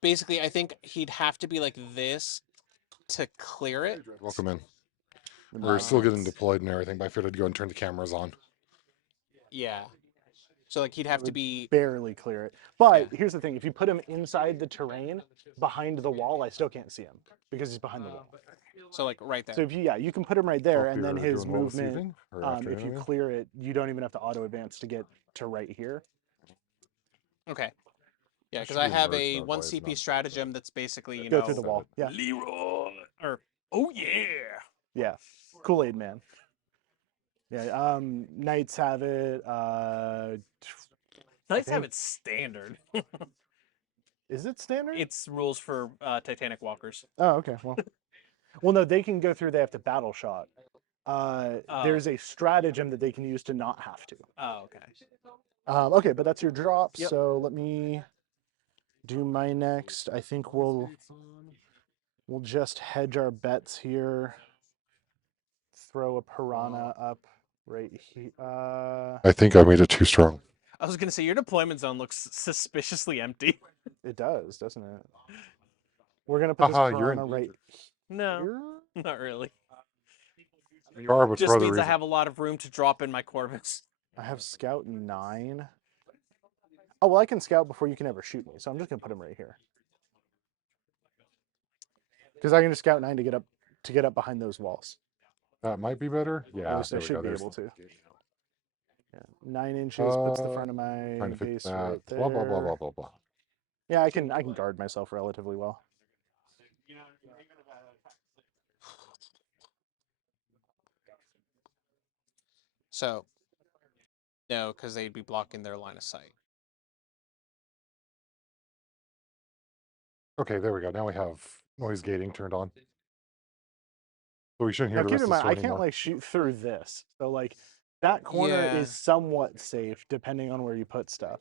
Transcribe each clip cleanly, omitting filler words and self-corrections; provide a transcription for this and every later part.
basically, I think he'd have to be like this to clear it. Welcome in. We're still getting deployed and everything, but I figured I'd go and turn the cameras on. Yeah. So like he'd have to be. Barely clear it. But Yeah. here's the thing: if you put him inside the terrain, behind the wall, I still can't see him because he's behind the wall. So like right there. So if you can put him right there, Hope and then you're his doing well this movement, evening, or if afternoon, I you mean. clear it, you don't even have to auto advance to get to right here. Okay. Yeah, because should I be have merged a out, one why it's CP not stratagem that's basically, you Go know, through the wall. Yeah. Leroy or oh yeah. Yeah. Kool-Aid Man. Yeah. Knights have it. Knights have it standard. Is it standard? It's rules for Titanic Walkers. Oh, okay. Well, no, they can go through. They have to battle shot. There's a stratagem that they can use to not have to. Oh, okay. Okay, but that's your drop. Yep. So let me do my next. I think we'll just hedge our bets here. Throw a piranha up right here. I think I made it too strong. I was gonna say your deployment zone looks suspiciously empty. It does, doesn't it? We're gonna put this Haha, you're in piranha right No, here. not really. You are, but for Just other means I reasons. have a lot of room to drop in my Corvus. I have scout 9. Oh well, I can scout before you can ever shoot me, so I'm just gonna put him right here. Because I can just scout 9 to get up behind those walls. That might be better. Yeah, At least I there we should go. be There's able to. Yeah. 9 inches puts the front of trying my to fix base that. right there. Blah blah blah blah blah blah. Yeah, I can guard myself relatively well. So, no, because they'd be blocking their line of sight. Okay, there we go. Now we have noise gating turned on. So we shouldn't hear Now the keep rest in of the mind, I story can't anymore. like shoot through this, so like that corner Yeah. is somewhat safe depending on where you put stuff.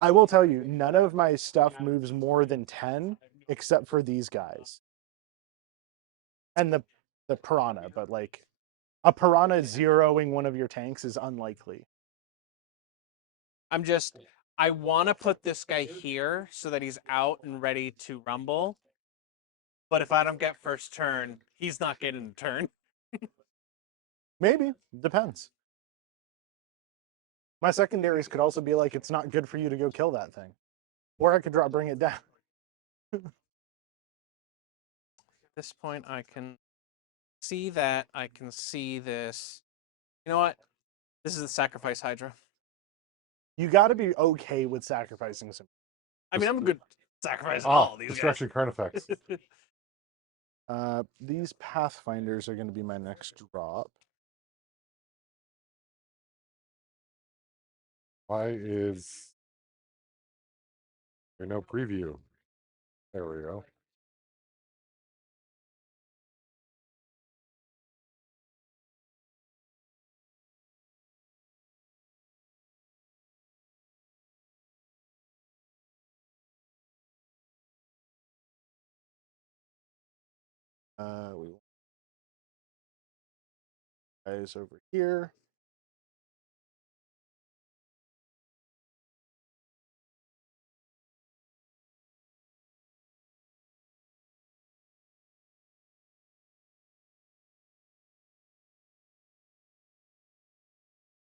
I will tell you, none of my stuff moves more than 10, except for these guys and the piranha. But like a piranha zeroing one of your tanks is unlikely. I want to put this guy here so that he's out and ready to rumble. But if I don't get first turn, he's not getting a turn. Maybe depends. My secondaries could also be like, it's not good for you to go kill that thing, or I could bring it down. At this point, I can see that. I can see this. You know what? This is the sacrifice Hydra. You got to be okay with sacrificing some. I mean, I'm a good sacrificing all these distraction guys. current effects. These Pathfinders are going to be my next drop. Why is there no preview? There we go. We guys over here.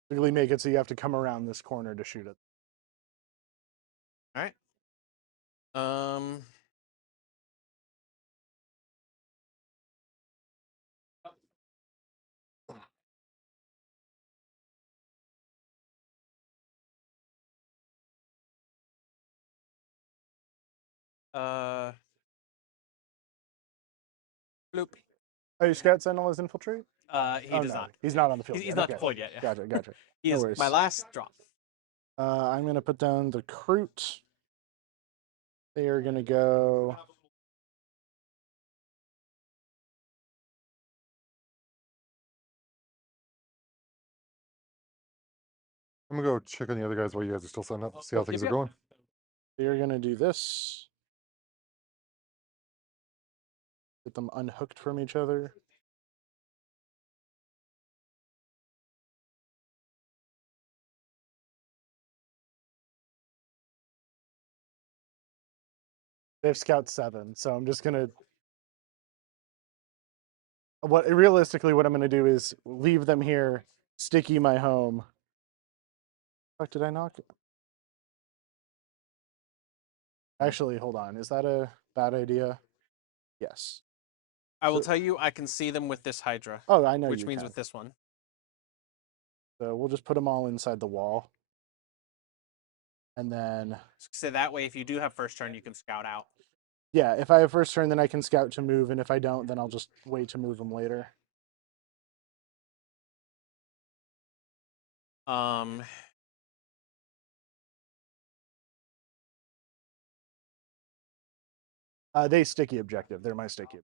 Basically make it so you have to come around this corner to shoot it. All right. Um. Bloop. Oh, your scout sentinel is infiltrate? He does not. He's not on the field He's yet. not Okay. deployed yet. Yeah. Gotcha. He No is worries. my last drop. I'm going to put down the Crute. They are going to go. I'm gonna go check on the other guys while you guys are still setting up, see how things are going. They are going to do this. Get them unhooked from each other. They have scout 7, so I'm just gonna. Realistically, what I'm gonna do is leave them here, sticky my home. Fuck, did I knock? Actually, hold on. Is that a bad idea? Yes. I will So- tell you, I can see them with this Hydra, Oh, I know which you means can. with this one. So we'll just put them all inside the wall, and then So that way, if you do have first turn, you can scout out. yeah, if I have first turn, then I can scout to move, and if I don't, then I'll just wait to move them later. Um, They sticky objective. They're my sticky.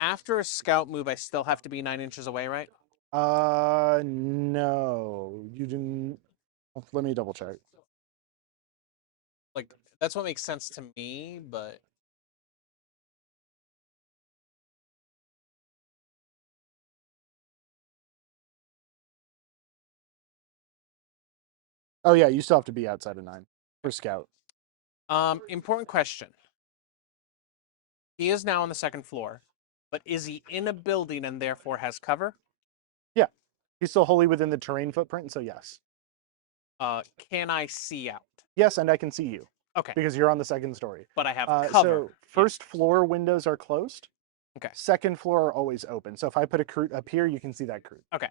after a scout move, I still have to be 9 inches away, right? No, you didn't. Let me double check. Like that's what makes sense to me, but Oh yeah, you still have to be outside of 9 for scout. important question. He is now on the second floor, but is he in a building and therefore has cover? Yeah, he's still wholly within the terrain footprint, so yes. Can I see out? Yes, and I can see you Okay, because you're on the second story. but I have So cover. first floor windows are closed. Okay. Second floor are always open. So if I put a crude up here, you can see that crude. Okay.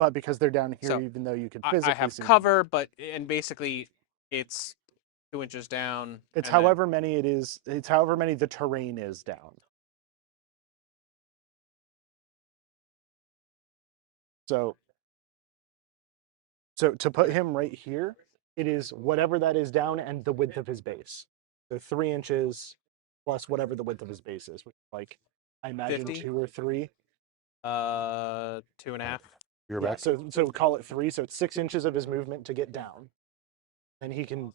But because they're down here, So, even though you can I physically have see them, cover, but and basically it's 2 inches down. it's and then- however many it is. It's however many the terrain is down. So to put him right here, it is whatever that is down and the width of his base. So 3 inches plus whatever the width of his base is, which is like I imagine 50? 2 or 3. 2.5. You're Yeah, back. so call it 3. So it's 6 inches of his movement to get down, and he can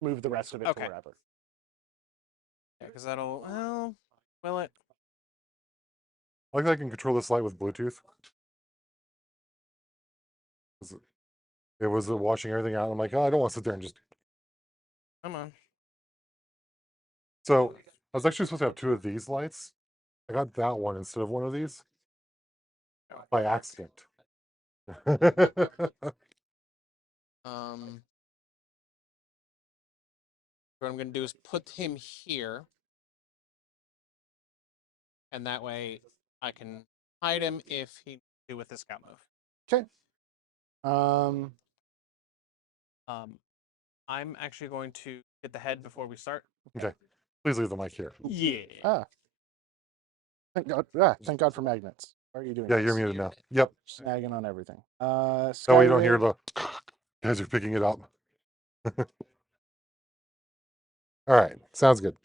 move the rest of it Okay. to wherever. Yeah, because that'll will it? I like that I can control this light with Bluetooth. It was washing everything out. I'm like, oh, I don't want to sit there and just. Come on. So I was actually supposed to have 2 of these lights. I got that one instead of one of these by accident. What I'm gonna do is put him here, and that way I can hide him if he do with the scout move. Okay. Um, I'm actually going to hit the head before we start. Okay. Please leave the mic here. Yeah. ah, thank God for magnets. Why are you doing Yeah, this? you're muted now. Yep. Snagging on everything. That way you don't hear Skyway- the guys are picking it up. All right. Sounds good.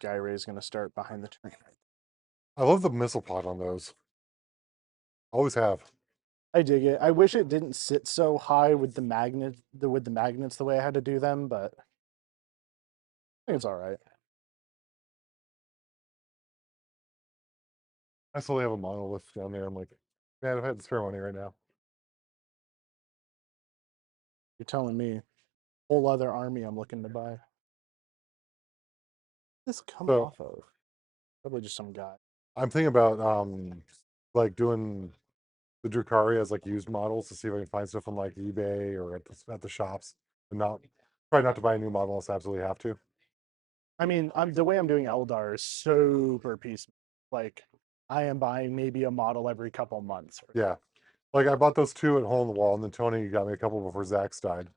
Skyray is going to start behind the train. I love the missile pod on those. Always have. I dig it. I wish it didn't sit so high with the magnets the way I had to do them, but I think it's all right. I still have a monolith down there. I'm like, man, if I had the spare money right now. You're telling me whole other army I'm looking to buy. This come So- off of? Probably just some guy. I'm thinking about like doing the Drukari as like used models to see if I can find stuff on like eBay or at the shops, and not try not to buy a new model unless I absolutely have to. I mean, the way I'm doing Eldar is super piecemeal. Like, I am buying maybe a model every couple months. Yeah, like I bought those 2 at Hole in the Wall, and then Tony got me a couple before Zach's died.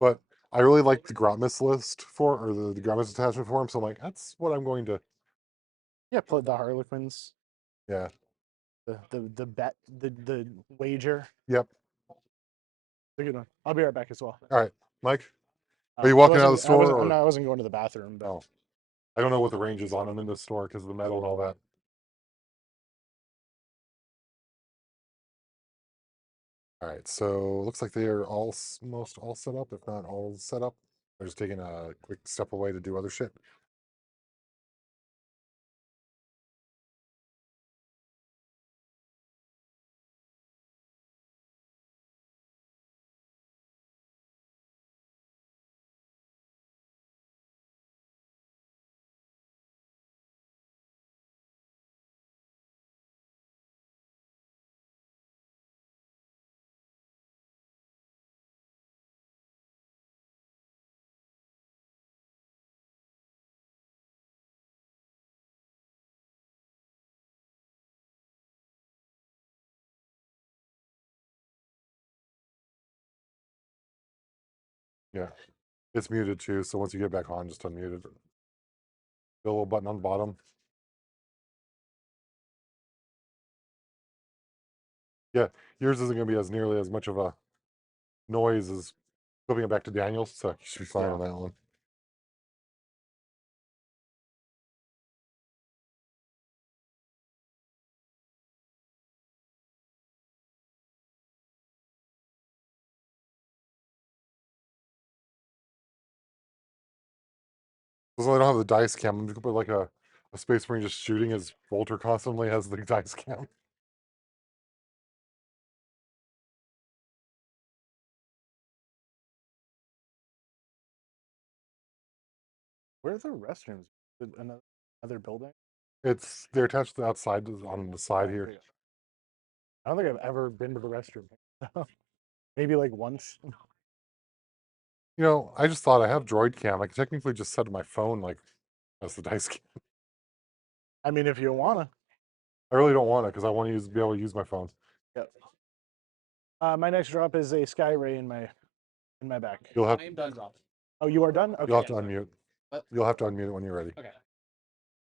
But I really like the Grotmus list or the Grotmus attachment for him, so I'm like, that's what I'm going to. Yeah, play the Harlequins, Yeah. the bet, the wager. Yep. It's a good one. I'll be right back as well. All right, Mike. Are you I walking out of the wasn't- I store, wasn't- or- I'm not- I wasn't going to the bathroom, but Oh, I don't know what the range is on them in the store because of the metal and all that. All right, so looks like they are almost all set up, if not all set up. They're just taking a quick step away to do other shit. Yeah. It's muted too, so once you get back on, just unmute it. The little button on the bottom. Yeah, yours isn't going to be as nearly as much of a noise as flipping it back to Daniel's, so you should be fine Yeah. on that one. As long as I don't have the dice cam, I'm just gonna put like a Space Marine just shooting as Volter constantly has the dice cam. Where are the restrooms? Another building? They're attached to the outside on the side Yeah, here. I don't think I've ever been to the restroom. Maybe like once. You know, I just thought I have Droid Cam. I can technically just set my phone like as the dice cam. I mean, if you wanna. I really don't want it because I want to be able to use my phone. Yep. My next drop is a Sky Ray in my back. You'll have I am done dropping. Oh, you are done? you'll Okay. have to unmute. What? You'll have to unmute it when you're ready. Okay.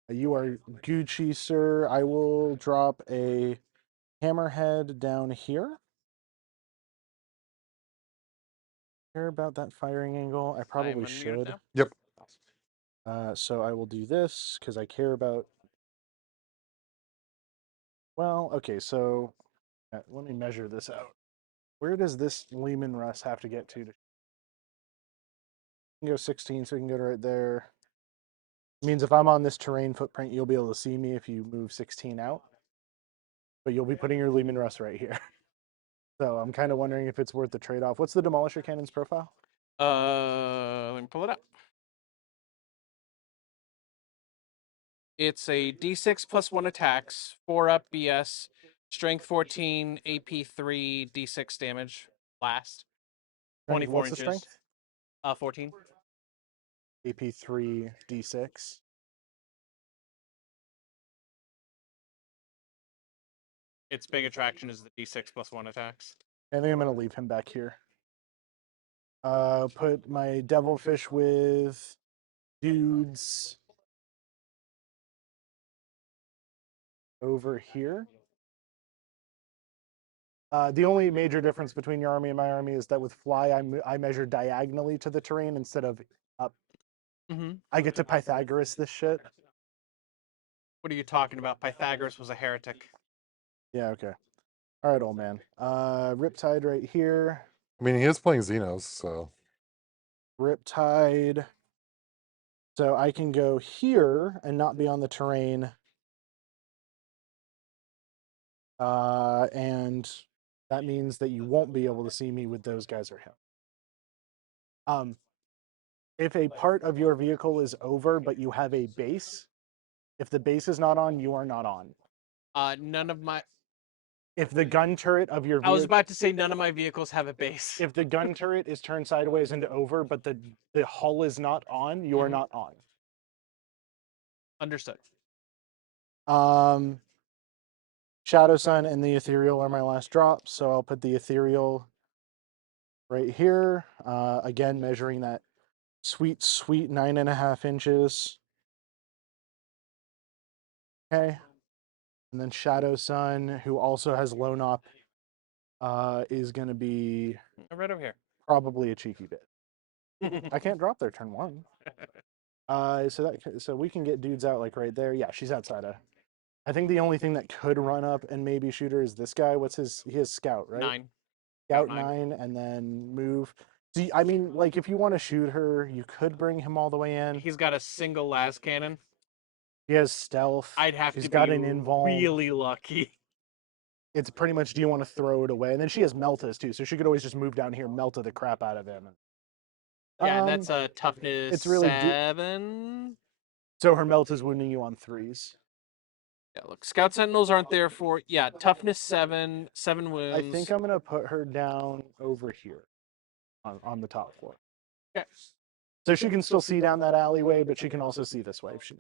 You are Gucci, sir. I will drop a hammerhead down here. Care about that firing angle? I probably I'm unmuted should. now. Yep. So I will do this because I care about. Well, okay. So let me measure this out. Where does this Lehman Russ have to get to? Go 16, so we can go to right there. Means if I'm on this terrain footprint, you'll be able to see me if you move 16 out. But you'll be putting your Lehman Russ right here. So I'm kind of wondering if it's worth the trade-off. What's the Demolisher Cannon's profile? Let me pull it up. It's a D6 plus 1 attacks, 4 up BS, strength 14, AP 3, D6 damage, blast. 24 What's inches. the strength? 14. AP3 D6. Its big attraction is the D6 plus 1 attacks. I think I'm going to leave him back here. Put my Devilfish with dudes over here. The only major difference between your army and my army is that with Fly, I measure diagonally to the terrain instead of up. Mm-hmm. I get to Pythagoras this shit. What are you talking about? Pythagoras was a heretic. Yeah, okay. All right, old man. Riptide right here. I mean, he is playing Xenos, so Riptide. So I can go here and not be on the terrain. And that means that you won't be able to see me with those guys or him. If a part of your vehicle is over, but you have a base, if the base is not on, you are not on. None of my. If the gun turret of your I was vehicle, about to say none of my vehicles have a base. if the gun turret is turned sideways into over, but the hull is not on, you are Mhm. not on. Understood. Shadow Sun and the Ethereal are my last drops, so I'll put the Ethereal right here. Again, measuring that sweet 9.5 inches. Okay. And then Shadow Sun, who also has low nop, is going to be Right over here. probably a cheeky bit. I can't drop there turn 1. So we can get dudes out like right there. Yeah, she's outside of. I think the only thing that could run up and maybe shoot her is this guy. What's his? He has Scout, right? 9. Scout Scout 9. 9, and then move. See, I mean, like if you want to shoot her, you could bring him all the way in. He's got a single las cannon. He has stealth. I'd have She's to got be an invuln. really lucky. It's pretty much, do you want to throw it away? And then she has Meltas too, so she could always just move down here, Melta the crap out of him. Yeah, and that's a toughness it's really 7. So her Melta's wounding you on 3s. Yeah, look, Scout Sentinels aren't there for. Yeah, toughness 7, 7 wounds. I think I'm gonna put her down over here, on the top floor. Okay. So she can still see down that alleyway, but she can also see this way if she.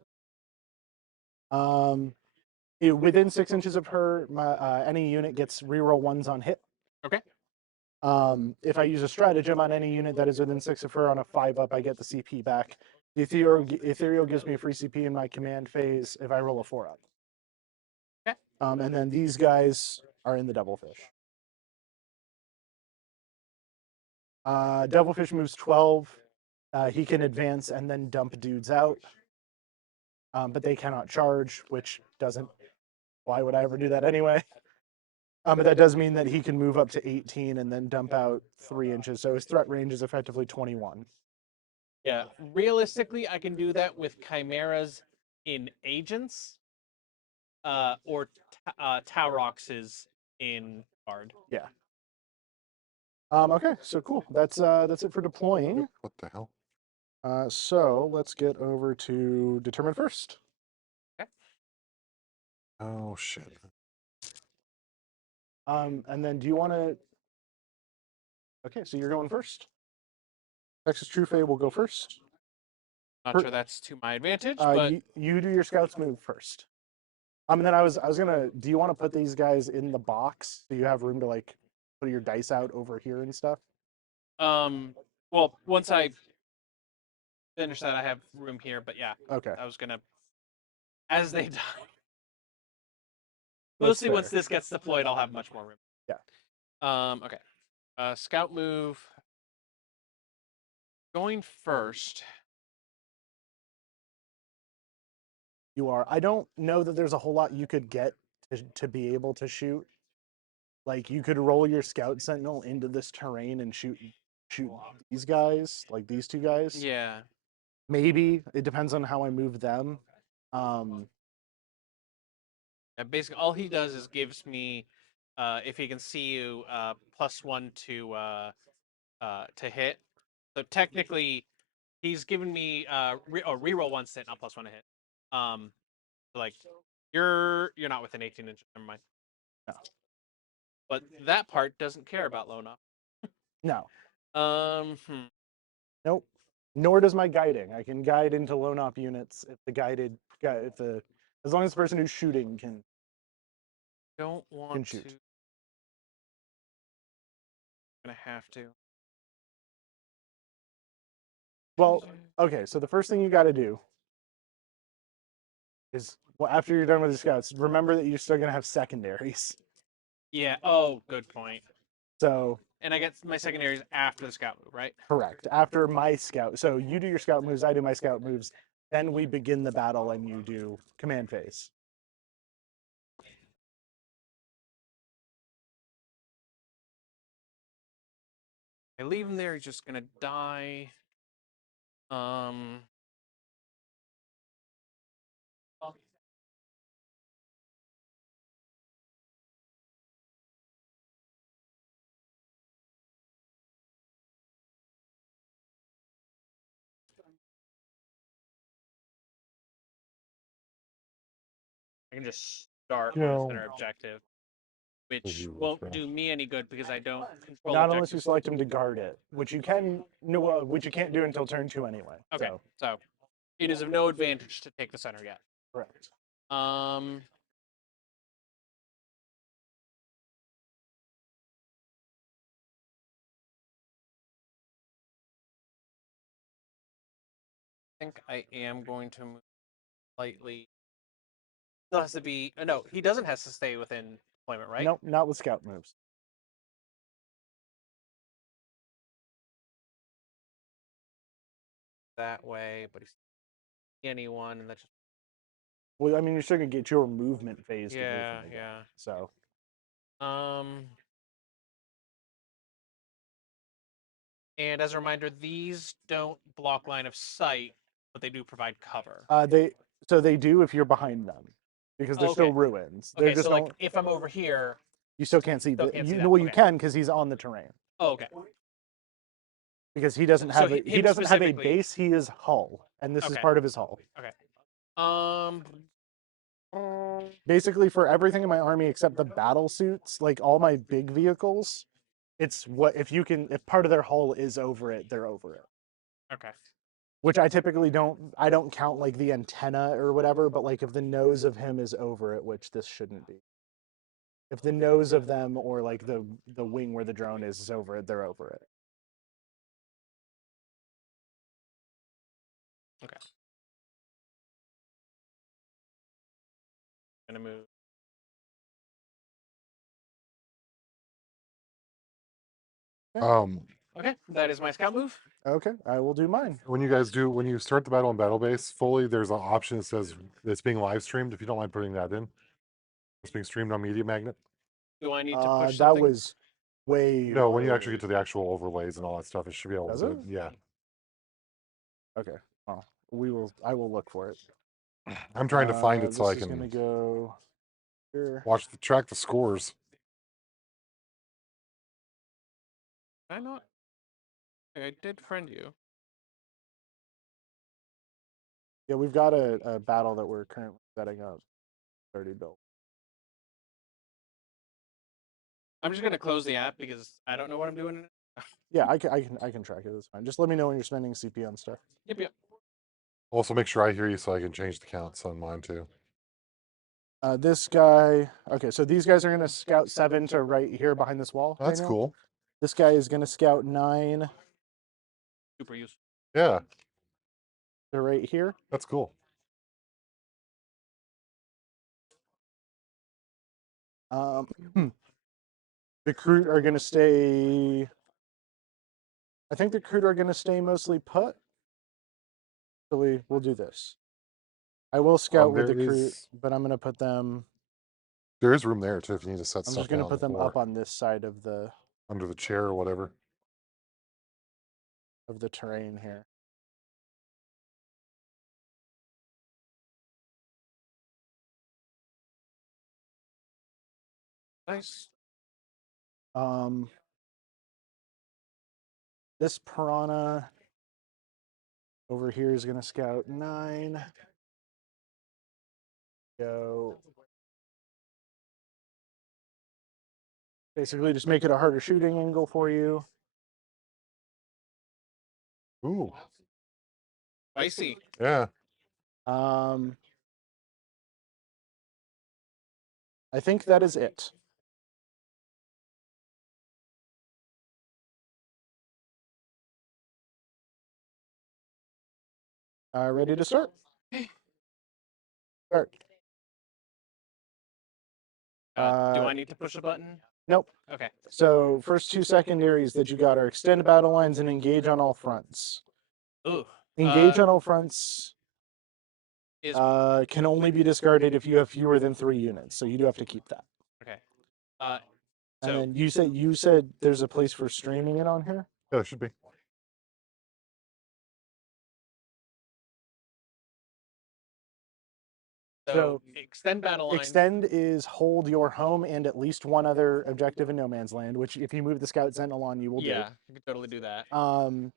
Within 6 inches of her, any unit gets reroll 1s on hit. Okay. If I use a stratagem on any unit that is within 6 of her on a 5-up, I get the CP back. The ethereal gives me a free CP in my command phase if I roll a 4-up. Okay. And then these guys are in the Devilfish. Devilfish moves 12. He can advance and then dump dudes out. But they cannot charge, which doesn't. Why would I ever do that anyway? But that does mean that he can move up to 18 and then dump out 3 inches. So his threat range is effectively 21. Yeah, realistically, I can do that with chimeras in agents, or Tauroxes in guard. Yeah. Okay, so cool. That's it for deploying. What the hell? So let's get over to determine first. Oh shit. And then do you want to? Okay, so you're going first. Texas Trufe will go first. Not sure that's to my advantage, but You do your scouts move first. And then I was gonna. Do you want to put these guys in the box so you have room to like put your dice out over here and stuff? well, once I finish that, I have room here. But yeah, Okay. I was gonna, as they die. That's Mostly once fair. this gets deployed, I'll have much more room. Yeah. Okay. Scout move. Going first. You are. I don't know that there's a whole lot you could get to be able to shoot. Like you could roll your scout sentinel into this terrain and shoot these guys, like these two guys. Yeah. Maybe it depends on how I move them. Basically, all he does is gives me, if he can see you, +1 to hit. So technically, he's given me reroll 1 stat, not +1 to hit. Like you're not within 18 inches. Never mind. No. But that part doesn't care about low enough. No. Hmm. Nope. Nor does my guiding. I can guide into lone op units if the guided if the as long as the person who's shooting can Don't want shoot. to. Gonna have to. Well, okay, so the first thing you got to do is well, after you're done with the scouts, remember that you're still gonna have secondaries. Yeah. Oh, good point. So And I get my secondaries after the scout move, right? correct. After my scout, so you do your scout moves, I do my scout moves. Then we begin the battle, and you do command phase. I leave him there. He's just gonna die. I can just start on the center objective, which won't do me any good because I don't control Not unless you objectives. select him to guard it, which you can. No, which you can't do until turn 2 anyway. Okay, so it is of no advantage to take the center yet. Correct. I think I am going to move slightly. Still has to be. No, he doesn't have to stay within deployment, right? Nope, not with scout moves. That way, but he's anyone, and that's just Well, I mean, you're still gonna get your movement phase. yeah, to move yeah. So And as a reminder, these don't block line of sight, but they do provide cover. they do if you're behind them, because they're still ruins. They're Okay, just so like if I'm over here, you still can't see. still can't see You that, know, well, you okay. can because he's on the terrain. Oh, okay. Because he doesn't So have he doesn't have a specifically- base. He is hull, and this is Okay. part of his hull. Okay. Basically, for everything in my army except the battle suits, like all my big vehicles, it's what if part of their hull is over it, they're over it. Okay. Which I typically don't. I don't count like the antenna or whatever, but like if the nose of him is over it, which this shouldn't be. If the nose of them or like the wing where the drone is over it, they're over it. Gonna move. Um, Okay, that is my scout move. Okay, I will do mine. when you start the battle on battle base fully, there's an option that says it's being live streamed. If you don't mind putting that in, it's being streamed on Media Magnet. Do I need to push That something? was way. No, when you way- actually get to the actual overlays and all that stuff, it should be able Does to. it? Yeah, Okay. Well, we will. I will look for it. I'm trying to find it so I This is can gonna go here. track the scores. Did I not? I did friend you. Yeah, we've got a battle that we're currently setting up. 30 built. I'm just gonna close the app because I don't know what I'm doing in it. Yeah, I can track it. That's fine. Just let me know when you're spending CP on stuff. Yep. Also, make sure I hear you so I can change the counts on mine too. This guy. Okay, so these guys are gonna scout 7 to right here behind this wall. That's Daniel. cool. This guy is gonna scout 9 Super useful. Yeah, to right here. that's cool. The crew are gonna stay. I think the crew are gonna stay mostly put. So we'll do this. I will scout with the crew, but I'm gonna put them. There is room there too if you need to set I'm stuff just gonna down put them before, up on this side of the under the chair or whatever. terrain here. Nice. This piranha over here is gonna scout 9. Go. Basically, just make it a harder shooting angle for you. Ooh, Spicy. yeah. I think that is it. Ready to start? Start. Do Uh, I need to push a button? Nope. Okay. So first 2 secondaries that you got are extend battle lines and engage on all fronts. Ooh. Engage on all fronts Is can only be discarded if you have fewer than 3 units. So you do have to keep that. okay. And So then you said there's a place for streaming it on here. Yeah, there should be. so extend battle line. Extend is hold your home and at least one other objective in no man's land, which if you move the scout sentinel on, you will Yeah, you could totally do that. do.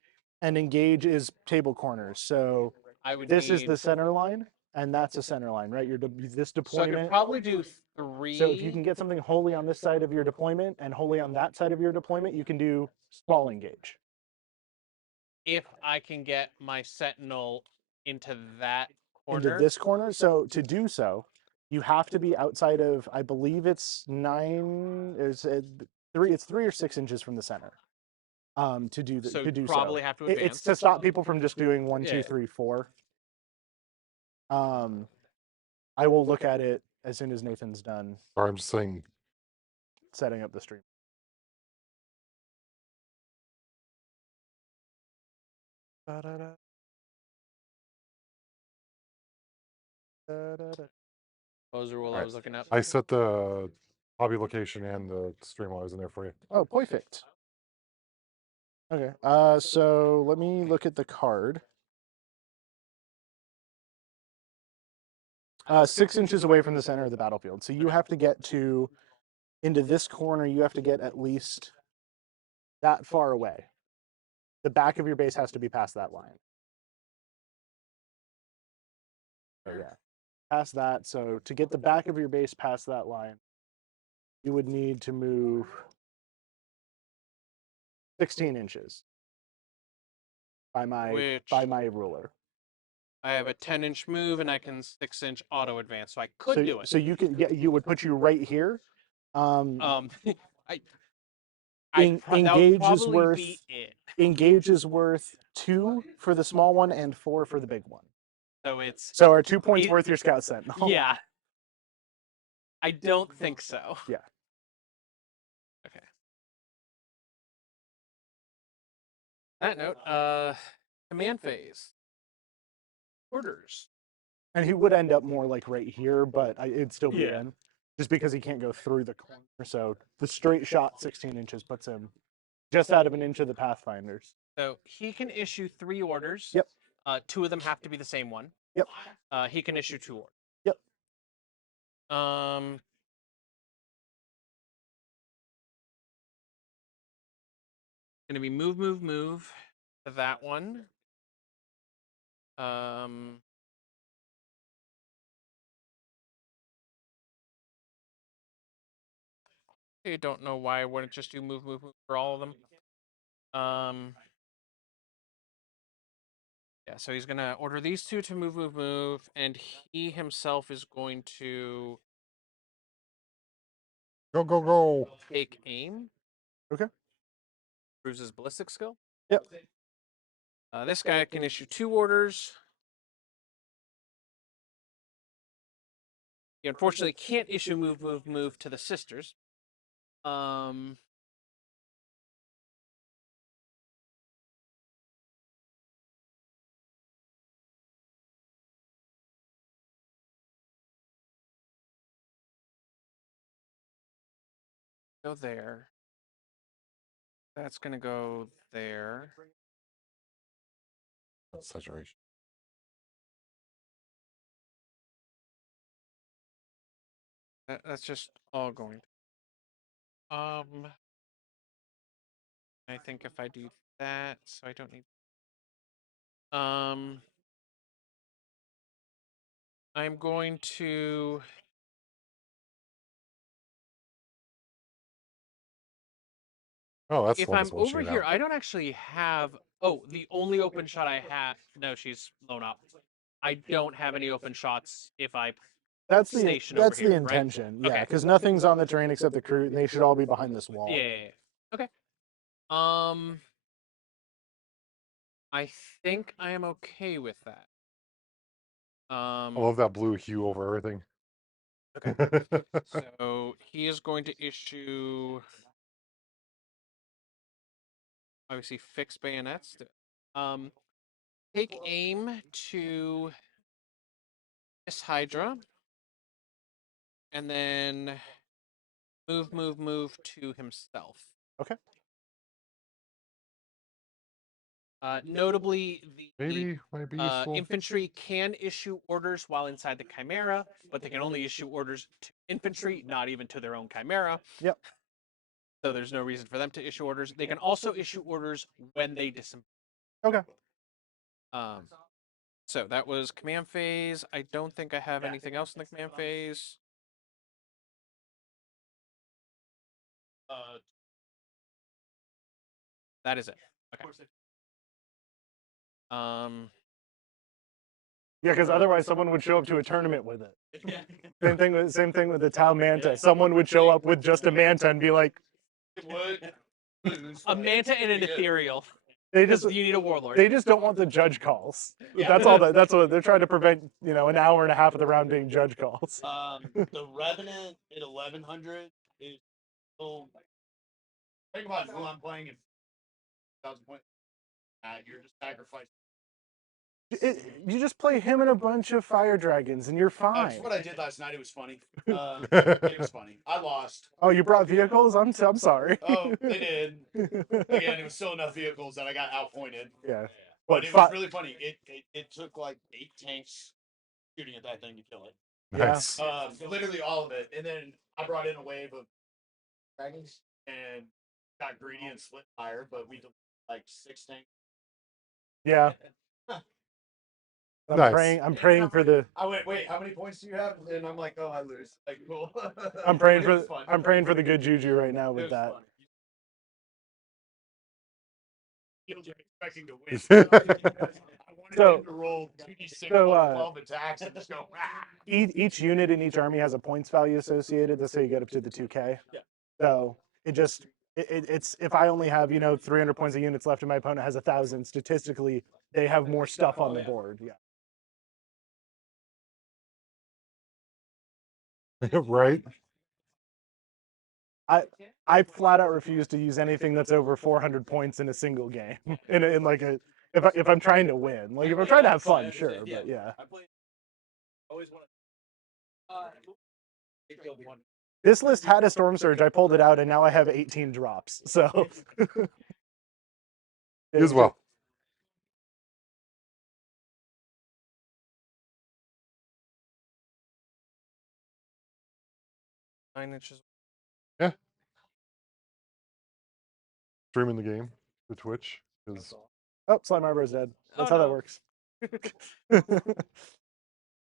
And engage is table corners. So I would. this is need, the center line, and that's a center line, right? This So I deployment. could probably do 3. So if you can get something wholly on this side of your deployment and wholly on that side of your deployment, you can do small engage. If I can get my sentinel into that corner. Into this corner. So to do so, you have to be outside of, I believe it's 9. It's 3. It's 3 or 6 inches from the center. To do So to do probably so. have to advance. It's to stop people from just doing 1, 2, Yeah. 3, 4. I will look at it as soon as Nathan's done Sorry, I'm just saying. setting up the stream. Da-da-da. Da-da-da. Those are what I Alright. was looking at. I set the hobby location and the stream while I was in there for you. Oh, perfect. Okay. So let me look at the card. 6 inches away from the center of the battlefield. So you have to get into this corner. You have to get at least that far away. The back of your base has to be past that line. Oh yeah, past that. So to get the back of your base past that line, you would need to move 16 inches by my ruler. I have a 10-inch move and I can 6-inch auto advance, so I could do it. So you would put you right here, I that would Engage is probably worth be it. Engage is worth 2 for the small one and 4 for the big one. So it's So are 2 points It- worth your scout sentinel? yeah. I don't think so. Yeah. Okay. That note, command phase. Orders. And he would end up more like right here, but it'd still be Yeah. in. Just because he can't go through the corner. So the straight shot 16 inches puts him just out of an inch of the Pathfinders. So he can issue 3 orders. Yep. 2 of them have to be the same one. Yep. He can issue 2 orders. Yep. Gonna be move to that one. I don't know why I wouldn't just do move for all of them. Yeah, so he's gonna order these 2 to move, and he himself is going to Go. take aim. Okay. Proves his ballistic skill. Yep. This guy can issue 2 orders. He unfortunately can't issue move to the sisters. Go there. That's gonna go there. Saturation. That's just all going. I think if I do that, so I don't need. I'm going to. Oh, that's If the one I'm that's washing over it here, out. I don't actually have. Oh, the only open shot I have. No, she's blown up. I don't have any open shots if I That's the station over here, right? intention. Yeah, Okay. because nothing's on the terrain except the crew, and they should all be behind this wall. Yeah. Okay. I think I am okay with that. I love that blue hue over everything. Okay. So he is going to issue obviously fixed bayonets. Take aim to this Hydra. And then move to himself. Okay. Notably, the might be useful. infantry can issue orders while inside the Chimera, but they can only issue orders to infantry, not even to their own Chimera. Yep. So there's no reason for them to issue orders. They can also issue orders when they disembowel. Okay. So that was command phase. I don't think I have anything else in the command phase. That is it. Okay. Yeah, because otherwise someone would show up to a tournament with it. Same thing with the Tau Manta. Someone would show up with just a Manta and be like, a Manta and an Ethereal. they just You need a Warlord. They just don't want the judge calls. Yeah. That's all. That's what they're trying to prevent. An hour and a half of the round being judge calls. The Revenant at 1100 is still. Think about who I'm playing in 1,000 points. You're just sacrificing. You just play him and a bunch of fire dragons, and you're fine. That's what I did last night. It was funny. It was funny. I lost. Oh, you brought vehicles? I'm sorry. Oh, they did. Again, it was still enough vehicles that I got outpointed. Yeah. But it was really funny. It took like 8 tanks shooting at that thing to kill it. Nice. Literally all of it. And then I brought in a wave of dragons and got greedy and split fire, but we did like 6 tanks. Yeah. Nice. I'm praying for the. I went, wait, how many points do you have? And I'm like, oh, I lose. Like, cool. I'm praying for the good juju right now with that. Fun. You're expecting to win. I wanted So- to roll 2d6 so, plus 12 attacks and just go. "Ah." Each unit in each army has a points value associated. That's how you get up to the 2K. Yeah. So it's if I only have 300 points of units left and my opponent has 1,000, statistically they have more stuff on the board. Yeah. Right? I flat out refuse to use anything that's over 400 points in a single game. in like a if I'm trying to win, like if I'm trying to have fun, sure, but yeah. I play. Always want to. This list had a storm surge. I pulled it out, and now I have 18 drops. So You as well. 9 inches. Streaming the game to Twitch is Oh, Slime Arbor's dead. That's Oh, how that no. works.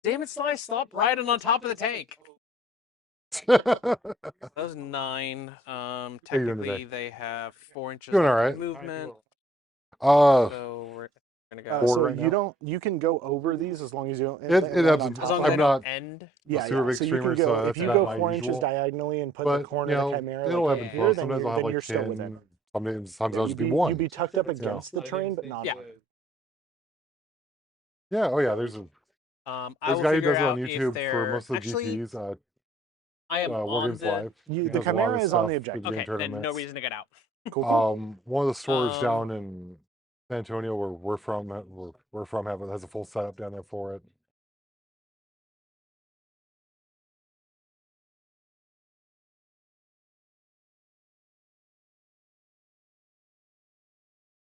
Damn it, Sly! Stop riding on top of the tank. That was 9. How you doing Technically today? they have 4 inches Doing of all right. movement. Uh, So we're gonna go. Four So right now? you can go over these as long as you don't. It land ebbs on and top As long of as I'm they them. not don't end. Yeah, super yeah. big So you streamer, can go so if that's you not go my 4 inches usual. diagonally and put But the corner you of know, the chimera it'll like ebb up and here, flow. then Sometimes you're I'll have like you're still 10. within. Sometimes Yeah, I'll just be one. you'd be tucked up against the train, but not Yeah. on it. Yeah. Oh yeah. There's I a will guy who figure does it on out if YouTube for they're most of the actually. GPs. I am War on Games the. Live. He The does a lot of chimera this is on stuff the for objective. game Okay, then no tournaments. reason to get out. Cool. One of the stores Um, down in San Antonio, where we're from, has a full setup down there for it.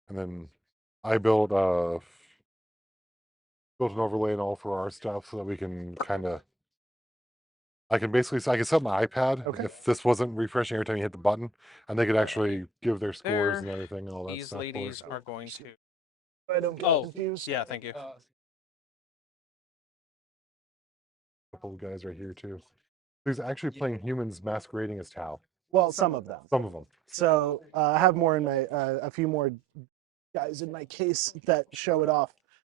And then I built an overlay and all for our stuff so that we can kind of. I can set my iPad Okay. if this wasn't refreshing every time you hit the button, and they could actually give their scores There, and everything and all that These stuff. ladies are going to. I don't get Oh, confused. yeah, thank you. A couple of guys right here too. Who's actually playing humans masquerading as Tau? Well, some of them. Some of them. So I have more in my a few more guys in my case that show it off.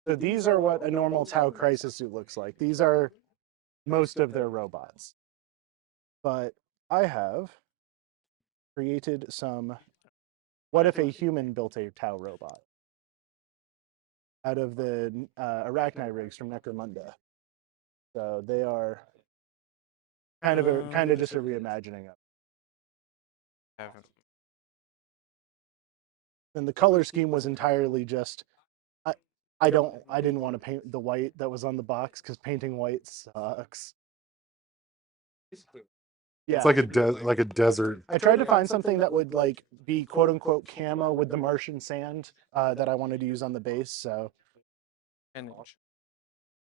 So these are what a normal Tau crisis suit looks like. These are most of their robots. But I have created some. What if a human built a Tau robot out of the arachni rigs from Necromunda? So they are kind of just a reimagining of. Haven't. And the color scheme was entirely just. I didn't want to paint the white that was on the box because painting white sucks. Yeah. It's like a desert. I tried to find something that would like be quote unquote camo with the Martian sand that I wanted to use on the base. So 10 inch.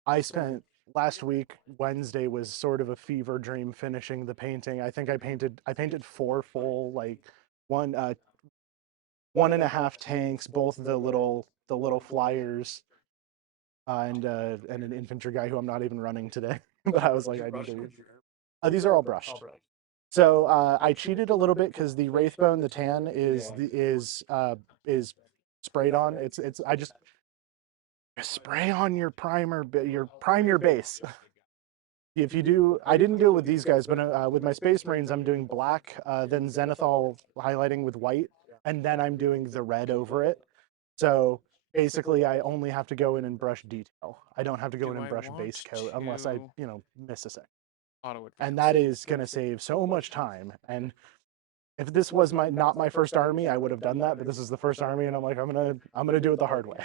I spent last week, Wednesday was sort of a fever dream finishing the painting. I think I painted 4 full, like 1.5 tanks, both the little flyers, and an infantry guy who I'm not even running today. But I was like, I need to. These are all brushed. So I cheated a little bit because the Wraithbone, the tan, is sprayed on. I just spray on your primer, prime your base. If you do, I didn't do it with these guys, but with my Space Marines, I'm doing black, then Zenithal highlighting with white, and then I'm doing the red over it. So basically, I only have to go in and brush detail. I don't have to go Do in and I brush want base coat unless I, to miss a second. auto And advance? that is going to save so much time. And if this was not my first army, I would have done that. But this is the first army, and I'm like, I'm gonna do it the hard way.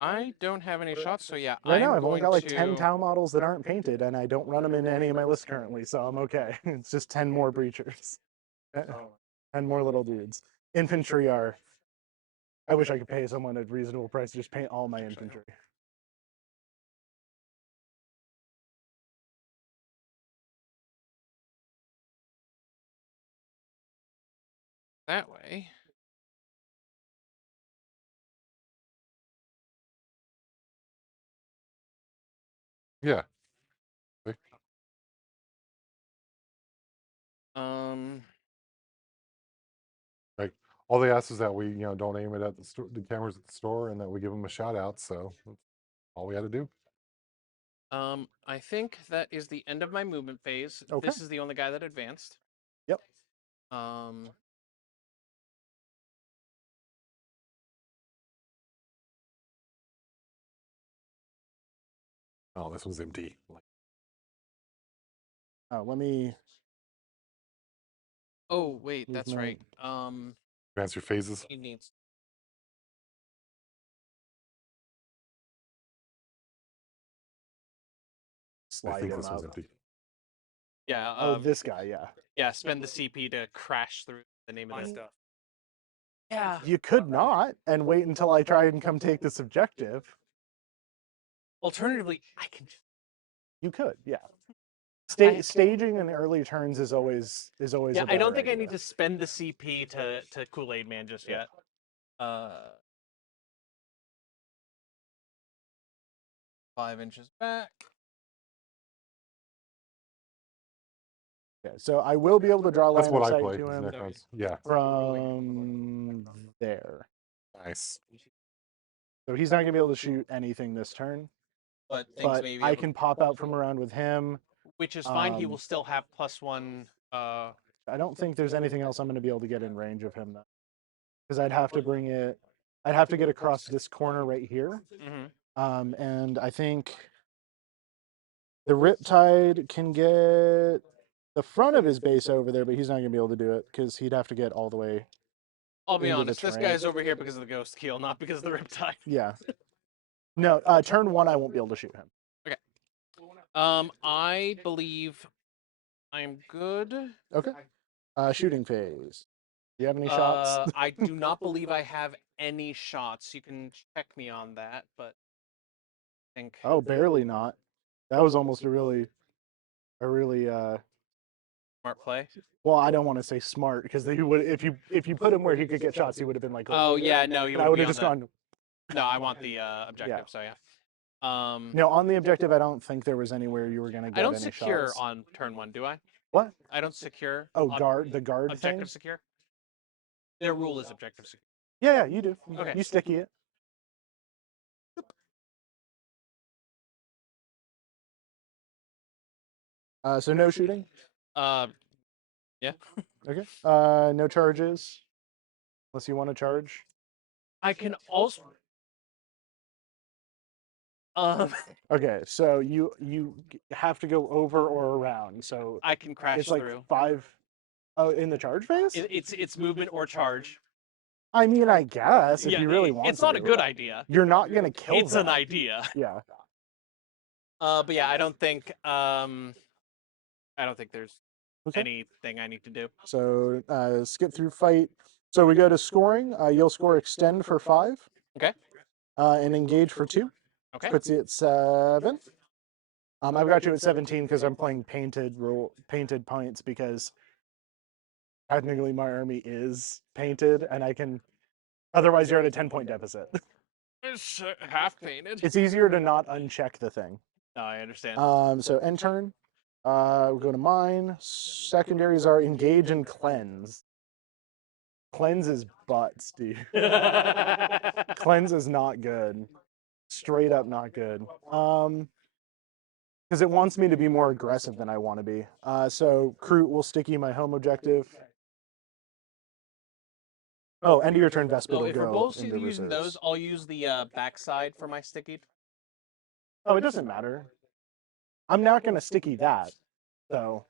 I don't have any shots, so yeah, Right now, I'm I've only going got like to. 10 Tau models that aren't painted, and I don't run them in any of my lists currently, so I'm okay. It's just 10 more breachers, 10 more little dudes. Infantry are. I wish I could pay someone a reasonable price to just paint all my infantry. That way. Yeah. Um. Like all they ask is that we, don't aim it at the cameras at the store, and that we give them a shout out. So that's all we had to do. I think that is the end of my movement phase. Okay. This is the only guy that advanced. Yep. Um. Oh, this one's empty. Let me. Oh wait, He's that's not- right. Advance your phases. He needs. I Slide think him this one's up. empty. Yeah. Oh, this guy, yeah. Yeah. Spend the CP to crash through the name of My the stuff. Yeah. You could not and wait until I try and come take this objective. Alternatively, I can. You could, yeah. I- Staging in the early turns is always Yeah, a I don't better think I idea. need to spend the CP to Kool-Aid Man just Yeah. yet. 5 inches back. Yeah, so I will be able to draw a That's line what of I sight play. to is him Necrons. Yeah, from there. nice. So he's not gonna be able to shoot anything this turn, But things but may be I able can pop out from around with him. which is fine. He um, will still have +1. I don't think there's anything else I'm gonna be able to get in range of him though, because I'd have to bring it. I'd have to get across this corner right here, Mhm. and I think the Riptide can get the front of his base over there, but he's not gonna be able to do it because he'd have to get all the way. I'll be into the honest. This terrain. guy's over here because of the ghost keel, not because of the riptide. Yeah. No, turn 1, I won't be able to shoot him. I believe I'm good. Okay. Shooting phase. Do you have any shots? I do not believe I have any shots. You can check me on that, but I think. Oh, barely not. That was almost a really Smart play. well, I don't want to say smart because he would if you put him where he could get shots, he would have been like, Oh yeah, no, you and I would have just gone. No, I want the objective. So yeah. No, on the objective, I don't think there was anywhere you were gonna get I don't any secure shots. on turn 1, do I? What? I don't secure. Oh, on the guard objective thing. secure. Their rule is objective secure. Yeah, you do. Okay. You sticky it. So no shooting. Yeah. Okay. No charges, unless you want to charge. I can also. Okay, so you have to go over or around. So I can crash it's like through. 5. Oh, in the charge phase? It's movement or charge. I mean, I guess if you really want it's to. not a good idea. You're not gonna kill It's an them. idea. Yeah. But yeah, I don't think there's Okay. anything I need to do. So skip through fight. So we go to scoring. You'll score extend for 5. Okay. And engage for 2. Okay. Puts you at 7. I've got you at 17 because I'm playing painted points because technically my army is painted and I can. Otherwise, you're at a 10-point deficit. It's half painted. It's easier to not uncheck the thing. No, I understand. So end turn. We go to mine. Secondaries are engage and cleanse. Cleanse is butts, dude. Cleanse is not good. Straight up not good. Because it wants me to be more aggressive than I want to be. So Kroot will sticky my home objective. Oh, end of your turn, Vespid will if we're go both into using those, reserves. I'll use the backside for my sticky. Oh, it doesn't matter. I'm not going to sticky that. So,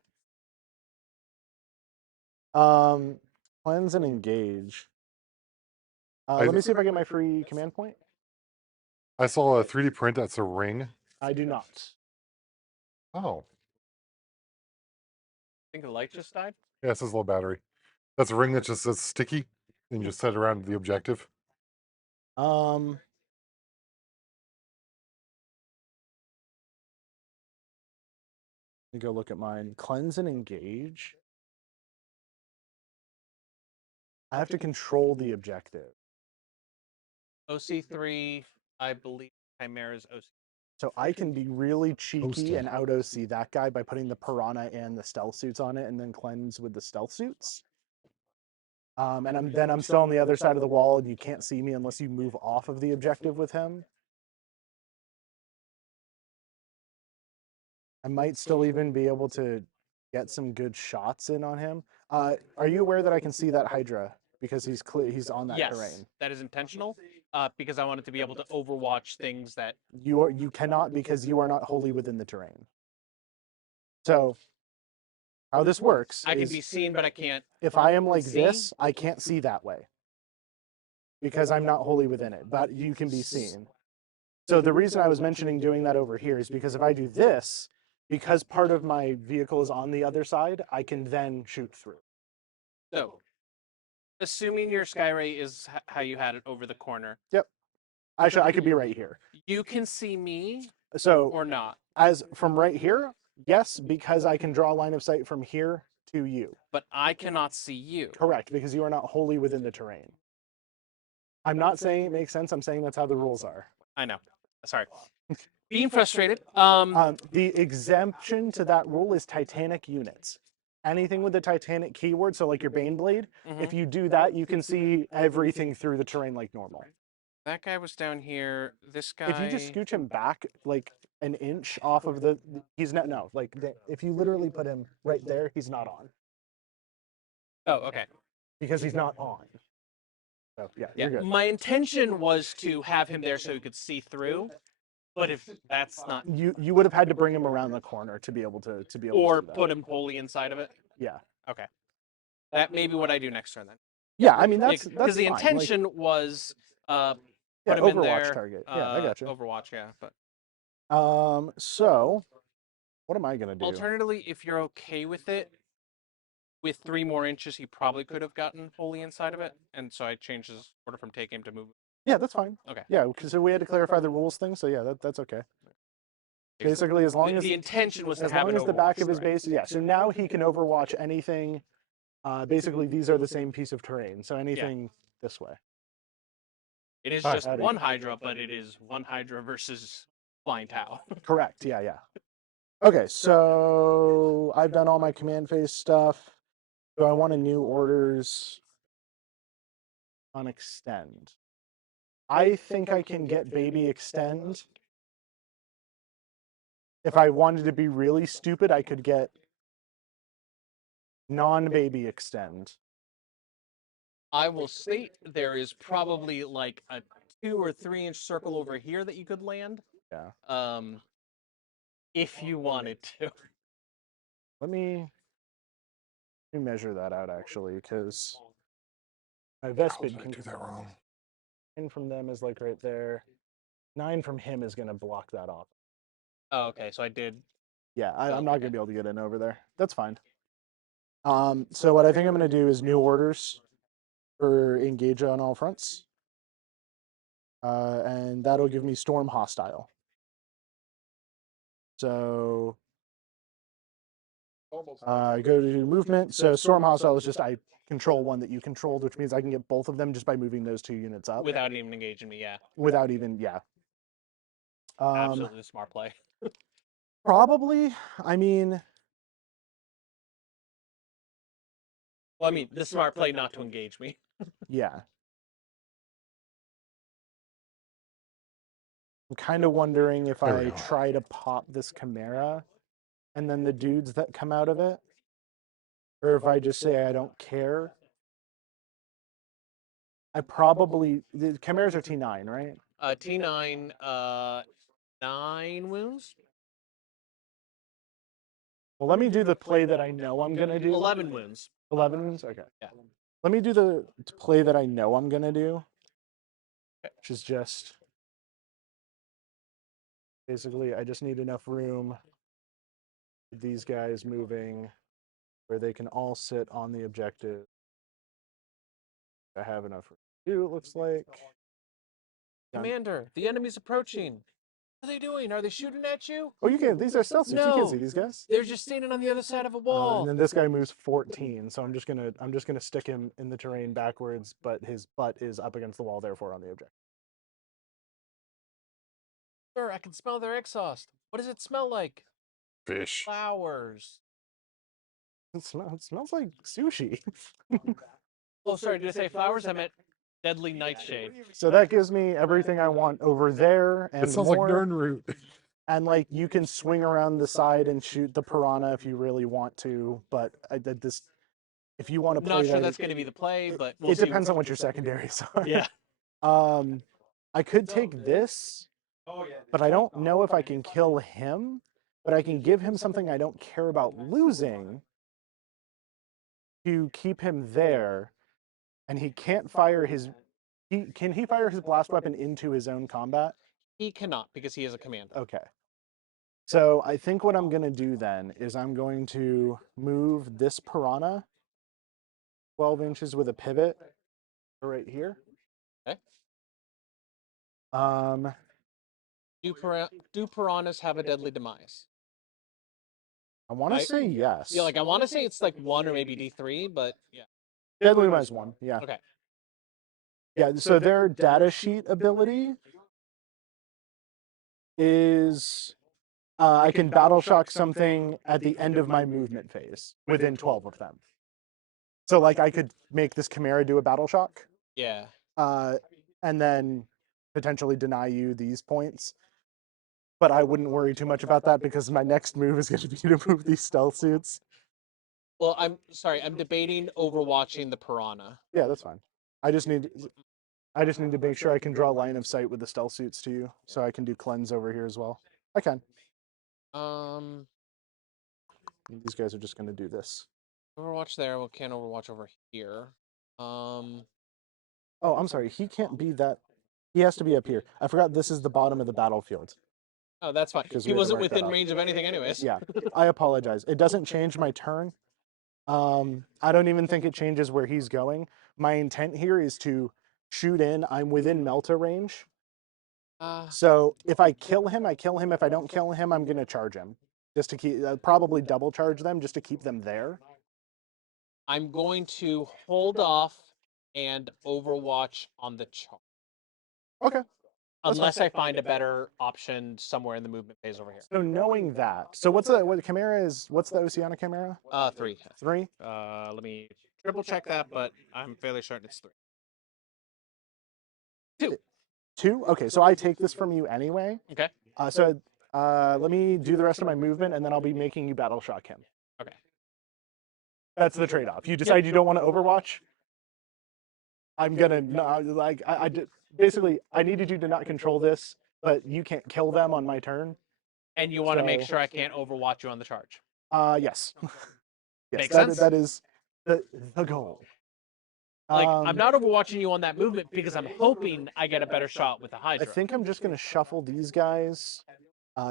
cleanse and engage. Let me see if I get my free command point. I saw a 3D print that's a ring. I do not. Oh, I think the light just died. yeah, it says low battery. That's a ring that just says sticky, and you just set it around the objective. Let me go look at mine. Cleanse and engage. I have to control the objective. OC3, I believe Chimera's OC. So I can be really cheeky Posted. and out OC that guy by putting the piranha and the stealth suits on it and then cleanse with the stealth suits. And then I'm still on the other side of the wall, and you can't see me unless you move off of the objective with him. I might still even be able to get some good shots in on him. Are you aware that I can see that Hydra because he's on that Yes, terrain? that is intentional. Because I wanted to be able to overwatch things that. You cannot because you are not wholly within the terrain. So how this works I can is be seen, but I can't. if I am like see? this, I can't see that way because I'm not wholly within it, but you can be seen. So the reason I was mentioning doing that over here is because if I do this, because part of my vehicle is on the other side, I can then shoot through. So, assuming your Skyray is how you had it over the corner, Actually, I could be right here. you can see me So or not, as from right here, yes, because I can draw a line of sight from here to you. but I cannot see you. Correct, because you are not wholly within the terrain. I'm not saying it makes sense. I'm saying that's how the rules are. I know. Sorry. Being frustrated. The exemption to that rule is Titanic units. Anything with the Titanic keyword, so like your Baneblade, if Mhm. you do that, you can see everything through the terrain like normal. That guy was down here. This guy. If you just scooch him back like an inch off of he's not, no, like if you literally put him right there, he's not on Oh, okay. because he's not on. So yeah, Yeah. you're good. My intention was to have him there so he could see through, but if that's not, You would have had to bring him around the corner to be able to or to do that. put him wholly inside of it. Yeah. Okay. That may be what I do next turn then. Yeah, I mean that's because the fine. Like, intention was yeah, put him in Overwatch there. target. Yeah, I got you. Overwatch, yeah. But So what am I gonna do? alternatively, if you're okay with it, with 3 more inches, he probably could have gotten wholly inside of it, and so I changed his order from take aim to move. Yeah, that's fine. Okay. Yeah, because we had to clarify the rules thing, so yeah, that's okay. Basically, as long as the intention was to as have long an as the back Overwatch of his strike. base, yeah. So now he can overwatch anything. Basically, these are the same piece of terrain, so anything this way. It is Hi. just Howdy. one Hydra, but it is one Hydra versus Flying Tau. Correct. Yeah, yeah. Okay, so I've done all my command phase stuff. Do I want a new orders on extend? I think I can get baby extend. If I wanted to be really stupid, I could get non-baby extend. I will state there is probably like a 2 or 3 inch circle over here that you could land. Yeah. If you wanted to. Let me measure that out actually, because my How Vespid did I can do that wrong? 9 from them is like right there. 9 from him is gonna block that off. Oh, okay. So I did. Yeah, Oh, I'm not okay. gonna be able to get in over there. That's fine. So what I think I'm gonna do is new orders for engage on all fronts. And that'll give me storm hostile. So go to movement. So storm hostile is just I control one that you controlled, which means I can get both of them just by moving those 2 units up. Without even engaging me, yeah. Without even, yeah. Absolutely smart play. Probably. I mean, Well, I mean, the smart play not to engage me. yeah. I'm kind of wondering if There we I go. try to pop this Chimera and then the dudes that come out of it, or if I just say I don't care. I probably, the Chimeras are T9, right? T9, 9 wounds? Well, let me do the play that I know I'm gonna do. 11 wounds. 11 wounds? Okay. Yeah. Let me do the play that I know I'm gonna do, which is just basically I just need enough room with these guys moving where they can all sit on the objective. I have enough room to do, it looks like. Done. Commander, the enemy's approaching. What are they doing? Are they shooting at you? Oh, you can. These are stealth suits. You No. can't see these guys. They're just standing on the other side of a wall. And then this guy moves 14, so I'm just gonna stick him in the terrain backwards, but his butt is up against the wall, therefore on the objective. Sir, I can smell their exhaust. What does it smell like? Fish. Flowers. It smells like sushi. Oh, sorry, did I say flowers? I meant deadly nightshade. So that gives me everything I want over there and It sounds like more. Nernroot. And like you can swing around the side and shoot the piranha if you really want to, but I did this. If you want to play Not sure that, that's going to be the play, it, but we'll it see. depends on what your secondaries are. Yeah. I could take this, but I don't know if I can kill him. But I can give him something I don't care about losing to keep him there, and he can't fire his. Can he fire his blast weapon into his own combat? He cannot because he is a commander. Okay. So I think what I'm going to do then is I'm going to move this piranha 12 inches with a pivot right here. Okay. Do piranhas have a deadly demise? I want to say yes. Yeah, like I want to say it's like 1 or maybe D3, but yeah. Deadly demise 1. Yeah. Okay. Yeah. So their data sheet ability is I can battle shock something at the end of my movement phase within 12 of them. So like I could make this Chimera do a battle shock, Yeah. and then potentially deny you these points. But I wouldn't worry too much about that because my next move is going to be to move these stealth suits. Well, I'm sorry. I'm debating overwatching the piranha. Yeah, that's fine. I just need to make sure I can draw line of sight with the stealth suits to you, so I can do cleanse over here as well. I can. These guys are just going to do this. Overwatch there. We can't overwatch over here. Oh, I'm sorry. He can't be that. He has to be up here. I forgot this is the bottom of the battlefield. Oh, that's fine. Because He we had to wasn't mark that within up. range of anything, anyways. Yeah, I apologize. It doesn't change my turn. I don't even think it changes where he's going. My intent here is to shoot in. I'm within Melta range. So if I kill him, I kill him. If I don't kill him, I'm going to charge him. Just to keep, probably double charge them just to keep them there. I'm going to hold off and overwatch on the chart. Okay. Unless I find a better option somewhere in the movement phase over here. So knowing that, so what's the Chimera is? What's the Oceana Chimera? 3. 3. Let me triple check that, but I'm fairly certain it's 3. 2. 2. Okay, so I take this from you anyway. Okay. So let me do the rest of my movement, and then I'll be making you battle shock him. Okay. That's the trade-off. You decide you don't want to Overwatch. I'm gonna basically I needed you to not control this, but you can't kill them on my turn. And you want to make sure I can't overwatch you on the charge. Yes. Yes, Makes sense. That is the goal. Like I'm not overwatching you on that movement because I'm hoping I get a better shot with the Hydra. I think I'm just gonna shuffle these guys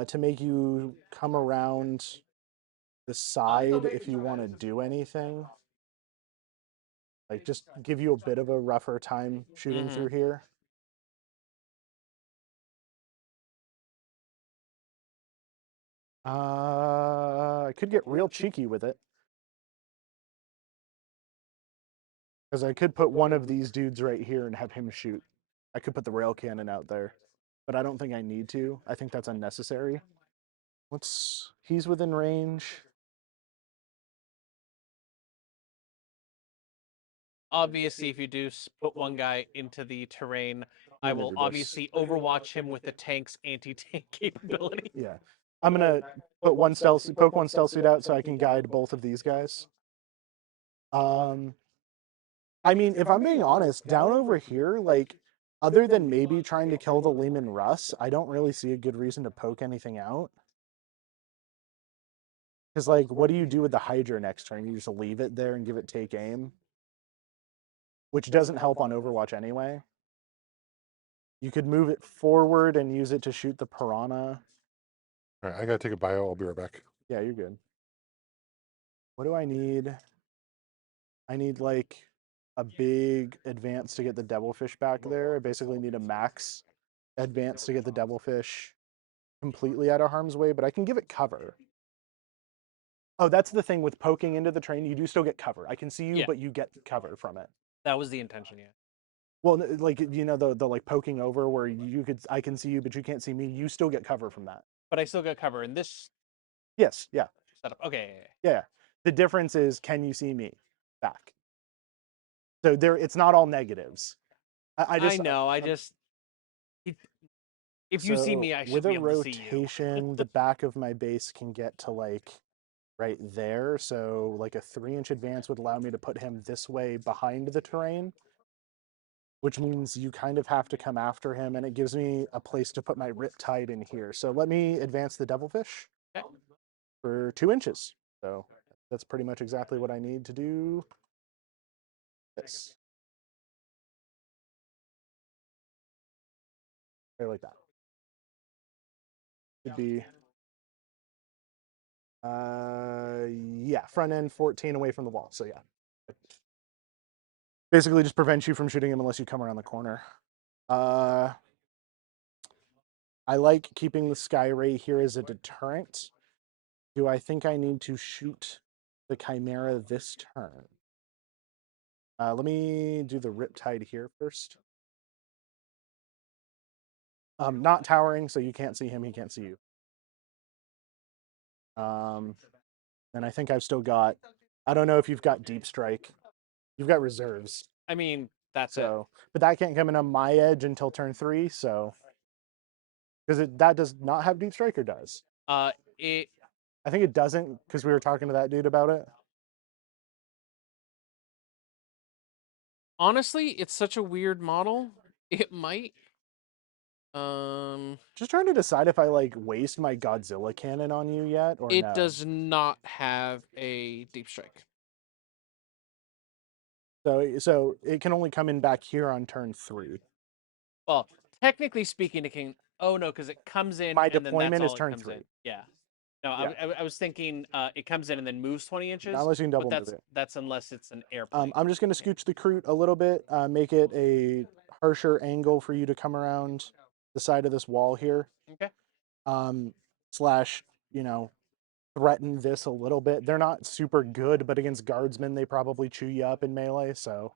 to make you come around the side if you want to do anything. Like just give you a bit of a rougher time shooting through here. I could get real cheeky with it. Because I could put one of these dudes right here and have him shoot. I could put the rail cannon out there. But I don't think I need to. I think that's unnecessary. He's within range. Obviously, if you do put one guy into the terrain, I will obviously overwatch him with the tank's anti-tank capability. Yeah. I'm going to poke one stealth suit out so I can guide both of these guys. I mean, if I'm being honest, down over here, like, other than maybe trying to kill the Lehman Russ, I don't really see a good reason to poke anything out. Because, like, what do you do with the Hydra next turn? You just leave it there and give it take aim? Which doesn't help on Overwatch anyway. You could move it forward and use it to shoot the Piranha. All right, I gotta take a bio. I'll be right back. Yeah, you're good. What do I need? I need, like, a big advance to get the Devilfish back there. I basically need a max advance to get the Devilfish completely out of harm's way, but I can give it cover. Oh, that's the thing with poking into the train. You do still get cover. I can see you, but you get cover from it. That was the intention, yeah. Well, like, you know, the like poking over where I can see you, but you can't see me. You still get cover from that. But I still got cover in this. Yes. Yeah. Setup. Okay. Yeah. The difference is, can you see me back? So it's not all negatives. I I just know. If you see so me, I should with be a able to see you. rotation, the back of my base can get to like right there. So like a 3-inch advance would allow me to put him this way behind the terrain, which means you kind of have to come after him, and it gives me a place to put my Riptide in here. So let me advance the Devilfish Okay. for 2 inches. So that's pretty much exactly what I need to do this. Right like that. Should be yeah, front end 14 away from the wall. So yeah. Basically just prevents you from shooting him unless you come around the corner. I like keeping the Sky Ray here as a deterrent. Do I think I need to shoot the Chimera this turn? Let me do the Riptide here first. Not towering, so you can't see him, he can't see you. And I think I've still got, I don't know if you've got Deep Strike. You've got reserves. I mean, that's it. So, but that can't come in on my edge until turn 3, so. Because that does not have Deep Strike, or does? It I think it doesn't, because we were talking to that dude about it. honestly, it's such a weird model. It might. Just trying to decide if I like waste my Godzilla cannon on you yet or It no. does not have a deep strike. So it can only come in back here on turn 3. Well, technically speaking, it can. Oh no, because it comes in My and then that's deployment is all it turn comes 3. in. Yeah. No, Yeah. I was thinking it comes in and then moves 20 inches. Not unless you can double But move it. that's unless it's an airplane. I'm just going to scooch the Kroot a little bit, make it a harsher angle for you to come around the side of this wall here. Okay. Slash, you know, threaten this a little bit. They're not super good, but against guardsmen, they probably chew you up in melee. So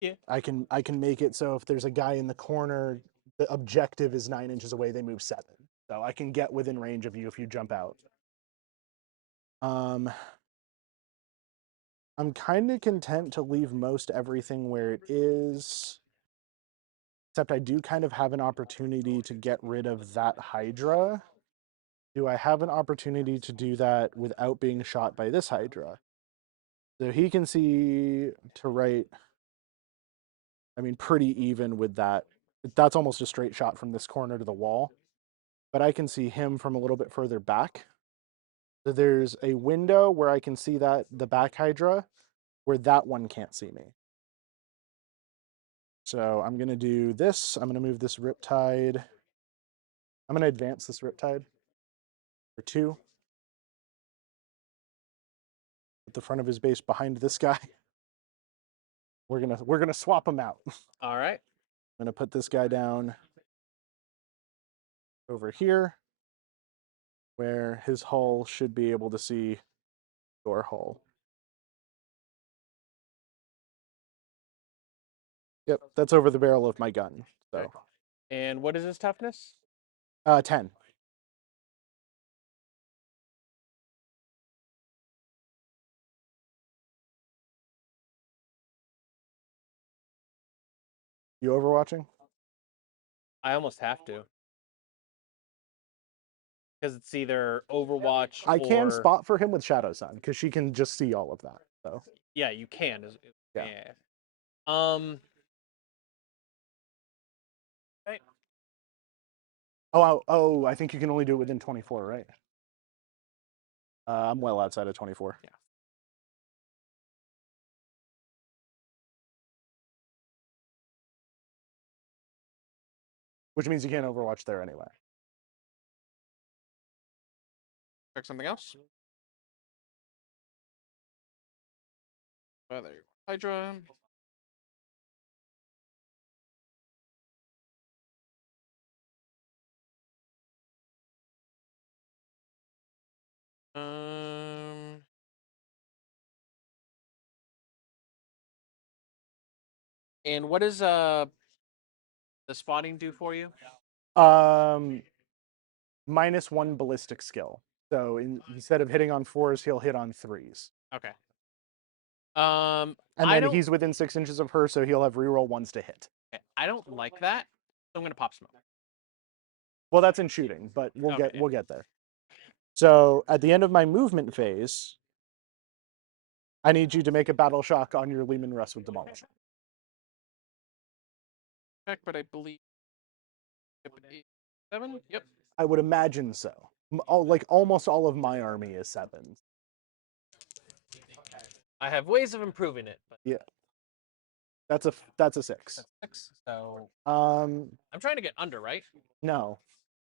Yeah. I can make it so if there's a guy in the corner, the objective is 9 inches away, they move 7. So I can get within range of you if you jump out. I'm kind of content to leave most everything where it is. Except I do kind of have an opportunity to get rid of that Hydra. Do I have an opportunity to do that without being shot by this Hydra? So he can see to right, I mean, pretty even with that. That's almost a straight shot from this corner to the wall. But I can see him from a little bit further back. So there's a window where I can see that the back Hydra, where that one can't see me. So I'm going to do this. I'm going to move this Riptide. I'm going to advance this Riptide for 2. At the front of his base behind this guy. We're gonna swap them out. All right. I'm gonna put this guy down over here, where his hull should be able to see your hull. Yep, that's over the barrel of my gun. So, Okay. And what is his toughness? 10. You overwatching? I almost have to. Because it's either Overwatch I can or spot for him with Shadow Sun because she can just see all of that. So yeah, you can. Yeah. Yeah. Okay. oh, I think you can only do it within 24, right? I'm well outside of 24. Yeah. Which means you can't overwatch there anyway. Check something else. Oh, there you go. Hydra. Um. And what does the spotting do for you? -1 ballistic skill. So instead of hitting on 4s, he'll hit on 3s. Okay. And And I then don't. he's within 6 inches of her, so he'll have reroll ones to hit. I don't like that, so I'm gonna pop smoke. Well, that's in shooting, but Okay, we'll get there. So at the end of my movement phase, I need you to make a battle shock on your Lehman Russ with Demolish. Check, but I believe. Yep, 7. Yep. I would imagine so. Like almost all of my army is 7s. I have ways of improving it, but Yeah. That's a 6. that's 6. So Um, I'm trying to get under, right? no.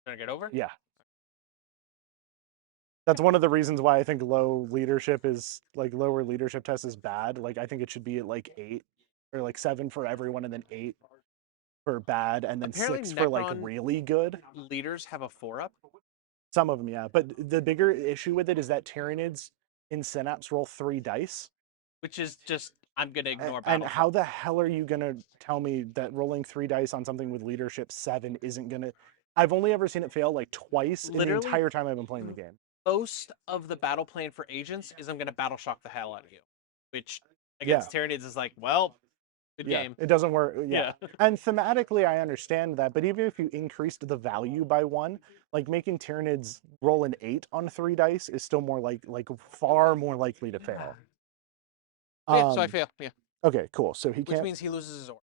Trying to get over. Yeah. That's one of the reasons why I think lower leadership test is bad. Like I think it should be at like 8 or like 7 for everyone and then 8 for bad and then Apparently 6 for like Necron- really good. Leaders have a 4-up. Some of them, yeah. But the bigger issue with it is that Tyranids in Synapse roll 3 dice. Which is just I'm gonna ignore And battle. how the hell are you gonna tell me that rolling 3 dice on something with leadership 7 isn't gonna? I've only ever seen it fail like twice in the Literally? entire time I've been playing the game. Most of the battle plan for agents is I'm gonna battle shock the hell out of you, which against Tyranids is like, well, good Yeah, game. it doesn't work. Yeah. Yeah. And thematically, I understand that, but even if you increased the value by 1, like making Tyranids roll an 8 on 3 dice is still more like far more likely to fail. Yeah, so I fail. Yeah, Okay, cool. So he which can't. means he loses his order.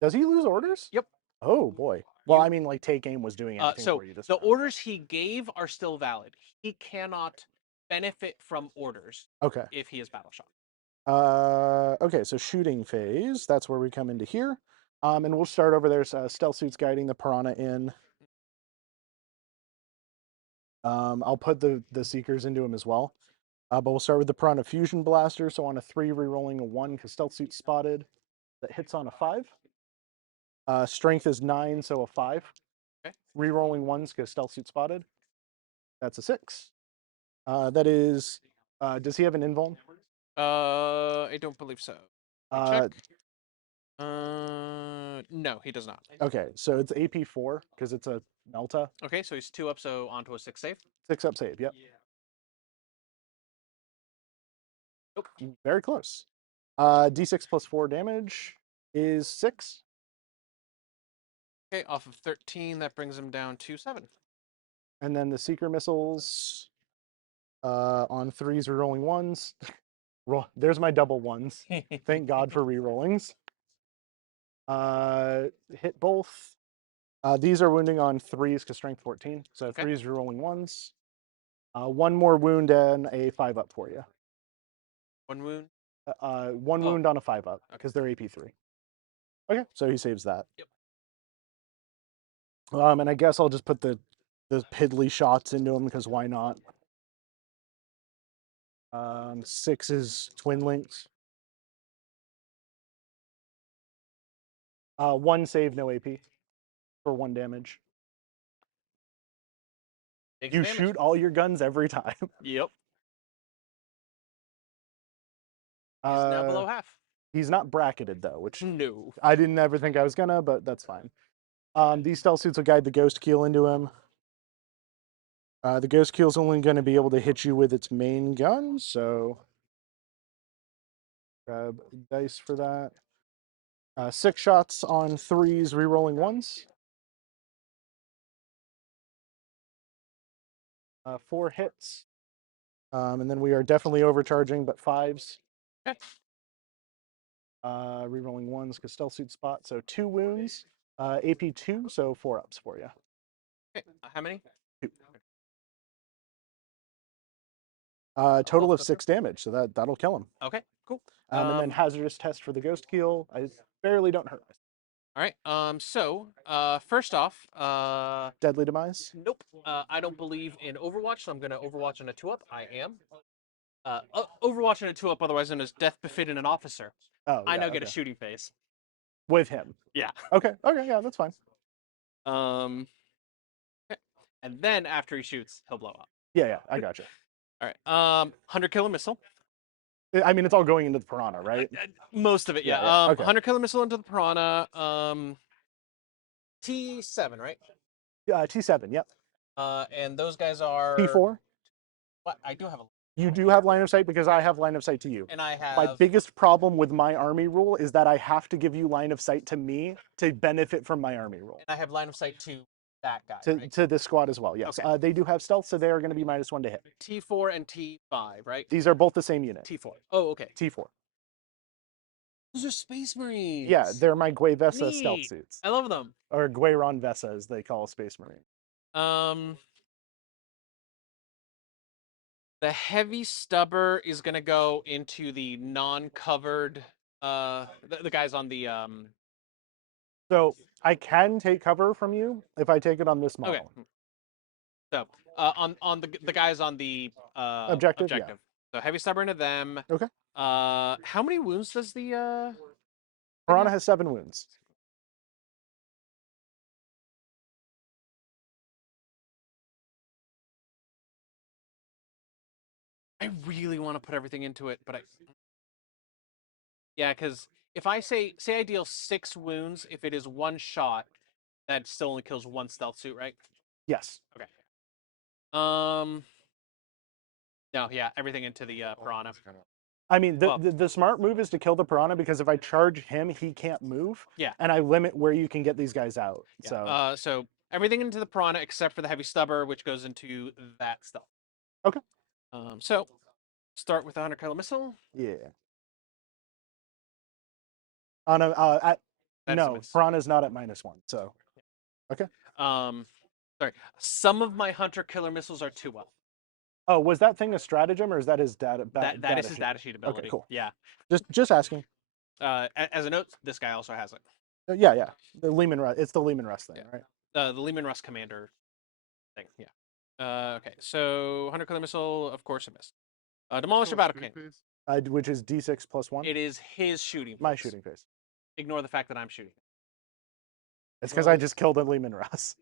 Does he lose orders? Yep. Oh boy. Well, You- I mean, like take aim was doing anything So for you this the round. orders he gave are still valid. He cannot benefit from orders Okay. if he is battle shock. Okay, so shooting phase. That's where we come into here. And we'll start over there. Stealth suits guiding the piranha in. I'll put the seekers into him as well. But we'll start with the piranha fusion blaster. So on a 3, re-rolling a 1 because stealth suit spotted. That hits on a 5. Strength is 9, so a 5. Okay. Re-rolling 1s because stealth suit spotted. That's a 6. That is. Does he have an invuln? I don't believe so. Let me Uh, check. No, he does not. Okay, so it's AP 4 because it's a Melta. Okay, so he's 2 up, so onto a 6 save. 6 up save. Yep. Nope. Very close. D6 plus 4 damage is 6. Okay, off of 13, that brings him down to 7. And then the seeker missiles on 3s, rerolling 1s. There's my double 1s. Thank God for rerollings. Hit both. These are wounding on 3s because strength 14. So Okay. 3s, rerolling 1s. 1 more wound and a 5 up for you. 1 wound. One wound on a 5 up because they're AP 3. Okay, so he saves that. Yep. And I guess I'll just put the piddly shots into him because why not? 6 is twin links. 1 save, no AP for 1 damage. Takes You damage. shoot all your guns every time. Yep. He's now below half. He's not bracketed though, which No. I didn't ever think I was gonna, but that's fine. These stealth suits will guide the ghost keel into him. The ghost keel's only going to be able to hit you with its main gun, so grab dice for that. 6 shots on 3s, rerolling 1s. 4 hits. And then we are definitely overcharging, but 5s. Okay. Rerolling 1s because stealth suit spot. So 2 wounds. AP 2, so 4 ups for you. Okay. How many? 2. Total of 6 damage, so that'll kill him. Okay, cool. And then hazardous test for the ghost keel. I barely don't hurt. All right. First off, Deadly demise. nope. I don't believe in Overwatch, so I'm gonna Overwatch on a 2-up. I am. Overwatch on a 2-up, otherwise known as Death Befitting an Officer. Oh, I yeah, now get a okay. shooting phase. With him. Yeah. Okay. Yeah, that's fine. Okay. And then after he shoots, he'll blow up. Yeah, I gotcha. All right. 100 killer missile. I mean, it's all going into the piranha, right? Most of it, yeah. Yeah, okay. 100 killer missile into the piranha. T7, right? T7. Yep. And those guys are T4. What? I do have a. You do have line of sight because I have line of sight to you. And I have. My biggest problem with my army rule is that I have to give you line of sight to me to benefit from my army rule. And I have line of sight to that guy. To, right? to this squad as well, yes. Okay. They do have stealth, so they are going to be -1 to hit. T4 and T5, right? These are both the same unit. T4. Oh, okay. T4. Those are Space Marines. Yeah, they're my Guevesa stealth Neat. suits. I love them. Or Gueron Vesa, as they call Space Marine. The heavy stubber is gonna go into the non-covered. The guys on the So I can take cover from you if I take it on this model. Okay. So on the guys on the Objective, yeah. So heavy stubber into them. Okay. How many wounds does the Piranha has 7 wounds. I really want to put everything into it, but yeah, because if I say I deal 6 wounds, if it is 1 shot, that still only kills 1 stealth suit, right? Yes. Okay. No, yeah, everything into the piranha. I mean, Well- the smart move is to kill the Piranha because if I charge him, he can't move. Yeah. And I limit where you can get these guys out. Yeah. So everything into the piranha except for the heavy stubber, which goes into that stealth. Okay. So start with the 100 kilo missile. Yeah. On a That is a no, miss. Piranha's not at -1. So Sorry. Some of my hunter killer missiles are too well. oh, was that thing a stratagem or is that his data? That is his sheet? data sheet ability. cool. Yeah. Just asking. As a note, this guy also has it. Yeah. The Lehman Russ. It's the Lehman Russ thing, Yeah. right? The Lehman Russ commander thing. Yeah. Okay. So 100 killer missile, of course, it missed. Demolish a battle cannon. Which is D6 +1. It is his shooting. My phase. shooting phase. Ignore the fact that I'm shooting. It's because I just killed a Lehman Russ.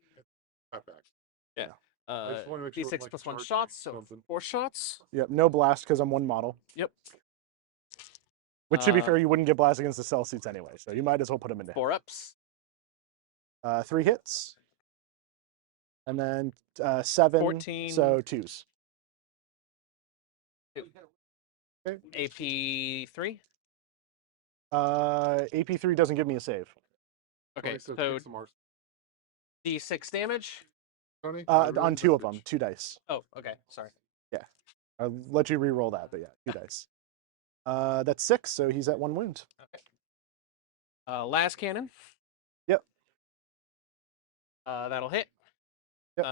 Yeah. I just wanna make sure, D6 like, plus 1 charge shots, so something. 4 shots. Yep. No blast because I'm 1 model. Yep. Which, to be fair, you wouldn't get blast against the cell suits anyway, so you might as well put them in there. 4 ups. 3 hits. And then 7. 14. So 2s. AP 3. AP3 doesn't give me a save. Okay, so D6 damage. On 2 of them, 2 dice. Oh, okay. Sorry. I'll let you re-roll that, but yeah, 2 dice. That's 6, so he's at 1 wound. Okay. Last cannon. Yep. That'll hit. Yep.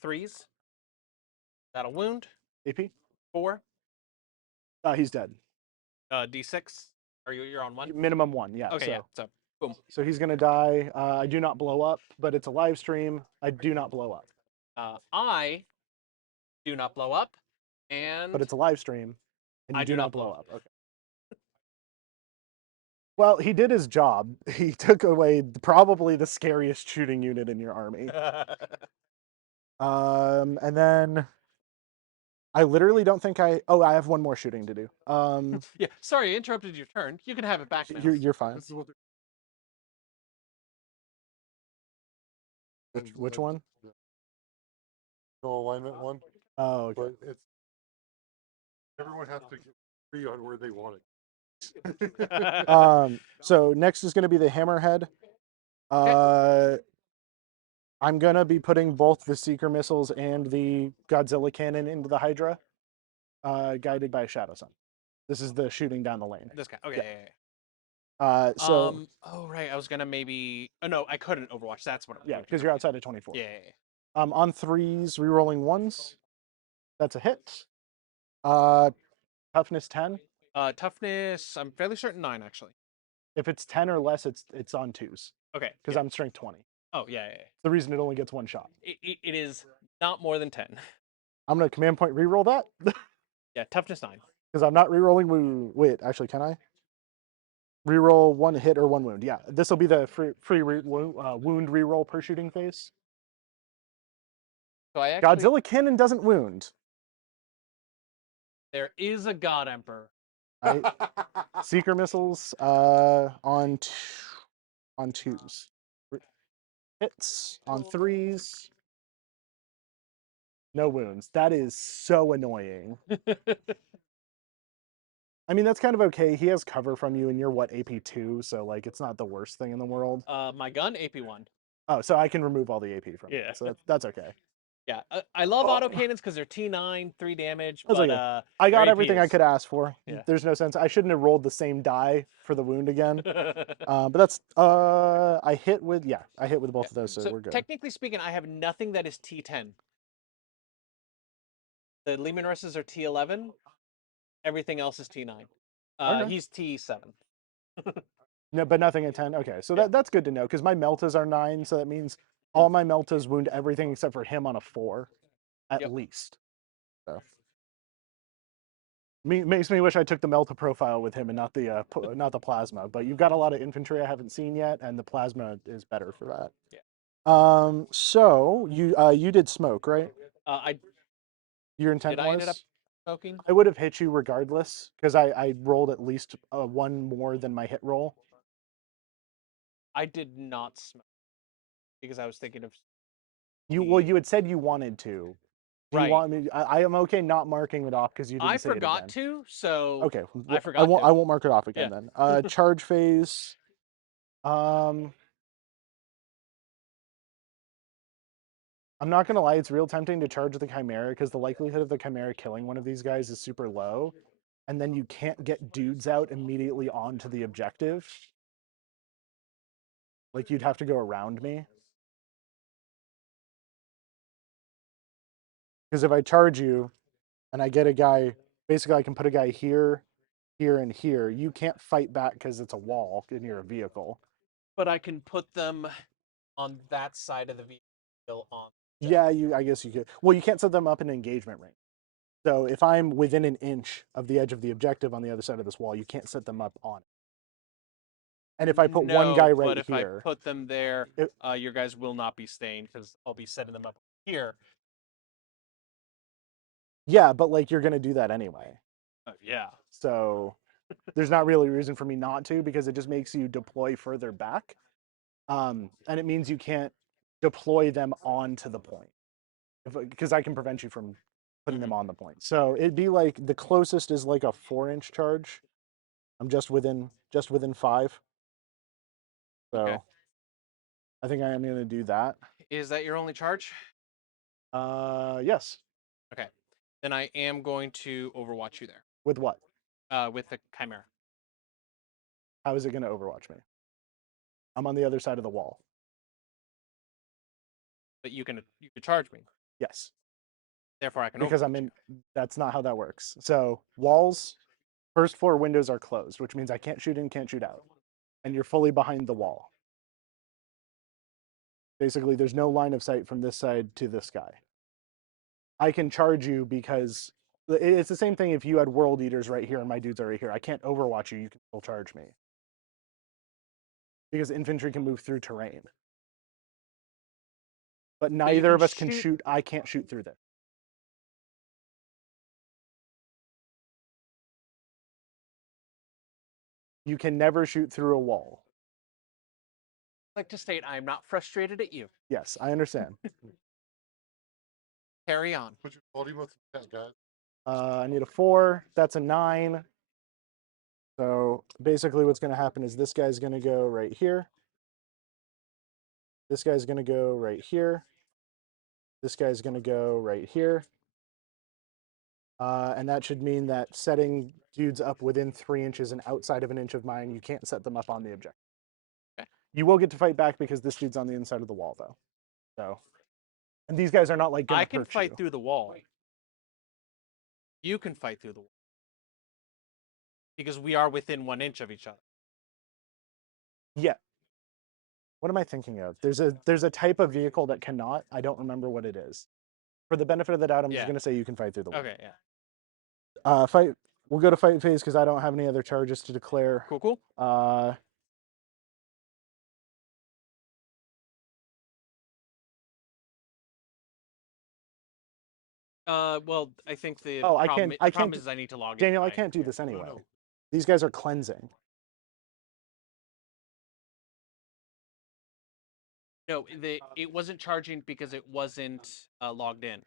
3s. That'll wound. AP? 4. He's dead. D6. You're on 1? Minimum 1, yeah. Okay, so, yeah. So boom. So he's gonna die. I do not blow up, but it's a live stream. I do not blow up, I do not blow up, and but it's a live stream, and you I do not blow up. Okay. Well, he did his job. He took away probably the scariest shooting unit in your army. And then I literally don't think I. Oh, I have 1 more shooting to do. Yeah. Sorry, I interrupted your turn. You can have it back now. You're fine. This is what Which one? No alignment one, Oh, okay. but it's everyone has to agree on where they want it. So next is going to be the Hammerhead. I'm going to be putting both the Seeker missiles and the Godzilla cannon into the Hydra, guided by a Shadow Sun. This is the shooting down the lane. This guy. Okay. Yeah. Yeah. So Oh right. I was gonna maybe. Oh no, I couldn't Overwatch. That's what. yeah, because you're outside of 24. Yeah. On 3s, rerolling 1s. That's a hit. Toughness 10. Toughness. I'm fairly certain 9 actually. If it's 10 or less, it's on 2s Okay. because yeah. I'm strength 20. Oh yeah. The reason it only gets 1 shot. It is not more than 10. I'm gonna command point reroll that Yeah. Toughness 9. because I'm not rerolling wound. Wait, actually, can I? Reroll 1 hit or 1 wound. Yeah, this will be the free wound reroll per shooting phase. So I actually. Godzilla cannon doesn't wound. There is a God Emperor. Right? Seeker missiles on 2s. Hits on 3s. No wounds. That is so annoying. I mean, that's kind of okay. He has cover from you, and you're what, AP2, so like it's not the worst thing in the world. My gun, AP1. Oh, so I can remove all the AP from Yeah. it. So that's okay. Yeah, I love Oh. autocannons because they're T9, 3 damage, That's but okay. I got your AP everything I is- could ask for. Yeah. There's no sense. I shouldn't have rolled the same die for the wound again. But that's I hit with both Yeah. of those, so, So we're good. technically speaking, I have nothing that is T10. The Lehman Russes are T11. Everything else is T9. Okay. He's T7. No, but nothing at 10. Okay, so Yeah. that's good to know because my meltas are 9, so that means all my meltas wound everything except for him on a 4, at Yep. least. So makes me wish I took the melta profile with him and not the plasma. But you've got a lot of infantry I haven't seen yet, and the plasma is better for that. Yeah. So you did smoke, right? I Your intent did. I ended up was? smoking. I would have hit you regardless because I rolled at least one more than my hit roll. I did not smoke because I was thinking of You had said you wanted to. Do you right. want me? I am okay not marking it off because you didn't I say it forgot again. to, so Okay, I forgot won't. to. I won't mark it off again Yeah. then. Charge phase. I'm not gonna lie. It's real tempting to charge the Chimera because the likelihood of the Chimera killing one of these guys is super low, and then you can't get dudes out immediately onto the objective. Like you'd have to go around me. Because if I charge you, and I get a guy, basically I can put a guy here, here, and here. You can't fight back because it's a wall and you're a vehicle. But I can put them on that side of the vehicle on. Yeah, I guess you could. Well, you can't set them up in engagement range. So if I'm within an inch of the edge of the objective on the other side of this wall, you can't set them up on it. And if I put one guy right but if here, I put them there, it- your guys will not be staying because I'll be setting them up here. yeah, but like you're gonna do that anyway. Yeah. So there's not really a reason for me not to because it just makes you deploy further back. And it means you can't deploy them onto the point because I can prevent you from putting them on the point. So it'd be like the closest is like a 4-inch charge. I'm just within 5. So Okay. I think I am going to do that. Is that your only charge? Yes. Okay. Then I am going to overwatch you there. With what? With the Chimera. How is it going to overwatch me? I'm on the other side of the wall. But you can charge me. Yes. Therefore, I can Because I'm in. That's not how that works. So walls, first floor windows are closed, which means I can't shoot in, can't shoot out, and you're fully behind the wall. Basically, there's no line of sight from this side to this guy. I can charge you because it's the same thing if you had world eaters right here and my dudes are right here. I can't overwatch you. You can still charge me because infantry can move through terrain. But neither of us can shoot. I can't shoot through this. You can never shoot through a wall. I'd like to state I am not frustrated at you. Yes, I understand. Carry on. Put your quality modes in chat, guys. I need a 4. That's a 9. So basically what's going to happen is this guy's going to go right here. This guy's going to go right here. This guy's going to go right here. And that should mean that setting dudes up within 3 inches and outside of an inch of mine, you can't set them up on the objective. Okay. You will get to fight back because this dude's on the inside of the wall, though. So, and these guys are not like going I to can hurt fight you. through the wall. You can fight through the wall. Because we are within 1 inch of each other. Yeah. What am I thinking of? There's a type of vehicle that cannot. I don't remember what it is. For the benefit of the doubt, I'm just going to say you can fight through the wall. Okay, yeah. Fight. We'll go to fight phase because I don't have any other charges to declare. Cool. Well, I think the problem is I need to log in. Daniel, I can't do this anyway. These guys are cleansing. No, it wasn't charging because it wasn't logged in.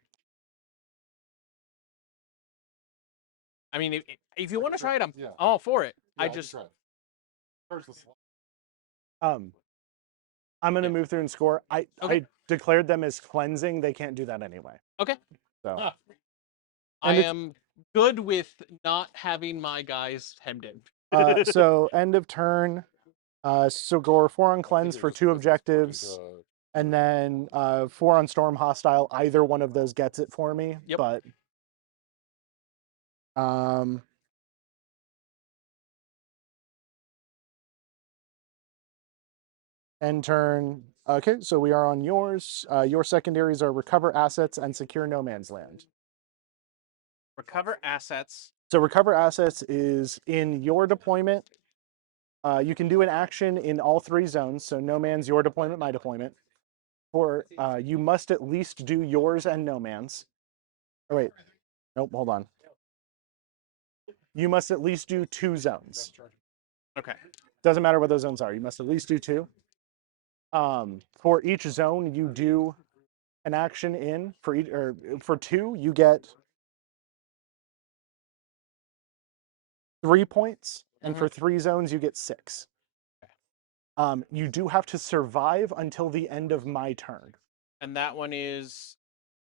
I mean, if you want to try it, I'm Yeah. all for it. Yeah, I I'll just try it. First, the slot. I'm gonna Yeah. move through and score. Okay. I declared them as cleansing. They can't do that anyway. Okay. So Ah, I And it's- am good with not having my guys hemmed in. so end of turn. So go 4 on cleanse for 2 objectives, and then 4 on storm hostile. Either one of those gets it for me. Yep. But end turn. Okay, so we are on yours. Your secondaries are recover assets and secure no man's land. Recover assets. So recover assets is in your deployment. You can do an action in all 3 zones. So no man's, your deployment, my deployment. For you must at least do yours and no man's. Oh wait, nope. Hold on. You must at least do 2 zones. Okay. Doesn't matter what those zones are. You must at least do 2. For each zone, you do an action in. For each or for 2, you get 3 points, and for 3 zones, you get 6. You do have to survive until the end of my turn. And that one is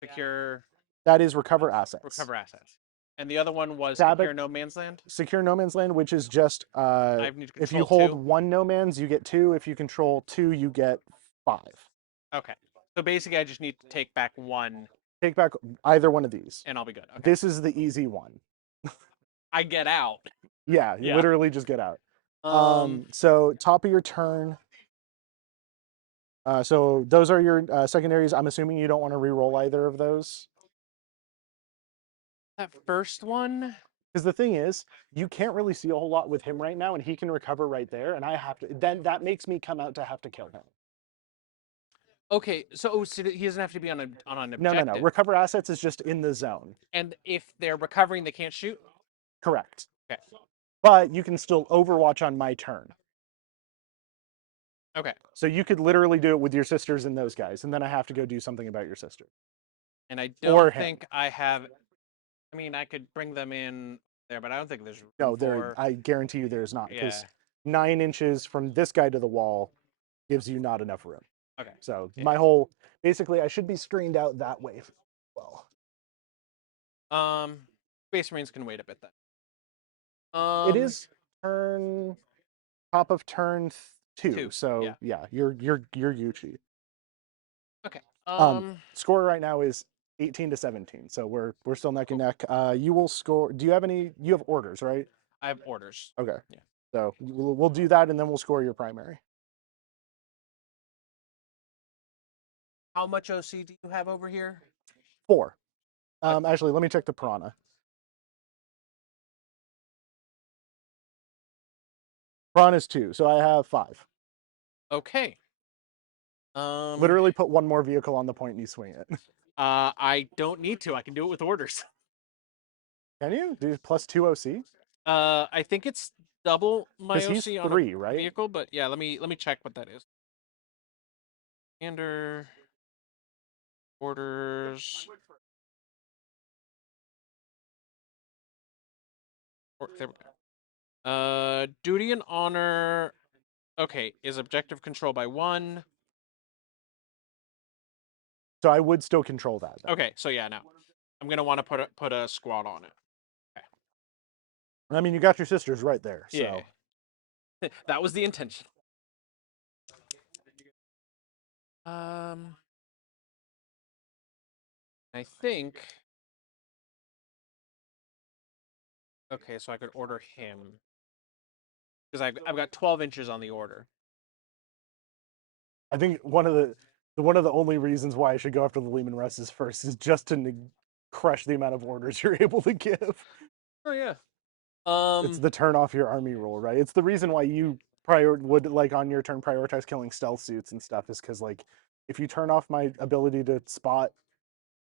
secure. That is recover assets. Recover assets. And the other one was Sabbath- secure no man's land. Secure no man's land, which is just I need to if you control hold 2. 1 no man's, you get 2. If you control 2, you get 5. Okay. So basically, I just need to take back 1, Take back either one of these. and I'll be good. Okay. This is the easy one. I get out. Yeah, you Yeah. literally just get out. Um. So top of your turn. So those are your secondaries. I'm assuming you don't want to re-roll either of those. That first one. Because the thing is, you can't really see a whole lot with him right now, and he can recover right there, and I have to. Then that makes me come out to have to kill him. Okay. So he doesn't have to be on an objective. No. Recover assets is just in the zone. And if they're recovering, they can't shoot. Correct. Okay. But you can still overwatch on my turn. Okay. So you could literally do it with your sisters and those guys, and then I have to go do something about your sister. And I Or don't him. think I have. I mean, I could bring them in there, but I don't think there's room No, for. I guarantee you there's not, because Yeah. 9 inches from this guy to the wall gives you not enough room. Okay. So Yeah. my whole, basically, I should be screened out that way. Well, Space Marines can wait a bit then. it is turn top of turn 2. 2, So yeah, you're Yuchi. Okay. Score right now is 18 to 17. So we're still neck and neck. You will score. Do you have any? You have orders, right? I have orders. Okay. Yeah. So we'll do that, and then we'll score your primary. How much OC do you have over here? 4. Actually, let me check the piranha. Piranha's 2, so I have 5. Okay. Literally put 1 more vehicle on the point and you swing it. I don't need to. I can do it with orders. Can you do plus 2 OC? I think it's double my 'Cause he's OC on 3, a right? vehicle, but yeah, let me check what that is. Commander orders. There we go. Duty and honor. Okay, is objective control by 1. So I would still control that. Then. Okay, so yeah, no, I'm gonna want to put a squad on it. I mean, you got your sisters right there. So. Yeah, that was the intention. I think. Okay, so I could order him because I've got 12 inches on the order. I think one of the only reasons why I should go after the Lehman Russes first is just to crush the amount of orders you're able to give. Oh yeah. It's the turn off your army rule, right? It's the reason why you would like on your turn prioritize killing stealth suits and stuff, is because like if you turn off my ability to spot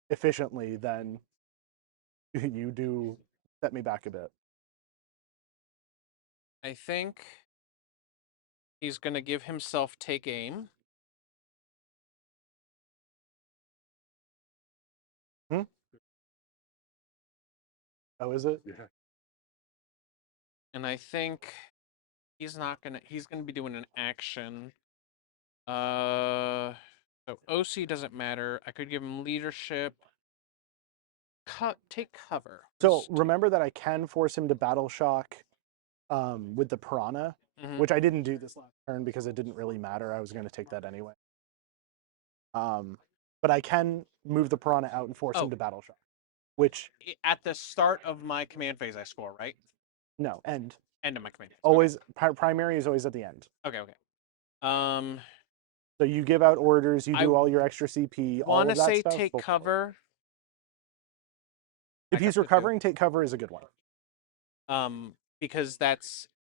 efficiently, then you do set me back a bit. I think he's gonna give himself take aim. Oh, is it? Yeah. And I think he's gonna be doing an action. So OC doesn't matter. I could give him leadership. Take cover. So remember that I can force him to battle shock with the piranha, Mhm. which I didn't do this last turn because it didn't really matter. I was going to take that anyway. But I can move the piranha out and force him Oh. to battle shock, which At the start of my command phase, I score, right? no end. End of my command phase. Always primary is always at the end. Okay. Okay. So you give out orders, you I do all your extra CP, all Want of to that say stuff. take before. cover. If I he's got the two. recovering, take cover is a good one. Because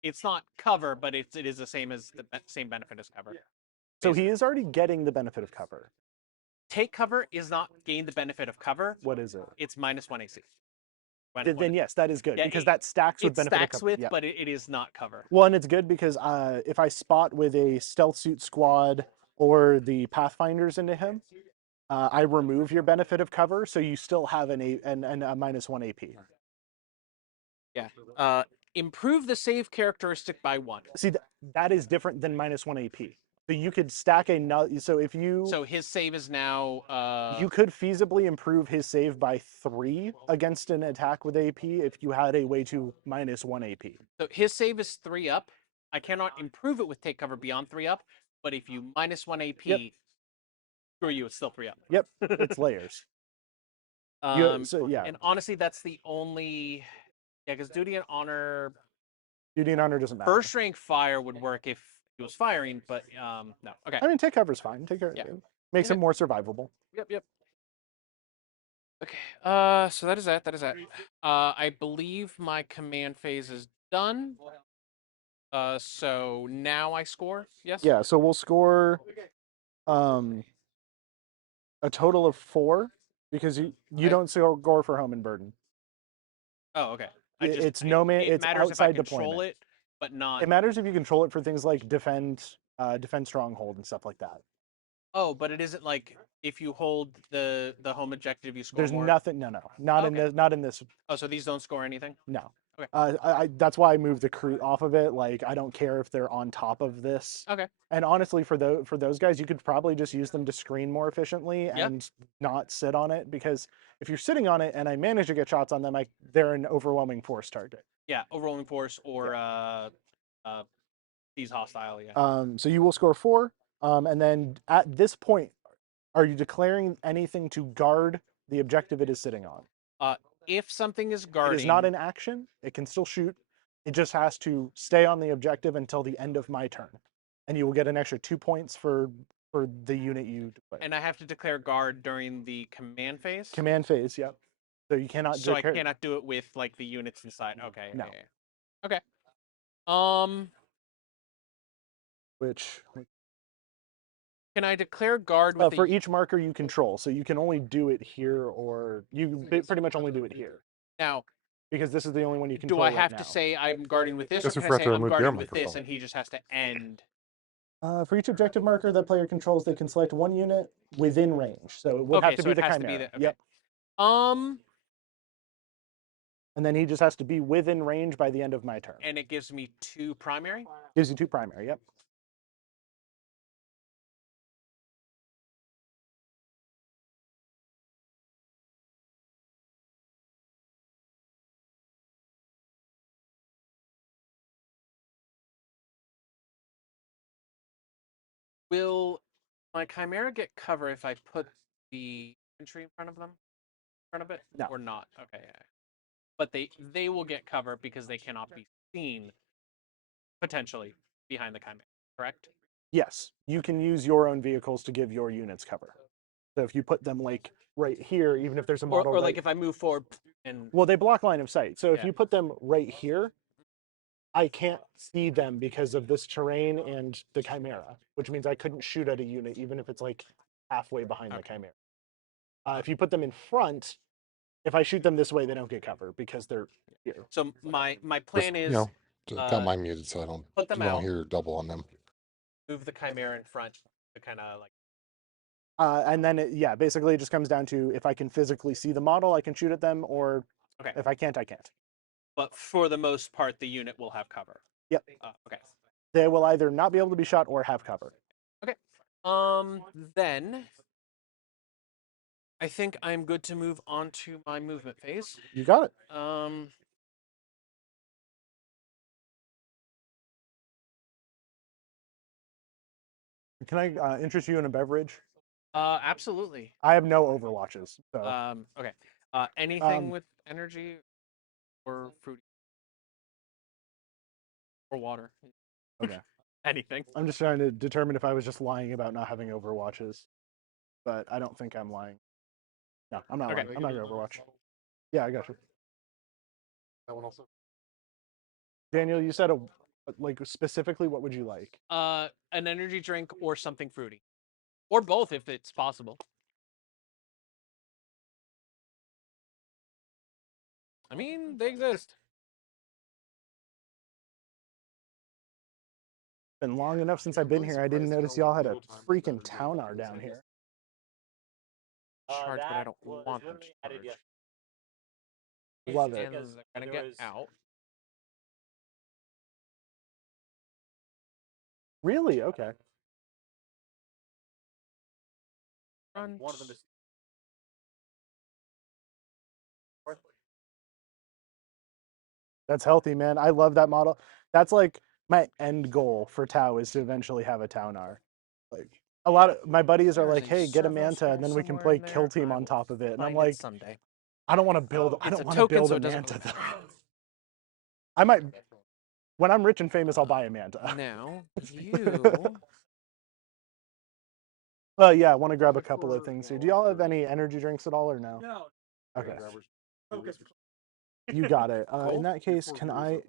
it's not cover, but it is the same as the same benefit as cover. So Basically. he is already getting the benefit of cover. Take cover is not gain the benefit of cover. What is it? It's -1 AC. Then yes, that is good Yeah, because that stacks with It benefit stacks of cover. with, Yeah. but it is not cover. Well, and it's good because if I spot with a stealth suit squad or the Pathfinders into him, I remove your benefit of cover, so you still have a -1 AP. Yeah. Improve the save characteristic by 1. See, that is different than -1 AP. So you could stack a so if you So his save is now you could feasibly improve his save by 3 against an attack with AP if you had a way to -1 AP. so his save is 3 up. I cannot improve it with take cover beyond 3 up, but if you -1 AP, Yep. screw you, it's still 3 up. Yep, it's layers. So yeah, And honestly, that's the only because duty and honor duty and honor doesn't matter. first rank fire would work if he was firing, but no. Okay. I mean, take cover's fine. Take cover Yeah. makes Okay. it more survivable. Yep. Okay. So that is that. That is that. I believe my command phase is done. So now I score. Yes. Yeah, so we'll score a total of 4 because you don't score for home and burden. Oh, okay. It's no man. It It's matters if I outside control deployment. it, but not. It matters if you control it for things like defend stronghold and stuff like that. Oh, but it isn't like if you hold the home objective, you score There's more. nothing. No, not in Okay. this. Not in this. Oh, so these don't score anything. No. Okay. That's why I moved the crew off of it. Like I don't care if they're on top of this. Okay. And honestly, for those guys, you could probably just use them to screen more efficiently and not sit on it because if you're sitting on it and I manage to get shots on them, they're an overwhelming force target. Yeah, overwhelming force or these hostile. Yeah. So you will score 4, and then at this point, are you declaring anything to guard the objective it is sitting on? If something is guarding, It is not an action. It can still shoot. It just has to stay on the objective until the end of my turn, and you will get an extra 2 points for the unit you declare. and I have to declare guard during the command phase. Command phase, yep. So you cannot. So I cannot do it with like the units inside. Okay. No. Okay. Which Can I declare guard with for each marker you control, so you can only do it here, or you pretty much only do it here now? because this is the only one you control. Do I right have now. to say I'm guarding with this, Guess or we can I forgot say to I'm remove your guarding with this, microphone. and he just has to end? For each objective marker that player controls, they can select one unit within range. So it would have to so be it the has Chimera. to be the. Okay. Yep. And then he just has to be within range by the end of my turn. And it gives me 2 primary. Gives you 2 primary. Yep. Will my Chimera get cover if I put the infantry in front of them? In front of it? No. Or not? Okay, yeah. But they will get cover because they cannot be seen potentially behind the Chimera, correct? Yes. You can use your own vehicles to give your units cover. So if you put them like right here, even if there's a model Or like if I move forward and well, they block line of sight. So if Yeah. you put them right here, I can't see them because of this terrain and the Chimera, which means I couldn't shoot at a unit even if it's like halfway behind the Okay. Chimera. If you put them in front, if I shoot them this way, they don't get cover because they're here. so my Just, plan is got mine muted so I don't put them you don't out. hear double on them. Move the Chimera in front to kind of like And then, basically it just comes down to if I can physically see the model, I can shoot at them, or Okay. if I can't, I can't. but for the most part, the unit will have cover. Yep. Okay. They will either not be able to be shot or have cover. Then I think I'm good to move on to my movement phase. You got it. Can I interest you in a beverage? Absolutely. I have no Overwatches, so Okay. Anything with energy or fruit or water. okay. Anything. I'm just trying to determine if I was just lying about not having Overwatches, but I don't think I'm lying. No, I'm not Okay. lying. I'm not gonna Overwatch. Yeah, I got you. That one also. Daniel, you said like specifically what would you like? An energy drink or something fruity, or both if it's possible. I mean, they exist. Been long enough since I've been here. I didn't notice y'all had a freaking towner down here. Charge, but I don't want them to charge. Love it. And they're gonna get out. Really? Okay. Front. One of them is That's healthy, man. I love that model. That's like my end goal for Tau is to eventually have a Taunar. Like a lot of my buddies are There's like, a "Hey, get a servo Manta, store and then we can somewhere play in there. Kill Team I on will top of it." And I'm find like, someday. I don't want to build. I It's don't a want to token, build so a it doesn't. Manta though. I might. When I'm rich and famous, I'll buy a Manta. Now you. Well, yeah, I want to grab a couple of things here. Do y'all have any energy drinks at all, or no? no. Okay, Focus. you got it. In that case, can I?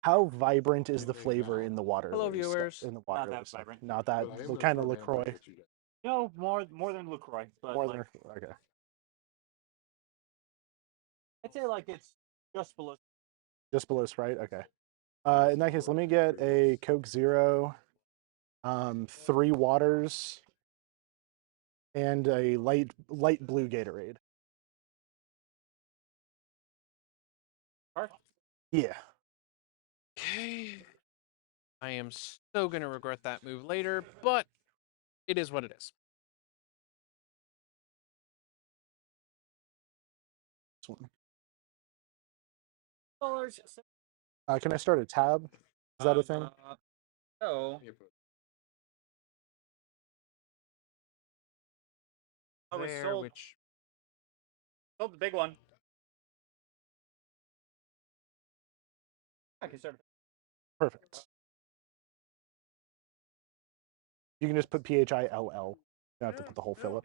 How vibrant is the flavor in the water? Hello, lily stuff- viewers. In the Not water that lily stuff? vibrant. Not that kind of Lacroix. No, more than Lucroy, but More like, than okay. I'd say like it's just below. Just below Sprite. Okay. In that case, let me get a Coke Zero, 3 waters, and a light blue Gatorade. Yeah. Okay. I am so gonna regret that move later, but it is what it is. This one. Colors. Can I start a tab? Is that a thing? So. I was There, sold. which Sold the big one. I can start. Perfect. You can just put PHILL. You don't have to put the whole Philip.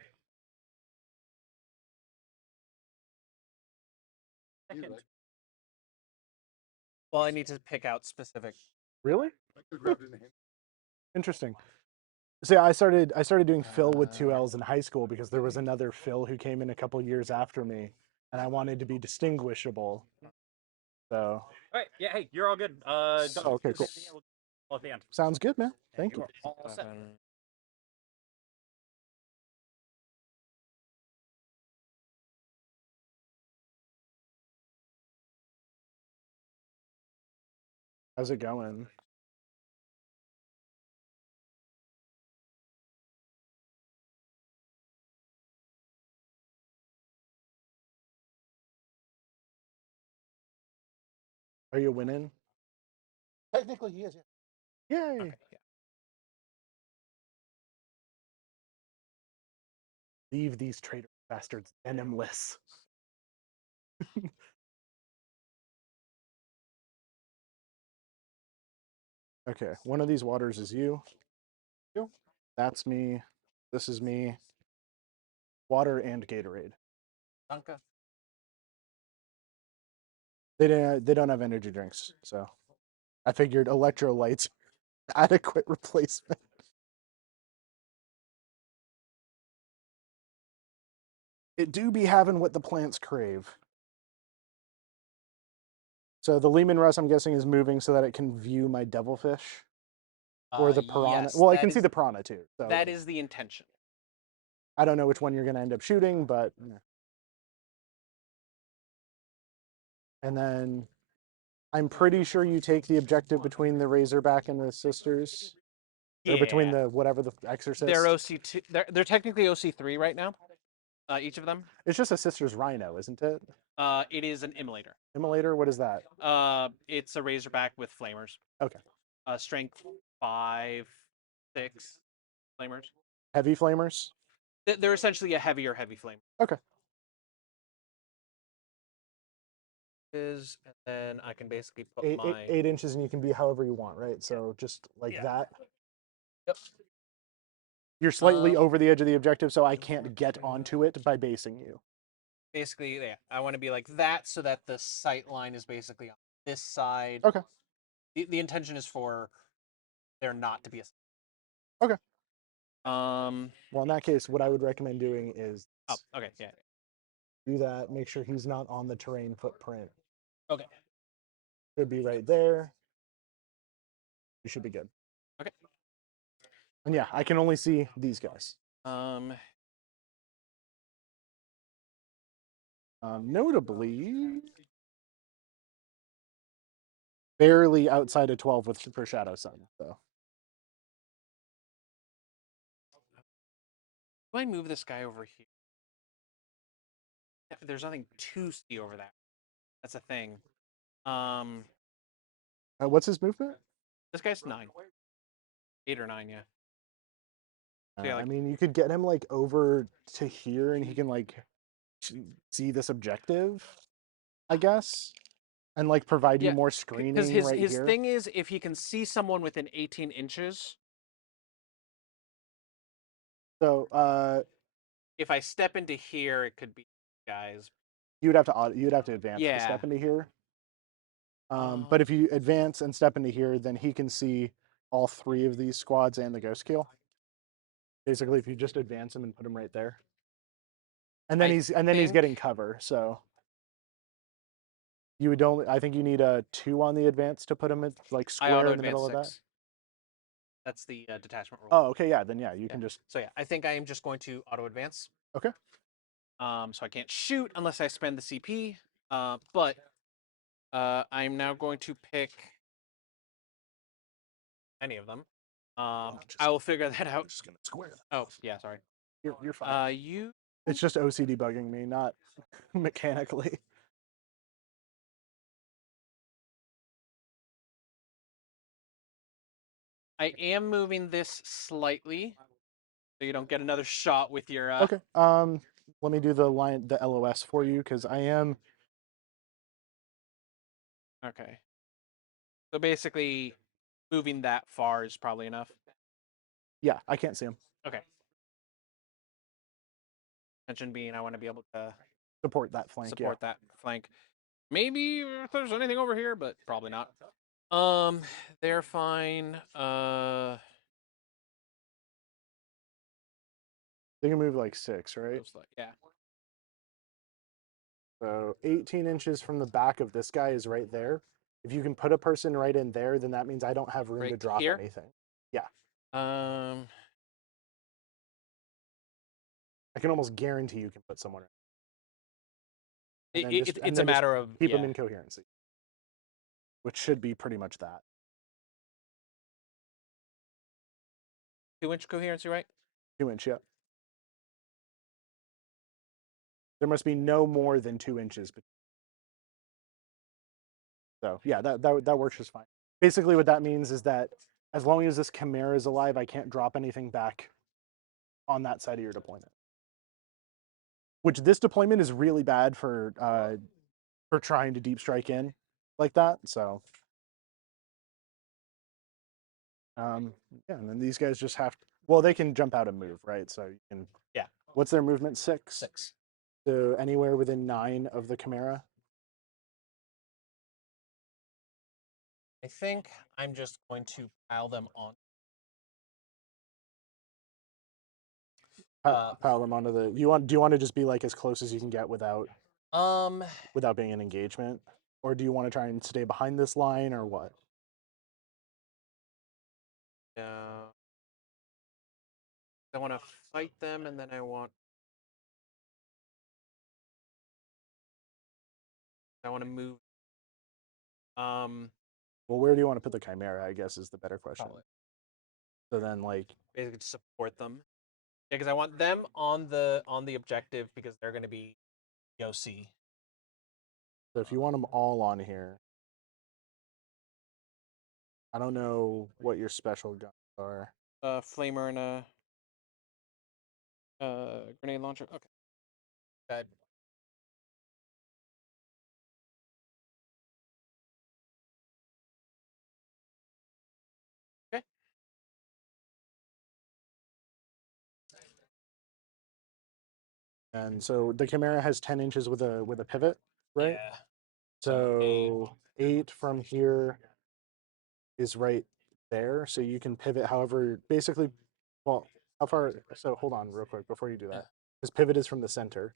Second. well, I need to pick out specific. Really? Interesting. See, I started doing Phil with 2 L's in high school because there was another Phil who came in a couple years after me, and I wanted to be distinguishable. So. All right. Yeah. Hey, you're all good. Oh, okay, cool. At the end. Sounds good, man. Thank you. are all set. 7. How's it going? Are you winning? Technically, he is. Yeah. Yay! Okay, yeah. Leave these traitor bastards venomless. Okay, one of these waters is you. That's me. This is me. Water and Gatorade. Danke. They don't have energy drinks, so I figured electrolytes adequate replacement. It do be having what the plants crave. So the Lehman Russ, I'm guessing, is moving so that it can view my devilfish or the piranha. Yes, Well, I that can see is- the piranha too. So That is the intention. I don't know which one you're going to end up shooting, but. And then I'm pretty sure you take the objective between the Razorback and the Sisters, or between the whatever the Exorcist. They're OC2. They're technically OC3 right now. Each of them. It's just a Sisters Rhino, isn't it? It is an immolator. Immolator. What is that? It's a Razorback with flamers. Okay. Strength 5, 6 flamers. Heavy flamers. They're essentially a heavy flame. Okay. And then I can basically put Eight, my 8 inches, and you can be however you want, right? So just like Yeah. that. Yep. You're slightly over the edge of the objective, so I can't get onto it by basing you. Basically, yeah, I want to be like that so that the sight line is basically on this side. Okay. The intention is for there not to be a. Okay. Well, in that case, what I would recommend doing is okay, yeah. Do that. Make sure he's not on the terrain footprint. Okay. Should be right there. You should be good. Okay. And yeah, I can only see these guys. Notably, barely outside of 12 for Shadow Sun, though. Do I move this guy over here? There's nothing to see over that. That's a thing. What's his movement? This guy's 9. 8 or 9, yeah. So, yeah, I like, mean, you could get him like over to here, and he can like see this objective, I guess, and like provide you Yeah, more screening because his right his here. thing is if he can see someone within 18 inches. So, If I step into here, it could be guys. you'd have to advance to Yeah. step into here. But if you advance and step into here, then he can see all 3 of these squads and the ghost kill. Basically, if you just advance him and put him right there, and then he's getting cover. So you would only. I think you need a 2 on the advance to put him in, like I square auto in the middle of that. 6. That's the detachment rule. Oh, okay, yeah. Then yeah, you can just. So yeah, I think I am just going to auto advance. Okay. So I can't shoot unless I spend the CP. But I'm now going to pick any of them. I will figure that out. Just gonna square. Oh yeah, sorry. You're fine. You. It's just OCD bugging me, not mechanically. I am moving this slightly, so you don't get another shot with your. Okay. Let me do the LOS for you because I am. Okay. So basically, moving that far is probably enough. Yeah, I can't see him. Okay. Intention being, I want to be able to Support that flank. support that flank. Maybe if there's anything over here, but probably not. They're fine. They can move like 6, right? Yeah. So 18 inches from the back of this guy is right there. If you can put a person right in there, then that means I don't have room to Right drop here? anything. Um. I can almost guarantee you can put someone in. And then It's a matter of keep them in coherency, which should be pretty much that. 2-inch coherency, right? 2-inch, yeah. There must be no more than 2 inches. So yeah, that works just fine. Basically, what that means is that as long as this Chimera is alive, I can't drop anything back on that side of your deployment. Which this deployment is really bad for trying to deep strike in like that. So yeah, and then these guys just have to, well, they can jump out and move, right? So you can. Yeah. What's their movement? 6. 6. So anywhere within 9 of the Chimera. I think I'm just going to pile them on. Pile them onto the. Do you want to just be like as close as you can get without being an engagement, or do you want to try and stay behind this line, or what? I want to fight them, and then I want to move Well, where do you want to put the Chimera, I guess, is the better question. Probably. So then, like, Basically to support them. Yeah, because I want them on the objective because they're going to be the OC. so if you want them all on here, I don't know what your special guns are. Flamer and a grenade launcher. Okay. That okay. And so the Chimera has 10 inches with a pivot, right? Yeah. So 8 from here is right there. So you can pivot however, basically, well, how far? So hold on real quick before you do that. Because pivot is from the center.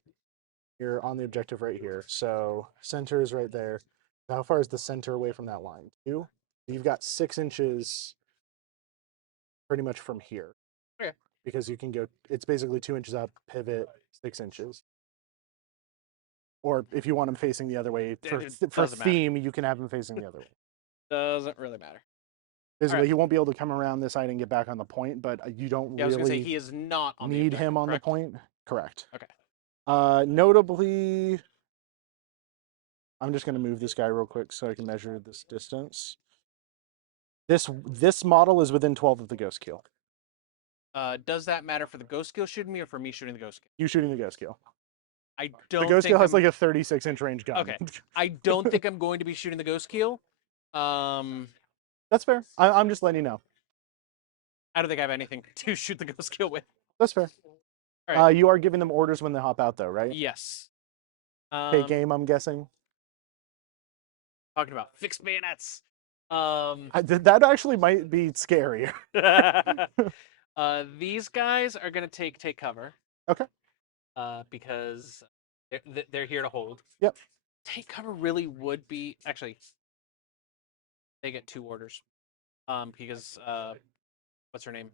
You're on the objective right here. So center is right there. How far is the center away from that line? 2? You've got 6 inches pretty much from here. Okay. Because you can go, it's basically 2 inches up, pivot 6 inches. Or if you want them facing the other way, for doesn't matter. theme, you can have them facing the other way. Doesn't really matter. Basically, Alright. he won't be able to come around this side and get back on the point, but you don't Yeah, I was gonna say really he is not on the need objective, him on correct? the point. Correct. Okay. Notably, I'm just going to move this guy real quick so I can measure this distance. This model is within 12 of the ghost kill. Does that matter for the ghost kill shooting me or for me shooting the ghost kill? You shooting the ghost kill. I The don't ghost think kill has I'm- like a 36-inch range gun. Okay. I don't think I'm going to be shooting the ghost kill. That's fair. I'm just letting you know. I don't think I have anything to shoot the ghost kill with. That's fair. All right. You are giving them orders when they hop out, though, right? Yes. Take aim, I'm guessing. Talking about fixed bayonets. That actually might be scary. These guys are gonna take cover. Okay. Because they're here to hold. Yep. Take cover really would be actually. They get 2 orders. Because what's her name?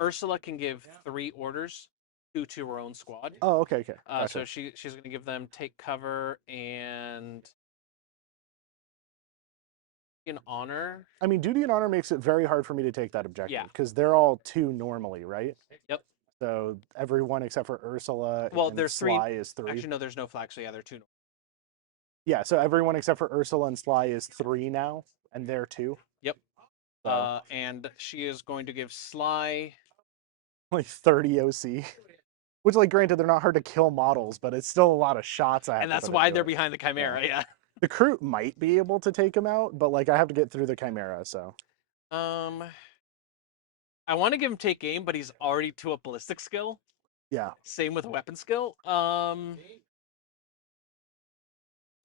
Ursula can give 3 orders, 2 to her own squad. Oh, okay, okay. Gotcha. So she's gonna give them take cover and in honor. I mean, duty and honor makes it very hard for me to take that objective Yeah. because they're all 2 normally, right? Yep. So everyone except for Ursula Well, and there's 3. Sly is 3. Actually, no, there's no flag. So yeah, they're 2. Yeah, so everyone except for Ursula and Sly is 3 now, and they're 2. Yep. So And she is going to give Sly. like 30 OC. Which, like, granted, they're not hard to kill models, but it's still a lot of shots. I have And to that's put why into they're it. behind the Chimera. Yeah. The crew might be able to take him out, but like I have to get through the Chimera, so. I want to give him take aim, but he's already to a ballistic skill. Yeah. Same with weapon skill.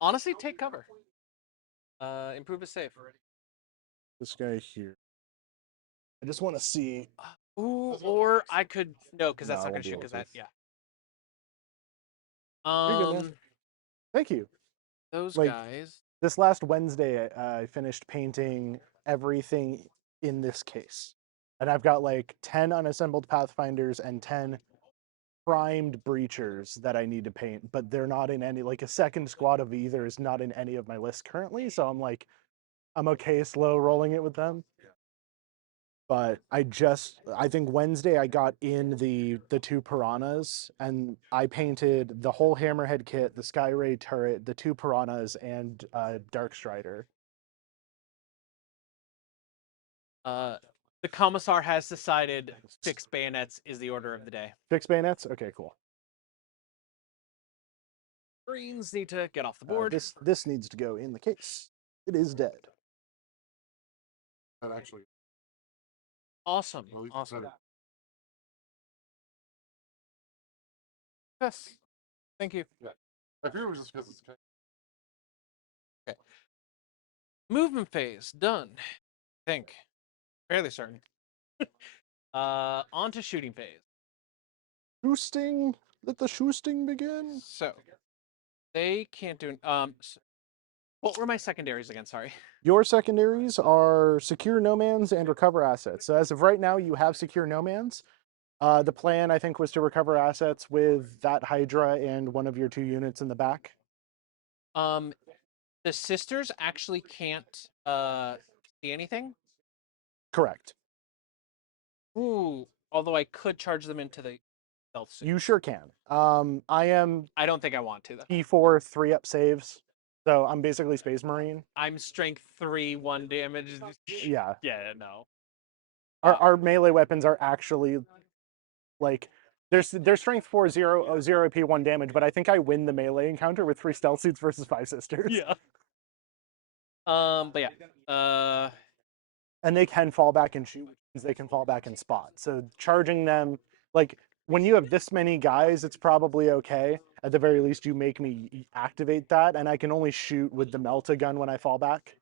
Honestly, take cover. Improve his save. This guy here. I just want to see. Ooh, or I could no, because that's No, I not gonna won't be shoot. able Because to. that yeah. You're good, man. Thank you. Those Like, guys. This last Wednesday, I finished painting everything in this case. And I've got like 10 unassembled Pathfinders and 10 primed breachers that I need to paint, but they're not in any, like a second squad of either is not in any of my lists currently. So I'm like, I'm okay slow rolling it with them. But I think Wednesday I got in the 2 piranhas and I painted the whole Hammerhead kit, the Skyray turret, the 2 piranhas, and Dark Strider. The commissar has decided fixed bayonets is the order of the day. Fixed bayonets? Okay, cool. Greens need to get off the board. This needs to go in the case. It is dead. That actually. Awesome. Well, we Awesome. said it. Yes. Thank you. I figured it was just because it's okay. Movement phase done. I think. Fairly certain. On to shooting phase. Shoosting? Let the shoosting begin. So they can't do. What were my secondaries again? Sorry. Your secondaries are secure no-mans and recover assets. So as of right now, you have secure no-mans. The plan, I think, was to recover assets with that Hydra and one of your 2 units in the back. The The sisters actually can't see anything. Correct. Ooh, although I could charge them into the stealth suit. You sure can. I am I don't think I want to though. T4 3-up saves, so I'm basically Space Marine. I'm strength 3, 1 damage. Yeah. Yeah, no. Our melee weapons are actually like they're strength 4 0 AP 1 damage, but I think I win the melee encounter with 3 stealth suits versus 5 sisters. Yeah. But yeah. And they can fall back and shoot, which means they can fall back and spot. So charging them, like when you have this many guys, it's probably okay. At the very least, you make me activate that, and I can only shoot with the Melta gun when I fall back.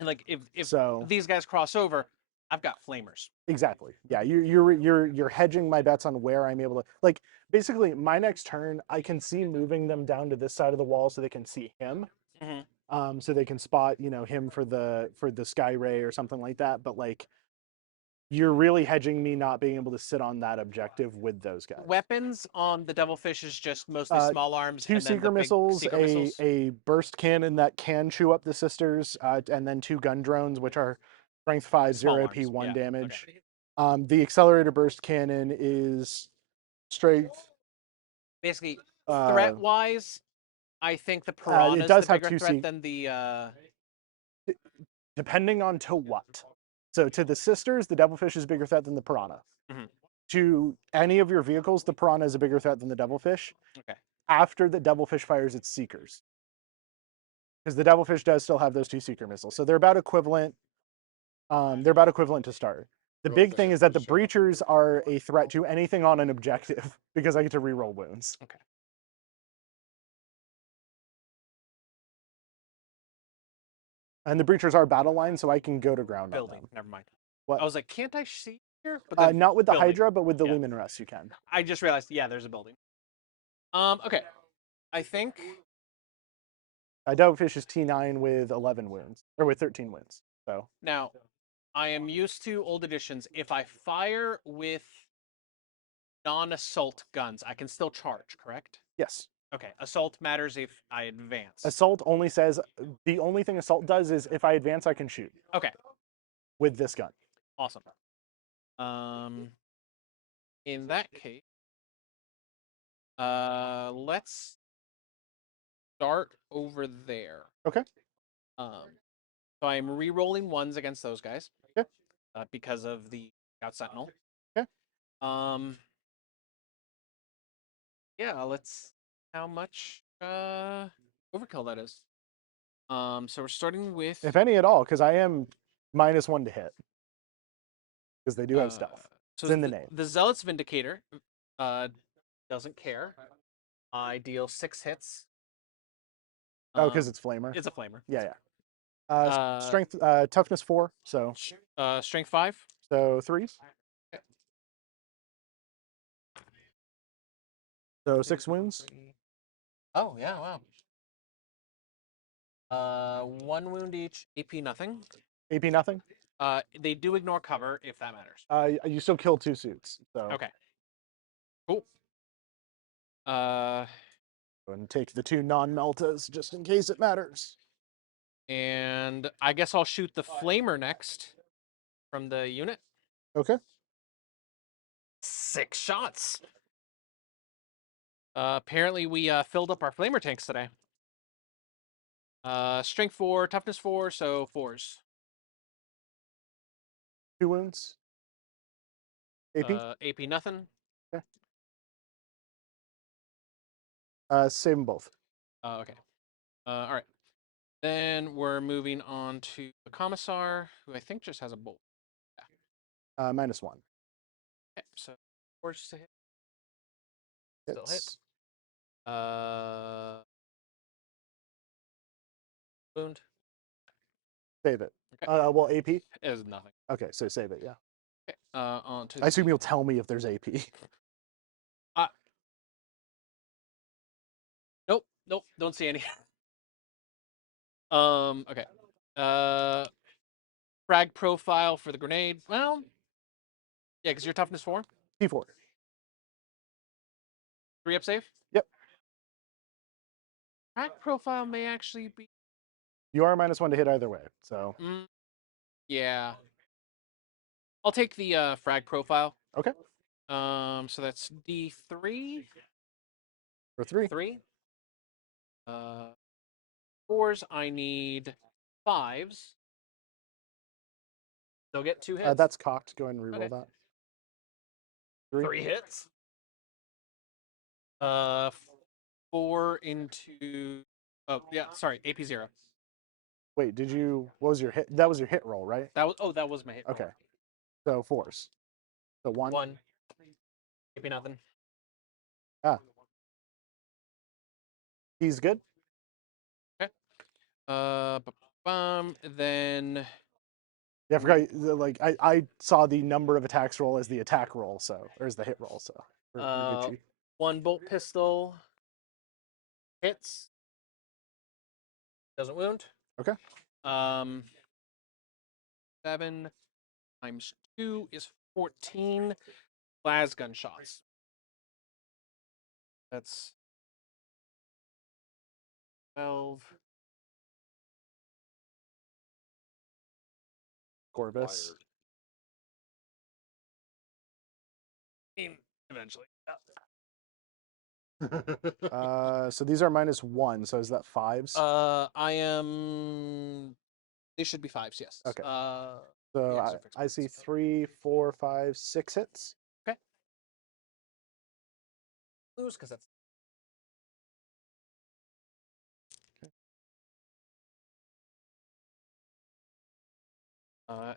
And like if So these guys cross over, I've got flamers. exactly, yeah, you're hedging my bets on where I'm able to, like, basically my next turn, I can see moving them down to this side of the wall so they can see him. So they can spot, you know, him for the sky ray or something like that. But like, you're really hedging me not being able to sit on that objective with those guys. Weapons on the Devilfish is just mostly small arms. 2 and then seeker the big missiles, seeker missiles. a burst cannon that can chew up the sisters, and then 2 gun drones, which are strength 5, Small 0 arms, AP, 1 yeah, damage. okay. The accelerator burst cannon is strength. Basically, Uh, threat-wise, I think the Piranha's does the have bigger 2 threat than the. Depending on to what. So to the sisters, the Devilfish is a bigger threat than the Piranha. Mhm. To any of your vehicles, the Piranha is a bigger threat than the Devilfish. Okay. After the Devilfish fires its Seekers. Because the Devilfish does still have those 2 Seeker missiles. So they're about equivalent. They're about equivalent to start. The big thing is that the Breachers are a threat to anything on an objective because I get to reroll wounds. Okay. And the Breachers are battle line, so I can go to ground on Building. them. Never mind. What? I was like, can't I see here? But then Not with the building. Hydra, but with the Yeah. Lumen Rest, you can. I just realized, yeah, there's a building. Okay. I think Devilfish is T9 with 11 wounds, or with 13 wounds. So now I am used to old editions. If I fire with non-assault guns, I can still charge, correct? yes. Okay. Assault matters if I advance. Assault only says, the only thing Assault does is if I advance, I can shoot Okay. with this gun. Awesome. In that case, let's start over there. Okay. So I'm re-rolling ones against those guys. Okay. Because of the Scout Sentinel. Okay. Yeah, let's how much overkill that is. So we're starting with If any at all, because I am -1 to hit. Because they do have stealth. So It's in the name. The Zealot's Vindicator doesn't care. I deal 6 hits. Oh, because it's Flamer. It's a flamer. Yeah, yeah. Strength, toughness 4, so Strength 5. so 3s. Okay. So 6 wounds. Oh yeah, wow. 1 wound each. AP nothing. AP nothing. They do ignore cover if that matters. You still kill 2 suits. So Okay. Cool. and take the 2 non-meltas just in case it matters. And I guess I'll shoot the flamer next from the unit. Okay. 6 shots. Apparently we filled up our flamer tanks today. Strength 4, toughness 4, so 4s. 2 wounds. AP. AP nothing. Okay. Save them both. Okay. All right. Then we're moving on to the commissar, who I think just has a bolt. -1. Okay, so 4s to hit. Still hit. It's Wound. save it. Okay. Well, AP. Is nothing. Okay, so save it. Yeah. Okay. On to I assume you'll tell me if there's AP. Nope. Don't see any. Okay. Frag profile for the grenade. Well, yeah, because your toughness 4. P4. 3 up save. Yep. Frag profile may actually be You are -1 to hit either way. So Yeah. I'll take the frag profile. okay, So that's D3. for 3. 3. Fours, I need 5s. They'll get 2 hits. That's cocked. Go ahead and reroll Okay. that. 3. 3 hits. 4 into. Oh yeah, sorry, AP 0. Wait, did you? What was your hit? That was your hit roll, right? That was my hit. Okay. So 4s. So 1. 1. AP nothing. He's good. Then Yeah, I forgot. Like I saw the number of attacks roll as the attack roll, so or as the hit roll. So for Gucci. 1 bolt pistol hits. Doesn't wound. Okay. 7 times 2 is 14 las gun shots. That's 12. Corvus. Eventually. So these are -1. So is that 5s? I am. They should be 5s. Yes. Okay. Yeah, so extra fixed I see points. 3, 4, 5, 6 hits. Lose because that's.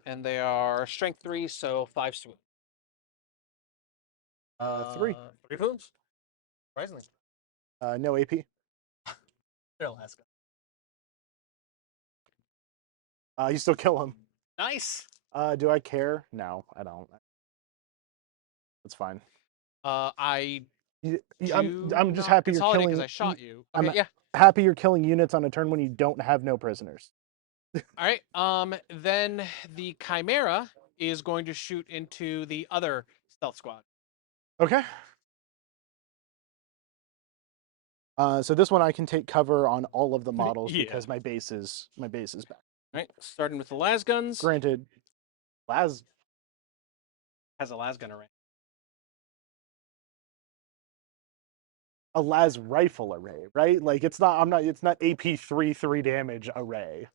And they are strength 3, so 5 swoon. 3. 3 wounds. Surprisingly. No AP. They're Alaska. You still kill him. Nice. Do I care? No, I don't. That's fine. I. I'm just happy you're killing. because I shot you. I'm Okay, yeah. happy you're killing units on a turn when you don't have no prisoners. All right. Then the Chimera is going to shoot into the other stealth squad. Okay. So this one I can take cover on all of the models Yeah. because my base is back. All right. Starting with the las guns. Granted, Laz Has a las gun array. a Laz rifle array, right? Like it's not AP 3 damage array.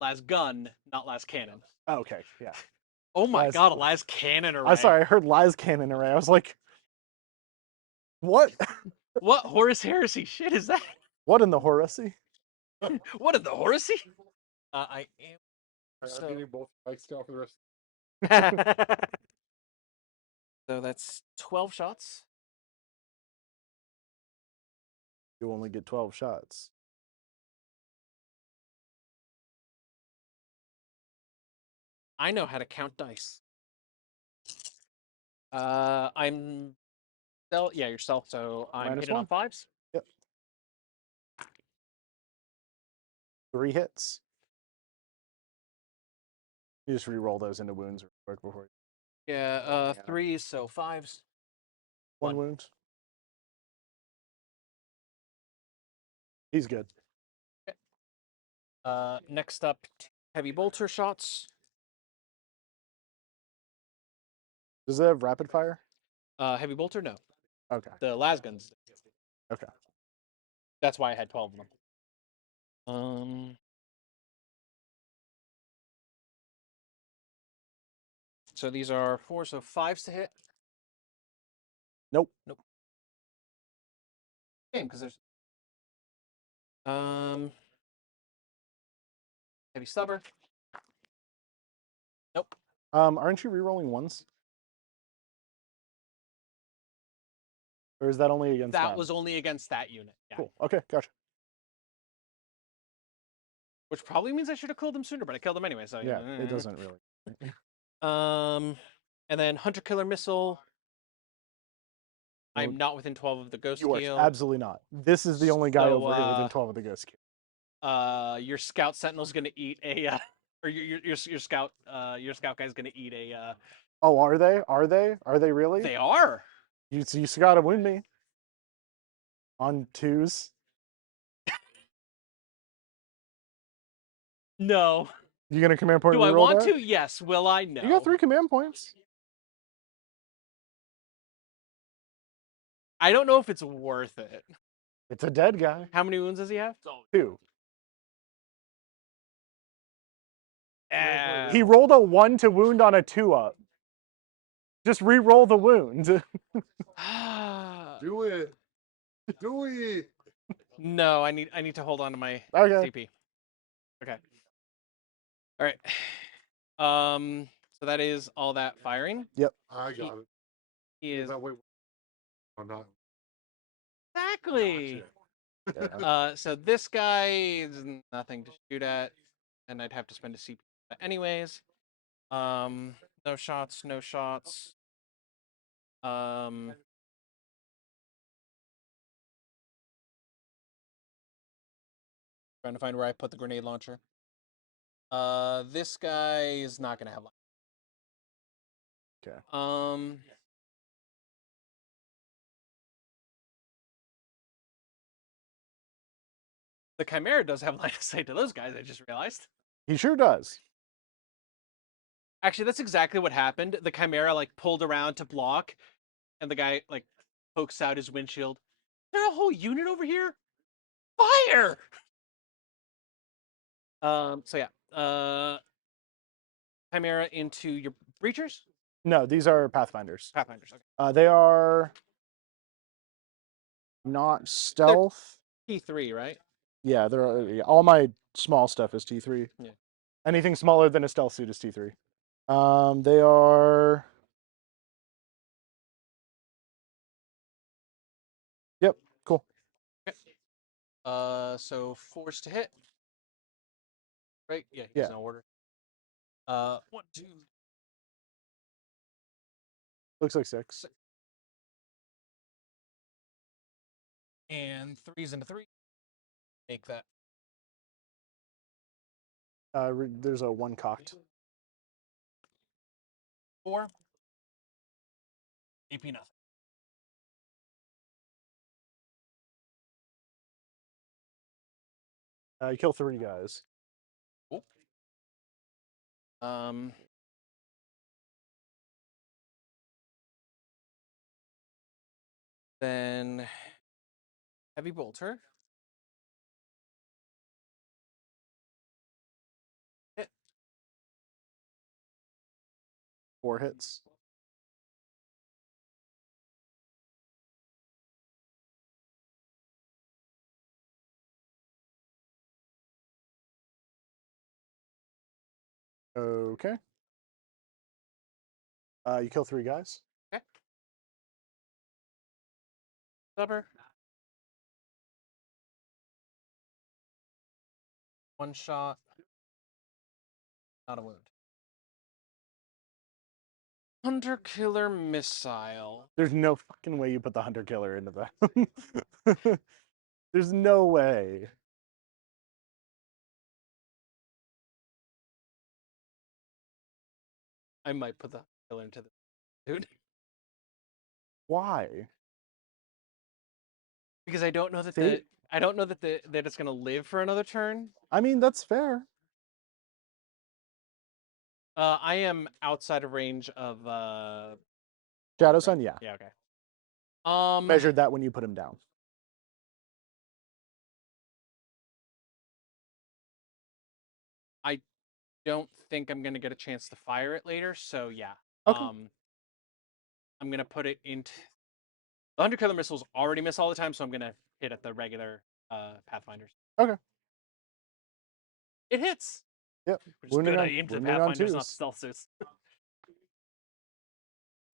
Las gun, not las cannon. Okay, yeah. Oh my Las- god, a las cannon array. I'm sorry, I heard Laz cannon array. I was like, what? What Horus Heresy shit is that? What in the Horacy? What in the Horacy? I am. I'm getting both bikes down for the rest. So that's 12 shots. You only get 12 shots. I know how to count dice. I'm stealth. Yeah, you're stealth, so I'm hitting on 5s. Yep. 3 hits. You just re-roll those into wounds real quick before you. Yeah, 3s, so 5s. 1 wound. He's good. Next up, heavy bolter shots. Does it have rapid fire? Heavy bolter, no. Okay. The las guns. Okay. That's why I had 12 of them. So these are 4, so 5s to hit. Nope. Game, because there's heavy stubber. Nope. Aren't you re-rolling ones? Or is that only against That them? was only against that unit. Yeah. Cool. Okay, gotcha. Which probably means I should have killed them sooner, but I killed them anyway. So Yeah, it doesn't really. And then hunter killer missile. I'm Well, not within 12 of the ghost You are kill. absolutely not. This is the only guy So, over here within 12 of the ghost kill. Your scout sentinel's gonna eat a, or your scout guy's gonna eat a. Oh, are they? Are they really? They are. You gotta wound me. On 2s. No. You gonna command point Do I reroll want that? to? Yes. Will I? No. You got 3 command points. I don't know if it's worth it. It's a dead guy. How many wounds does he have? 2. Ah. He rolled a 1 to wound on a 2-up. Just re-roll the wound. Do it. Do it. No, I need to hold on to my Okay. CP. Okay. All right. So that is all that firing. I got it. He is That way. I'm not. exactly. Yeah. So this guy is nothing to shoot at, and I'd have to spend a CP anyways. No shots, no shots. Trying to find where I put the grenade launcher. This guy is not gonna have life. Okay. The Chimera does have line of sight to those guys, I just realized. He sure does. Actually, that's exactly what happened. The Chimera like pulled around to block, and the guy like pokes out his windshield. Is there a whole unit over here? Fire! So yeah. Chimera into your breachers? No, these are Pathfinders. Pathfinders, okay. They are not stealth. T3, right? Yeah, they're yeah, all my small stuff is T3. Yeah. Anything smaller than a stealth suit is T3. They are. Yep, cool. Okay. So force to hit. Right? Yeah, he's Yeah. no order. 1, 2. Looks like 6. And 3's into 3. Make that. There's a 1 cocked. 4. AP nothing. You kill 3 guys. Cool. Then heavy bolter. Hit. 4 hits. Okay. You kill 3 guys. Okay. Stubber. 1 shot. Not a wound. Hunter killer missile. There's no fucking way you put the hunter killer into that. There's no way. I might put the killer into the dude. Why? Because I don't know that See? that it's gonna live for another turn. I mean, that's fair. I am outside of range of Shadow right? Sun, yeah. Yeah, okay. Measured that when you put him down. I don't think I'm gonna get a chance to fire it later, so yeah. Okay. I'm gonna put it into the Hunter Killer missiles already miss all the time, so I'm gonna hit at the regular Pathfinders. Okay. It hits. Yep. Which is good. I aimed at the Pathfinders, not the stealth suits.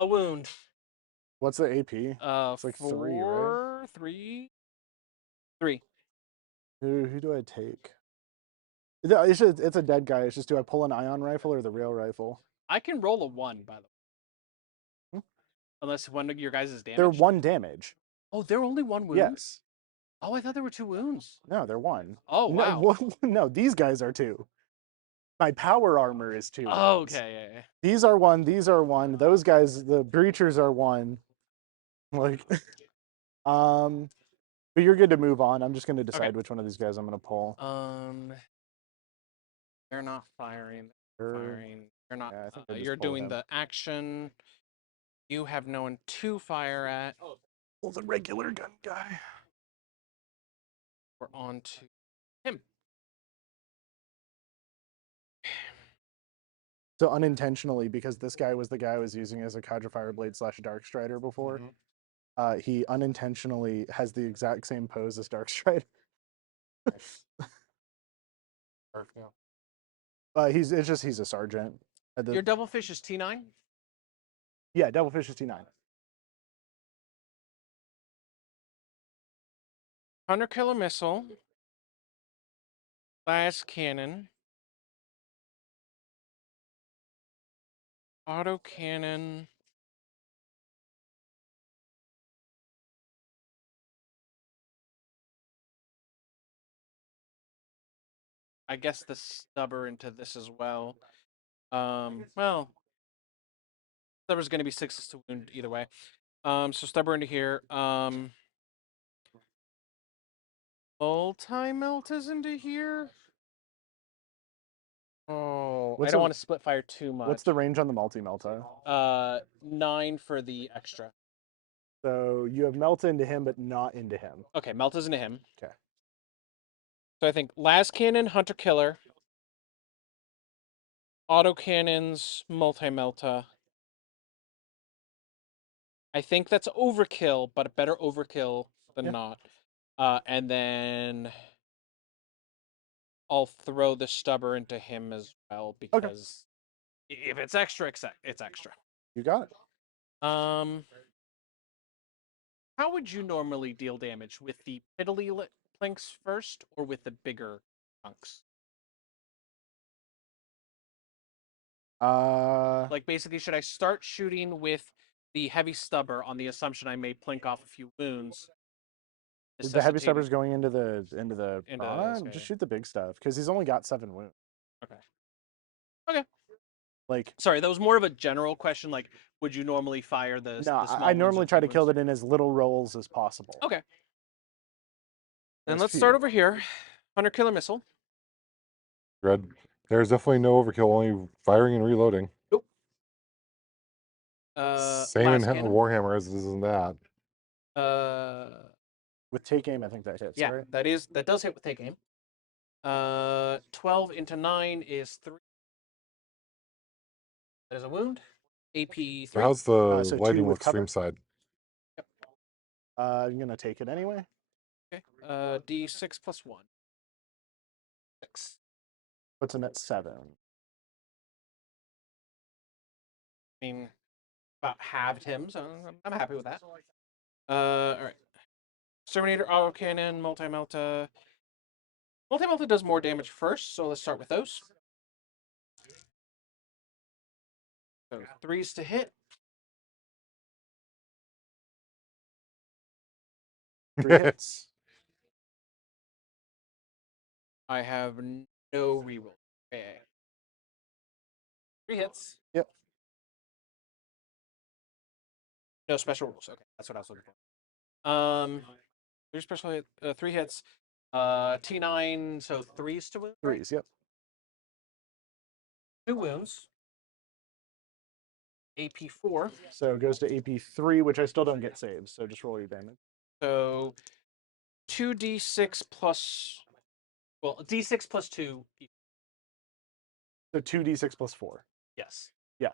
A wound. What's the AP? It's like 3, right? 3. 3. Who do I take? It's a dead guy. It's just, do I pull an ion rifle or the rail rifle? I can roll a 1, by the way. Hmm? Unless one of your guys is damaged. They're 1 damage. Oh, they're only 1 wound? Yes. Oh, I thought there were 2 wounds. No, they're 1. Oh, wow. No, these guys are 2. My power armor is 2. Oh, ones. okay, yeah. These are 1. These are 1. Those guys, the breachers are 1. Like, but you're good to move on. I'm just going to decide which one of these guys I'm going to pull. They're not firing. Or- Firing. They're not. yeah, I think I just You're pull doing him. the action. You have no one to fire at. Well, the regular gun guy. We're on to him. So unintentionally, because this guy was the guy I was using as a Cadre Fireblade / Dark Strider before, he unintentionally has the exact same pose as Dark Strider. He's a sergeant. Your Devilfish is T9. Yeah, Devilfish is T9. Hunter Killer Missile. Blast Cannon. Auto Cannon. I guess the stubber into this as well. Well, stubber's going to be 6s to wound either way. So stubber into here. Multi-melt is into here. Oh, I don't want to split fire too much. What's the range on the multi-melta? 9 for the extra. So you have melt into him, but not into him. Okay, melt is into him. Okay. So I think last cannon, hunter killer, auto cannons, multi-melta. I think that's overkill, but a better overkill than not. And then I'll throw the stubber into him as well because if it's extra, it's extra. You got it. How would you normally deal damage, with the piddly plinks first or with the bigger chunks? Like basically, should I start shooting with the heavy stubber on the assumption I may plink off a few wounds? The heavy stubber's going into the piranha? guy. Just shoot the big stuff because he's only got 7 wounds. Okay. Okay. Like, sorry, that was more of a general question. Like, would you normally fire the? No, the small I normally wounds try and to kill wounds? it in as little rolls as possible. Okay. And There's let's few. start over here. Hunter killer missile. Red. There's definitely no overkill, only firing and reloading. Nope. Same in last cannon. Warhammer as it is in that. With take aim, I think that hits. Yeah, Right? that does hit with take aim. 12 into 9 is 3. That is a wound. AP 3. So how's the so 2 lighting with with stream cover? side? Yep. I'm gonna take it anyway. Okay. D6 plus 1. 6. Puts him at 7. I mean, about halved him, so I'm happy with that. All right. Exterminator, auto cannon, multi-melta. Multi-melta does more damage first, so let's start with those. So 3s to hit. 3 hits. I have no reroll. Okay. 3 hits. Yep. No special rules. Okay, that's what I was looking for. 3 special hit, 3 hits. T9, so 3s to wound. 3s. Yep. 2 wounds. AP 4. So it goes to AP 3, which I still don't get saves. So just roll your damage. So 2d6 plus. Well, d6 plus 2. So 2d6 plus 4. Yes. Yeah.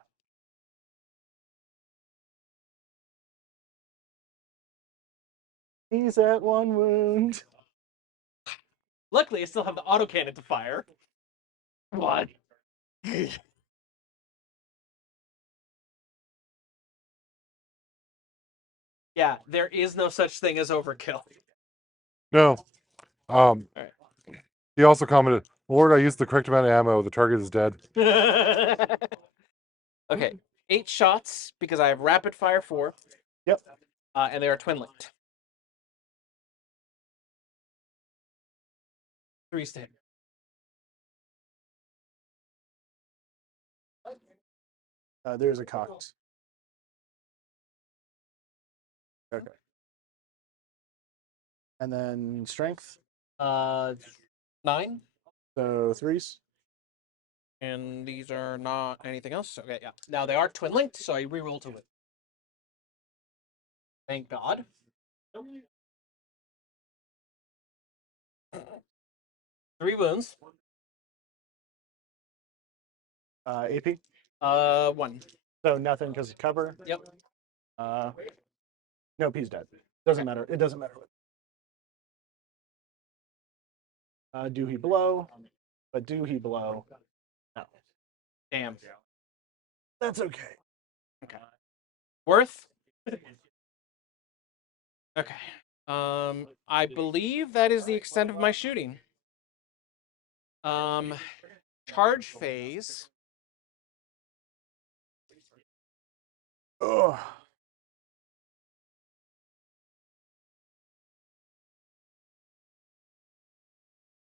He's at 1 wound. Luckily, I still have the autocannon to fire. What? Yeah, there is no such thing as overkill. No. Right. He also commented, Lord, I used the correct amount of ammo. The target is dead. Okay, 8 shots because I have rapid fire 4. Yep. And they are twin linked. 3s to hit. There's a cocked. Okay. And then strength. 9. So 3s. And these are not anything else. Okay, yeah. Now they are twin linked, so I reroll to win. Thank God. 3 wounds. AP. 1. So nothing because of cover. Yep. Nope, he's dead. Doesn't Okay. matter. It doesn't matter. Do he blow? But do he blow? No. Damn. That's okay. Okay. Worth. Okay. I believe that is the extent of my shooting. Charge phase. Ugh.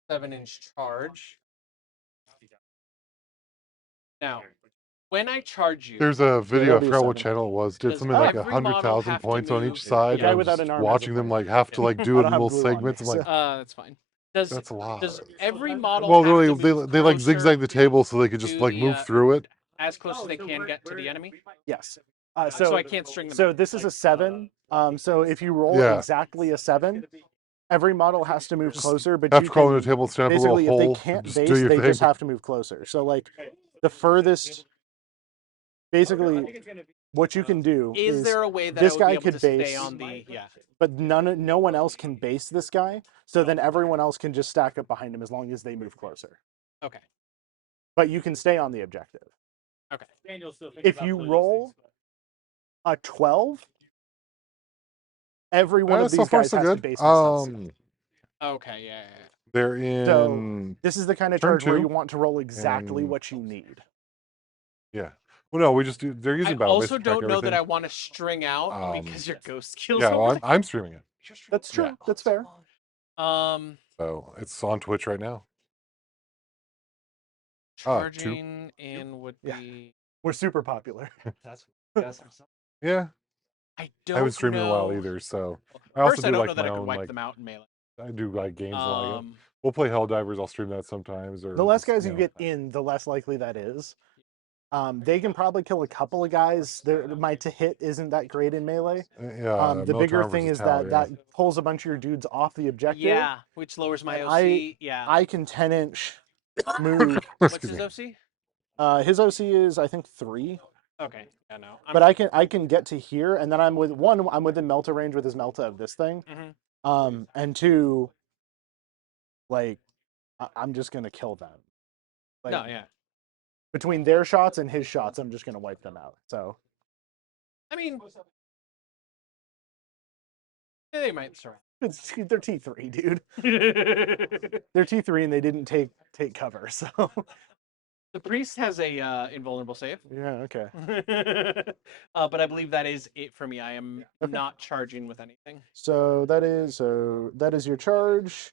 Seven-inch charge. Now, when I charge you, There's a video, I that'll be a forgot what 7. channel it was. Did Does something like every model 100,000 have to points on move each the side. guy And I'm without just an arm has a watching them point. like have to like do I it don't in have little glue on me, segments. I'm so- like, that's fine. Does that's a lot. does every model Well, have really, to they move like closer zigzag the table so they could just to like the, move through it. as close as they can get to the enemy? Yes. So I can't string them. So out. this is a 7. So if you roll Yeah. exactly a 7, every model has to move closer, but Have you to crawl can into a table, stand up a little basically, if they hole, can't just do base, your they thing. just have to move closer. So like the furthest, basically, what you can do Is there a way that this I would guy be able could to stay base- on the but no one else can base this guy. So then everyone else can just stack up behind him as long as they move closer. Okay. But you can stay on the objective. Okay. If you roll a 12, every one of So these far, guys so has to good. base themselves. Okay, yeah. They're in. So this is the kind of turn charge where 2, you want to roll exactly and- what you need. Yeah. Well, no, we just do. They're I using battle base also to track don't know that everything. I want to string out because your ghost kills Yeah, over well, there. I'm streaming it, That's true. Yeah. That's fair. so it's on Twitch right now. 2. Charging in would Yeah. be. We're super popular. Yeah, I I haven't don't streamed in a while know. either. So I also First, do I don't know like that my I could own wipe like them out in melee. I do like games like it. Um, We'll play Helldivers. I'll stream that sometimes. Or The less just, guys you get in, the less likely that is. They can probably kill a couple of guys. My to hit isn't that great in melee. Yeah, The bigger Militarum thing versus is Tau, that yeah. that pulls a bunch of your dudes off the objective. yeah, which lowers my And OC. Yeah. I can 10-inch move. What's Excuse his me. OC? His OC is I think 3. Okay. Yeah, no. But I can get to here, and then I'm within Melta range with his Melta of this thing. Mhm. And 2, like I'm just gonna kill them. Like, No, yeah. between their shots and his shots, I'm just gonna wipe them out. So I mean, they might survive. they're T3, dude. They're T3, and they didn't take cover. So The priest has a invulnerable save. yeah, okay. But I believe that is it for me. I am Okay. not charging with anything. So that is your charge.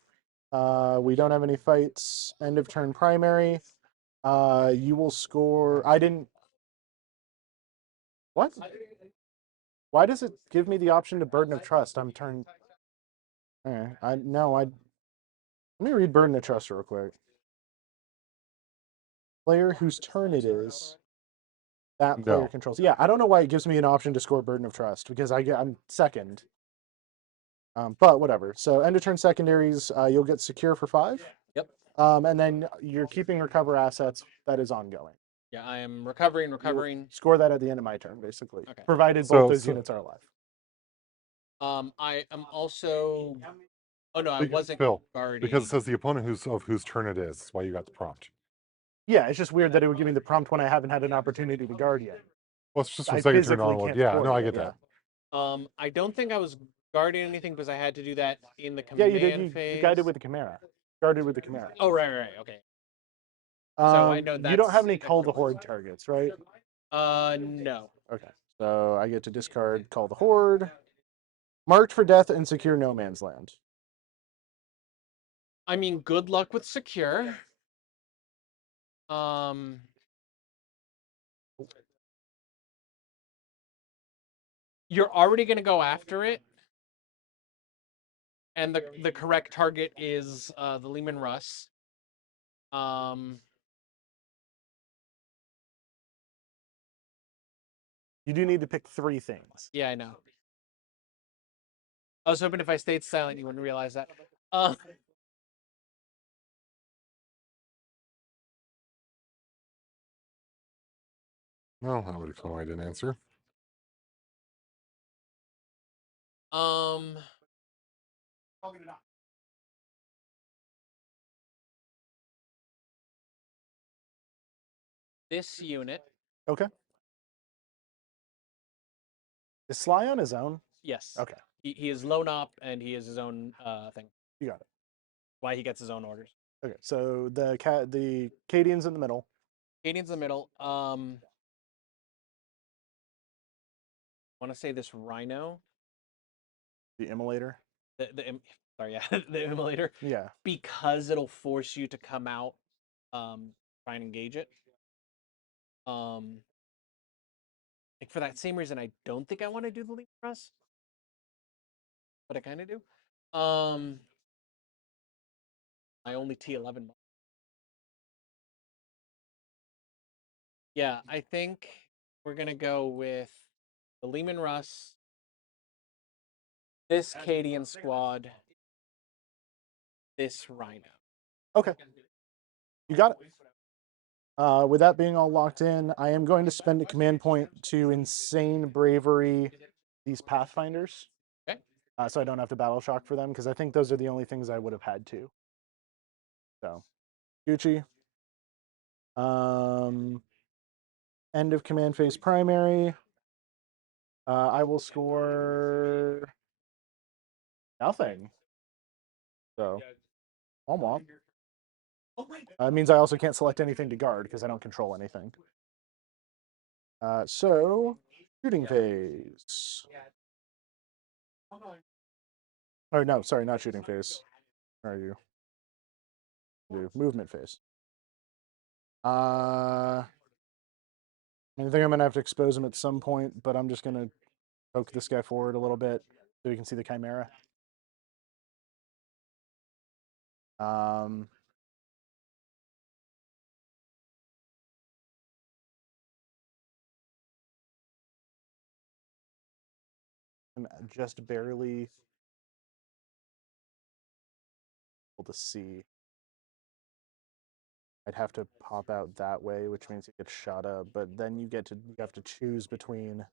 We don't have any fights. End of turn primary. You will score. I didn't. What? Why does it give me the option to Burden of Trust? I'm turn. Okay. Let me read Burden of Trust real quick. Player whose turn it is. That player No. controls. Yeah, I don't know why it gives me an option to score Burden of Trust because I'm second. But whatever. So end of turn secondaries, you'll get secure for 5. Yep. And then you're keeping recover assets. That is ongoing. Yeah, I am recovering. You'll score that at the end of my turn, basically. Okay. Provided So- both those so- units are alive. I am also. Oh no, I wasn't Phil, guarding. because it says the opponent whose turn it is. That's why you got the prompt. Yeah, it's just weird that it would give me the prompt when I haven't had an opportunity to guard yet. Well, it's just I from second turn physically onward. can't Yeah, score no, I it, get yeah. that. I don't think I was guarding anything because I had to do that in the Yeah, command you did. You phase. guided with the Chimera. Guarded with the Chimera. Oh right, okay. So I know You don't that's have any the Call the correct- Horde targets, right? No. Okay. So I get to discard Call the Horde. Marked for death and secure no man's land. I mean, good luck with secure. You're already gonna go after it, and the correct target is the Lehman Russ. You do need to pick 3 things. Yeah, I know. I was hoping if I stayed silent, you wouldn't realize that. Well, how would it come I didn't answer? Um, this unit, Okay. Is Sly on his own? yes. Okay, He is lone op and he is his own thing. you got it. Why he gets his own orders. Okay, so the Cadian's in the middle. Cadian's in the middle. Want to say this Rhino, The Immolator. sorry, yeah, the Immolator, Yeah. because it'll force you to come out, try and engage it. Like for that same reason, I don't think I want to do the leap press, but I kind of do. My only T11. Yeah, I think we're gonna go with the Lehman Russ, this Cadian squad, this Rhino. Okay, you got it. With that being all locked in, I am going to spend a command point to insane bravery these Pathfinders. Okay. So I don't have to battle shock for them, because I think those are the only things I would have had to. So, Gucci. End of command phase primary. I will score nothing. So, almost. It means I also can't select anything to guard because I don't control anything. So, shooting phase. Or no, sorry, not shooting phase. Where are you? Do movement phase. I think I'm gonna have to expose him at some point, but I'm just gonna poke this guy forward a little bit so you can see the Chimera. I'm just barely able to see. I'd have to pop out that way, which means you get shot up, but then you have to choose between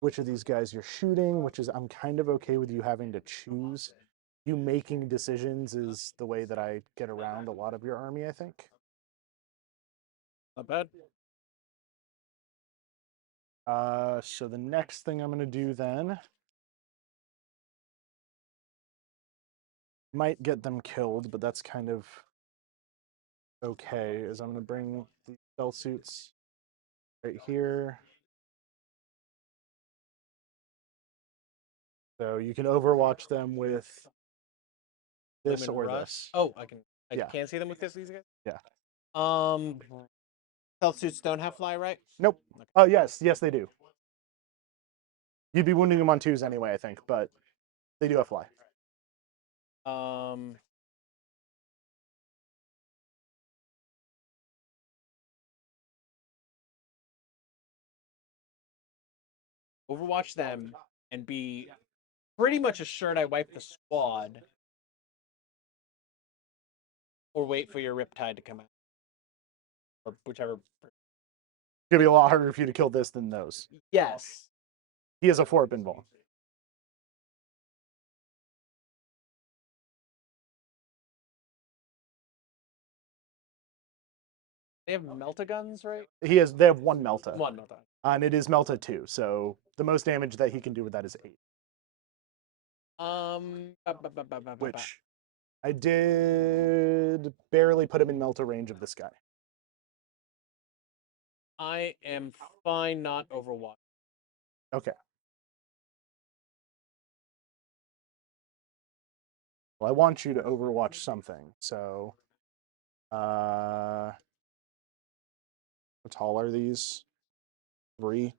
which of these guys you're shooting, which is I'm kind of okay with you having to choose. You making decisions is the way that I get around a lot of your army, I think. Not bad. So the next thing I'm going to do then might get them killed, but that's kind of okay, is I'm going to bring the cell suits right here. So you can overwatch them with this Lehman or Russ. this. Oh, I can. I Yeah. can see them with these guys. Yeah. Stealth suits don't have fly, right? Nope. Oh, yes. Yes, they do. You'd be wounding them on 2s anyway, I think, but they do have fly. Overwatch them and be pretty much assured I wipe the squad, or wait for your Riptide to come out, or whichever. It's gonna be a lot harder for you to kill this than those. Yes. He has a 4 pinball. They have Melta guns, right? They have 1 Melta. One Melta. And it is Melta 2, so the most damage that he can do with that is 8. Which I did barely put him in Melta range of this guy. I am fine not Overwatch. Okay. Well, I want you to overwatch something, so how tall are these? 3.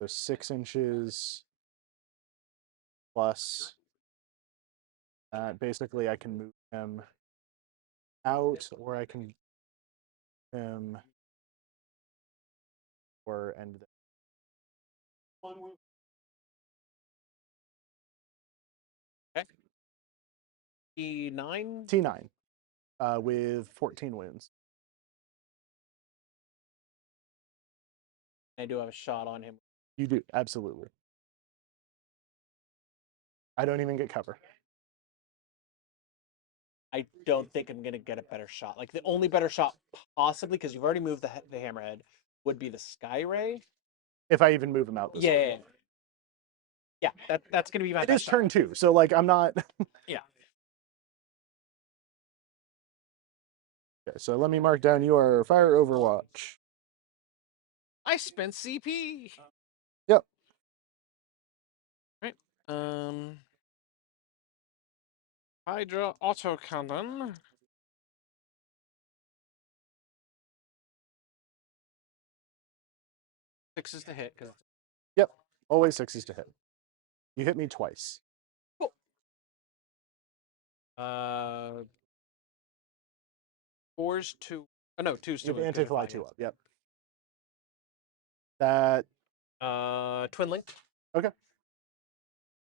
So 6 inches plus. Basically, I can move him out, or I can him or end. T9. T9 with 14 wounds. I do have a shot on him. You do, absolutely. I don't even get cover. I don't think I'm gonna get a better shot. Like the only better shot possibly, because you've already moved the hammerhead, would be the sky ray. If I even move him out this way. Yeah. Yeah, that's gonna be my It best is shot. turn 2, so like I'm not. Yeah. Okay, so let me mark down your fire overwatch. I spent CP. Yep. Right. Hydra autocannon. Sixes to hit because Yep. Always 6s to hit. You hit me twice. fours to no twos You to have wound, 'cause you're anti-fly flying 2 up. Yep. That in. Twin link. okay.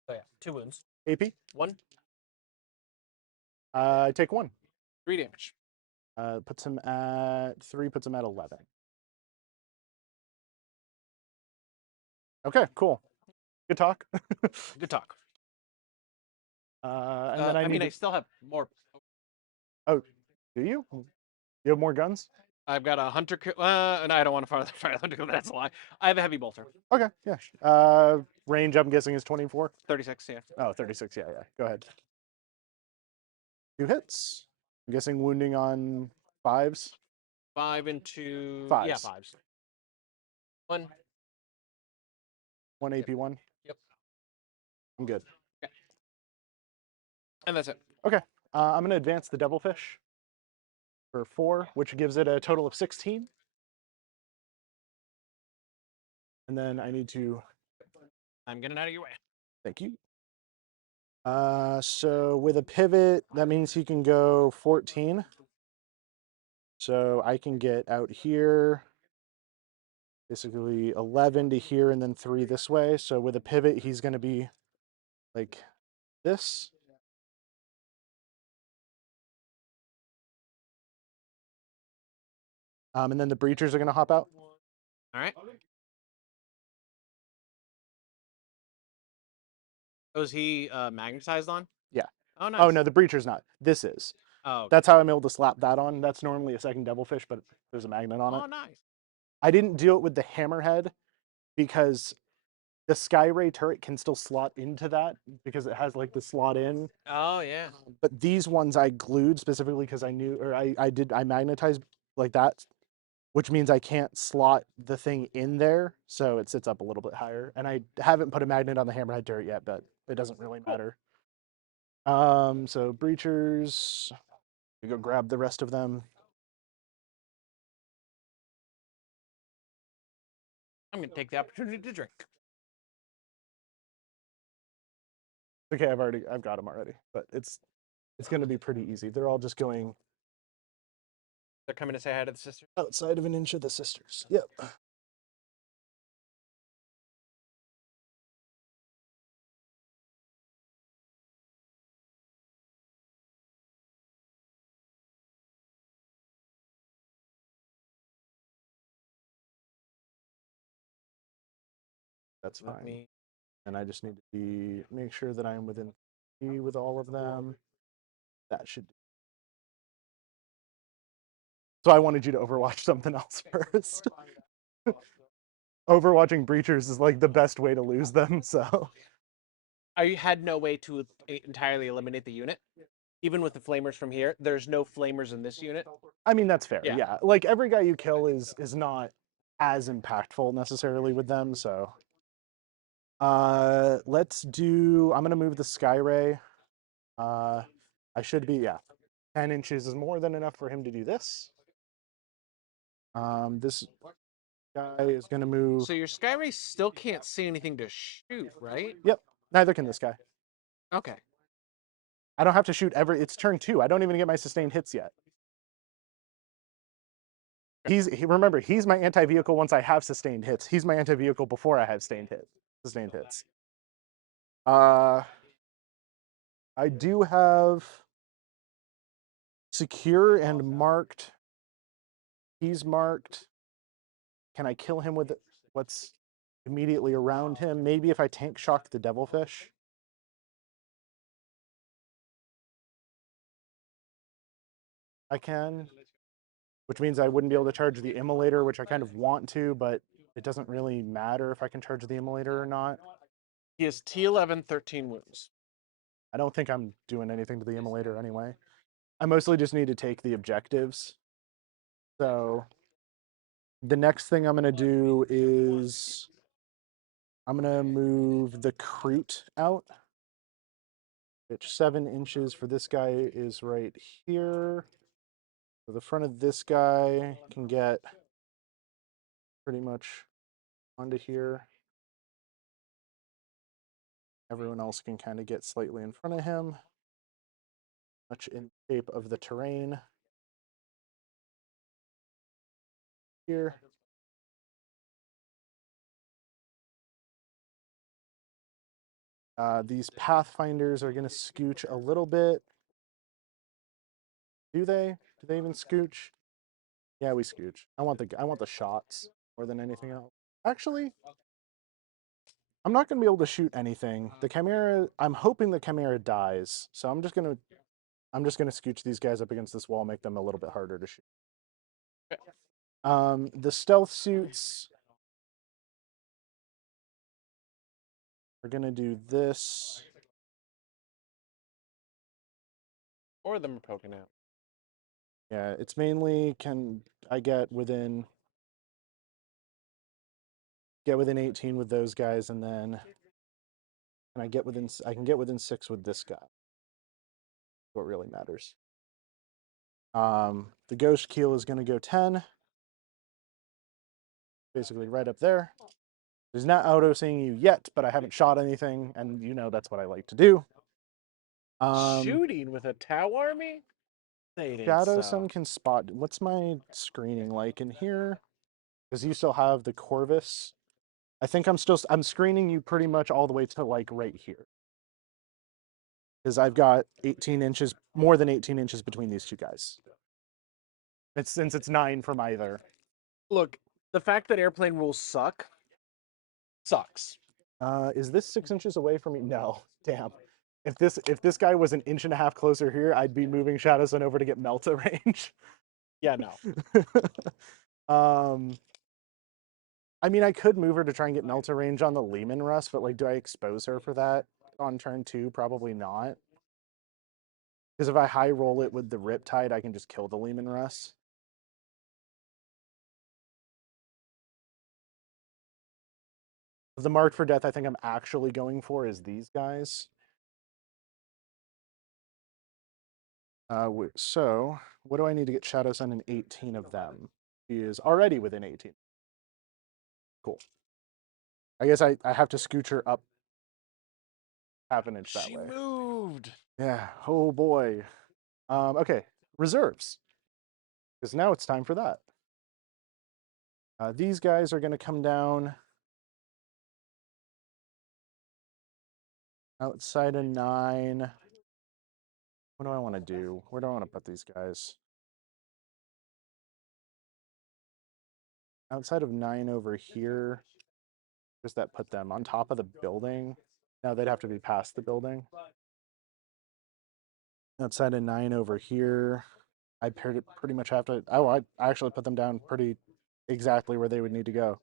Oh yeah, 2 wounds. AP. 1, I take 1. 3 damage. Puts him at 3. Puts him at 11. Okay. Cool. Good talk. Good talk. And then I I need. mean, I still have more. Oh, do you? You have more guns? I've got a hunter. And I don't want to fire the hunter. That's a lie. I have a heavy bolter. Okay. Yeah. Range. I'm guessing is 24. 36. Yeah. Oh, 36. Yeah. Yeah. Go ahead. 2 hits. I'm guessing wounding on 5s. 5 into 5s. 5s. 1. 1 AP 1. Yep. I'm good. And that's it. Okay. I'm going to advance the Devilfish for 4, which gives it a total of 16. And then I need to. I'm getting out of your way. Thank you. So with a pivot, that means he can go 14. So I can get out here, basically 11 to here, and then 3 this way. So with a pivot, he's going to be like this. And then the breachers are going to hop out. All right. Oh, is he magnetized on? Yeah. Oh, nice. Oh, no, the breacher's not. This is. Oh, okay. That's how I'm able to slap that on. That's normally a second Devilfish, but there's a magnet on it. Oh, nice. I didn't do it with the Hammerhead because the Skyray turret can still slot into that because it has like the slot in. Oh, yeah. But these ones I glued specifically because I knew, or I magnetized like that, which means I can't slot the thing in there, so it sits up a little bit higher. And I haven't put a magnet on the Hammerhead turret yet, but it doesn't really matter. So breachers, we go grab the rest of them. I'm going to take the opportunity to drink. Okay, I've got them already, but it's going to be pretty easy. They're all just going They're coming to say hi to the sister. outside of an inch of the sisters. Yep. That's Let fine. me. And I just need to make sure that I'm within with all of them. That should. So I wanted you to overwatch something else first. Overwatching breachers is like the best way to lose them. So I had no way to entirely eliminate the unit. Even with the flamers from here, there's no flamers in this unit. I mean that's fair. Yeah. Yeah. Like every guy you kill is not as impactful necessarily with them. So let's do. I'm gonna move the Skyray. I should be 10 inches is more than enough for him to do this. This guy is gonna move. So your Skyray still can't see anything to shoot, right? Yep. Neither can this guy. Okay. I don't have to shoot every. It's turn 2. I don't even get my sustained hits yet. Remember, he's my anti-vehicle once I have sustained hits. He's my anti-vehicle before I have sustained hits. I do have secure and marked. He's marked. Can I kill him with what's immediately around him? Maybe if I tank shock the devilfish. I can, which means I wouldn't be able to charge the immolator, which I kind of want to, but it doesn't really matter if I can charge the immolator or not. He has T11, 13 wounds. I don't think I'm doing anything to the immolator anyway. I mostly just need to take the objectives. So the next thing I'm going to do is I'm going to move the Crute out, which 7 inches for this guy is right here. So the front of this guy can get pretty much onto here. Everyone else can kind of get slightly in front of him, much in shape of the terrain here. These pathfinders are going to scooch a little bit. Do they? Do they even scooch? Yeah, we scooch. I want the shots more than anything else. Actually, I'm not going to be able to shoot anything. The Chimera, I'm hoping the Chimera dies. So I'm just going to scooch these guys up against this wall, make them a little bit harder to shoot. The stealth suits are going to do this. Or them are poking out. Yeah, it's mainly can I get within 18 with those guys, and then I can get within 6 with this guy. What really matters. The ghost keel is going to go 10, basically right up there. He's not auto seeing you yet, but I haven't shot anything, and you know that's what I like to do. Shooting with a Tau army? They ain't Shadow so. Sun can spot. What's my screening like in here? Because you still have the Corvus. I think I'm screening you pretty much all the way to like right here. Because I've got 18 inches, more than 18 inches between these two guys. Since it's 9 from either. Look, the fact that airplane rules suck sucks. Is this 6 inches away from me? No. Damn. If this guy was an inch and a half closer here, I'd be moving Shadow Sun over to get Melta range. Yeah, no. I mean, I could move her to try and get Melta range on the Lehman Rust, but like, do I expose her for that on turn 2? Probably not. Because if I high roll it with the Riptide, I can just kill the Lehman Rust. The marked for death I think I'm actually going for is these guys. So, what do I need to get Shadow Sun in 18 of them? He is already within 18. Cool. I guess I have to scooch her up half an inch that She way. moved. Yeah, oh boy. Okay, reserves. Because now it's time for that. These guys are going to come down outside of 9. What do I want to do? Where do I want to put these guys? Outside of 9 over here. Does that put them on top of the building? No, they'd have to be past the building. Outside of 9 over here. I pretty much have to... Oh, I actually put them down pretty exactly where they would need to go.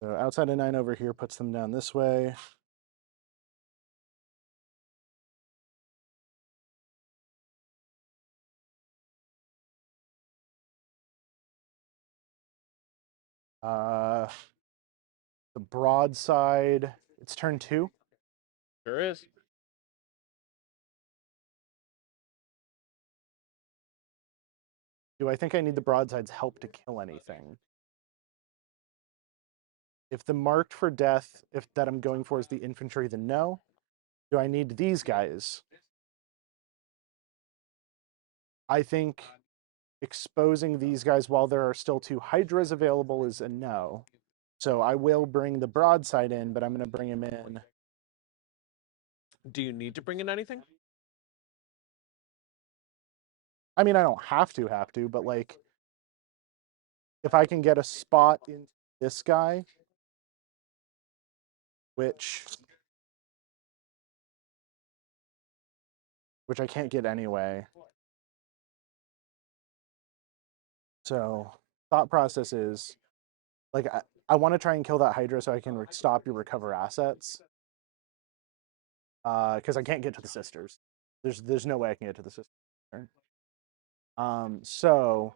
So outside of 9 over here puts them down this way. The broadside, it's turn 2. Sure is. Do I think I need the broadside's help to kill anything? If the marked for death, if that I'm going for is the infantry, then no. Do I need these guys? I think exposing these guys while there are still 2 Hydras available is a no. So I will bring the broadside in, but I'm going to bring him in. Do you need to bring in anything? I mean, I don't have to, but like, if I can get a spot in this guy, which I can't get anyway. So thought process is like I want to try and kill that Hydra so I can stop your recover assets. Because I can't get to the sisters. There's no way I can get to the sisters. So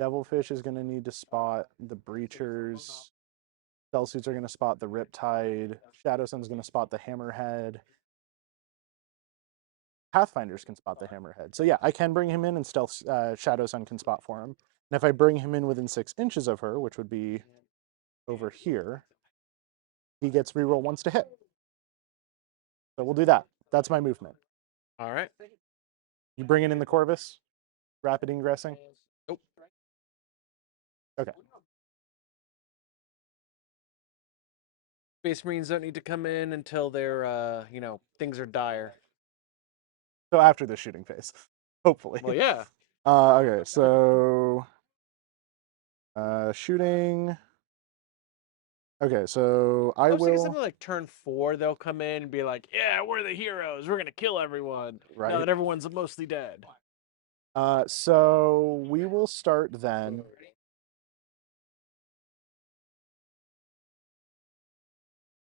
Devilfish is going to need to spot the Breachers. Spellsuits are going to spot the Riptide. Shadow Sun's going to spot the Hammerhead. Pathfinders can spot the Hammerhead. So yeah, I can bring him in, and Stealth Shadow Sun can spot for him. And if I bring him in within 6 inches of her, which would be over here, he gets reroll once to hit. So we'll do that. That's my movement. All right. You bringing in the Corvus? Rapid ingressing? Nope. Okay. Space Marines don't need to come in until they're, things are dire. So after the shooting phase, hopefully. Well, yeah. Okay, so shooting. Okay, so I was thinking will. something like turn 4, they'll come in and be like, yeah, we're the heroes. We're going to kill everyone. Now Right. that everyone's mostly dead. So we will start then.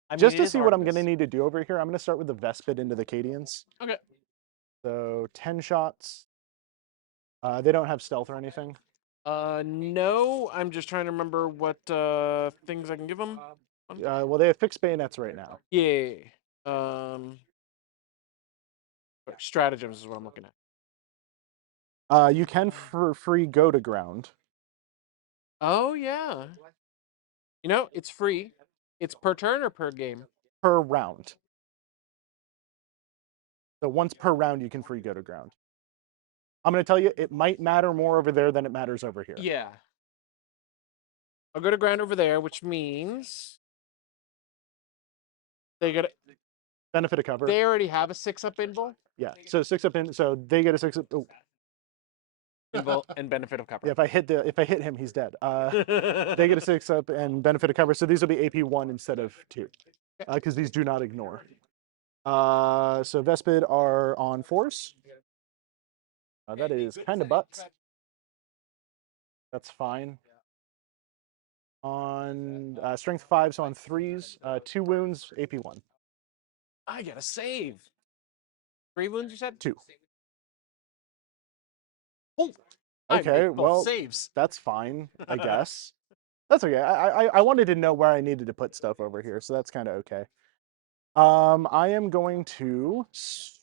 I mean, Just it to is see what I'm going to Artemis. need to do over here, I'm going to start with the Vespid into the Cadians. Okay. So 10 shots. They don't have stealth or anything. No, I'm just trying to remember what things I can give them. Well, they have fixed bayonets right now. Yeah. Stratagems is what I'm looking at. You can for free go to ground. Oh, yeah. It's free. It's per turn or per game? Per round. So once per round, you can free go to ground. I'm going to tell you, it might matter more over there than it matters over here. Yeah. I'll go to ground over there, which means they get Benefit of cover. they already have a 6-up invul. Yeah. So 6-up in. So they get a 6-up. Oh. Invul and benefit of cover. Yeah. If I hit him, he's dead. They get a 6-up and benefit of cover. So these will be AP 1 instead of 2, because these do not ignore. So Vespid are on force. That is kind of butts. That's fine. On strength 5, so on 3s, 2 wounds, AP 1. I gotta save. 3 wounds, you said? 2. Oh, I Okay, made both well, saves. that's fine, I guess. That's okay. I wanted to know where I needed to put stuff over here, so that's kind of okay. I am going to spend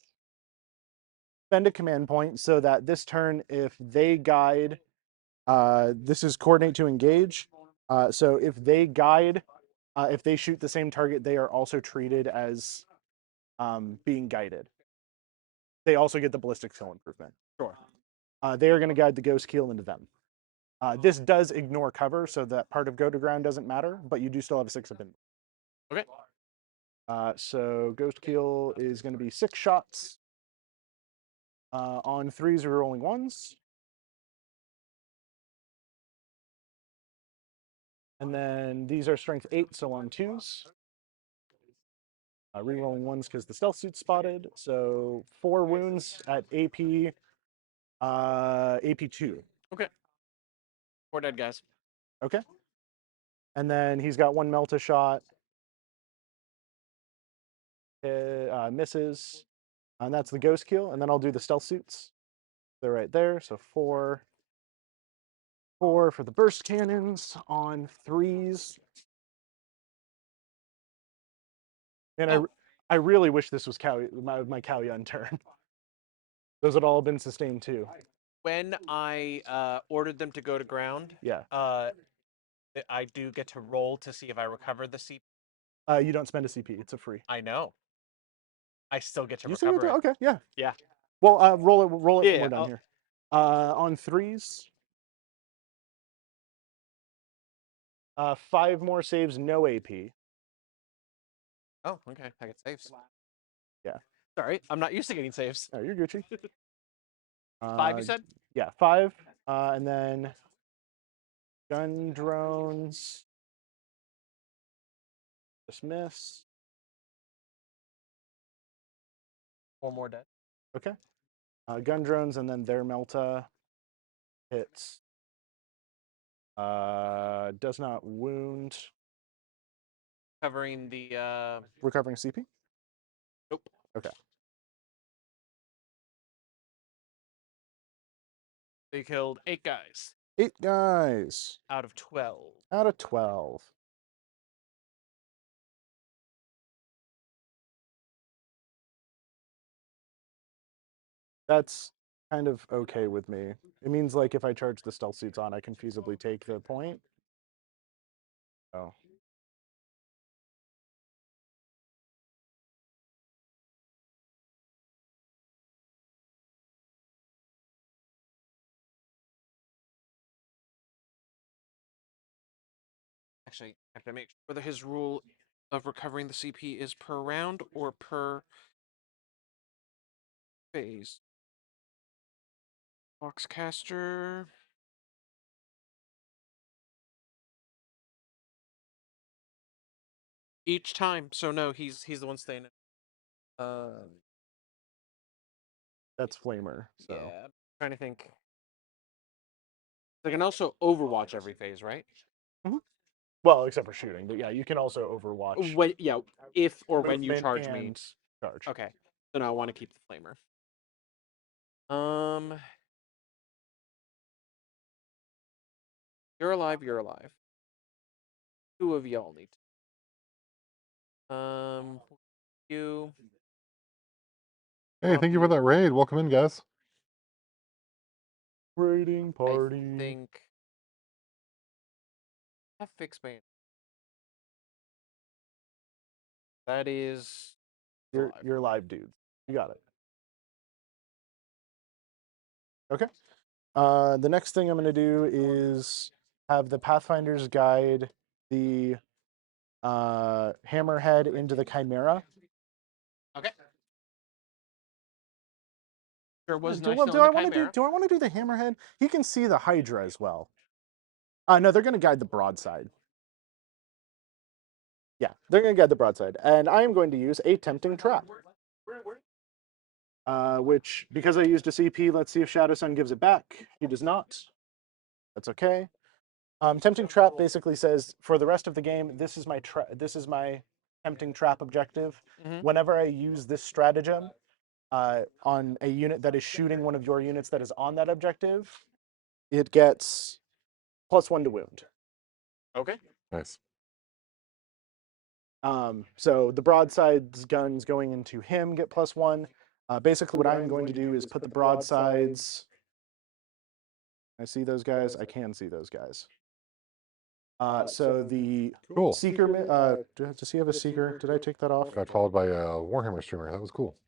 a command point so that this turn, if they guide, this is coordinate to engage. So if they guide, if they shoot the same target, they are also treated as being guided. They also get the ballistic skill improvement. Sure. They are going to guide the ghost keel into them. This does ignore cover, so that part of go to ground doesn't matter, but you do still have a 6-up in. Okay. So ghost keel is going to be 6 shots. On 3s, we're rolling 1s. And then these are strength 8, so on 2s. Rerolling 1s because the stealth suit's spotted. So 4 wounds at AP, AP 2. Okay. 4 dead guys. Okay. And then he's got 1 Melta shot. Misses. And that's the ghost keel. And then I'll do the stealth suits. They're right there. So 4. 4 for the burst cannons on 3s. And I really wish this was my Cao Yun turn. Those had all been sustained too. When I ordered them to go to ground, Yeah. I do get to roll to see if I recover the CP. You don't spend a CP. It's a free. I know. I still get to You still recover it. okay, yeah. Yeah. Well, roll it Yeah, when we're done here. On 3s. 5 more saves, no AP. Oh, okay. I get saves. Sorry, I'm not used to getting saves. Oh, you're Gucci. 5, you said? Yeah, 5. And then gun drones. Dismiss. 4 more dead. Okay. Gun drones and then their Melta hits. Does not wound. Covering the Recovering CP. nope. Okay. They killed 8 guys 8 guys out of 12. out of 12. That's kind of okay with me. It means like if I charge the stealth suits on, I can feasibly take the point. Oh. Actually, I have to make sure whether his rule of recovering the CP is per round or per phase. Boxcaster. Each time. So no, he's the one staying. That's Flamer. So Yeah. I'm trying to think. They can also overwatch every phase, right? well, except for shooting, but yeah, you can also overwatch. When, yeah, if or when you movement charge me. and charge. Okay. So now I want to keep the flamer. You're alive, you're alive. 2 of y'all need to. You. Hey, thank you for that raid. Welcome in, guys. Raiding party. I think. Have fixed band. That is. You're live, dude. You got it. Okay. The next thing I'm going to do is have the Pathfinder's guide the Hammerhead into the Chimera. Okay. Sure was do, nice well, showing do the I want to do? Chimera. Do I want to do the Hammerhead? He can see the Hydra as well. No, they're going to guide the broadside. Yeah, they're going to guide the broadside, and I am going to use a tempting trap. Which, because I used a CP, let's see if Shadow Sun gives it back. He does not. That's okay. Tempting trap basically says for the rest of the game, this is my tempting trap objective. Mhm. Whenever I use this stratagem on a unit that is shooting one of your units that is on that objective, it gets +1 to wound. Okay. Nice. So the broadsides guns going into him get +1. Basically, what I'm going to do is put the broadsides. I see those guys. I can see those guys. So the Cool. Seeker, does he have a Seeker? Did I take that off? Got followed by a Warhammer streamer. That was cool.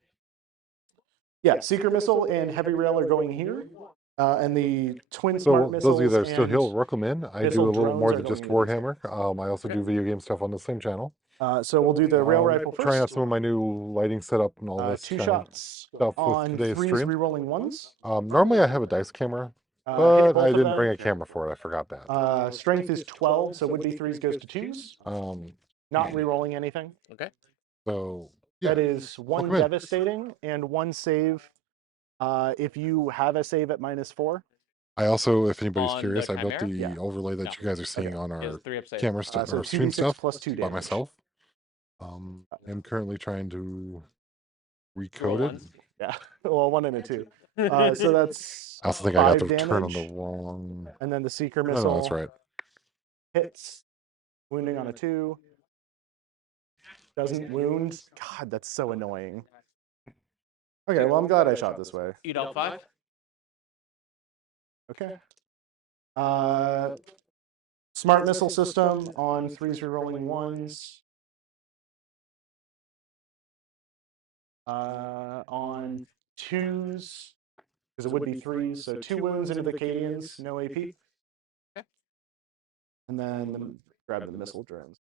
Yeah, Seeker Missile and Heavy Rail are going here. And the Twin So Smart those of you Missiles that are still and here, welcome in. I do missile a little drones more are than just going into these Warhammer. I also do video game stuff on the same channel. So we'll do the Rail Rifle Trying out first. some of my new lighting setup and all this 2 kind of shots stuff with on today's 3s stream. rerolling 1s. Normally I have a dice camera, Hit but both I of didn't them. bring a camera for it. I forgot that. Strength is 12, so would be 3s goes to 2s. Not rerolling anything. Okay. So yeah, That is 1 welcome in. devastating and 1 save. If you have a save at -4. I also, if anybody's On curious, the I built the Chimera? Yeah. overlay that No. you guys are seeing Okay. on He has our 3 up save. camera stuff So or stream 2d6 stuff plus 2 by damage. myself. I'm currently trying to Roll recode it. ones. Yeah. Well, 1 and a 2. So that's I also think I got 5 the turn on damage. the wrong. And then the Seeker No, Missile no, that's right. hits. Wounding on a 2. Doesn't wound. God, that's so annoying. Okay, well, I'm glad I shot this way. You dealt 5. Okay. Smart Missile System on 3s rerolling 1s. On 2s, because it would be 3s, so 2 wounds into the Cadians, no AP. Okay. And then grab the missile drones.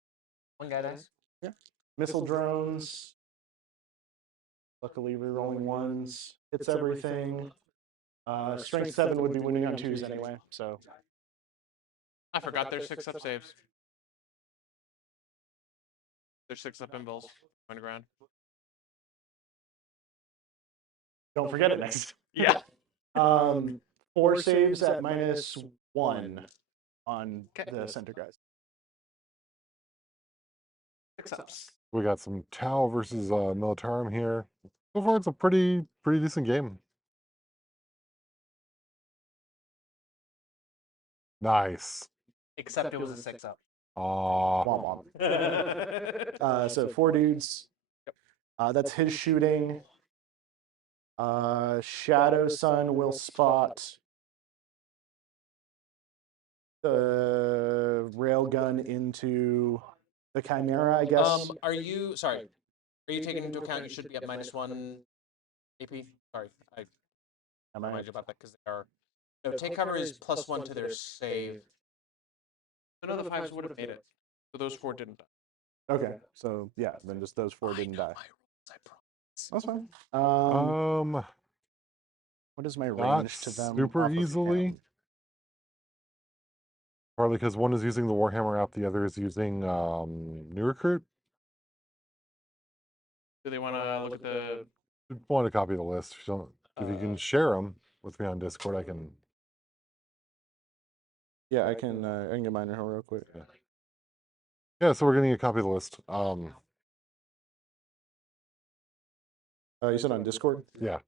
1 guy dies. Yeah. Missile drones. Luckily, rerolling ones hits everything. Strength 7 would be wounding on 2s anyway, so. I forgot there's 6-up saves. There's 6-up invulns on the ground. Don't forget it next. Yeah. 4 saves at -1 on Okay. the center guys. 6-ups. We got some Tau versus Militarum here. So far, it's a pretty decent game. Nice. Except it was a 6-up. Aw. Womp womp. So 4 dudes. That's his shooting. Shadow Sun will spot the railgun into the Chimera, I guess. Are you sorry? Are you taking into account you should be at -1 AP? Sorry, I Am I? remind you about that because they are. No, take cover is +1 to their save. None of the 5s would have made it, so those 4 didn't die. Okay, so yeah, then just those 4 didn't die. I promise. That's fine. What is my Not range to them? super off of easily. him? Partly because one is using the Warhammer app, the other is using New Recruit. Do they want to look at the? I want to copy the list. So if you can share them with me on Discord, I can. Yeah, I can get mine real quick. Yeah, so we're getting a copy of the list. You said on Discord? Yeah.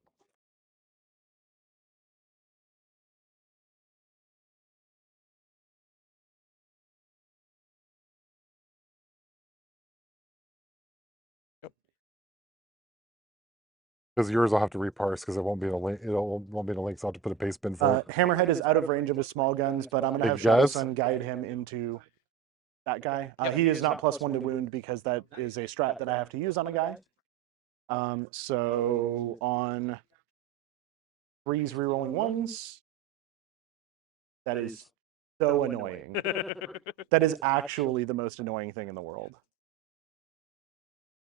Because yours I'll have to reparse because it won't be in a link. It won't be in a link, so I'll have to put a base bin for it. Hammerhead is out of range of his small guns, but I'm going to Big have Shadow guys? Sun guide him into that guy. Yep. He is not +1 to wound because that is a strat that I have to use on a guy. So on 3s rerolling 1s, that is so annoying. That is actually the most annoying thing in the world.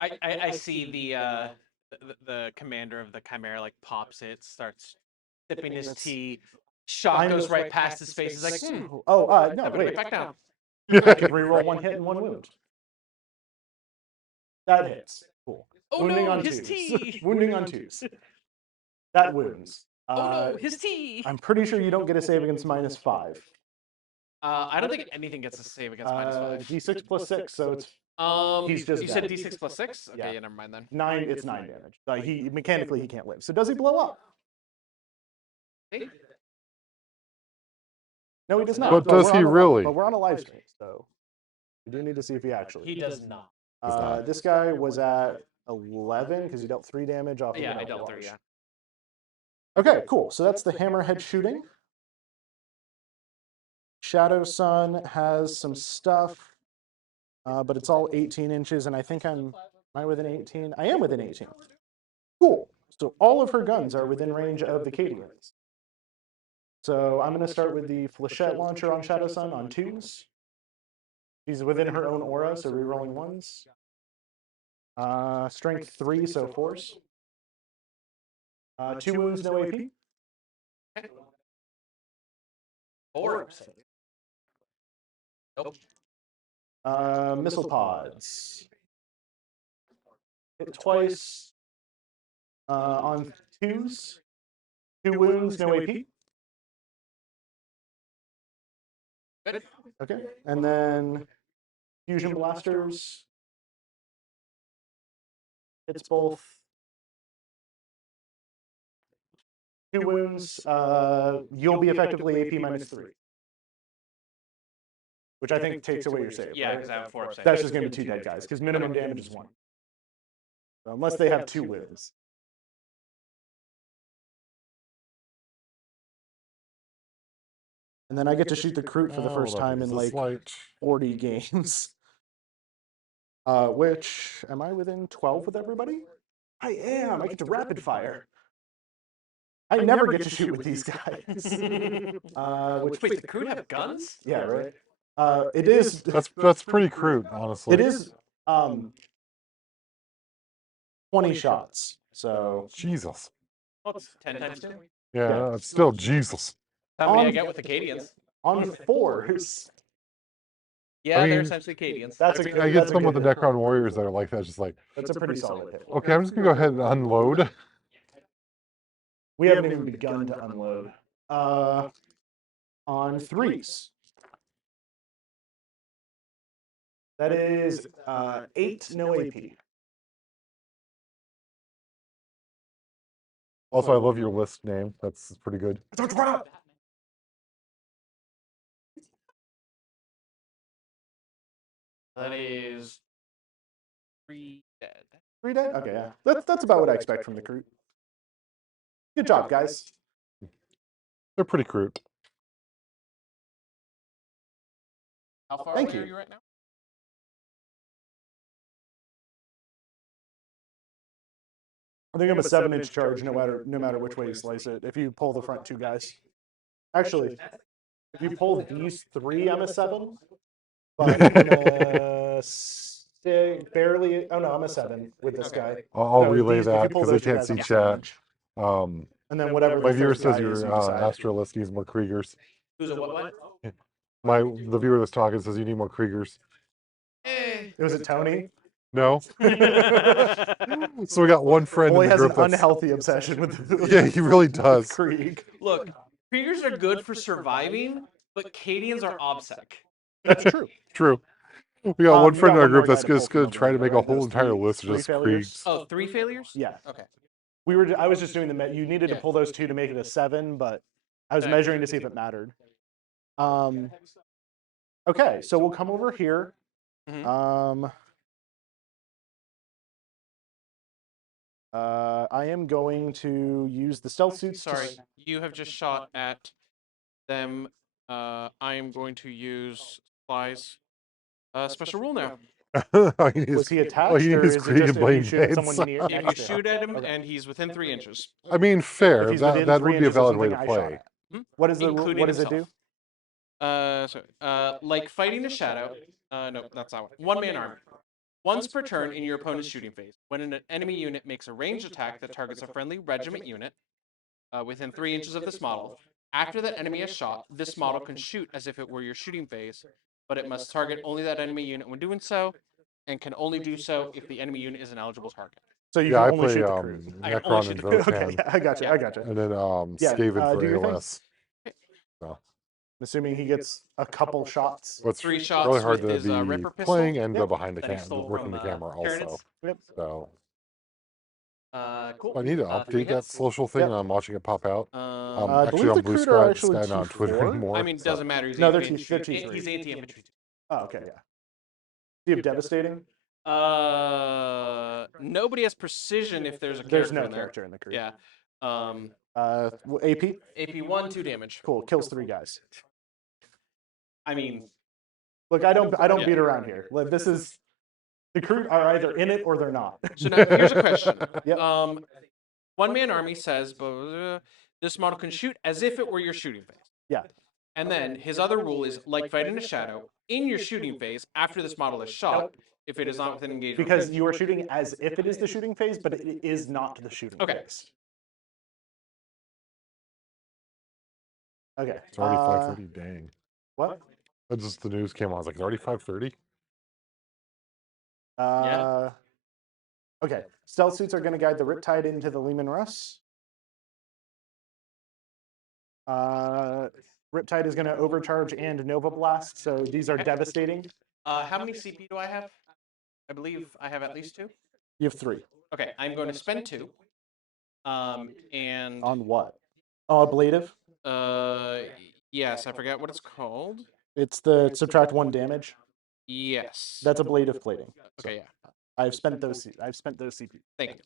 I see the commander of the Chimera like pops it, starts sipping his tea. Shot goes right past his face. He's like, Oh, no, I better wait. get back down. I could reroll 1 hit and 1 wound. That hits. Cool. Oh Wounding no, on his 2s. tea. Wounding on 2s. That wounds. Oh no, his tea. I'm pretty sure you don't get a save against -5. I don't think anything gets a save against -5. D6 +6, so it's he's just you said dead. D6 +6. Okay, Yeah. yeah, never mind then. 9. It's 9 damage. He mechanically he can't live. So does he blow up? See? No, he does not. But does he really? But we're on a live stream, so we do need to see if he actually. He does not. This guy was at 11 because he dealt 3 damage off. Yeah, of I an dealt 3. Outlash. Yeah. Okay, cool. So that's the Hammerhead shooting. Shadow Sun has some stuff, but it's all 18 inches, and I think am I within 18? I am within 18. Cool. So all of her guns are within range of the Cadians. So I'm going to start with the Flechette launcher on Shadow Sun on 2s. She's within her own aura, so rerolling 1s. Strength 3, so 4s. 2 wounds, no AP. 4. Nope. Missile pods. Hit twice on 2s. 2 wounds, no AP. Good. Okay, and then fusion blasters. It's both 2 wounds. You'll be effectively AP -3, which I think takes away your save. Yeah, right? because I have 4 saves. That's just going to be 2 dead guys because minimum damage is 1. So unless they have 2 wounds. And then I get to shoot the Kroot for the first time in like 40 games. Which, am I within 12 with everybody? I am. I get to rapid fire. I never get to shoot with these guys. Wait, the crew have guns? Yeah, right. It is. That's pretty crude, honestly. It is 20 shots. So Jesus. Oh, it's 10 times 2. Yeah, Yeah. it's still Jesus. How many I On- get with the Acadians? on 4s, Yeah, they're mean, essentially Acadians. that's a I good. get That's a some with good the hit. Necron Warriors that are like that. Just like, That's a pretty solid hit. okay, I'm just gonna go ahead and unload. We haven't even begun to unload. On 3s. That is 8, no AP. Also, I love your list name. That's pretty good. That is 3 dead. 3 dead? Okay, yeah. That's about what I expect from the crew. Good job, guys. They're pretty crude. How far Thank away you. are you right now? I think I'm a 7-inch charge no matter which way you slice it. If you pull the front 2 guys. Actually, if you pull these 3, I'm a 7. But I'm a 6, barely. Oh no, I'm a 7 with this guy. I'll So relay if you that pull because they those, you can't guys see have a chat. 7-inch. And then whatever My the viewer first says guy is, your you decide. Astra list needs more Kriegers. Who's a what? The viewer that's talking says you need more Kriegers. Was it Tony? No. So we got one friend Boy in the has an group that's unhealthy obsession with yeah, he really with does. Krieg. Look, Kriegers are good for surviving, but Cadians are obsec. That's true. True. We got one You friend got in our one more group that's guy to pull just from gonna over try to there, make a right? whole Those entire three- list of three just failures? Kriegs. Oh, 3 failures? Yeah. Okay. I was just doing you needed to Yeah. pull those 2 to make it a 7, but I was Okay. measuring to see if it mattered. Okay, so we'll come over here. Mhm. I am going to use the stealth suits. Sorry, you have just shot at them. I am going to use supplies. Special rule now. Was he attached, or is it just if you shoot at someone near If next you to him? shoot at him Okay. and he's within 3 inches. I mean, If fair. he's That within that 3 would be a inches of valid way to something I shot play. at. What is the Including what does it do? himself. Like fighting a shadow. No, that's not one man army. Once per turn in your opponent's shooting phase, when an enemy unit makes a ranged attack that targets a friendly regiment unit within 3 inches of this model, after that enemy is shot, this model can shoot as if it were your shooting phase, but it must target only that enemy unit when doing so, and can only do so if the enemy unit is an eligible target. So you Yeah, I can only play shoot the crew. I can only Necron shoot and the crew. Votan, Okay, yeah, I got you. Yeah. I got you. and then Yeah, Skaven for do your thing. AOS. So I'm assuming he gets a couple shots. what's 3 really shots hard with to his be Ripper pistol. playing and Yep. behind the That he camera, stole working from, the camera also. Tyranids. Yep. So Cool. I need to 3 update that hits. social thing, Yep. and I'm watching it pop out. I Actually, believe on the Blue Crude Sky, are actually Sky, not on Twitter T4. anymore. I mean, it so. doesn't matter. He's No, they're AT T- they're T3. He's anti-infantry. Oh, okay, yeah. Do you have devastating? Nobody has precision if there's a character There's no in there. character in the crew. Yeah. AP? AP 1, 2 damage. Cool. Kills 3 guys. I mean, Look, I don't Yeah. beat around here. Like, this is the crew are either in it or they're not. so now here's a question. Yep. One man army says this model can shoot as if it were your shooting phase. Yeah. And then his other rule is like fighting a shadow in your shooting phase after this model is shot, if it is not within engagement. Because you are shooting as if it is the shooting phase, but it is not the shooting Okay. phase. Okay. It's already 5:30. Dang. What? That's just the news came on. I was like, it's already 5:30. Yeah. Okay. Stealth suits are going to guide the Riptide into the Lehman Russ. Riptide is going to overcharge and Nova Blast, so these are devastating. How many CP do I have? I believe I have at least 2. You have 3. Okay, I'm going to spend 2. And On what? Oh, ablative? yes, I forgot what it's called. It's the subtract 1 damage. Yes. That's ablative plating. Okay, yeah. I've spent those CP. Thank you.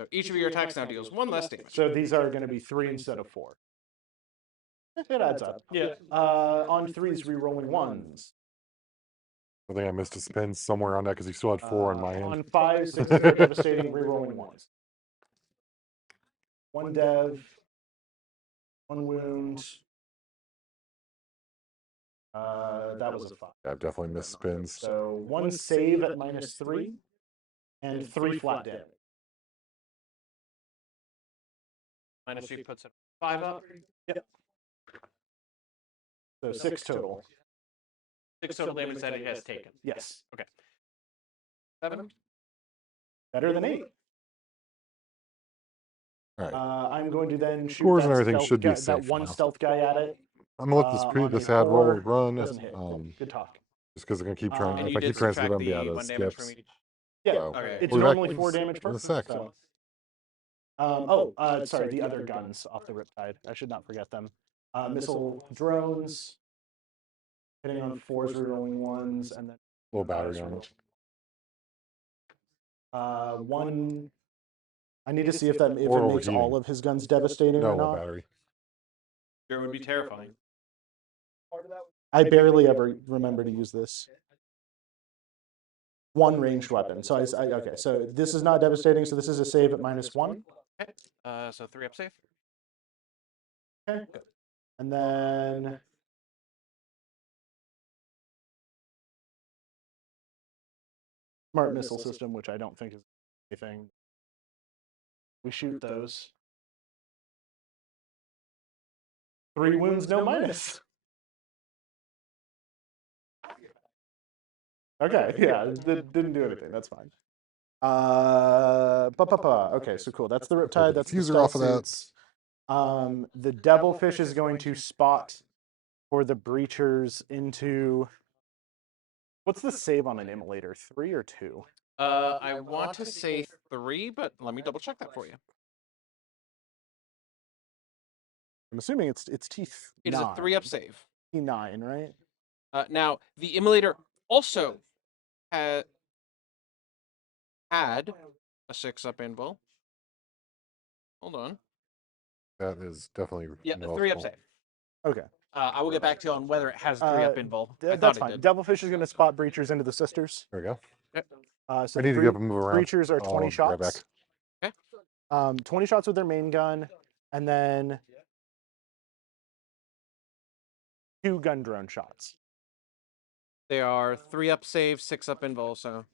So each of your attacks now deals 1 less damage. So these are going to be 3 instead of 4. It adds up. Yeah. On 3s, re-rolling 1s. I think I missed a spin somewhere on that because he still had 4 on my end. On 5, 6 are devastating, re-rolling 1s. 1 dev, 1 wound. That was a 5. Yeah, I've definitely missed spins. So 1 save at -3, and 3 flat damage. -3 puts it 5 up. So 6 total. 6 total damage that it has taken. Yes. 7. Better than 8. All right. I'm going to then shoot Scores and that everything stealth should be guy, that safe one now. stealth guy at it. I'm gonna let this On this a ad roll 4, run. doesn't hit. Good talk. Just because I'm gonna keep trying. And If you I did keep trying to skip subtract them, yeah, the the 1 damage skips. from each. Yeah, Okay. it's We'll be back normally 4 damage in per. a sec. So. Sorry, the other guns off the Riptide. I should not forget them. Missile drones, hitting on 4s, rerolling 1s, and then Little battery on it. one. I need to see if it makes overheating. all of his guns devastating No, or low not. battery. Sure would be terrifying. I barely ever remember to use this. One ranged weapon. So okay. So this is not devastating. So this is a save at -1. Okay. So 3 up safe. Okay. Good. And then smart missile system, which I don't think is anything. We shoot those. 3 wounds, no minus. Okay, yeah, didn't do anything. That's fine. Okay, so cool. That's the Riptide. That's the Diffuser stealth off of that. suits. The Devilfish is going to spot for the breachers into. What's the save on an immolator? 3 or 2? I want to say 3, but let me double check that for you. I'm assuming it's T9. It is a 3 up save. T9, right? Now, the immolator also had a 6 up invul. Hold on. That is definitely Yeah, a 3 up noticeable. save. Okay. I will get back to you on whether it has 3 up invul. I That's thought it fine. did. Devilfish is going to spot breachers into the sisters. There we go. So I need to get up and move around. breachers are 20 I'll be shots. right back. Okay. 20 shots with their main gun, and then 2 gun drone shots. They are 3 up save, 6 up invul, so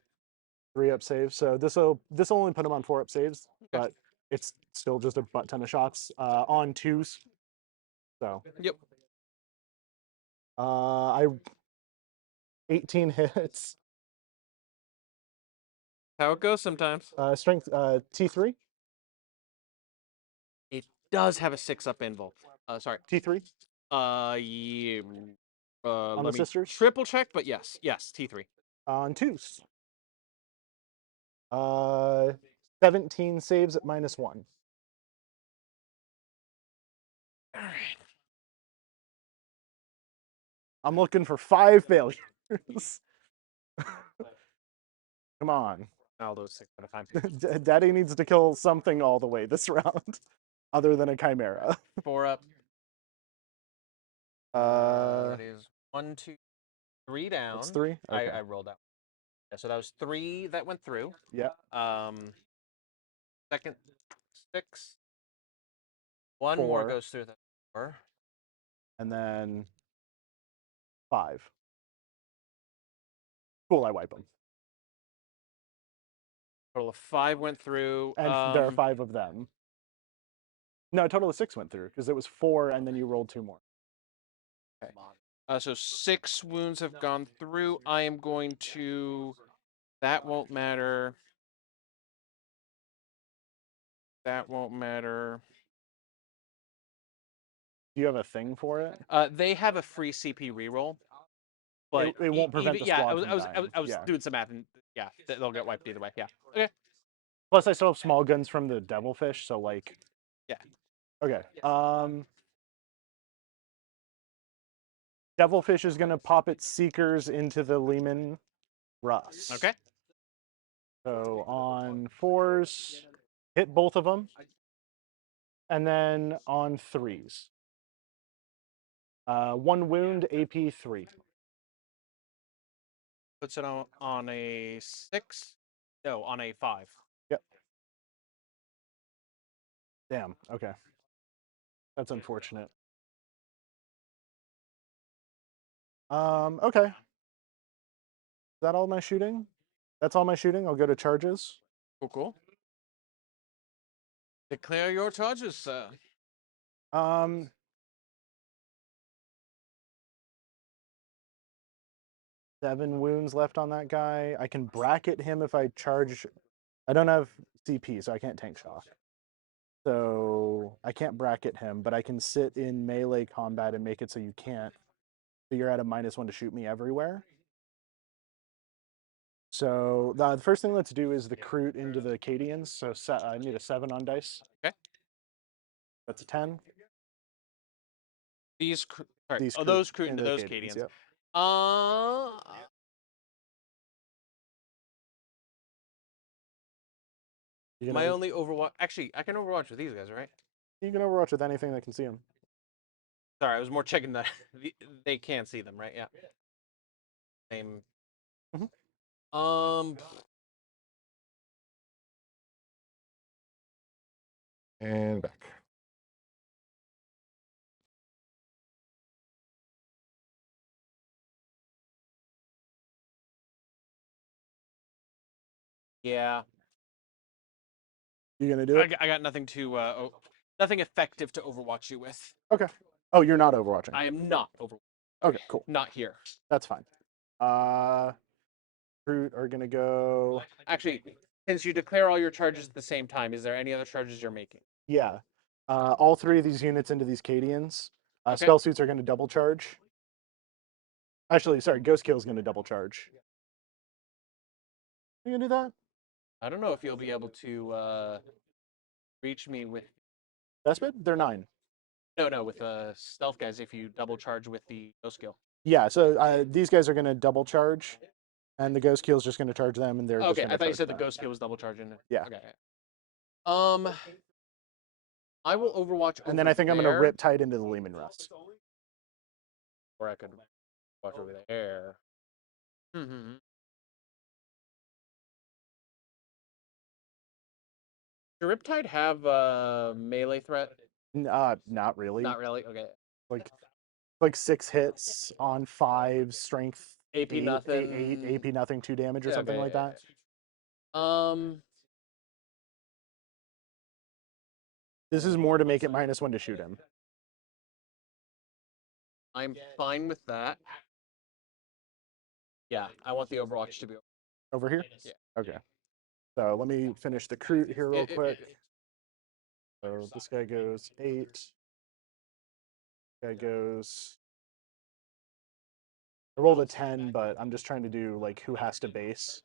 3 up saves. So this'll only put them on 4 up saves, but it's still just a butt ton of shots on 2s. So yep. I 18 hits. How it goes sometimes. Strength T3. It does have a 6 up invul. Sorry. T3 Yeah. on the Let me sisters. triple check, but yes, T3. On 2s. 17 saves at -1. All right. I'm looking for 5 failures. Come on. I'll do 6 at a time. Daddy needs to kill something all the way this round, other than a chimera. 4 up. That is 1, 2, 3 down. That's 3. Okay. I rolled out. Yeah, so that was 3 that went through. Yeah. Second 6. 1 more 4. goes through the 4. And then 5. Cool, I wipe them. Total of 5 went through. And there are 5 of them. No, a total of 6 went through, because it was 4 and then you rolled 2 more. Okay. So 6 wounds have gone through. I am going to. That won't matter. That won't matter. Do you have a thing for it? They have a free CP reroll, but it won't prevent the yeah, squad I was, from I was, dying. I was Yeah. doing some math, and yeah, they'll get wiped either way. Yeah. Okay. Plus, I still have small guns from the Devilfish, so like. Yeah. Okay. Devilfish is gonna pop its Seekers into the Lehman Russ. Okay. So on 4s, hit both of them, and then on 3s, 1 wound, AP 3. Puts it on a 6. No, on a 5. Yep. Damn. Okay. That's unfortunate. Okay. Is that all my shooting? That's all my shooting. I'll go to charges. Cool. Declare your charges, sir. Um, seven wounds left on that guy. I can bracket him if I charge. I don't have CP, so I can't tank shock. So I can't bracket him, but I can sit in melee combat and make it so you can't. So you're at a -1 to shoot me everywhere. So the first thing let's do is the recruit into the Acadians. So I need a 7 on dice. Okay. That's a 10. These, sorry. These Oh, cru- those crude into the those Acadians, Cadians. yep. You can My over- only Overwatch. Actually, I can Overwatch with these guys, right? you can overwatch with anything that can see him. Sorry, I was more checking that they can't see them, right? Yeah. Same. Mhm. And back. Yeah. You gonna do it? I got nothing to nothing effective to Overwatch you with. Okay. Oh, you're not overwatching. I am not Overwatch. Okay, cool. Not here. That's fine. Recruit are gonna go. Actually, since you declare all your charges at the same time, is there any other charges you're making? Yeah. All three of these units into these Cadians. Okay. Spell suits are gonna double charge. Actually, sorry, Ghost Kill is gonna double charge. You gonna do that? I don't know if you'll be able to reach me with Vespid? They're 9. no with stealth guys if you double charge with the ghost skill. Yeah, so these guys are gonna double charge, and the Ghost Kill is just gonna charge them, and they're just Okay, gonna I thought you charge said the back. ghost skill was double charging. Yeah. Okay. I will Overwatch. And then over I think I'm gonna there, rip tight into the Lehman Rust. or I could watch over there. Mm-hmm. Does Riptide have melee threat? Not really. Not really. Okay. Like 6 hits on 5 strength. AP nothing. 8 AP nothing, 2 damage or Yeah, something okay, like yeah, that. This is more to make it -1 to shoot him. I'm fine with that. Yeah, I want the Overwatch to be Over here? Yeah. Okay. So let me finish the recruit here real quick. So this guy goes 8. This guy goes. I rolled a 10, but I'm just trying to do like who has to base.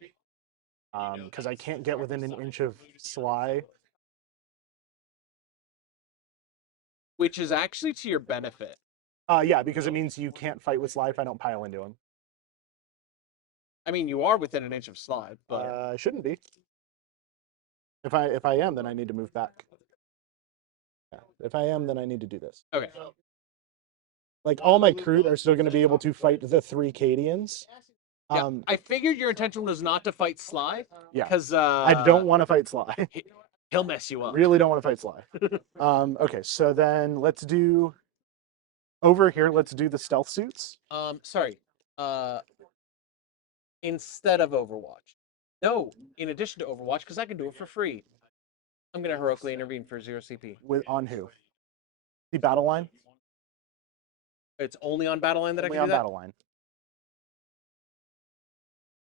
Because I can't get within an inch of Sly. Which is actually to your benefit. Yeah, because it means you can't fight with Sly if I don't pile into him. I mean, you are within an inch of slide, but I shouldn't be. If I am, then I need to move back. Yeah. If I am, then I need to do this. okay. Like all my crew are still going to be able to fight the 3 Cadians. Yeah, I figured your intention was not to fight Sly. Yeah. Because I don't want to fight Sly. he'll mess you up. Really don't want to fight Sly. Okay, so then let's do over here. Let's do the stealth suits. Sorry. Instead of Overwatch. No, in addition to Overwatch, because I can do it for free. I'm gonna heroically intervene for 0 CP. On who? The battle line. It's only on battle line that Only I can on do that. battle line.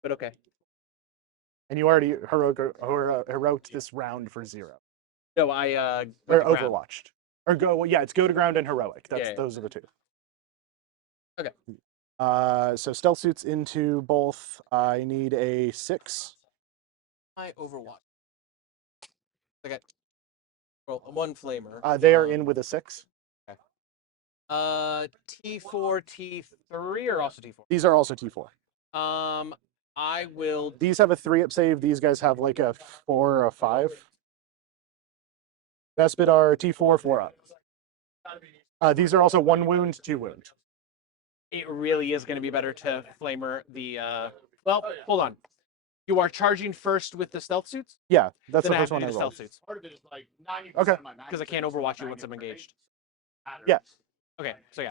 But okay. And you already heroic this round for 0. No, I Or went to ground. overwatched. Or go. Well, yeah, it's go to ground and heroic. That's Yeah. Those are the 2. Okay. So stealth suits into both. I need a 6. I Overwatch. Okay. Well, 1 flamer. They are in with a 6. T4, T3, or also T4? These are also T4. I will. These have a 3-up save. These guys have like a 4 or a 5. Vespid are T4, 4-up. These are also 1 wound, 2 wound. It really is going to be better to flamer the. Well, hold on. You are charging first with the stealth suits? Yeah, that's Then the I have first to one do I the rolled. stealth suits. Part of it is like 90% Okay. of my Because I can't Overwatch you once I'm engaged. Yeah. Okay, so yeah.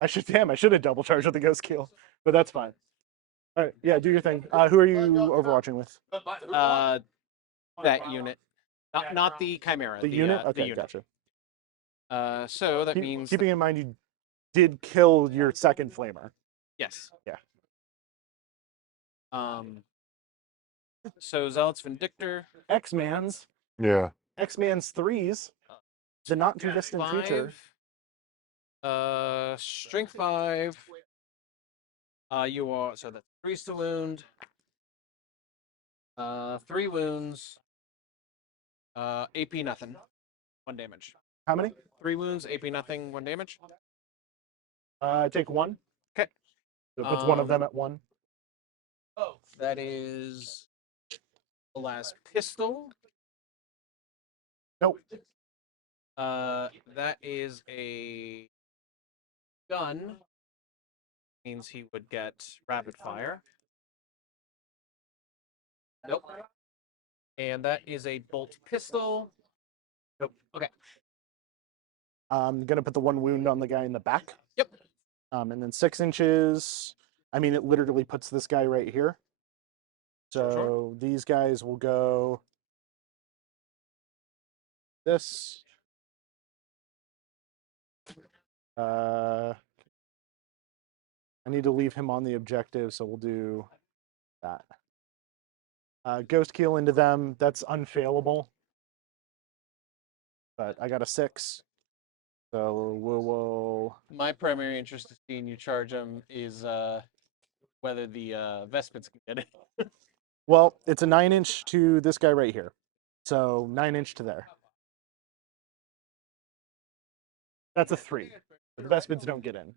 I should have double charged with the ghost kill, but that's fine. All right, yeah, do your thing. Who are you overwatching with? That unit. Not the chimera. The unit? The Okay, unit. gotcha. So that means Keeping in mind you did kill your second flamer. yes. Yeah. So Zealot's Vindictor. X-Man's. Yeah. X-Man's 3s. The not too distant future. 5. Strength 5. You are so that's 3 to wound. 3 wounds. AP nothing. 1 damage. How many? 3 wounds, AP nothing, 1 damage. Take 1. Okay. So it puts one of them at 1. Oh, that is the last pistol. Nope. That is a gun. Means he would get rapid fire. Nope. And that is a bolt pistol. Nope. Okay. I'm gonna put the 1 wound on the guy in the back. Yep. And then 6 inches. I mean, it literally puts this guy right here. So Sure. these guys will go this. I need to leave him on the objective, so we'll do that. Ghost Keel into them. That's unfailable. But I got a 6. So we'll My primary interest in seeing you charge him is whether the Vespins can get it. well, it's a 9-inch to this guy right here. So 9-inch to there. That's a 3. The Vespins don't get in.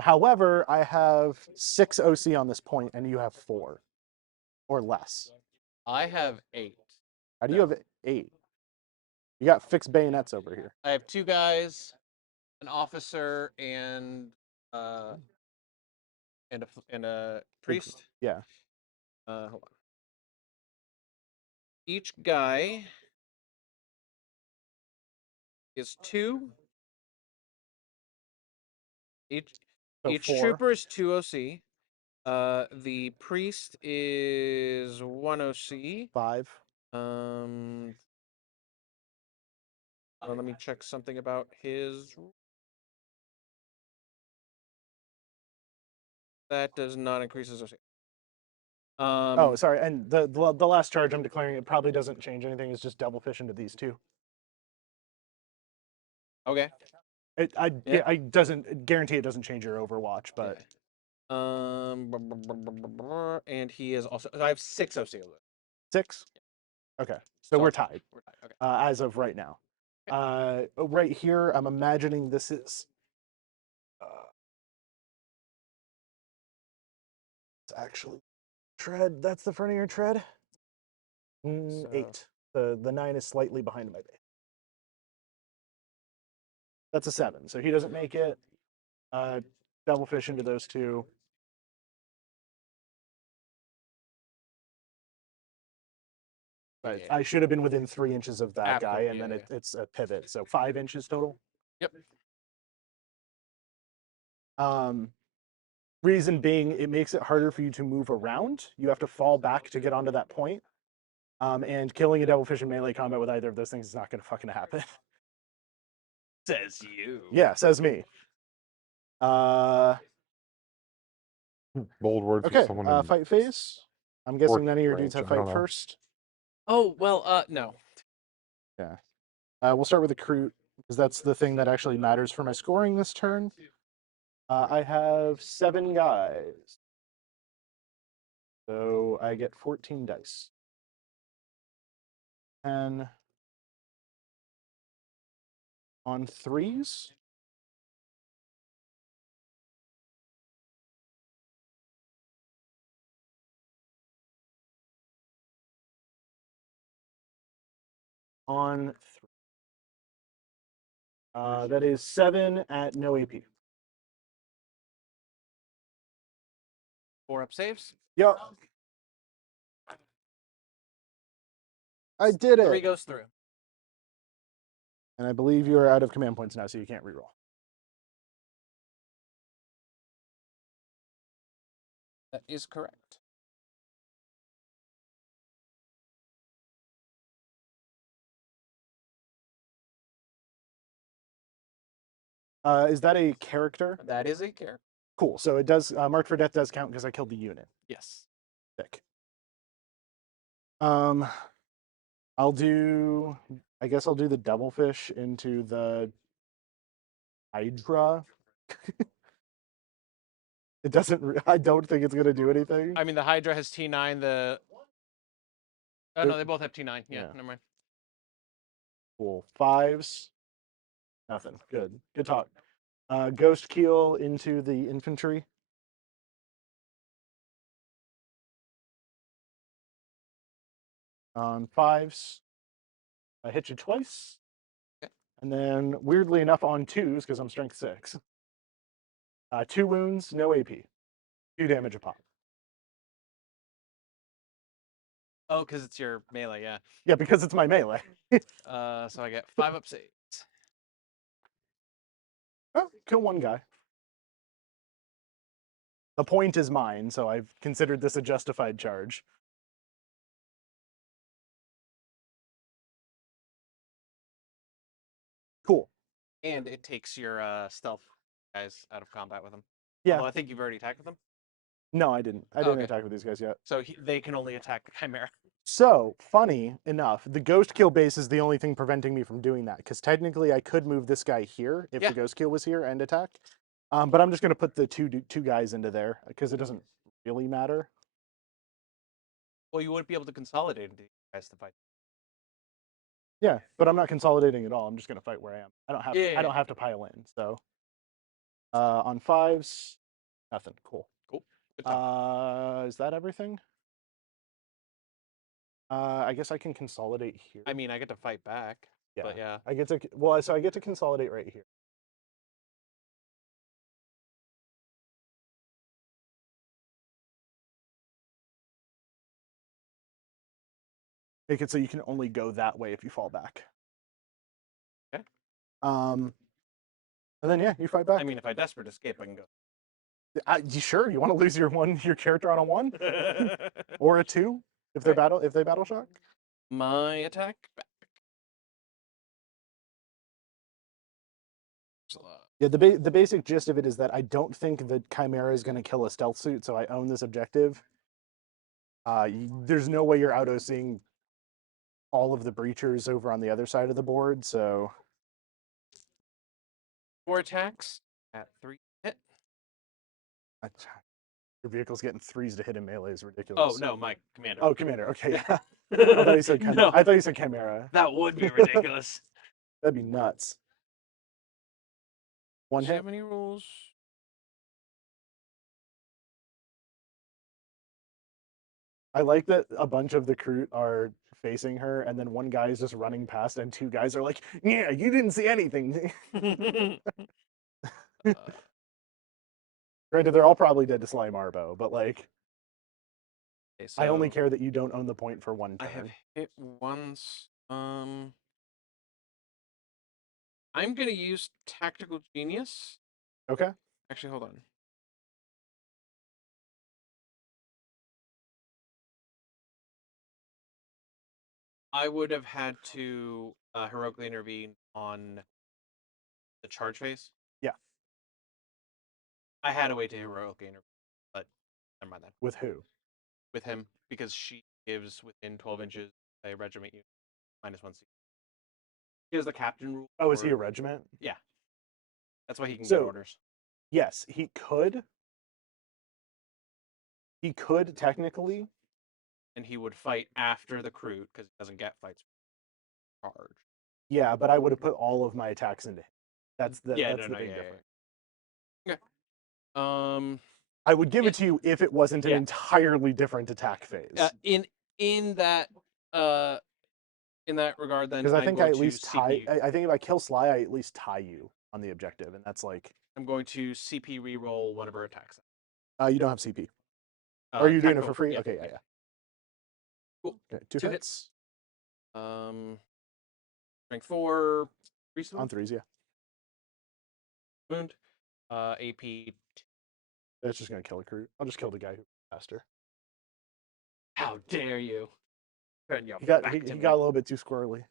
However, I have 6 OC on this point, and you have 4 or less. I have 8. How do you have 8? You got fixed bayonets over here. I have 2 guys, an officer, and a priest. Yeah. Hold on. Each guy is 2. Each So each 4. trooper is 2 OC. The priest is 1 OC. 5. Let me check something about his. That does not increase his OC. Oh, sorry. And the last charge I'm declaring, it probably doesn't change anything. It's just double fish into these 2. Okay. Yeah. I doesn't guarantee it doesn't change your Overwatch, but and he is also. I have 6 OC. 6. Okay, so we're tied. We're tied. Okay. As of right now. Right here, I'm imagining this is. It's actually tread. That's the front of your tread. 8. The 9 is slightly behind my base. That's a 7, so he doesn't make it. Double fish into those 2. But I should have been within 3 inches of that guy, and then it's a pivot. So 5 inches total. Yep. Reason being, it makes it harder for you to move around. You have to fall back to get onto that point. And killing a devilfish in melee combat with either of those things is not going to fucking happen. Says you. Yeah, says me. Bold words. Okay, With someone in fight phase. I'm guessing none of your dudes have range, I fight don't know. first. Oh well, no. Yeah. We'll start with the Crute, because that's the thing that actually matters for my scoring this turn. I have 7 guys. So I get 14 dice. 10 on 3s. On 3. That is 7 at no AP. 4 up saves. Yep. I did 3 it. goes through. And I believe you are out of command points now, so you can't reroll. That is correct. Is that a character? That is a character. Cool. So it does mark for death does count because I killed the unit. Yes. Sick. I'll do. I guess I'll do the devilfish into the Hydra. It doesn't. I don't think it's gonna do anything. I mean, the Hydra has T9. Oh no, they both have T9. Yeah, Yeah. never mind. Cool. 5s. Nothing. Good. Good talk. Ghost Keel into the infantry. On 5s. I hit you twice. Okay. And then, weirdly enough, on 2s, because I'm strength 6. 2 wounds, no AP. 2 damage a pop. Oh, because it's your melee. Yeah. Yeah, because it's my melee. So I get 5 up saves. Oh, kill one guy. The point is mine, so I've considered this a justified charge. Cool. And it takes your stealth guys out of combat with them. Yeah. Although I think you've already attacked with them. No, I didn't. I didn't Okay. attack with these guys yet. So they can only attack the Chimera. So, funny enough, the Ghost Kill base is the only thing preventing me from doing that, because technically I could move this guy here if Yeah. the Ghost Kill was here and attack. But I'm just going to put the two guys into there, because it doesn't really matter. Well, you wouldn't be able to consolidate into guys to fight. Yeah, but I'm not consolidating at all. I'm just going to fight where I am. I don't have Yeah. I don't have to pile in. So, on 5s, nothing. Cool. Good talk. Is that everything? I guess I can consolidate here. I mean, I get to fight back. Yeah. But yeah. I get to well, so I get to consolidate right here. Make it so you can only go that way if you fall back. Okay. And then yeah, you fight back. I mean, if I desperate escape, I can go. You sure you want to lose your character on a 1 or a 2 if they're Right. if they battle shock? My attack back. Yeah, the basic gist of it is that I don't think the Chimera is going to kill a stealth suit, so I own this objective. There's no way you're auto-seeing all of the breachers over on the other side of the board, so 4 attacks at 3 hit. Your vehicle's getting 3s to hit in melee is Oh ridiculous. no, my commander. Oh, commander. Okay, yeah. I thought you said No, I thought you said Chimera. that would be ridiculous. That'd be nuts. One Does she hit. have any rules? I like that a bunch of the crew are facing her, and then one guy is just running past, and 2 guys are like, "Yeah, you didn't see anything." Granted, they're all probably dead to Slime Arbo, but like, Okay, I only so care that you don't own the point for 1 I turn. have hit once. I'm gonna use Tactical Genius. Okay. Actually, hold on. I would have had to heroically intervene on the charge phase. Yeah. I had a way to heroically intervene, but never mind that. With who? With him, because she gives within 12 inches a regiment unit -1 C. He has the captain rule. Oh, is he a for- regiment? Yeah. That's why he can So- get orders. Yes, he could. He could technically. And he would fight after the crew because he doesn't get fights charge. Yeah, but I would have put all of my attacks into him. That's the big yeah. difference. Okay. I would give it to you if it wasn't an Yeah. entirely different attack phase. In that regard, then Because I I'm think going I at to least tie. CP I think if I kill Sly, I at least tie you on the objective, and that's like. I'm going to CP reroll one of her attacks. You don't have CP. Are you doing it tactical- for free? yeah, Okay, yeah. Cool. Okay, 2 2 hits. Strength 4, 3 On 3s, yeah. wound. AP. That's just gonna kill a crew. I'll just kill the guy who's faster. How dare you? Turn your He got back he to me. got a little bit too squirrely.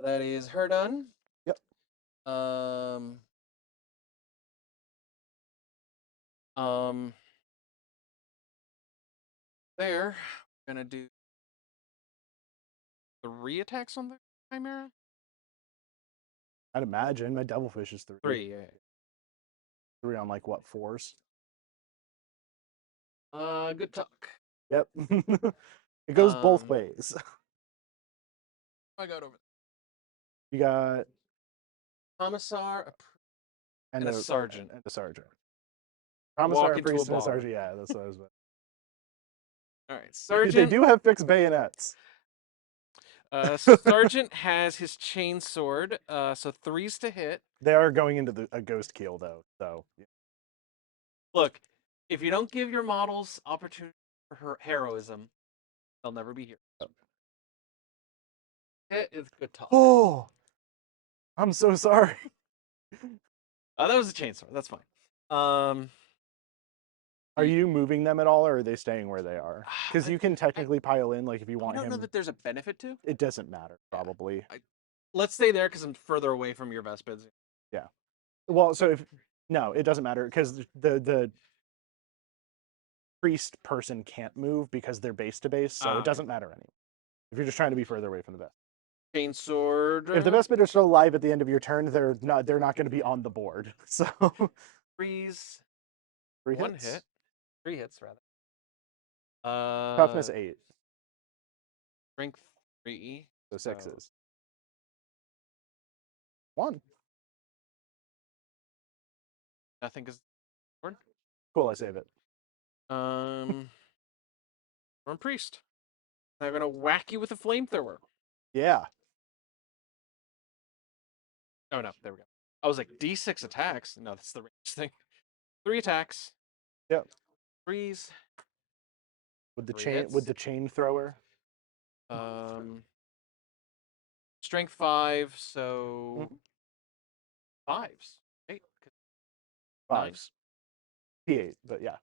That is her done. Yep. There, gonna do 3 attacks on the Chimera. I'd imagine my Devilfish is 3. 3, yeah. 3 on like what, 4s? Good talk. Yep. It goes both Um, ways. I got over You got Commissar, and a sergeant. and a sergeant. Walk Commissar, a into a priest, and a bar. sergeant. Yeah, that's what I was. All right, They sergeant. do have fixed bayonets. Sergeant has his chain sword. So 3s to hit. They are going into a ghost keel though, so Look, if you don't give your models opportunity for her heroism, they'll never be here. Hit is good talk. oh, I'm so sorry. That was a chainsaw. That's fine. Are you moving them at all, or are they staying where they are? Because I- you can technically pile in, like if you I want don't know him. that there's a benefit to. It doesn't matter, Yeah. probably. Let's stay there because I'm further away from your Vespids. Well, so if no, it doesn't matter because the priest person can't move because they're base to base, so Ah, it okay. doesn't matter anymore. If you're just trying to be further away from the best. Chain sword. If the Vespid are still alive at the end of your turn, they're not going to be on the board. So 3s, 3 1 hits. hit, 3 hits rather. Toughness 8, Strength 3. so 6s. 1. Nothing is. Cool, I save it. Storm priest. I'm gonna whack you with a flamethrower. Yeah. Oh no, there we go. I was like D6 attacks. No, that's the range thing. 3 attacks. Yep. 3s. With the 3 chain hits. with the chain thrower. Strength 5, so 5s. 8. 9. 5s. P8, but yeah.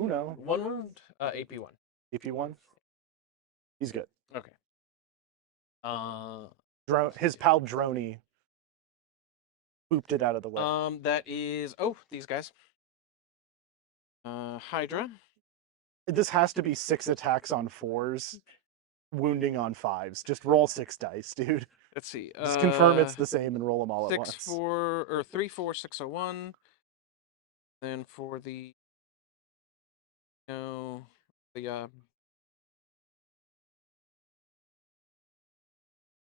Uno. 1 wound. AP1. AP1. He's good. Okay. His pal Droney booped it out of the way. That is these guys. Hydra. This has to be 6 attacks on 4s, wounding on 5s. Just roll 6 dice, dude. Let's see. Just confirm it's the same and roll them all at 6 once. 4 or 3 4 601. Then for the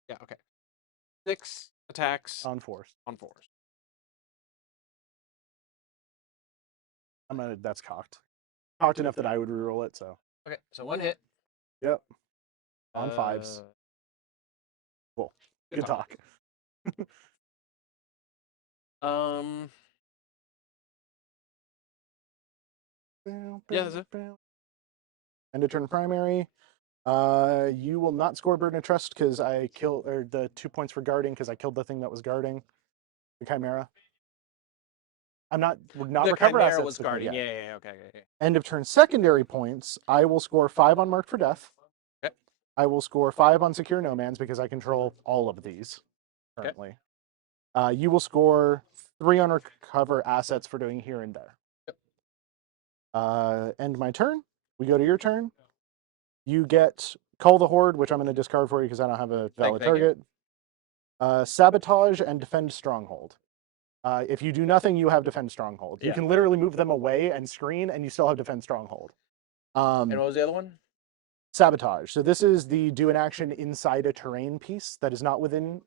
yeah, okay. 6 attacks On 4s. on 4s. That's cocked. Cocked enough that I would reroll it, so. Okay, so 1 hit. Yep. On 5s. Cool. Good talk. Yeah, that's it. End of turn primary. You will not score Burden of Trust because I killed, or the 2 points for guarding because I killed the thing that was guarding the Chimera. Would not The recover Chimera assets. was guarding. Yeah, okay. End of turn secondary points. I will score 5 on Marked for Death. Okay. I will score 5 on Secure No Man's because I control all of these currently. You will score 3 on Recover Assets for doing Here and There. Yep. End my turn. We go to your turn. You get Call the Horde, which I'm going to discard for you because I don't have a valid Thank you. target. Sabotage and Defend Stronghold. If you do nothing, you have Defend Stronghold. You Yeah. can literally move them away and screen, and you still have Defend Stronghold. And what was the other one? Sabotage. So this is the do an action inside a terrain piece that is not within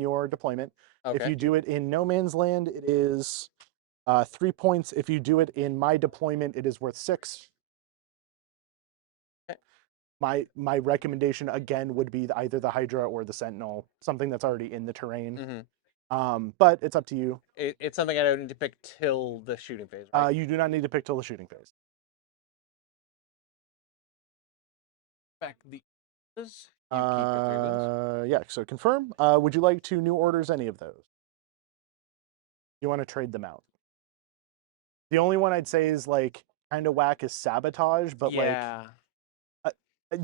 your deployment. Okay. If you do it in No Man's Land, it is 3 points. If you do it in my deployment, it is worth 6. Okay. My recommendation again would be either the Hydra or the Sentinel, something that's already in the terrain. But it's up to you. It's something I don't need to pick till the shooting phase, right? You do not need to pick till the shooting phase. Back the you keep your 3 wounds. Yeah, so confirm. Would you like to new orders any of those? You want to trade them out? The only one I'd say is like kind of whack is Sabotage, but yeah.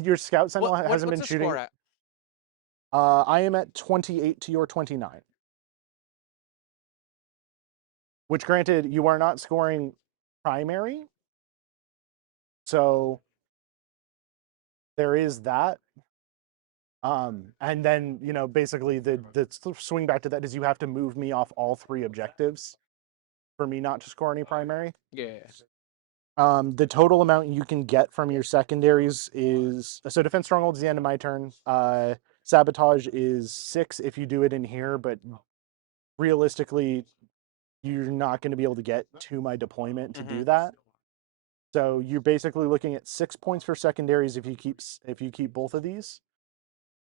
your Scout Sentinel hasn't what's been the shooting. Score at? I am at 28 to your 29. which granted, you are not scoring primary. So there is that. And then, you know, basically the swing back to that is you have to move me off all 3 objectives for me not to score any primary. Yeah. The total amount you can get from your secondaries is, so defense stronghold is the end of my turn. Sabotage is 6 if you do it in here, but realistically, you're not going to be able to get to my deployment to do that. So you're basically looking at 6 points for secondaries if you keep both of these.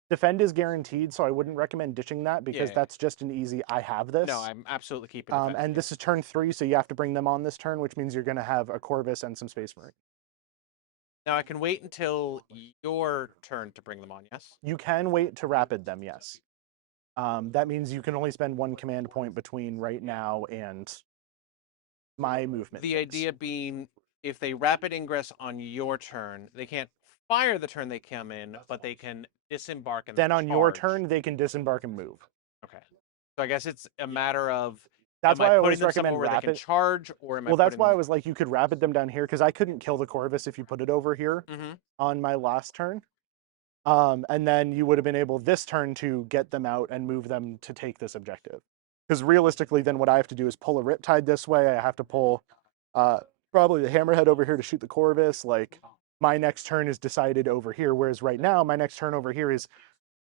Defend is guaranteed, so I wouldn't recommend ditching that because Yeah. that's just an easy, I have this. No, I'm absolutely keeping and defense. this is turn 3, so you have to bring them on this turn, which means you're going to have a Corvus and some Space Marine. Now I can wait until your turn to bring them on, yes? You can wait to rapid them, yes. That means you can only spend 1 command point between right now and my movement. The phase. idea being, if they rapid ingress on your turn, they can't fire the turn they come in, but they can disembark and Then on your charge. turn, they can disembark and move. Okay. So I guess it's a matter of, That's am why I I always putting them recommend somewhere where they can rapid. charge, or am I Well, that's putting why I them... was like, you could rapid them down here because I couldn't kill the Corvus if you put it over here Mhm. on my last turn. And then you would have been able this turn to get them out and move them to take this objective. Because realistically, then what I have to do is pull a Riptide this way. I have to pull probably the Hammerhead over here to shoot the Corvus. Like, my next turn is decided over here. Whereas right now, my next turn over here is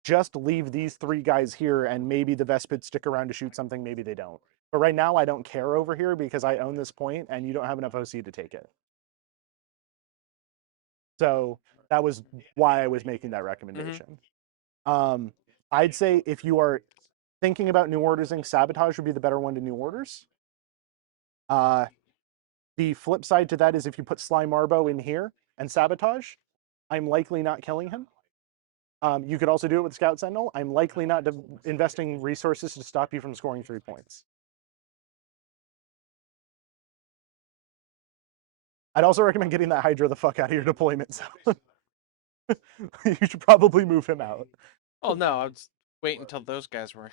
just leave these 3 guys here and maybe the Vespids stick around to shoot something, maybe they don't. But right now, I don't care over here because I own this point and you don't have enough OC to take it. So that was why I was making that recommendation. I'd say if you are thinking about new ordersing, Sabotage would be the better one to new orders. The flip side to that is if you put Sly Marbo in here and Sabotage, I'm likely not killing him. You could also do it with Scout Sentinel. I'm likely not investing resources to stop you from scoring 3 points. I'd also recommend getting that Hydra the fuck out of your deployment zone. You should probably move him out. Oh, no, I was waiting until those guys were...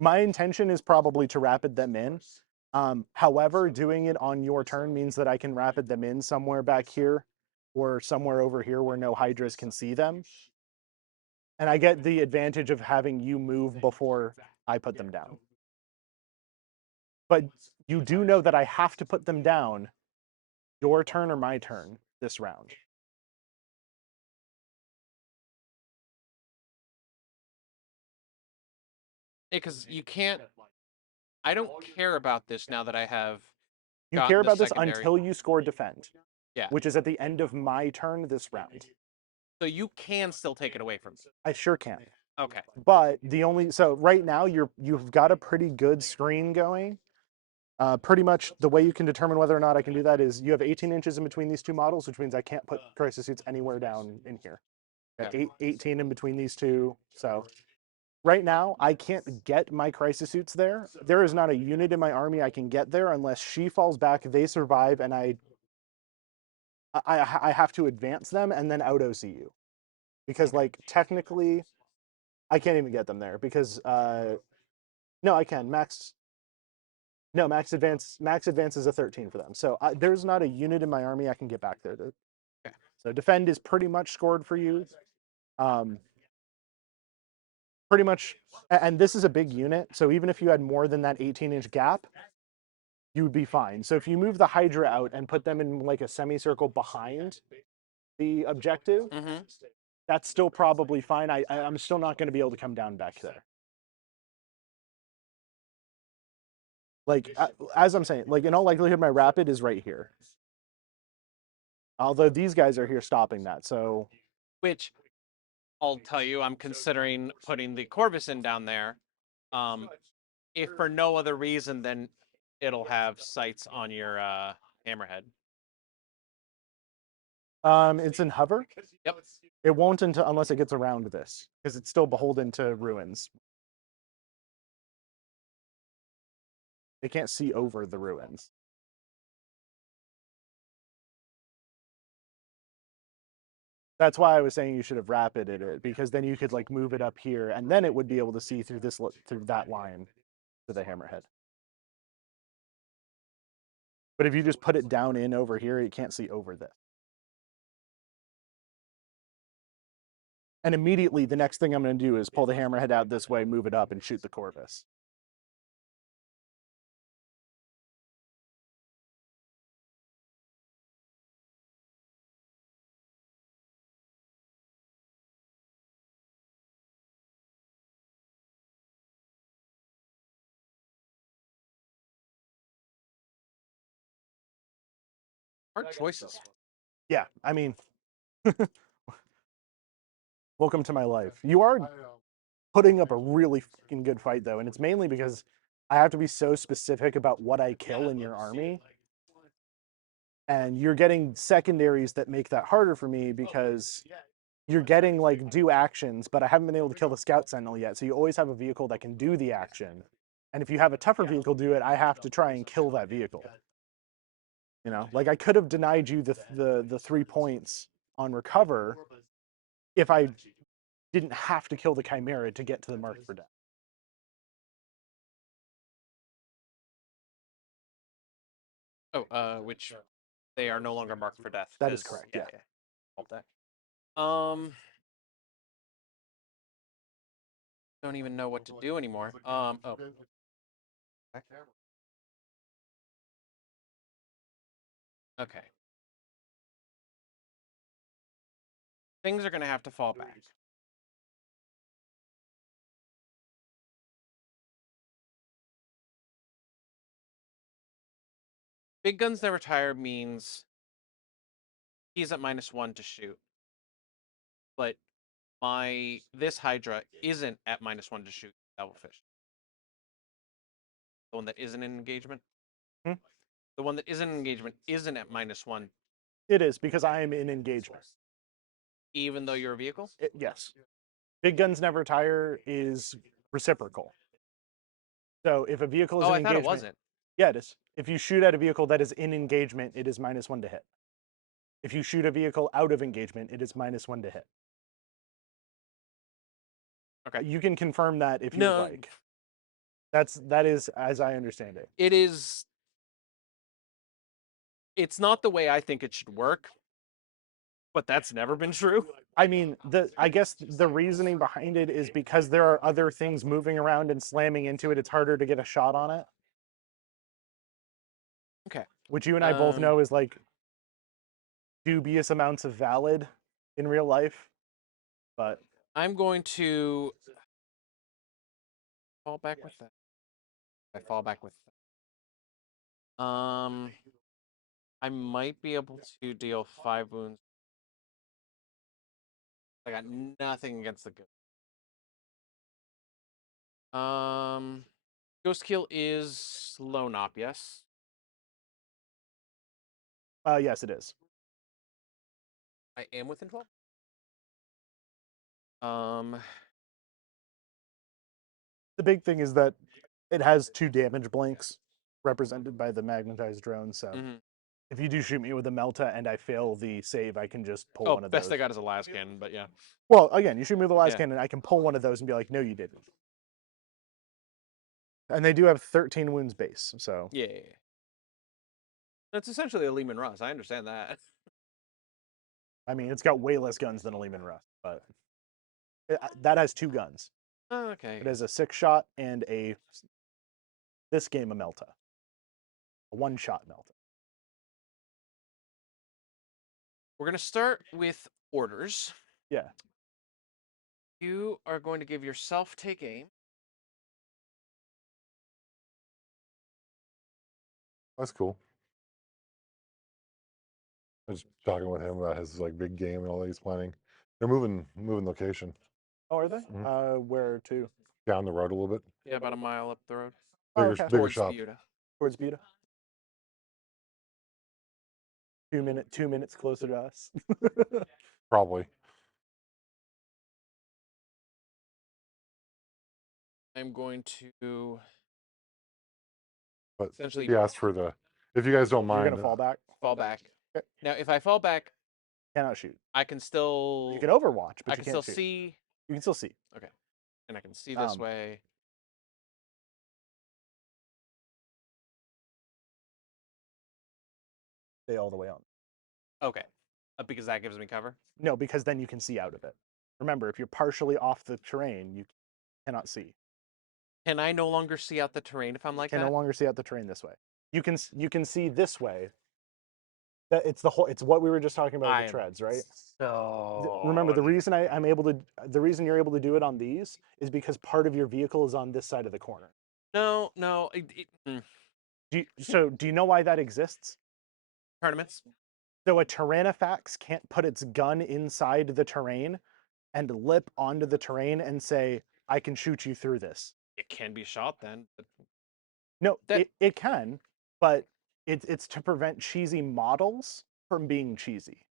My intention is probably to rapid them in. However, doing it on your turn means that I can rapid them in somewhere back here or somewhere over here where no Hydras can see them. And I get the advantage of having you move before I put them down. But you do know that I have to put them down your turn or my turn this round. Because you can't... I don't care about this now that I have... You gotten care the about this secondary. until you score defend. Yeah. Which is at the end of my turn this round. So you can still take it away from me. I sure can. Okay. But so right now you've got a pretty good screen going. Pretty much the way you can determine whether or not I can do that is you have 18 inches in between these 2 models, which means I can't put crisis suits anywhere down in here. Got 18 in between these 2. So right now I can't get my crisis suits there. There is not a unit in my army I can get there unless she falls back, they survive, and I have to advance them and then out OCU. Because like technically I can't even get them there because no, I can. Max advance is a 13 for them. So there's not a unit in my army I can get back there. So defend is pretty much scored for you. Pretty much, and this is a big unit. So even if you had more than that 18-inch gap, you would be fine. So if you move the Hydra out and put them in like a semicircle behind the objective, that's still probably fine. I'm still not going to be able to come down back there. Like, as I'm saying, like in all likelihood, my rapid is right here. Although these guys are here stopping that, so... Which, I'll tell you, I'm considering putting the Corvus in down there. If for no other reason, then it'll have sights on your Hammerhead. It's in hover? Yep. It won't unless it gets around this, because it's still beholden to ruins. It can't see over the ruins. That's why I was saying you should have rapided it, because then you could like move it up here, and then it would be able to see through through that line to the hammerhead. But if you just put it down in over here, you can't see over this. And immediately, the next thing I'm going to do is pull the hammerhead out this way, move it up, and shoot the Corvus. Hard choices. Yeah, I mean, welcome to my life. You are putting up a really fucking good fight, though, and it's mainly because I have to be so specific about what I kill in your army. And you're getting secondaries that make that harder for me because you're getting like do actions, but I haven't been able to kill the scout sentinel yet. So you always have a vehicle that can do the action. And if you have a tougher vehicle do it, I have to try and kill that vehicle. You know, like I could have denied you the 3 points on recover if I didn't have to kill the Chimera to get to the mark for death. Oh, which they are no longer marked for death. That is 'cause- correct. Yeah. Hold that. Don't even know what to do anymore. Oh. Okay. Things are gonna have to fall back. Big guns never tire means he's at -1 to shoot. But this Hydra isn't at -1 to shoot Devilfish. The one that isn't in engagement? Hmm? The one that isn't in engagement isn't at -1, It is because I am in engagement. even though you're a vehicle? Yes. Big guns never tire is reciprocal. So if a vehicle is Oh, in I thought engagement, it wasn't. yeah, it is. If you shoot at a vehicle that is in engagement, it is -1 to hit. If you shoot a vehicle out of engagement, it is -1 to hit. Okay. You can confirm that if you No. would like. That is as I understand it. It is. It's not the way I think it should work, but that's never been true. I mean, I guess the reasoning behind it is because there are other things moving around and slamming into it. It's harder to get a shot on it. Okay. Which you and I both know is like dubious amounts of valid in real life. But I'm going to fall back with that. I fall back with that. I might be able to deal 5 wounds. I got nothing against the good. Ghost kill is low nop, yes. yes, it is. I am within 12. The big thing is that it has 2 damage blanks represented by the magnetized drone. So Mhm. if you do shoot me with a Melta and I fail the save, I can just pull Oh, one of best those. I got is a las cannon, but yeah. Well, again, you shoot me with a las Yeah. cannon, I can pull one of those and be like, no, you didn't. And they do have 13 wounds base, so Yeah. That's essentially a Lehman Russ. I understand that. I mean, it's got way less guns than a Lehman Russ, but that has 2 guns. Oh, okay. It has a 6-shot and this game a Melta, a 1-shot Melta. We're gonna start with orders. Yeah. You are going to give yourself take aim. That's cool. I was talking with him about his like big game and all that he's planning. They're moving location Oh, are they? Mhm. Where to? down the road a little bit. Yeah, about a mile up the road. Oh, Bigger, okay. bigger Towards shop. Buda. Towards Buda. 2 minutes closer to us. Probably. I'm going to But essentially he asked for the. If you guys don't You're mind, gonna fall back. fall back. Okay. Now, if I fall back, Cannot shoot. I can still. You can overwatch, but I you can can't still shoot. see, You can still see. and I can see this Um, way. Stay all the way on. Okay, because that gives me cover. No, because then you can see out of it. Remember, if you're partially off the terrain, you cannot see. Can I no longer see out the terrain if I'm You like can that? no longer see out the terrain this way. You can see this way. That it's the whole. It's what we were just talking about with I'm the treads, right? So Remember, the reason I'm able to, the reason you're able to do it on these is because part of your vehicle is on this side of the corner. No. Do you know why that exists? Tournaments. So a Tyrannofax can't put its gun inside the terrain and lip onto the terrain and say, I can shoot you through this. It can be shot then. But No, That- it can, but it's to prevent cheesy models from being cheesy.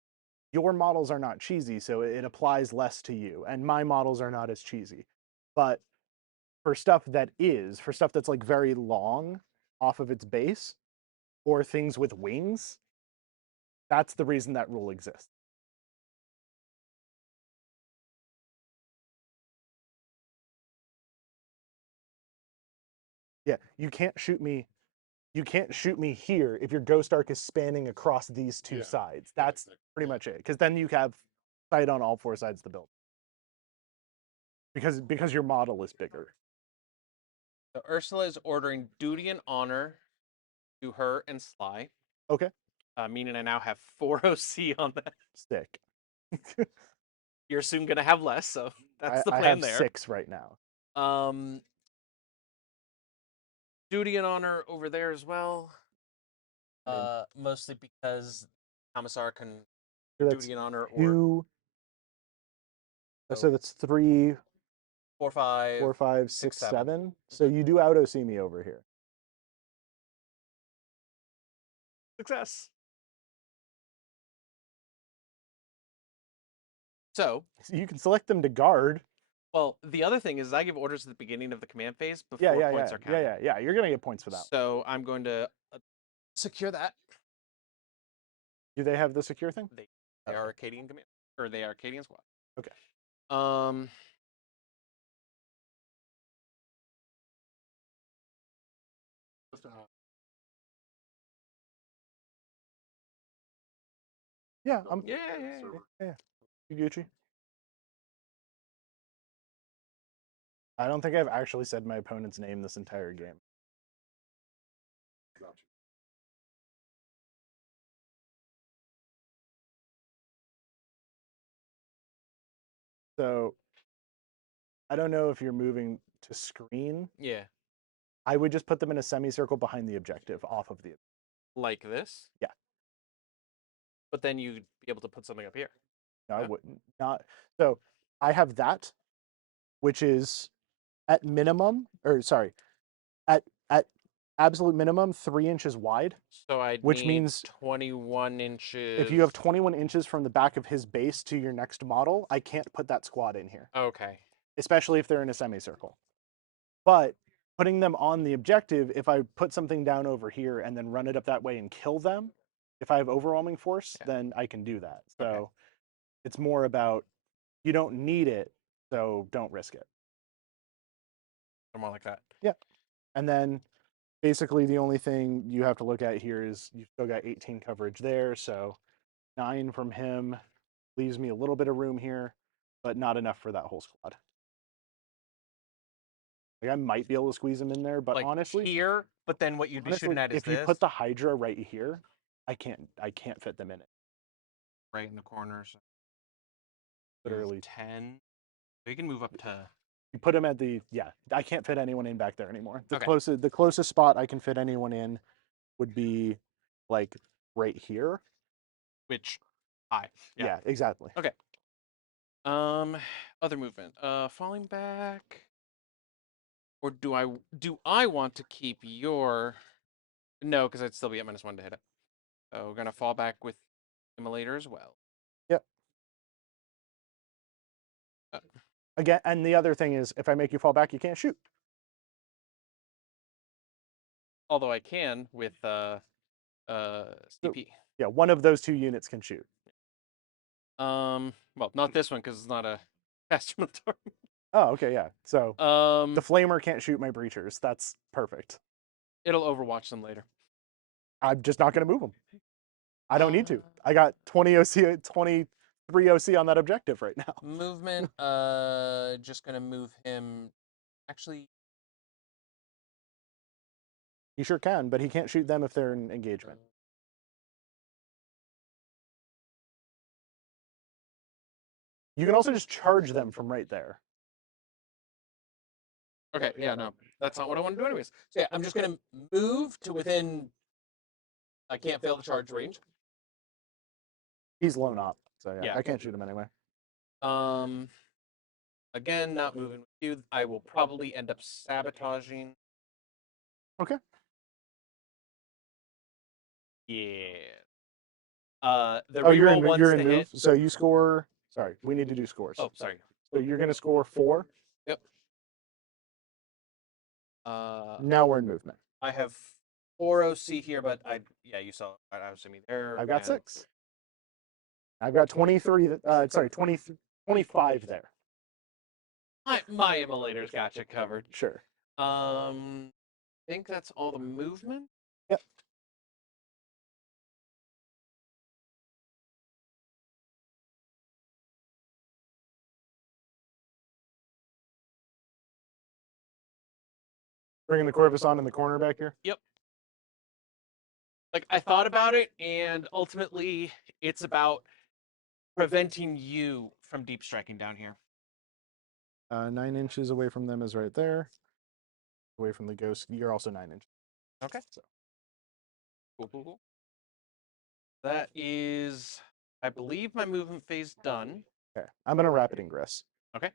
Your models are not cheesy, so it applies less to you, and my models are not as cheesy. But for stuff that's like very long off of its base, or things with wings, that's the reason that rule exists. Yeah, you can't shoot me. You can't shoot me here if your ghost arc is spanning across these two Yeah. sides. That's pretty much it. Because then you have sight on all four sides of the building. Because your model is bigger. So Ursula is ordering duty and honor to her and Sly. Okay. Meaning I now have 4 OC on that. Stick. You're soon gonna have less, so that's the I plan have there. 6 right now. Duty and honor over there as well. I mean, Mostly because Commissar can so that's duty and honor or 2. So that's 3, 4, 5, 4, 5, 6, 6, 7. 7. So you do auto see me over here. Success. So, You can select them to guard. well, the other thing is I give orders at the beginning of the command phase before Yeah, points are counted. yeah. You're gonna get points for that. So I'm going to secure that. Do they have the secure thing? They Okay. are Arcadian command, or they are Arcadian squad. Okay. Yeah, I'm. Yeah. You Gucci. I don't think I've actually said my opponent's name this entire game. So I don't know if you're moving to screen. Yeah. I would just put them in a semicircle behind the objective, off of the. Like this? Yeah. But then you'd be able to put something up here. No, I Yeah. wouldn't. Not so. I have that, which is at minimum, or sorry, at absolute minimum 3 inches wide. So I Which need means 21 inches. If you have 21 inches from the back of his base to your next model, I can't put that squad in here, Okay. especially if they're in a semicircle. But putting them on the objective, if I put something down over here and then run it up that way and kill them, if I have overwhelming force, Yeah. then I can do that. So Okay. it's more about you don't need it, so don't risk it. Or more like that. And then basically the only thing you have to look at here is you've still got 18 coverage there, so 9 from him leaves me a little bit of room here, but not enough for that whole squad. Like I might be able to squeeze him in there, but like honestly, here, but then what you'd be shooting at is if you this. put the Hydra right here, I can't fit them in it. Right in the corners. Literally, 10. So you can move up to. you put him at the I can't fit anyone in back there anymore. The Okay. closest spot I can fit anyone in would be like right here. Which high. Yeah, exactly. Okay. Other movement. Falling back. Or do I want to keep your? No, because I'd still be at -1 to hit it. So we're gonna fall back with Immolator as well. Yep. Uh, Again, and the other thing is, if I make you fall back, you can't shoot. Although I can with CP. Yeah, one of those 2 units can shoot. Well, not this one because it's not a Astra Militarum. Oh, okay, yeah. So Um, the flamer can't shoot my breachers. That's perfect. it'll Overwatch them later. I'm just not going to move them. I don't need to. I got 20 OC, 23 OC on that objective right now. Movement. Just gonna move him. Actually, He sure can, but he can't shoot them if they're in engagement. You can also just charge them from right there. okay. Yeah, no, that's not what I want to do anyways. So yeah, I'm just gonna move to within. I can't fail the charge range. He's blown up, so yeah, Yeah. I can't shoot him anyway. Um, again, not moving with you. I will probably end up sabotaging. Okay. Yeah. The Oh, you're reroll in, ones you're to in move. hit. So you score. Sorry, we need to do scores. Oh, sorry. So you're going to score 4. Yep. Now we're in movement. I have 4 OC here, but yeah, you saw. I was assuming there. I've got and 6. I've got 23. Sorry, 25 there. My emulators got you covered. Sure. I think that's all the movement. Yep. Bringing the Corvus on in the corner back here. Yep. Like I thought about it, and ultimately, it's about preventing you from deep striking down here. 9 inches away from them is right there. Away from the ghost. You're also 9 inches. Okay. So. Cool. That is, I believe, my movement phase done. Okay. I'm going to rapid ingress. Okay.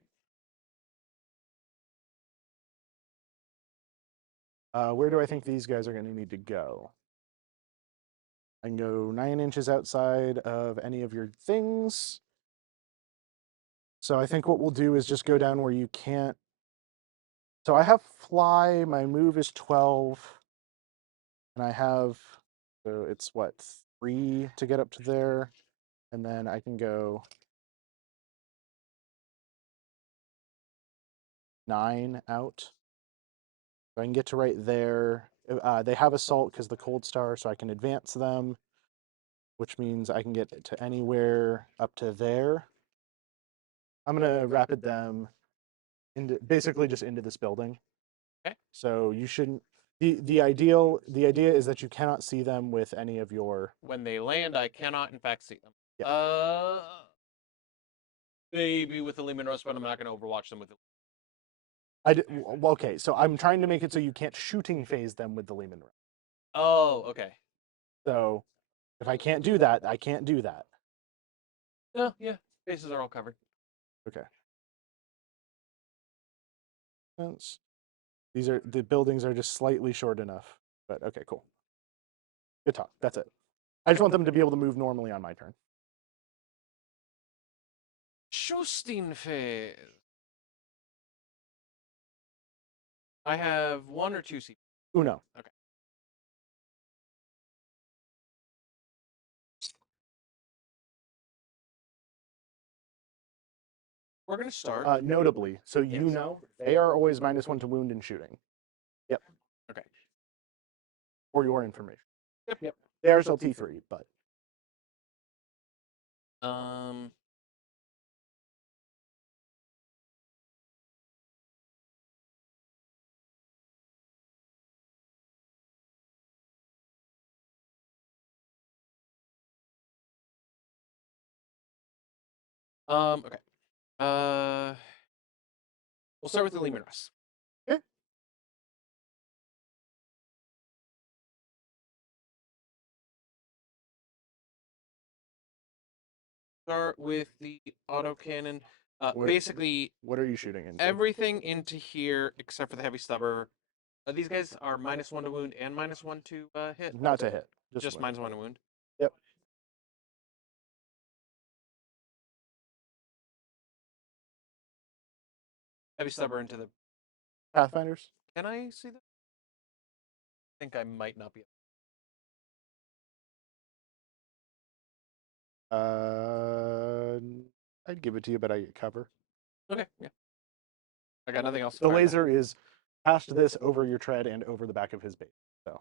Where do I think these guys are going to need to go? I can go 9 inches outside of any of your things. So I think what we'll do is just go down where you can't. So I have fly, my move is 12. And I have, so it's what, 3 to get up to there. And then I can go 9 out. So I can get to right there. They have assault because the cold star, so I can advance them, which means I can get to anywhere up to there. I'm gonna rapid them into basically just into this building. Okay. So you shouldn't. The idea is that you cannot see them with any of your. When they land, I cannot, in fact, see them. Yeah. Maybe with the Lehman Roast, but I'm not going to Overwatch them with it. Okay, so I'm trying to make it so you can't shooting phase them with the Lehman Roast. Oh, okay. So if I can't do that, I can't do that. No, yeah, bases are all covered. Okay. The buildings are just slightly short enough, but okay, cool. Good talk. That's it. I just want them to be able to move normally on my turn. Shooting phase. I have 1 or 2 C. Uno. Okay. We're going to start. Notably, so you Yes. know they are always -1 to wound and shooting. Yep. Okay. For your information. Yep. They are still T3, but Okay. We'll start with the Lehman Roast. Okay. Start with the autocannon. What- Basically, what are you shooting into? everything into here except for the heavy stubber. These guys are -1 to wound and -1 to hit. Not to hit. Just wound. -1 to wound. Yep. Heavy stubber into the. Pathfinders? Can I see that? I think I might not be. I'd give it to you, but I get cover. Okay, yeah. I got nothing else. to The fire back. laser is past this, over your tread, and over the back of his base. So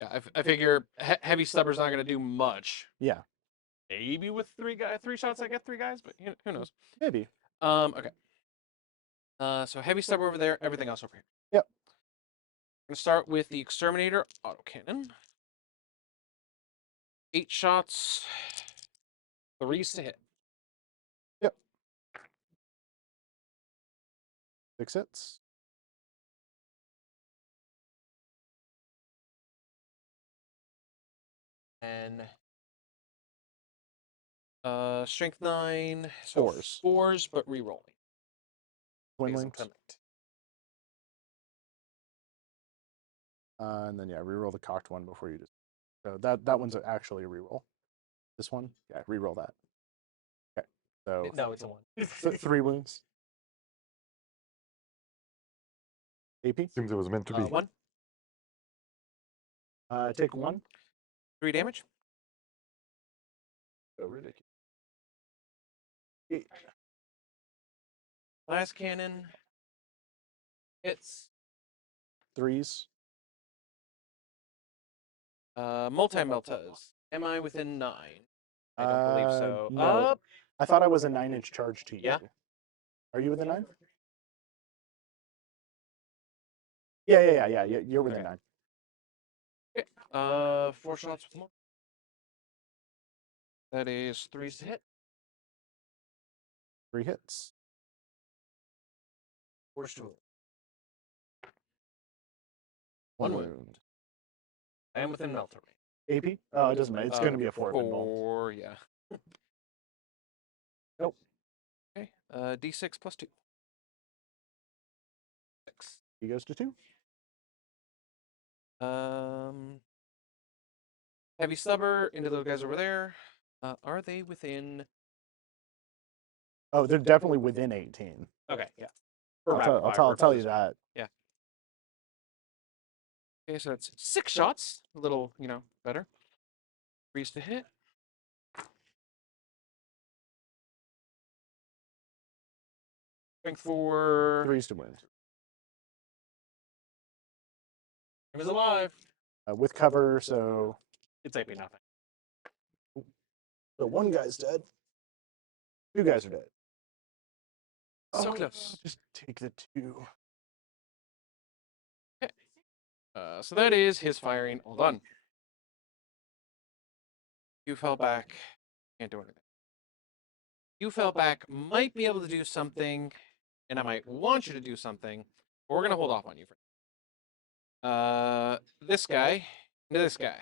Yeah, I figure heavy stubber's not going to do much. yeah, Maybe with three shots, I get 3 guys, but who knows? maybe. Okay. So heavy stubber over there, everything else over here. Yep. I'm gonna start with the exterminator autocannon. 8 shots, 3s to hit. Yep. 6 hits. And strength 9, so Fours. 4s, but re-rolling. Twin Because I'm linked. twin linked. And then yeah, reroll the cocked one before you just. So that one's actually a reroll. This one, yeah, reroll that. Okay, so No, it's a 1. 3 wounds. AP. Seems it was meant to be. 1, Take 1. 3 damage. So ridiculous. Last cannon hits. 3s. Multi-meltas. Am I within 9? I don't believe so. No. I thought I was a 9-inch charge to you. Yeah. Are you within 9? Yeah. You're within 9. Okay. 4 shots with more. That is 3s to hit. 3 hits. 4s to hit. 1 One wound. I am within melter range. AP? Oh, it doesn't matter. It's going to be a 4 if involved. 4, yeah. Nope. Okay. D6 plus 2. 6. He goes to 2. Heavy stubber into those guys over there. Are they within? Oh, they're definitely within 18. Okay, yeah. I'll tell you that. Yeah. Okay, so that's 6 shots. A little, better. 3s to hit. Strength 4. 3s to wound. He was alive. With cover, so. It's AP nothing. So 1 guy's dead. 2 guys are dead. So close. Just take the 2. So that is his firing. All done. You fell back. Can't do anything. You fell back. Might be able to do something, and I might want you to do something. But we're gonna hold off on you for this guy into this guy.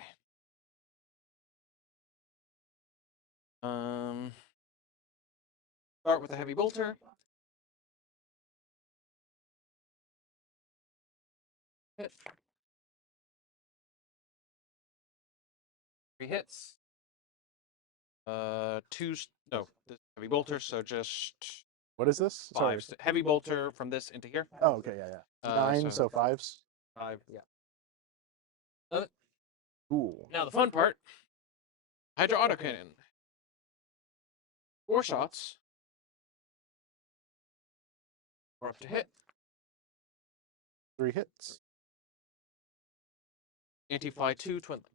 Start with a heavy bolter. Hit. 3 hits. 2s. No, this heavy bolter. So just What is this? Sorry. 5s. Heavy bolter from this into here. Oh, okay, yeah. 9, so 5s. 5. Yeah. Cool. Now the fun part. Hydra autocannon. 4 shots. 4 up to hit. 3 hits. Anti-fly 2, twin linked.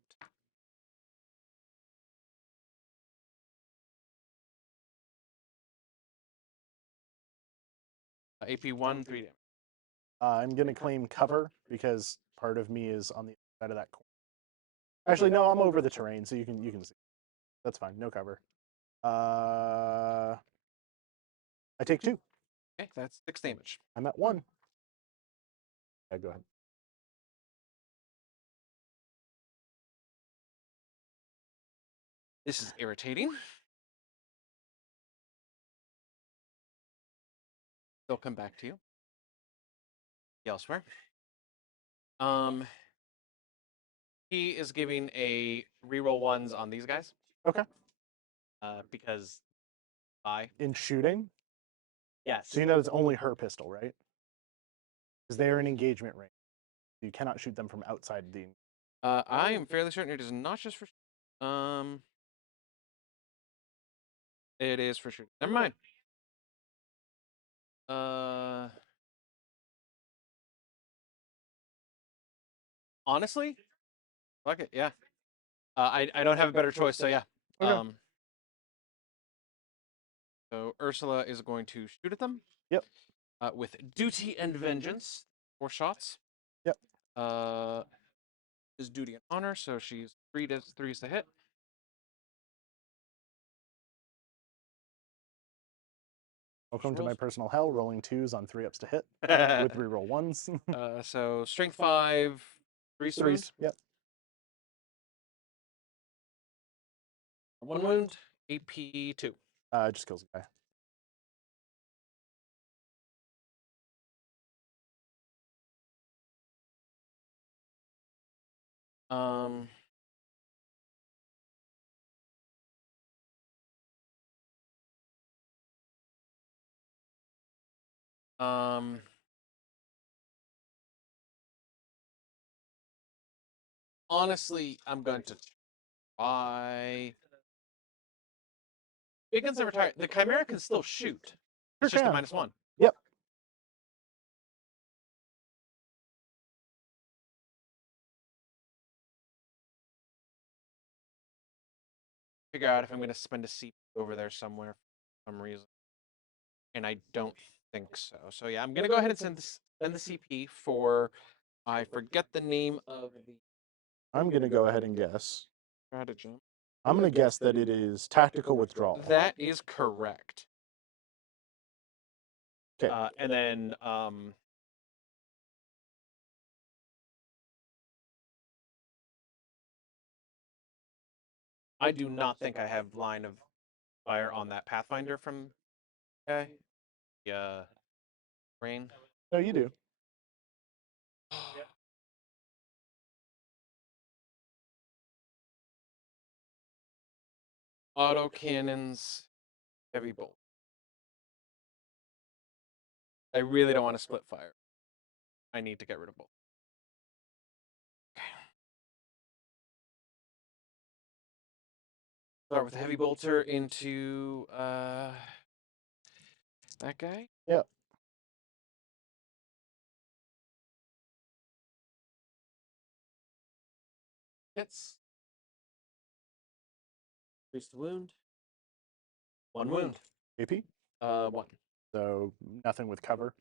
AP 1, 3 damage. I'm going to claim cover because part of me is on the side of that corner. Actually, no, I'm over the terrain, so you can see. That's fine. No cover. I take 2. Okay, that's 6 damage. I'm at 1. Yeah, go ahead. This is irritating. They'll come back to you. Elsewhere. He is giving a reroll 1s on these guys. Okay. Because I. In shooting? Yes. So you know it's only her pistol, right? Because they are in engagement range. You cannot shoot them from outside the. I am fairly certain it is not just for. It is for sure. Never mind. Honestly, fuck it. Yeah. I don't have a better choice. So yeah. Okay. So Ursula is going to shoot at them. Yep. With duty and vengeance, 4 shots. Yep. Is duty and honor, so she's 3s to hit. Welcome to my rolls. personal hell, rolling 2s on 3 ups to hit with reroll 1s. So strength 5, 3 to wound. 3s. Yep. 1 wound, AP 2. Just kills the guy. Honestly, I'm going to try. Beacons never tire. The Chimera can still shoot. It's Sure just a can. -1. Yep. Figure out if I'm going to spend a CP over there somewhere for some reason. And I don't think so. So yeah, I'm going to go ahead and send the CP for. I forget the name of the I'm going to go ahead and guess. stratagem. I'm going to guess that it is tactical withdrawal. That is correct. Okay. And then I do not think I have line of fire on that Pathfinder from Rain. No, you do. Auto cannons, heavy bolt. I really don't want to split fire. I need to get rid of both. Okay. Start with heavy bolter into that guy. Yep. Hits. Increase the wound. 1 wound. AP? 1. So nothing with cover.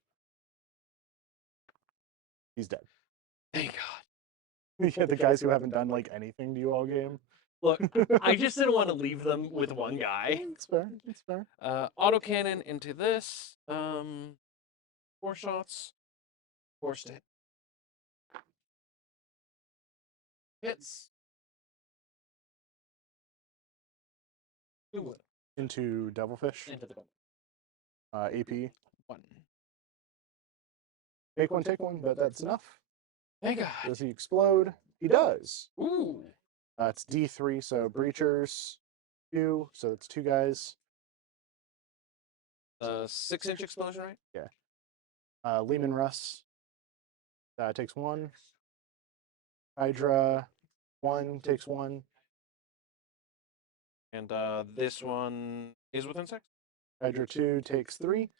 He's dead. Thank God. Yeah, the guys who haven't done like anything to you all game. Look, I just didn't want to leave them with one guy. It's fair. It's fair. Autocannon into this. 4 shots. Forced to hit. Hits. 2 wound. Into Devilfish. Into the bone. AP. 1. Take one, but that's enough. Thank God. Does he explode? He does. Ooh. It's D3, so Breachers 2, so it's 2 guys. 6-inch explosion, right? Yeah. Lehman Russ takes 1. Hydra 1 takes 1. And this one is within 6? Hydra 2 takes 3.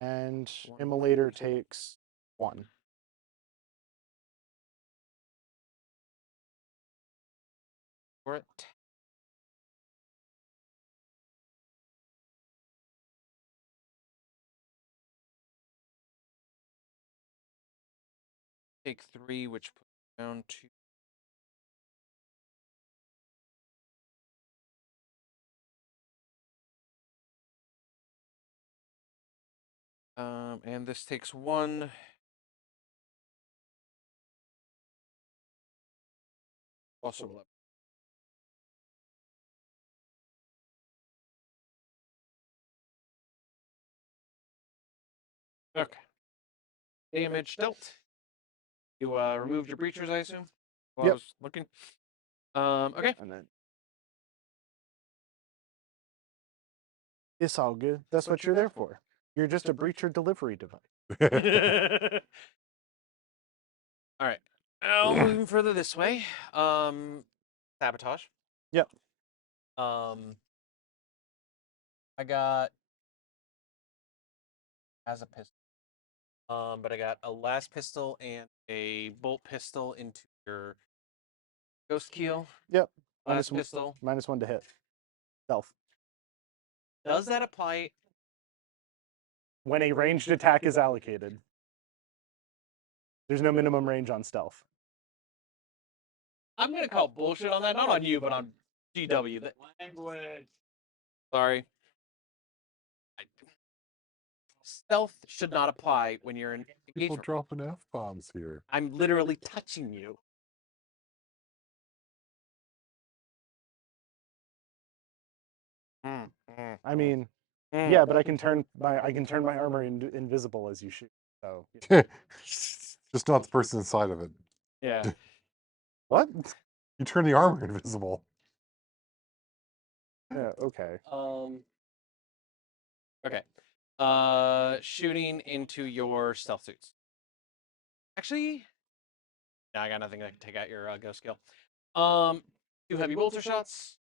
And 1. Immolator takes 1. For it. Take 3, which puts down to. And this takes 1. Also 11. Okay. Damage dealt. You removed your breachers, I assume? While I Yep. was looking. Okay. And then it's all good. That's what you're there for. You're just a breacher delivery device. All right. Now moving further this way. Sabotage. Yep. I got as a pistol. But I got a last pistol and a bolt pistol into your ghost keel. Yep. Last pistol. -1 to hit. Stealth. Does that apply? When a ranged attack is allocated. There's no minimum range on stealth. I'm gonna call bullshit on that. Not on you, but on GW. Language. Sorry. Stealth should not apply when you're in People engagement. dropping F bombs here. I'm literally touching you. I mean, yeah, but I can turn my armor invisible as you shoot. So Just not the person inside of it. Yeah. what? You turn the armor invisible. Yeah. Okay. Okay. Shooting into your stealth suits. Actually, no, I got nothing that can take out your ghost skill. 2 heavy bolter shots.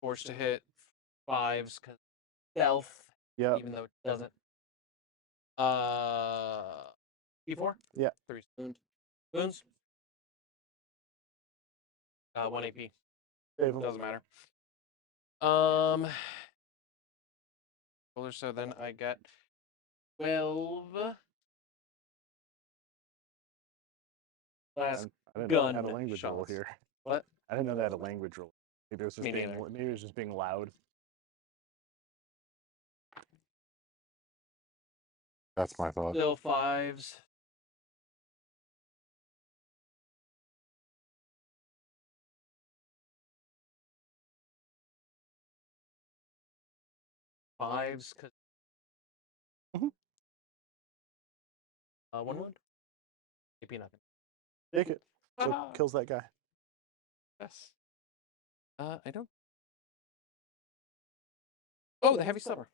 Forced to hit 5s because stealth. Yeah. Even though it doesn't. P4. Yeah. 3 wounds. 1 AP. Save 'em. Doesn't matter. So then I get 12. Last I didn't know they had a gun language rule shots. here. What? I didn't know they had a language rule. Maybe it was just Me being neither. maybe it was just being loud. That's my thought. Still 5s. Fives, cause Mhm. 1 wound. AP nothing. Take it. So Ah. kills that guy. Yes. I don't. Oh, the heavy stubber.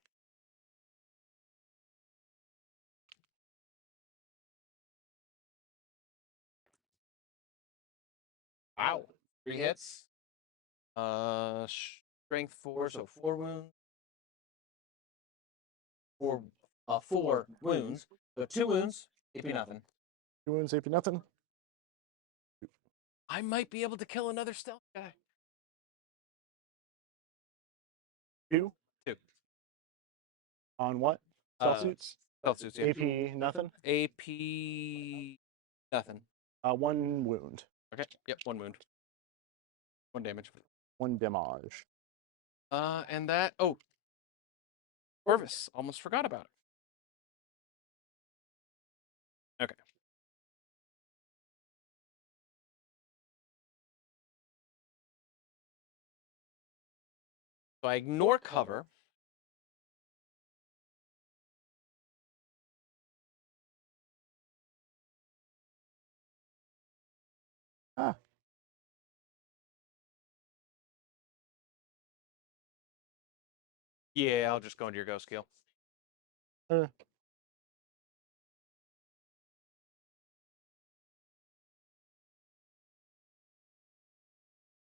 Wow. 3 hits. Strength 4, so 4 wounds. 4 wounds. So 2 wounds. AP nothing. 2 wounds, AP nothing. I might be able to kill another stealth guy. 2 2. on what? Stealth suits. Stealth suits, yeah. AP nothing. AP nothing. 1 wound. Okay. Yep, 1 wound. 1 damage. 1 damage. And that. Oh. Corvus. Almost forgot about it. Okay. So I ignore cover. Ah. Yeah, I'll just go into your ghost skill.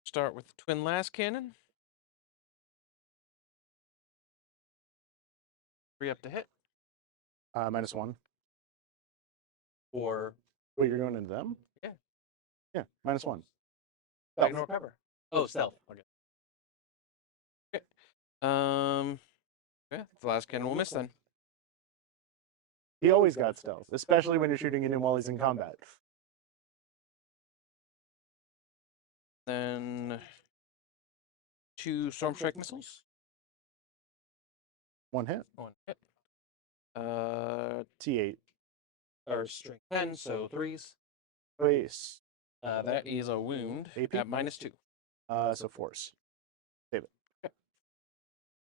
Start with the twin last cannon. 3 up to hit. -1. Or Wait, you're going into them? Yeah. Yeah, -1. I ignore cover. Oh, stealth. Okay. Okay. Yeah, the last cannon will miss then. He always got stealth, especially when you're shooting at him while he's in combat. Then 2 storm strike missiles. 1 hit. 1 hit. T8. Or strength 10, so 3s. Base. That is a wound AP? at -2. So force. Save it.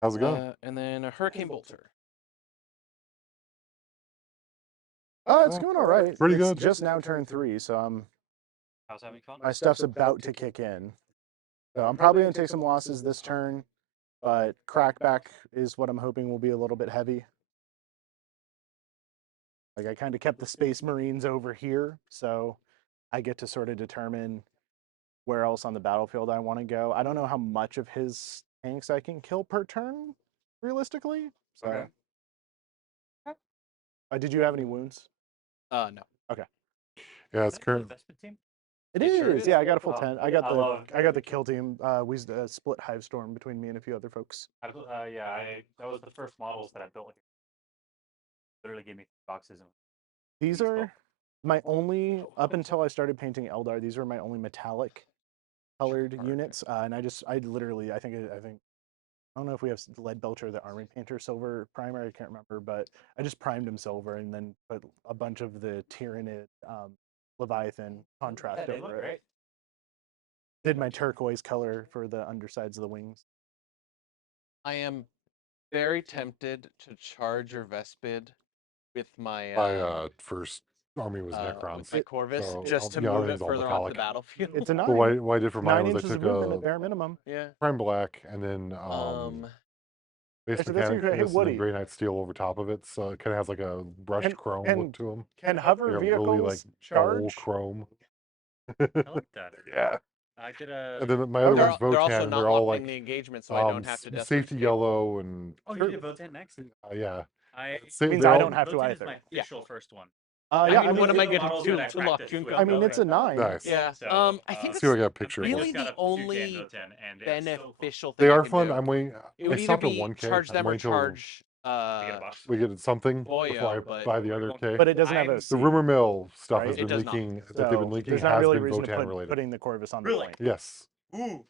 How's it going? And then a hurricane bolter. Oh, it's Oh, going all right. pretty It's good. just now turn 3, so How's having fun? my stuff's about to kick in. So I'm probably going to take some losses this turn, but crackback is what I'm hoping will be a little bit heavy. Like I kind of kept the Space Marines over here, so I get to sort of determine where else on the battlefield I want to go. I don't know how much of his tanks I can kill per turn, realistically. So, Okay. did you have any wounds? No. Yeah, it's current. Investment team. It It is. sure is. Yeah, I got a full Oh, 10. I I got the kill team. We split Hive Storm between me and a few other folks. That was the first models that I built. Like, literally gave me boxes and These Please are my only up until I started painting Eldar. These are my only metallic colored Alright. units, and I literally I think I don't know if we have Lead Belcher or the Army Painter silver primer. I can't remember, but I just primed him silver and then put a bunch of the Tyrannid Leviathan contrast they look over it. great. Did my turquoise color for the undersides of the wings. I am very tempted to charge your Vespid with my My first army was with Necrons. my Corvus so just to yeah, move it it was all further onto the metallic. battlefield. It's a 9. But what I did for mine 9 was I inches of took movement at a bare minimum. yeah. prime black and then base Actually, that's mechanic great. Hey, this and then Woody. Grey Knight steel over top of it, so it kind of has like a brushed chrome look to them. Can hover Like a vehicles really like dull charge? chrome. I like that. Yeah. I did a. And then my other Okay. one's They're also Votan. not They're all locked in like the engagement, so I don't have to desperate safety escape. yellow and Oh, you did Votan next. yeah. I Means they're I all- don't have to Votan is either. my official first one. I Yeah, mean, what am I the getting models to, that I to lock practiced with Junko? I mean, it's a 9. Nice. Yeah. So, I think uh, See if I that's got a picture. really of just them. got the a only Duke and Votan, and it's so fun beneficial They thing I are can fun. do. I'm waiting. It I would either stopped at be 1K. charge I'm them or waiting till charge to get a box. we get something Boyo, before I but buy the other K. But it doesn't have I'm- OC. The rumor mill stuff right? has It been does not. leaking that they've been So leaking there's not has really a been reason to Votan related. putting the Corvus on the Really? point. Yes. Ooh.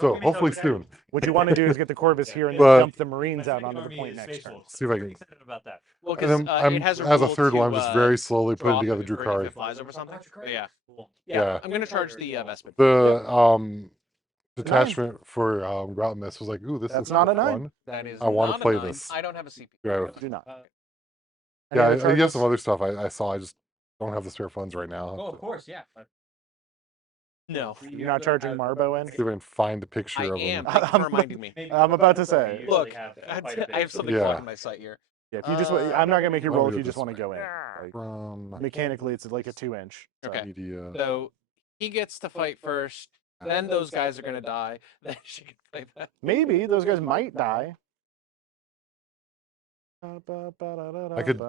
So get me so hopefully excited. soon. What you want to do is get the Corvus here and But- then dump the Marines out onto the point next turn. See if I I'm can. excited about that. well, And because then I'm it has a as a rule third one. I'm to, just very slowly putting drop together it for if Drukari. it flies over something. But yeah. Cool. Yeah. I'm gonna charge the Vespid. The detachment for Routness was like, ooh, this That's is not a 9. fun. That is I wanna not a play 9. this. I don't have a CP. Yeah. Do not. Any Yeah, other I have charges? some other stuff I saw. I just don't have the spare funds right now. Oh, of course, yeah. No. You're not charging Marbo in? See if I can find a I picture of am. them. Thank you for reminding me. I'm about to say. Look, I have something Yeah. blocking my sight here. Yeah, if you just, I'm not gonna make you why don't roll we if do you it just this want to way? go in. Like, From mechanically, it's like a 2-inch. So. Okay. media. So he gets to fight first. Then those guys are gonna die. Then she can play that. Maybe those guys might die. I could-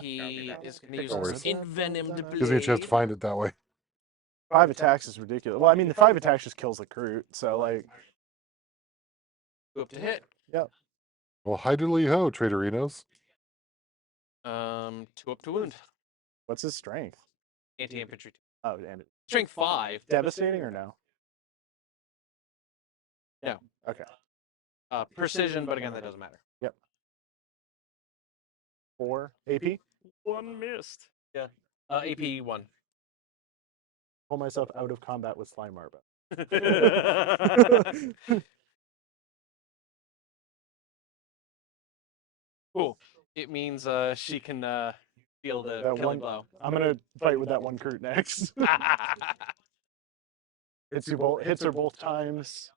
He is gonna use No his worries. envenomed blade. Gives me a chance to find it that way. 5 attacks is ridiculous. Well, I mean, the 5 attacks just kills the Kroot. So, like, Go up to hit. Well, hidely ho, Traderinos. 2 up to wound. what's his strength? Anti-infantry. Oh, and Strength 5. devastating or no? No. Okay. Precision, but again, that doesn't matter. 4 AP. One missed. AP 1. Pull myself out of combat with Slime Marbo. Cool. It means she can feel the That killing one- blow. I'm gonna fight with that one Kroot next. Hits her both times.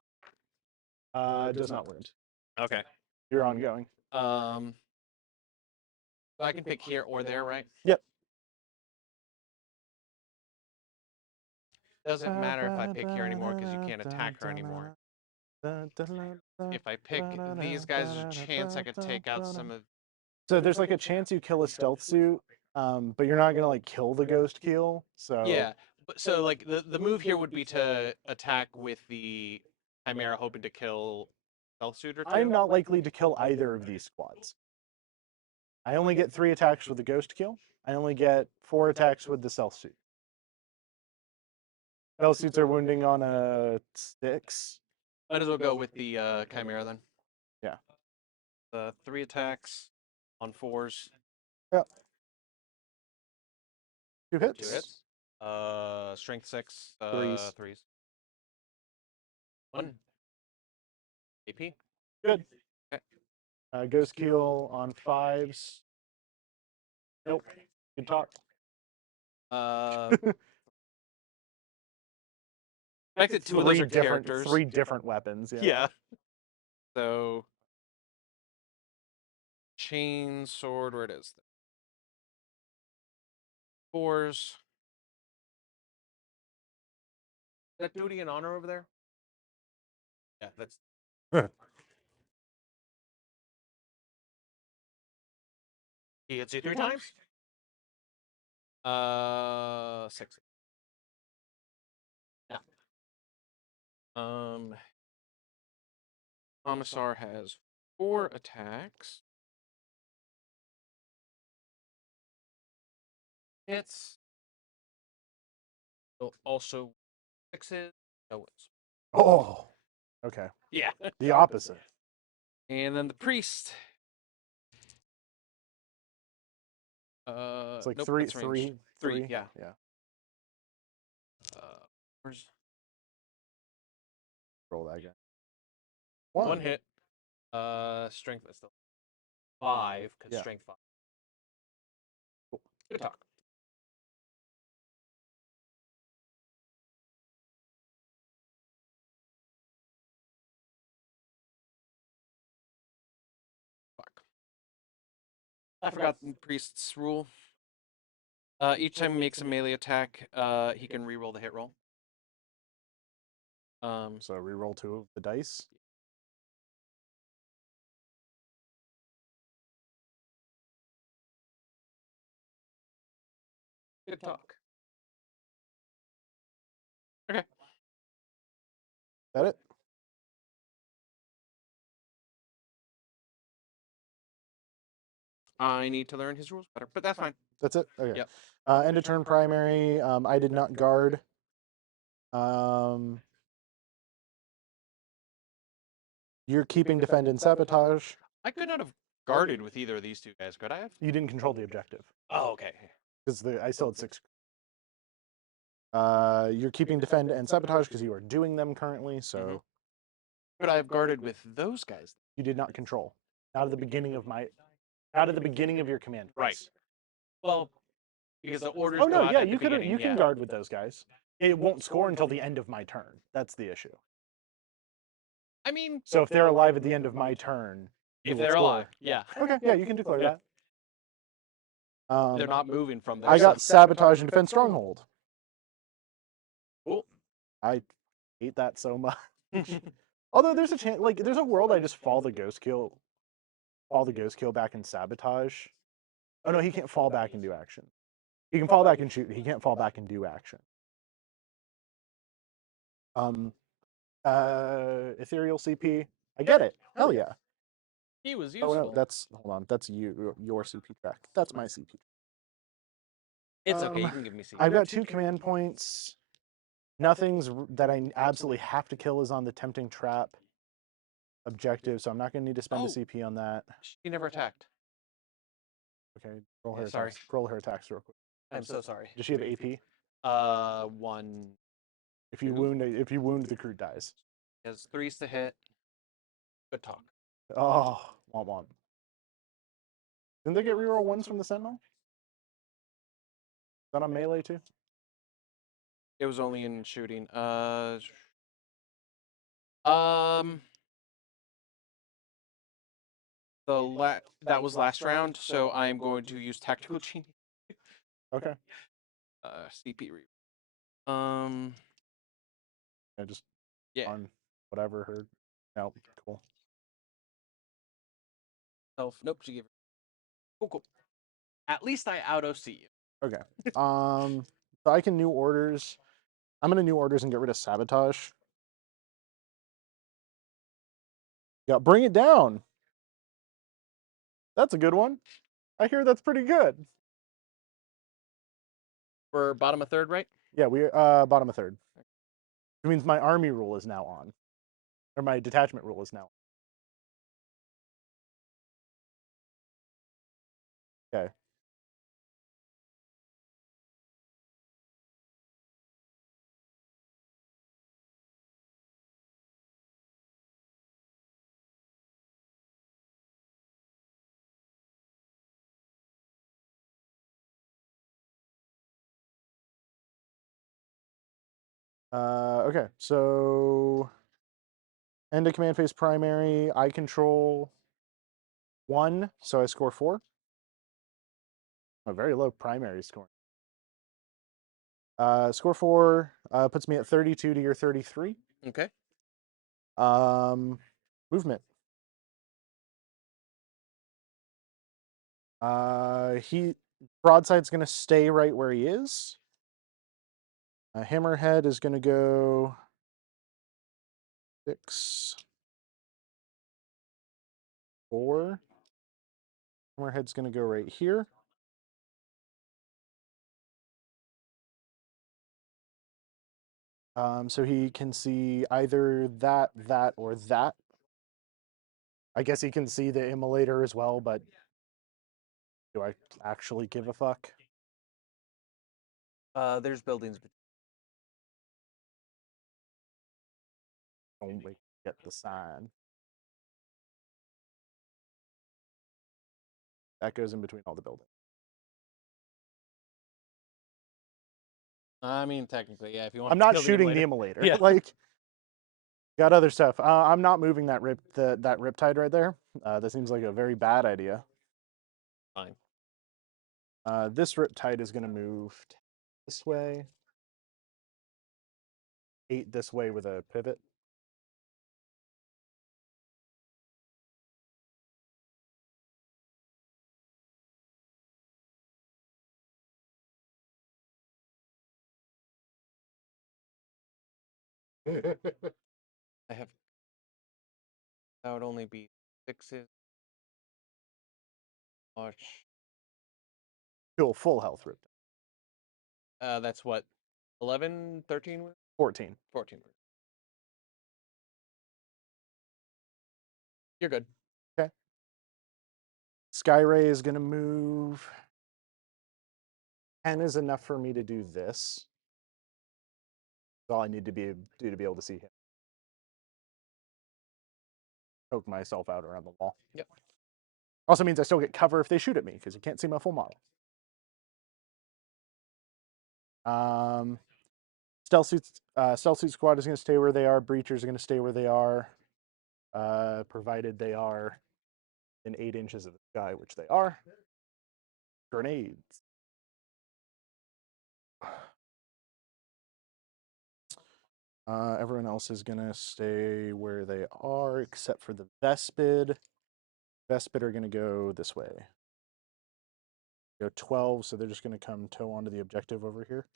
Does not wound. Okay. You're ongoing. So I can pick here or there, right? Yep. Doesn't matter if I pick here anymore because you can't attack her anymore. If I pick these guys, there's a chance I could take out some of. So there's like a chance you kill a stealth suit, but you're not gonna like kill the ghost keel. So Yeah. But so like the move here would be to attack with the Chimera, hoping to kill Stealth Suit or 2. I'm not likely to kill either of these squads. I only get 3 attacks with the ghost kill. I only get 4 attacks with the stealth suit. Stealth suits are wounding on a 6. Might as well go with the Chimera then. Yeah. 3 attacks on 4s. 2 2 hits. hits. Strength 6. Threes. 3s. 1. AP. Good. Okay. Ghost keel on 5s. Nope. Good talk. Fact that 2 of those are different, characters. 3 different weapons. Yeah. Yeah. So chain sword, where it is. 4s. that duty and honor over there? Yeah, that's he hits you 3 times. 6. Yeah. Commissar has 4 attacks. Hits. Also 6s. No, it's Oh, okay. yeah. The opposite. And then the priest. It's like nope, three, that's ranged. three. Yeah. Yeah. Where's Roll that guy. one hit? Strength is still 5 because Yeah. strength 5. Good talk. Fuck. I forgot the priest's rule. Each time he makes a melee attack, he can reroll the hit roll. So reroll 2 of the dice. Good talk. Okay. That it? I need to learn his rules better, but that's fine. That's it? Okay. Yep. End of turn primary. I did not guard. You're keeping defend and sabotage. I could not have guarded with either of these 2 guys, could I have? You didn't control the objective Oh, okay. because I still had 6. You're keeping defend and sabotage because you are doing them currently. So Could I have guarded with those guys? you did not control. Not at the beginning of your command. Right. phase. Well, because the orders. Oh go no, out yeah, at the you could. beginning, You can yeah. guard with those guys. It won't score until the end of my turn. That's the issue. I mean, So if they're alive at the end of my turn, you if will they're score. alive, yeah. Okay, yeah, you can declare Yeah. that. They're not moving from there. I got sabotage and defend stronghold. Cool. I hate that so much. Although there's a chance, like there's a world I just fall the ghost kill back and sabotage. Oh no, he can't fall back and do action. He can fall back and shoot. He can't fall back and do action. Ethereal CP. I get it. Hell yeah. He was Oh useful. no, hold on. That's your CP track. That's my CP. It's okay. You can give me C. I've got 2 command points. Nothing's that I absolutely have to kill is on the tempting trap objective, so I'm not going to need to spend a CP on that. She never attacked. Okay, roll Yeah, her sorry. attacks. Roll her attacks real quick. I'm so sorry. Does she have AP? 1. If you wound, the crew dies. He has 3s to hit. Good talk. Oh, womp womp. Didn't they get reroll 1s from the Sentinel? Is that on melee too? It was only in shooting. That was last round, so I'm going to use tactical genius. Okay. CP re. Yeah, just Yeah. on whatever her. No, cool. Nope. She gave. Cool. At least I out OC you. Okay. So I can new orders. I'm gonna new orders and get rid of sabotage. Yeah, bring it down. That's a good one. I hear that's pretty good. We're bottom of 3rd, right? Yeah, we bottom of 3rd. It means my army rule is now on, or my detachment rule is now. Okay. Okay, so end of command phase primary, I control 1, so I score 4. A very low primary score. Score 4. Puts me at 32 to your 33. Okay. Movement. He broadside's gonna stay right where he is. Hammerhead is gonna go 6, 4. Hammerhead's gonna go right here. So he can see either that, or that. I guess he can see the immolator as well, but do I actually give a fuck? There's buildings. Don't wait, get the sign. That goes in between all the buildings. I mean, technically, yeah. If you want. I'm not shooting the immolator. Yeah. Like, got other stuff. I'm not moving that that riptide right there. That seems like a very bad idea. Fine. This riptide is going to move this way. 8 this way with a pivot. I have. That would only be 6s. Watch. Cool, full health riptide. That's what, 11, 13, 14. 14. You're good. Okay. Skyray is going to move. 10 is enough for me to do this. That's all I need to do to be able to see him. Poke myself out around the wall. Yep. Also means I still get cover if they shoot at me, because you can't see my full model. Stealth suit squad is going to stay where they are. Breachers are going to stay where they are, provided they are in 8 inches of the sky, which they are. Grenades. Everyone else is going to stay where they are, except for the Vespid. Vespid are going to go this way. Go 12, so they're just going to come toe onto the objective over here.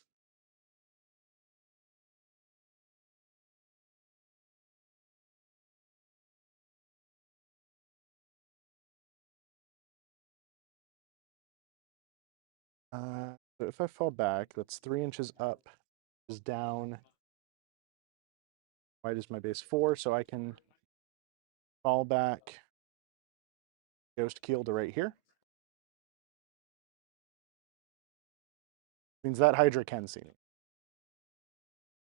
So if I fall back, that's 3 inches up, is down. Wide is my base 4, so I can fall back. Ghost keel to right here. Means that Hydra can see me.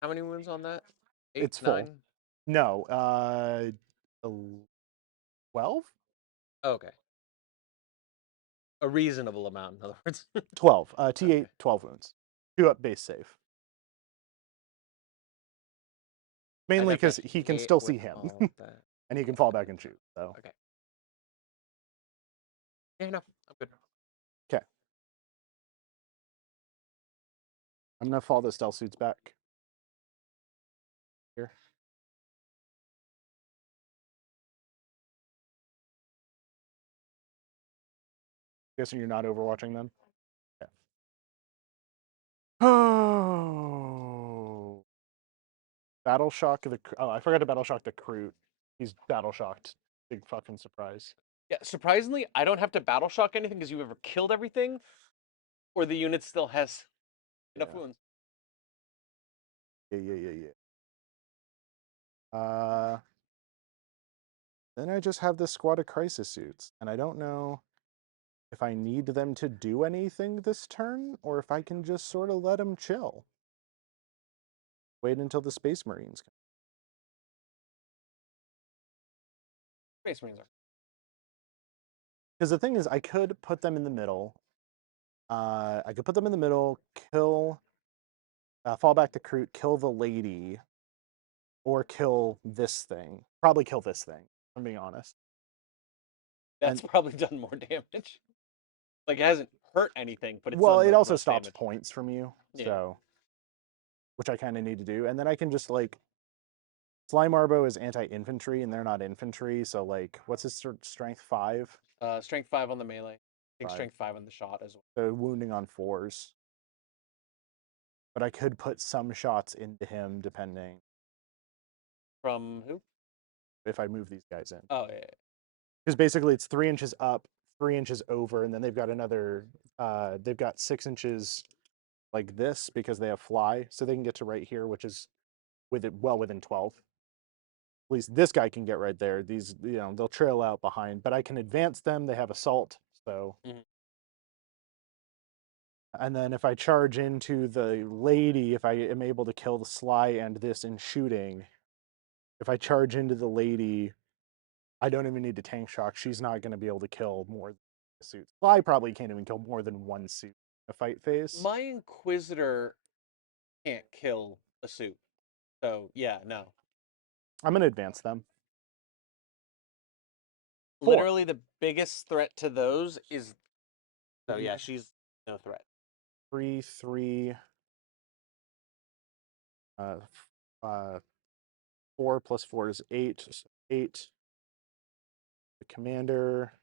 How many wounds on that? 8, It's full. 9? No, 12? Oh, okay. A reasonable amount, in other words. 12. T8, 12 wounds. 2 up base save. Mainly I'd have because to he can hit still with see him. all of that. And he can fall back and shoot. So Okay. Yeah, no, I'm good. okay. I'm gonna fall the stealth suits back. Here. Guessing you're not overwatching them? Okay. Oh. Battle shock the I forgot to battle shock the Crute. He's battle shocked. Big fucking surprise. Yeah, surprisingly, I don't have to battle shock anything because you ever killed everything, or the unit still has enough Yeah. wounds. Yeah. Then I just have this squad of crisis suits, and I don't know if I need them to do anything this turn, or if I can just sort of let them chill. Wait until the Space Marines come. Space Marines are. Because the thing is, I could put them in the middle. I could put them in the middle, kill, fall back to Crute, kill the lady, or kill this thing. Probably kill this thing, if I'm being honest. That's probably done more damage. Like, it hasn't hurt anything, but it's Well, done it the also most stops damage. points from you. Yeah. So which I kind of need to do, and then I can just like Slime Arbo is anti-infantry, and they're not infantry, so like, what's his strength 5? Strength 5 on the melee. I think 5. strength 5 on the shot as well. So wounding on 4s. But I could put some shots into him depending From who? if I move these guys in. Oh, yeah. Because basically it's 3 inches up, 3 inches over, and then they've got another, they've got 6 inches like this because they have fly, so they can get to right here, which is well within 12. At least this guy can get right there. These, they'll trail out behind, but I can advance them. They have assault, so. Mhm. And then if I charge into the lady, if I am able to kill the Sly and this in shooting, if I charge into the lady, I don't even need to tank shock. She's not going to be able to kill more than a suit. Sly probably can't even kill more than one suit in a fight phase. My Inquisitor can't kill a suit. So, yeah, no. I'm going to advance them. 4. Literally the biggest threat to those is... So, yeah, she's no threat. 3, 3. 4 plus 4 is 8. So 8. The commander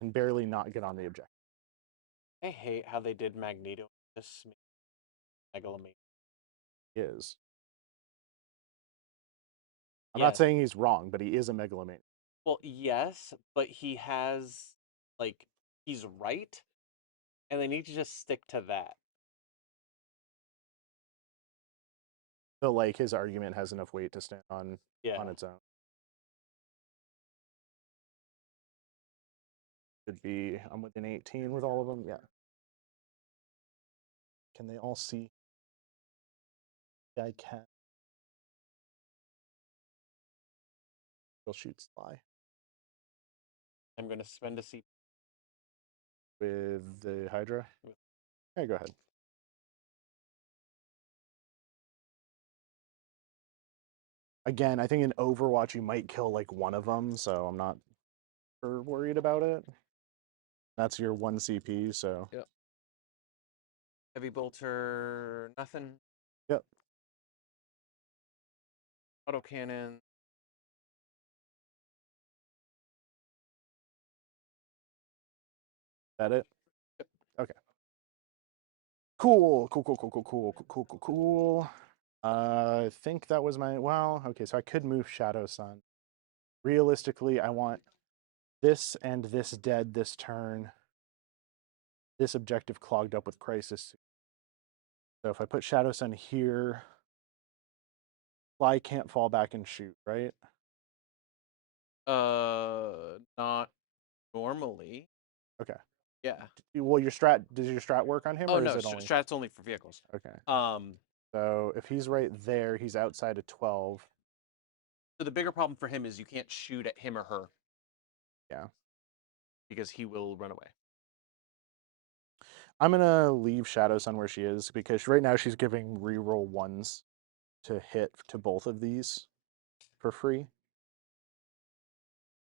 can barely not get on the objective. I hate how they did Magneto. This Megalomania. Is. I'm not saying he's wrong, but he is a megalomaniac. Well, yes, but he has, like, he's right, and they need to just stick to that. So, like, his argument has enough weight to stand on its own. Should be, I'm within 18 with all of them, yeah. Can they all see? Yeah, I can. He'll shoot Sly. I'm going to spend a C. With the Hydra? Yeah, go ahead. Again, I think in Overwatch you might kill like one of them, so I'm not super worried about it. That's your 1 CP, so. Yep. Heavy bolter, nothing. Yep. Autocannon. That it? Yep. Okay. Cool. I think that was my, well, okay, so I could move Shadow Sun. Realistically, I want this and this dead this turn. This objective clogged up with Crisis. So if I put Shadow Sun here, Fly can't fall back and shoot, right? Not normally. Okay. Yeah. Well, does your strat work on him, Oh or no, is it only? strat's only for vehicles. Okay. So So if he's right there, he's outside of 12. the bigger problem for him is you can't shoot at him or her. Yeah. Because he will run away. I'm gonna leave Shadow Sun where she is because right now she's giving reroll 1s to hit to both of these for free.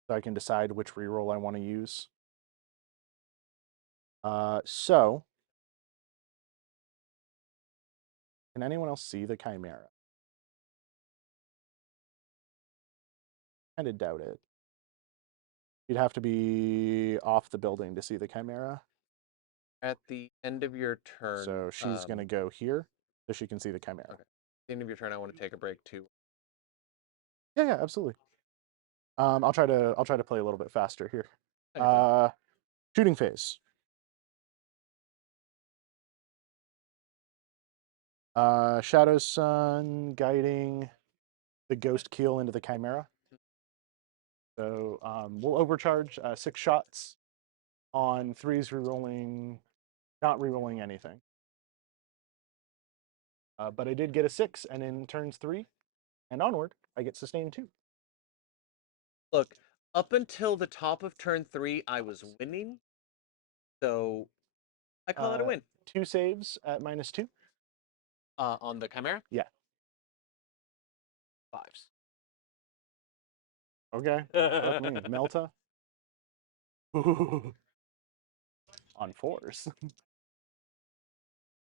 So I can decide which reroll I want to use. So can anyone else see the Chimera? Kind of doubt it. You'd have to be off the building to see the Chimera. At the end of your turn. So she's gonna go here so she can see the Chimera. Okay. At the end of your turn, I want to take a break too. Yeah, absolutely. I'll try to play a little bit faster here. Okay. Shooting phase. Shadow Sun guiding the Ghost Keel into the Chimera. So we'll overcharge 6 shots on 3s, rerolling, not rerolling anything. But I did get a 6, and in turns 3 and onward, I get sustained 2. Look, up until the top of turn 3, I was winning. So I call it a win. 2 saves at -2. On the Chimera? Yeah. 5s. Okay. Fuck me. Melta. On 4s.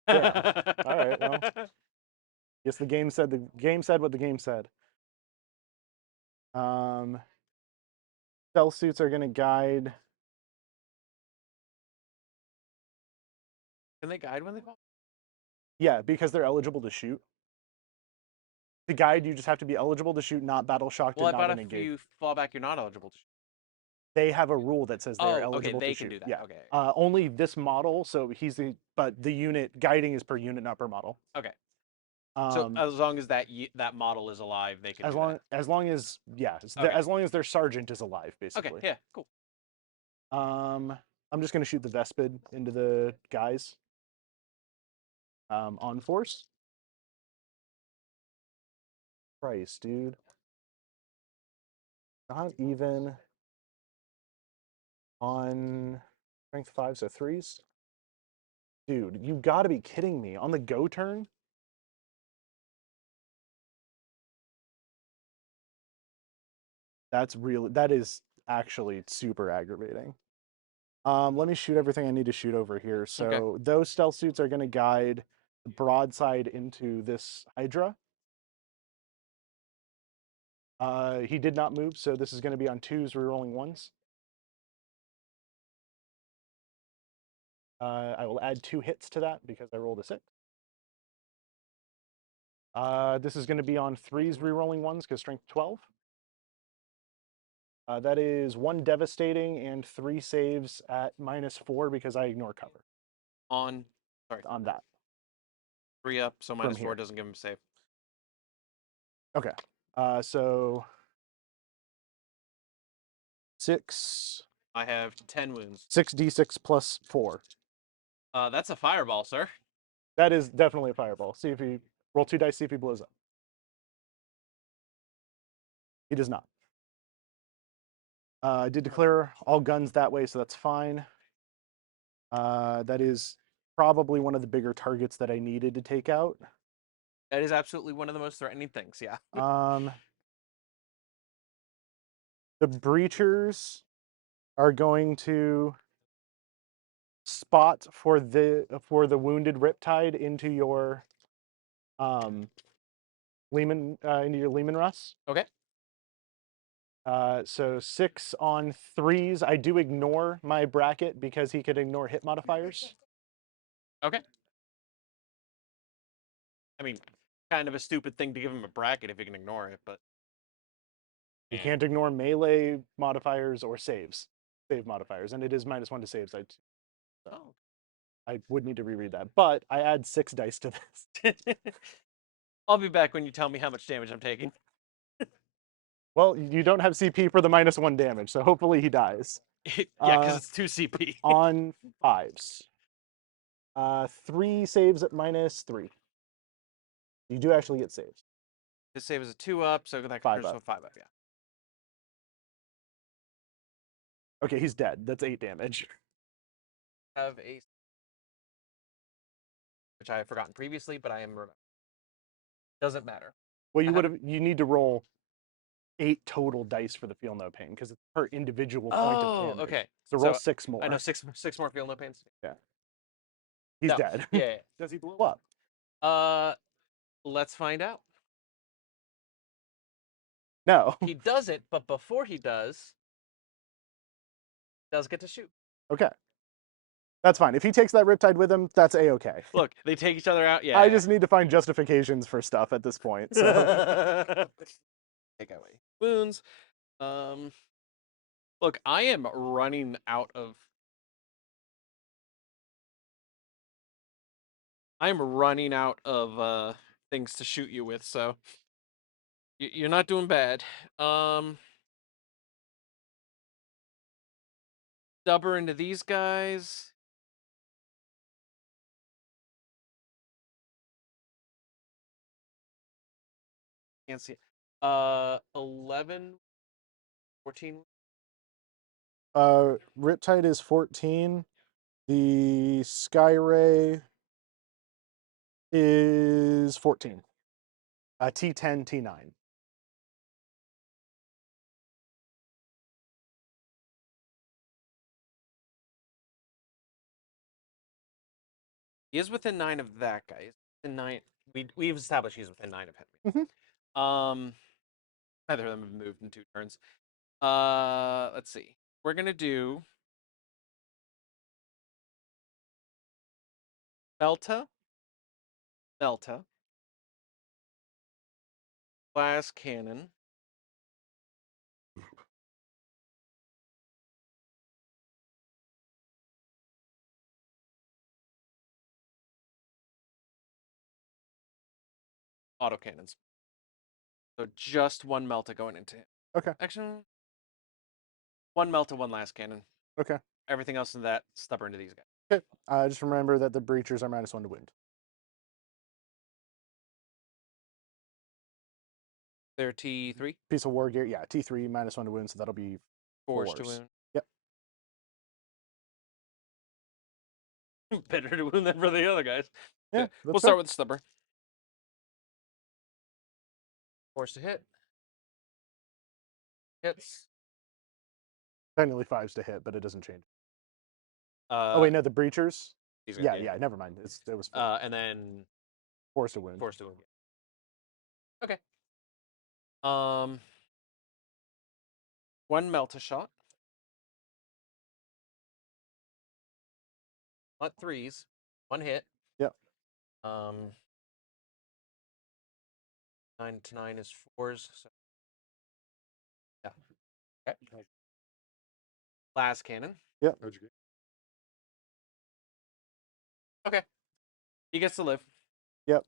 Yeah. All right. Well, Yes, the game said what the game said. Stealth suits are going to guide. Can they guide when they fall? Yeah, because they're eligible to shoot. To guide, you just have to be eligible to shoot, not battle shocked, Well, I and thought not in if engage. you fall back, you're not eligible to shoot. They have a rule that says they are Oh, okay, eligible they to can shoot. do that. Yeah. Okay. Only this model, so but the unit guiding is per unit, not per model. Okay. So Um, as long as that model is alive, they can as do long that. as long as yeah, Okay. as long as their sergeant is alive, Okay. basically. Yeah. Cool. I'm just gonna shoot the Vespid into the guys. On force. Christ, dude. Not even on strength 5, so 3s. Dude, you gotta be kidding me. On the go turn? That is actually super aggravating. Let me shoot everything I need to shoot over here. So Okay. those stealth suits are gonna guide the broadside into this Hydra. He did not move, so this is gonna be on 2s, rerolling 1s. I will add 2 hits to that because I rolled a 6. This is going to be on 3s, rerolling 1s because strength 12. That is 1 devastating and 3 saves at -4 because I ignore cover On. Sorry. on that. 3 up, so From -4 here. doesn't give him a save. Okay. So 6 I have 10 wounds. 6d6 plus 4. That's a fireball, sir. That is definitely a fireball. See if he roll 2 dice, see if he blows up. He does not. I did declare all guns that way, so that's fine. That is probably one of the bigger targets that I needed to take out. That is absolutely one of the most threatening things. Yeah. The breachers are going to spot for the wounded riptide into your Lehman Russ. Okay. So 6 on 3s. I do ignore my bracket because he could ignore hit modifiers. Okay. I mean, kind of a stupid thing to give him a bracket if you can ignore it, but You can't ignore melee modifiers or save modifiers, and it is -1 to saves. oh. I would need to reread that, but I add 6 dice to this. I'll be back when you tell me how much damage I'm taking. Well, you don't have CP for the -1 damage, so hopefully he dies. Yeah, because it's 2 CP. On 5s. 3 saves at -3. You do actually get saves. This save is a 2 up, so that 5 compares to up. a 5 up, yeah. Okay, he's dead. That's 8 damage. Have a which I have forgotten previously, but I am doesn't matter. Well, you need to roll 8 total dice for the feel no pain because it's per individual point of Oh, damage. okay. So roll 6 more. I know six more feel no pains. He's No, dead. Yeah. Does he blow up? Let's find out. No. He doesn't, but before he does get to shoot. Okay. That's fine. If he takes that riptide with him, that's a-okay. Look, they take each other out. Yeah. I just need to find justifications for stuff at this point. So take away wounds. Look, I am running out of. I'm running out of things to shoot you with, so you're not doing bad. Stubber into these guys. Can't see it. 11, 14. Riptide is 14. The Skyray is 14. T10, T9. He is within 9 of that guy. He's within 9. we've established he's within 9 of hit. Neither of them have moved in 2 turns. Let's see. We're gonna do Melta, Glass Cannon, autocannons. So just 1 Melta going into him. Okay. Actually, 1 Melta, 1 Last Cannon. Okay. Everything else in that, stubborn to these guys. Okay. Just remember that the breachers are -1 to wound. They're T3. Piece of war gear, yeah, T3 -1 to wound, so that'll be Force to fours. wound. Yep. Better to wound than for the other guys. Yeah, We'll start with stubborn. Force to hit. Hits. Technically 5s to hit, but it doesn't change. Oh Oh wait, no, the breachers. these Yeah, guys, yeah, never mind. It was 4. And then Force to wound. force to wound. Okay. 1 Melta shot. Not 3s. 1 hit. Yep. 9 to 9 is 4s. So yeah. Okay. Last cannon. Yep. Okay. He gets to live. Yep.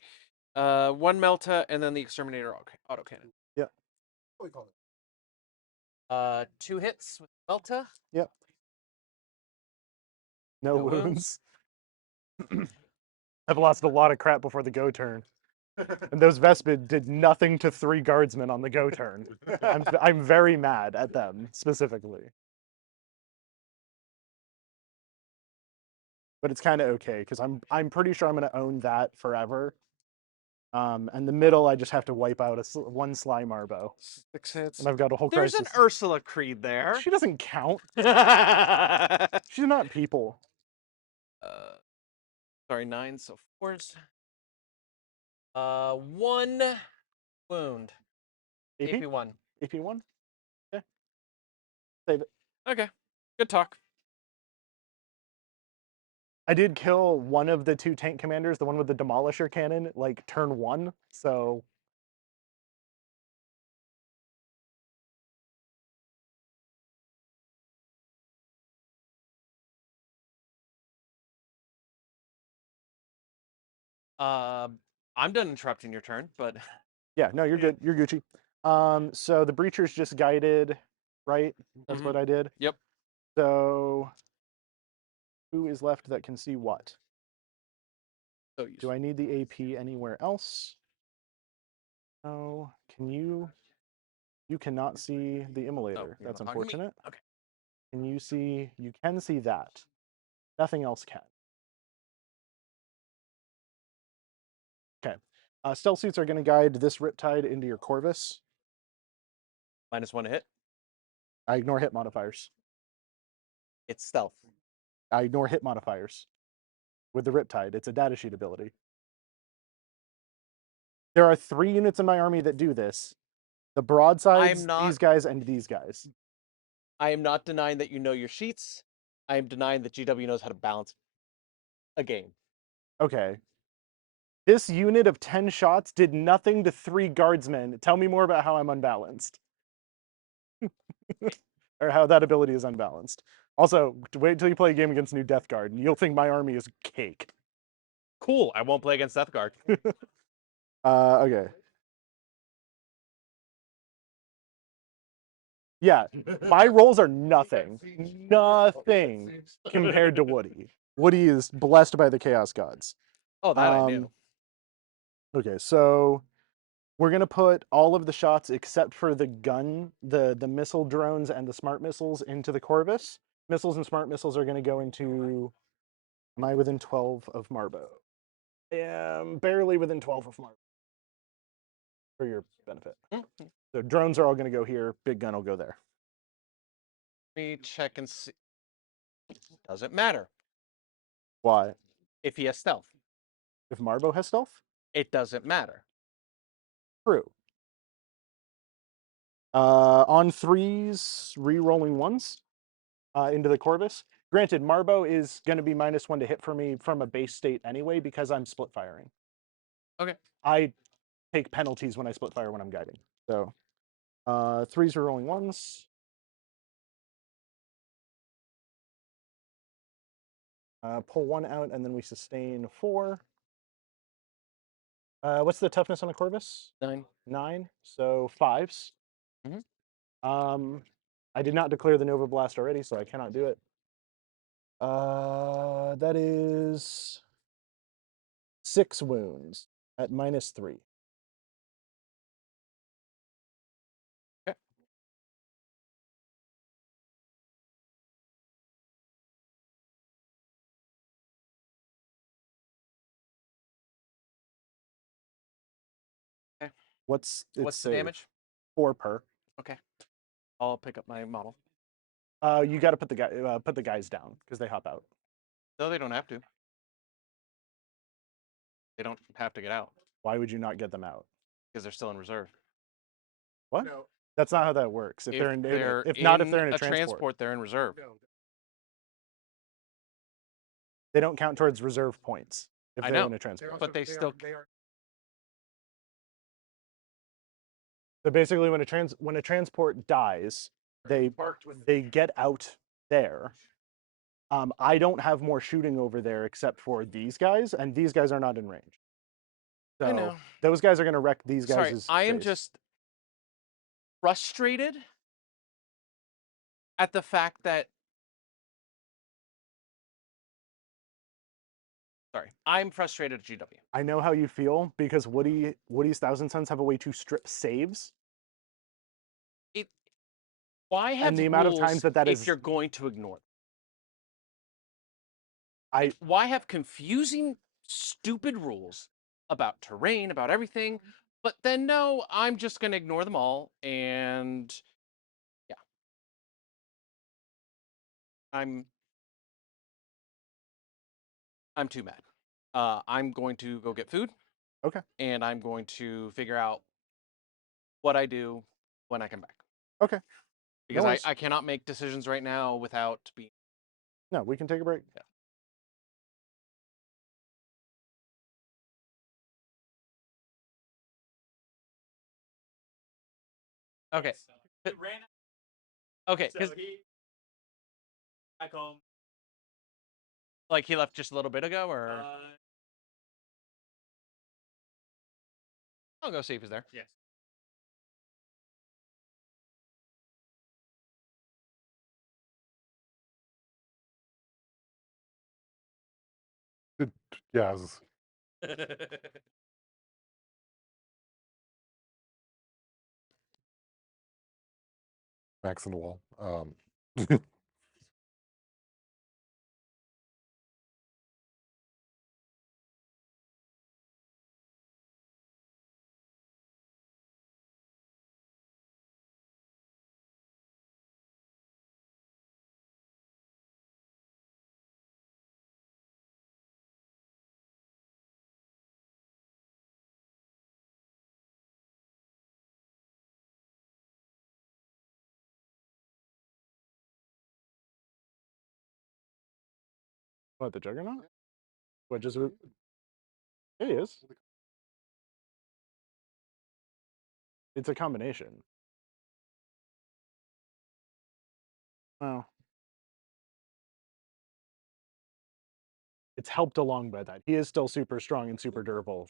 1 Melta and then the exterminator autocannon. Yep. 2 hits with Melta. Yep. No wounds. I've lost a lot of crap before the go turn. And those Vespid did nothing to 3 guardsmen on the go turn. I'm very mad at them specifically. But it's kind of okay because I'm pretty sure I'm going to own that forever. And the middle, I just have to wipe out 1 Sly Marbo. 6 hits. And I've got a whole There's crisis. an Ursula Creed there. She doesn't count. uh, She's not people. sorry, 9, so 4s. 1 wound. AP? AP1. AP1? Okay. Save it. Okay. Good talk. I did kill one of the 2 tank commanders, the one with the demolisher cannon, like turn 1. So I'm done interrupting your turn, but yeah, no, you're good. You're Gucci. So the breachers just guided, right? That's what I did. Yep. So who is left that can see what? so Do I need the AP anywhere else? No. Can you? You cannot see the immolator. you're That's not talking to me. unfortunate. Okay. Can you see? You can see that. Nothing else can. Okay. Stealth suits are going to guide this Riptide into your Corvus. -1 to hit. I ignore hit modifiers. It's stealth. I ignore hit modifiers. With the Riptide, it's a datasheet ability. There are 3 units in my army that do this. The broadsides, these guys, and these guys. I am not denying that you know your sheets. I am denying that GW knows how to balance a game. Okay. This unit of 10 shots did nothing to 3 guardsmen. Tell me more about how I'm unbalanced. Or how that ability is unbalanced. Also, wait till you play a game against New Death Guard, and you'll think my army is cake. Cool. I won't play against Death Guard. Okay. Yeah, my rolls are nothing. Nothing compared to Woody. Woody is blessed by the Chaos Gods. Oh, that I knew. Okay, so we're going to put all of the shots except for the gun, the missile drones and the smart missiles into the Corvus. Missiles and smart missiles are going to go into... Am I within 12 of Marbo? I am barely within 12 of Marbo. For your benefit. So drones are all going to go here. Big gun will go there. Let me check and see. Doesn't matter Why? if he has stealth. If Marbo has stealth? it doesn't matter. True. On 3s, re-rolling 1s into the Corvus. Granted, Marbo is going to be -1 to hit for me from a base state anyway because I'm split firing. Okay. I take penalties when I split fire when I'm guiding. So 3s re-rolling 1s. Pull 1 out and then we sustain 4. What's the toughness on a Corvus? 9. 9. So 5s. Mhm. I did not declare the Nova Blast already, so I cannot do it. That is 6 wounds at -3. Okay. Okay. What's What's the save? damage? 4 per. Okay. I'll pick up my model. You got to put the guys down because they hop out. No, they don't have to. They don't have to get out Why would you not get them out? because they're still in reserve. What? No. That's not how that works. If they're in, if not, if they're in a transport, they're in reserve. No. they don't count towards reserve points if I they're know, in a transport. but they still. They are. So basically, when a transport dies, they Marked with they get out there. I don't have more shooting over there except for these guys, and these guys are not in range. So I know. those guys are going to wreck these guys' Sorry, I am face. just frustrated at the fact that. Sorry, I'm frustrated at GW. I know how you feel because Woody's Thousand Sons have a way to strip saves. Why have And the amount of times rules that if is- you're going to ignore them? I Why have confusing, stupid rules about terrain, about everything, but then no, I'm just going to ignore them all, and yeah, I'm too mad. I'm going to go get food. Okay. And I'm going to figure out what I do when I come back. Okay. Because worries. I cannot make decisions right now without being. No, we can take a break. Yeah. Okay. It ran. Okay. So Because he back home. like he left just a little bit ago, or I'll go see if he's there. Yes. Yeah, I was- Max on the wall. What, the Juggernaut? What, just it is. It's a combination. Well, it's helped along by that. He is still super strong and super durable.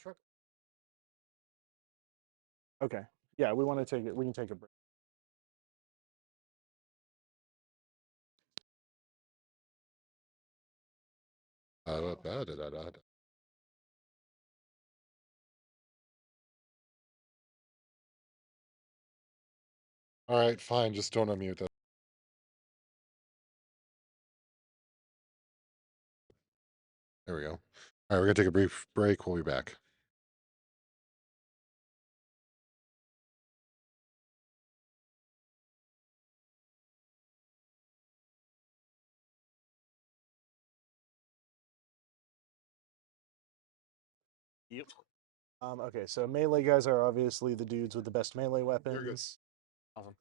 Okay. Yeah, we want to take it. We can take a break. All right, fine. Just don't unmute that. There we go. All right, we're gonna take a brief break. We'll be back. Yep. Okay, so melee guys are obviously the dudes with the best melee weapons. Awesome.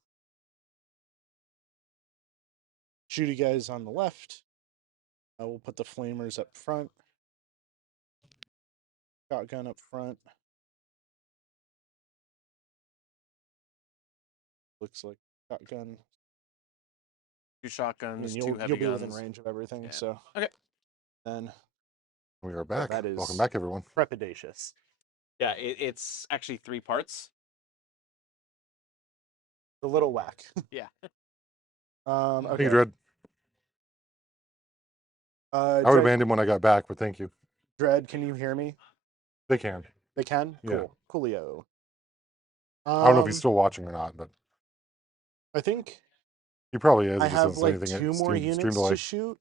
Shooty guys on the left. We'll put the flamers up front. Shotgun up front. Looks like shotgun. 2 I shotguns, mean, 2 you'll heavy be within guns. range of everything. Yeah. So Okay. then We are back. that is Welcome back, everyone. trepidatious. Yeah, it's actually 3 parts. The little whack. Yeah. Thank Okay. you, Dread. I would have Dread, banned him when I got back, but thank you. Dread, can you hear me? They can. They can. Yeah. Cool. Coolio. I don't know if he's still watching or not, but I think he probably is. I He just have doesn't say like anything 2 at more stream units delay. to shoot.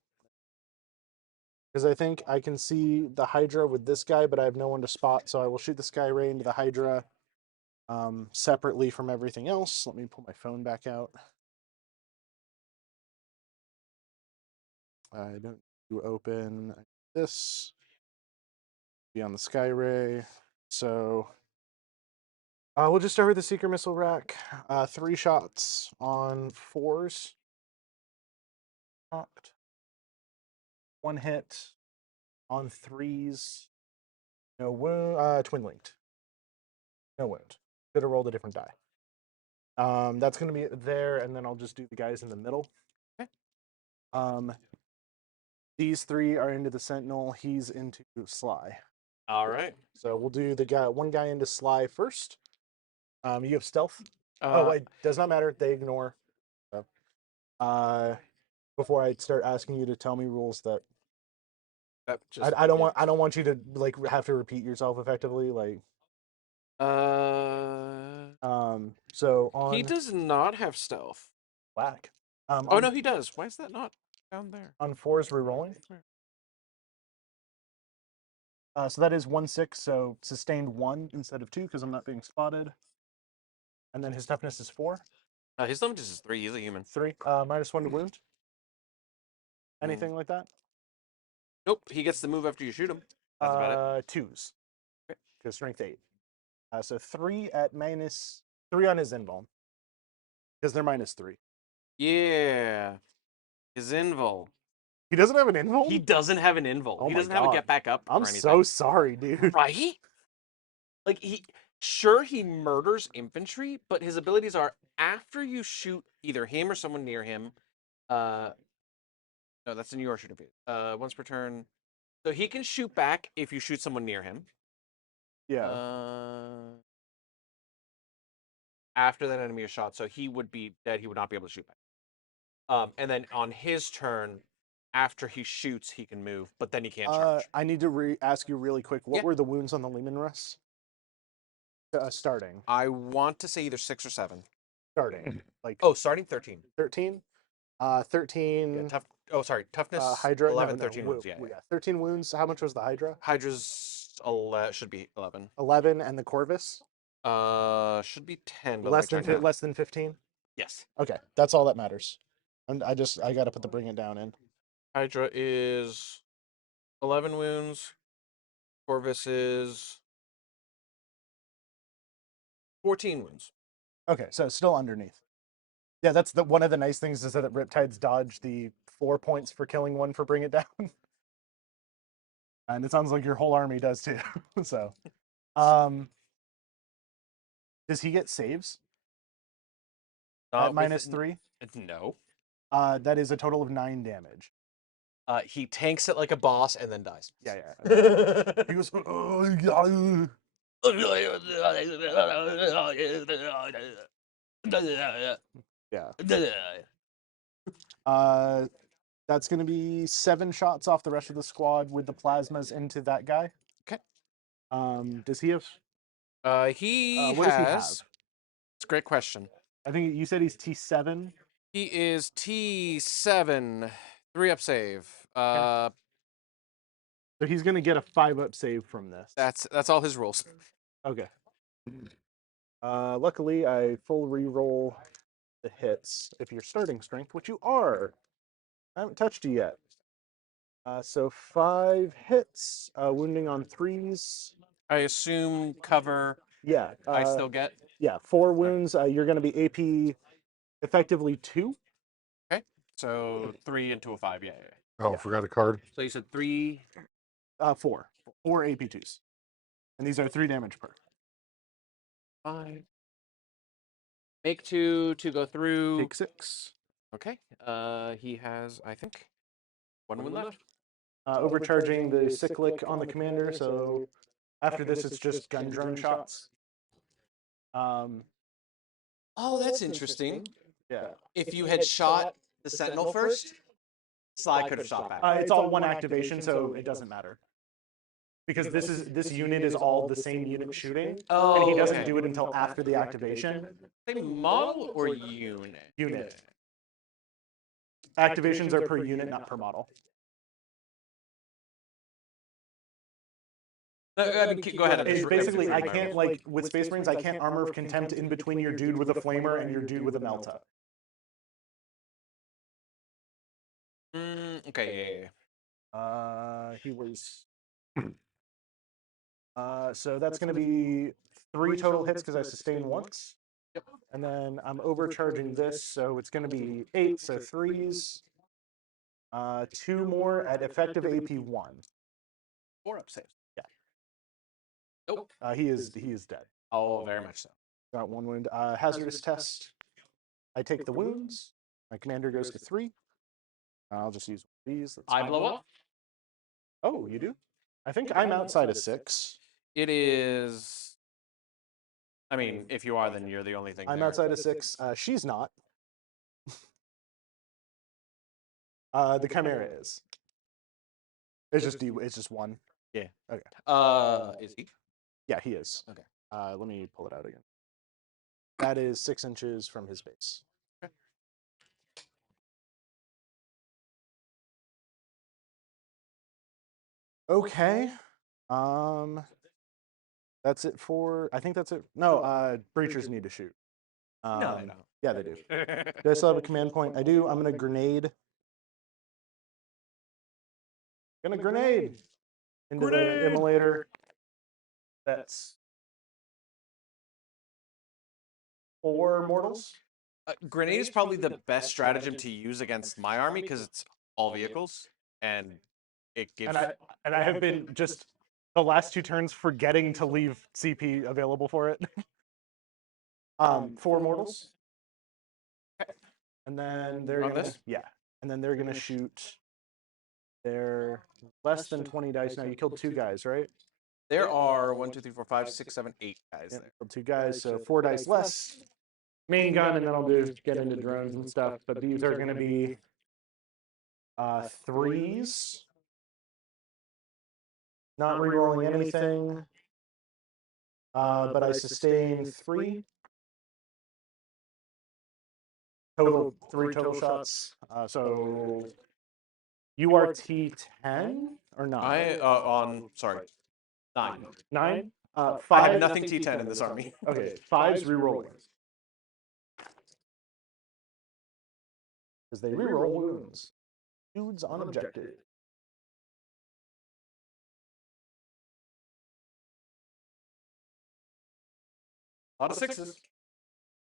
Because I think I can see the Hydra with this guy, but I have no one to spot, so I will shoot the Skyray into the Hydra separately from everything else. Let me pull my phone back out. I don't do open this. Be on the Skyray. So we'll just start with the Seeker Missile Rack. 3 shots on 4s. Knocked. 1 hit on 3s. No wound. Twin linked. No wound. Could have rolled a different die. That's going to be there, and then I'll just do the guys in the middle. Okay. These 3 are into the Sentinel. He's into Sly. All right. So we'll do the one guy into Sly first. You have stealth. Oh wait, does not matter. They ignore. So, before I start asking you to tell me rules that I don't want you to like have to repeat yourself effectively. Like so on he does not have stealth. whack. Oh no, he does. Why is that not down there? On 4s rerolling. So that is 1/6. So sustained 1 instead of 2 because I'm not being spotted. And then his toughness is 4. His toughness is 3. He's a human. 3. -1 to wound. Anything like that? Nope. He gets the move after you shoot him. That's about it. 2s. Okay. Because strength 8. So 3 at -3 on his invuln. Because they're -3. Yeah. His invul. He doesn't have an invuln? He doesn't have an invul. Oh he my doesn't have a God. get back up. I'm or anything. so sorry, dude. Right? Like he murders infantry, but his abilities are after you shoot either him or someone near him. No, that's in your shooting phase. Once per turn. So he can shoot back if you shoot someone near him. Yeah. After that enemy is shot, so he would be dead. He would not be able to shoot back. And then on his turn, after he shoots, he can move, but then he can't charge. I need to ask you really quick. What Yeah. were the wounds on the Lehman Russ? Starting. I want to say either 6 or 7. Starting. Like Starting 13. 13? 13. Yeah, toughness. Hydra. 11, no, 13 wounds. Yeah. 13 wounds. How much was the Hydra? Hydra's should be 11. 11, and the Corvus? Should be 10. But Less than 15. Yes. Okay, that's all that matters. And I got to put the bring it down in. Hydra is 11 wounds. Corvus is 14 wounds. Okay, so still underneath. Yeah, that's one of the nice things is that Riptides dodge the 4 points for killing one for bring it down. And it sounds like your whole army does too. So, does he get saves at -3? No. That is a total of 9 damage. He tanks it like a boss and then dies. Yeah. He goes, yeah. That's going to be 7 shots off the rest of the squad with the plasmas into that guy. Okay. Does he have? He what does he have? It's a great question. I think you said he's T7. He is T7, 3-up save. So he's going to get a 5-up save from this. That's all his rules. Okay. Luckily, I full re-roll the hits if you're starting strength, which you are. I haven't touched you yet. So 5 hits, wounding on 3s. I assume cover Yeah. I still get. Yeah, 4 wounds. You're going to be AP effectively 2. Okay. So 3 into a 5. Yeah. Oh, Yeah. forgot a card. So you said 3. 4. 4 AP2s. And these are 3 damage per. 5. Make 2 to go through. Take 6. Okay. He has, I think, one wound left. Overcharging the cyclic on the commander, so after this it's just gun drone shots. Oh, that's interesting. Yeah. If you had shot the sentinel first, Sly could have shot back. It's all one activation, so it doesn't matter. Because this unit is all the same unit shooting, and he doesn't do it until after the activation. Same model or unit? Unit. Activations are per unit, not per model. I mean, go ahead. It's basically, I can't, like, with Space Marines, I can't Armor of Contempt in between your dude with a flamer and your dude with a melta. Okay, yeah. He was. So that's going to be 3 total hits because I sustained once. Yep. And then I'm overcharging this, so it's going to be 8, so 3s. 2 more at effective AP1. 4 up saves. Yeah. Nope. He is dead. Oh, very much so. Got 1 wound. Hazardous test. I take the wounds. My commander goes to 3. I'll just use these. I blow up. Oh, you do? I think I'm outside of 6. It is. I mean, if you are, then you're the only thing. I'm there. outside of 6. She's not. The Chimera is. It's just 1. Yeah. Okay. Is he? Yeah, he is. Okay. Let me pull it out again. That is 6 inches from his base. Okay. That's it for. I think that's it. No, breachers need to shoot. No, they don't. Yeah, they do. Do I still have a command point? I do. I'm gonna grenade. Gonna grenade into the immolator. That's 4 mortals. Grenade is probably the best stratagem to use against my army because it's all vehicles and it gives. And I have been just the last 2 turns forgetting to leave CP available for it. 4 mortals. And then they're On gonna, this? yeah, and then they're gonna shoot. They're less than 20 dice now. You killed 2 guys, right? There are 1, 2, 3, 4, 5, 6, 7, 8 guys Yeah, there. killed 2 guys, so 4 dice less. Main gun, and then I'll do get into drones and stuff. But these are gonna be 3s. Not rerolling anything. But I sustain 3. Total 3 total shots. So you are T10 or not? I on sorry, 9. 9. I 5. have nothing T10 in this army. Okay, 5's rerolling. Because they reroll wounds. Dudes on objective. A lot of 6s.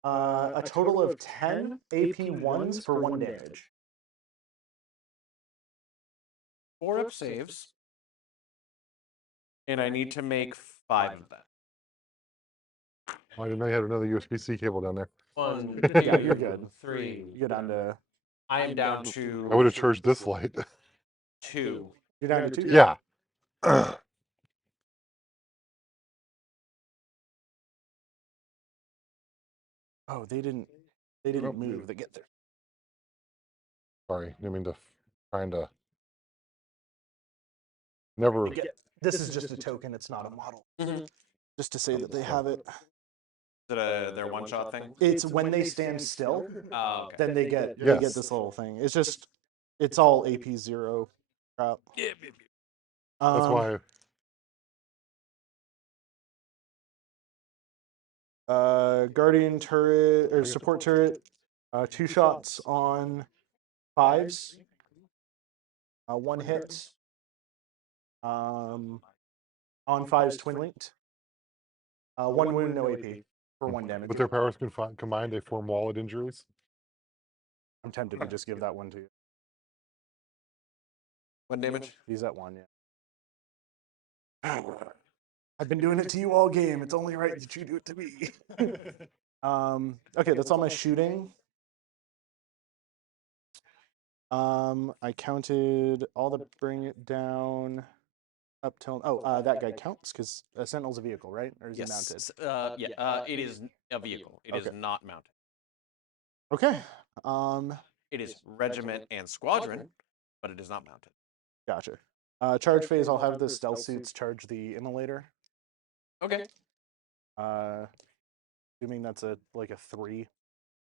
A total of 10 AP1s for 1 damage. 4 up saves. And I need to make 5 of that. I didn't know you had another USB-C cable down there. 1, Yeah, you're good. 3. You go down to. I am down to. I would have charged this light. 2. You're down to 2? Yeah. Oh, they didn't move. They get there. Sorry, didn't mean to. Trying to. Never. This is just a token. It's not a model. Mhm. Just to say that they have it. Is it their one-shot thing? It's when they stand still, Oh, okay. then they get Yes. this little thing. It's just it's all AP0 crap. That's why. Guardian turret or support turret, 2 shots on 5s. 1 hit. On 5's twin linked. 1 wound, no AP for 1 damage. With their powers combined, they form wallet injuries. I'm tempted to just give that one to you. 1 damage. He's at 1, yeah. I've been doing it to you all game. It's only right that you do it to me. Okay, that's all my shooting. I counted all the bring it down up till. Oh, that guy counts because a sentinel's a vehicle, right? Or is he mounted? It is a vehicle. It is Okay. not mounted. Okay. It is regiment and squadron, but it is not mounted. Gotcha. Charge phase. I'll have the stealth suits charge the immolator. Okay. Assuming that's like a 3,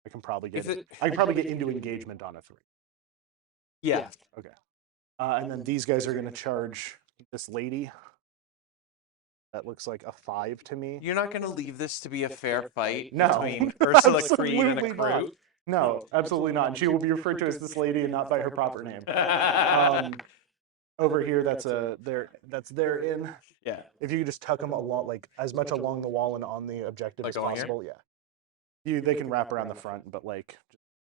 I can probably get Is it. it- I can probably get into engagement on a 3. Yeah. Okay. And then these guys are going to charge this lady. That looks like a 5 to me. You're not going to leave this to be a fair fight No. between Ursula Creed and a Absolutely not. crew. No, absolutely not. And she will be referred to as this lady and not by her proper name. Over here, that's their in. Yeah. If you could just tuck them along, like as much along the wall and on the objective Like as along here? possible. Yeah. They can wrap around the front, but like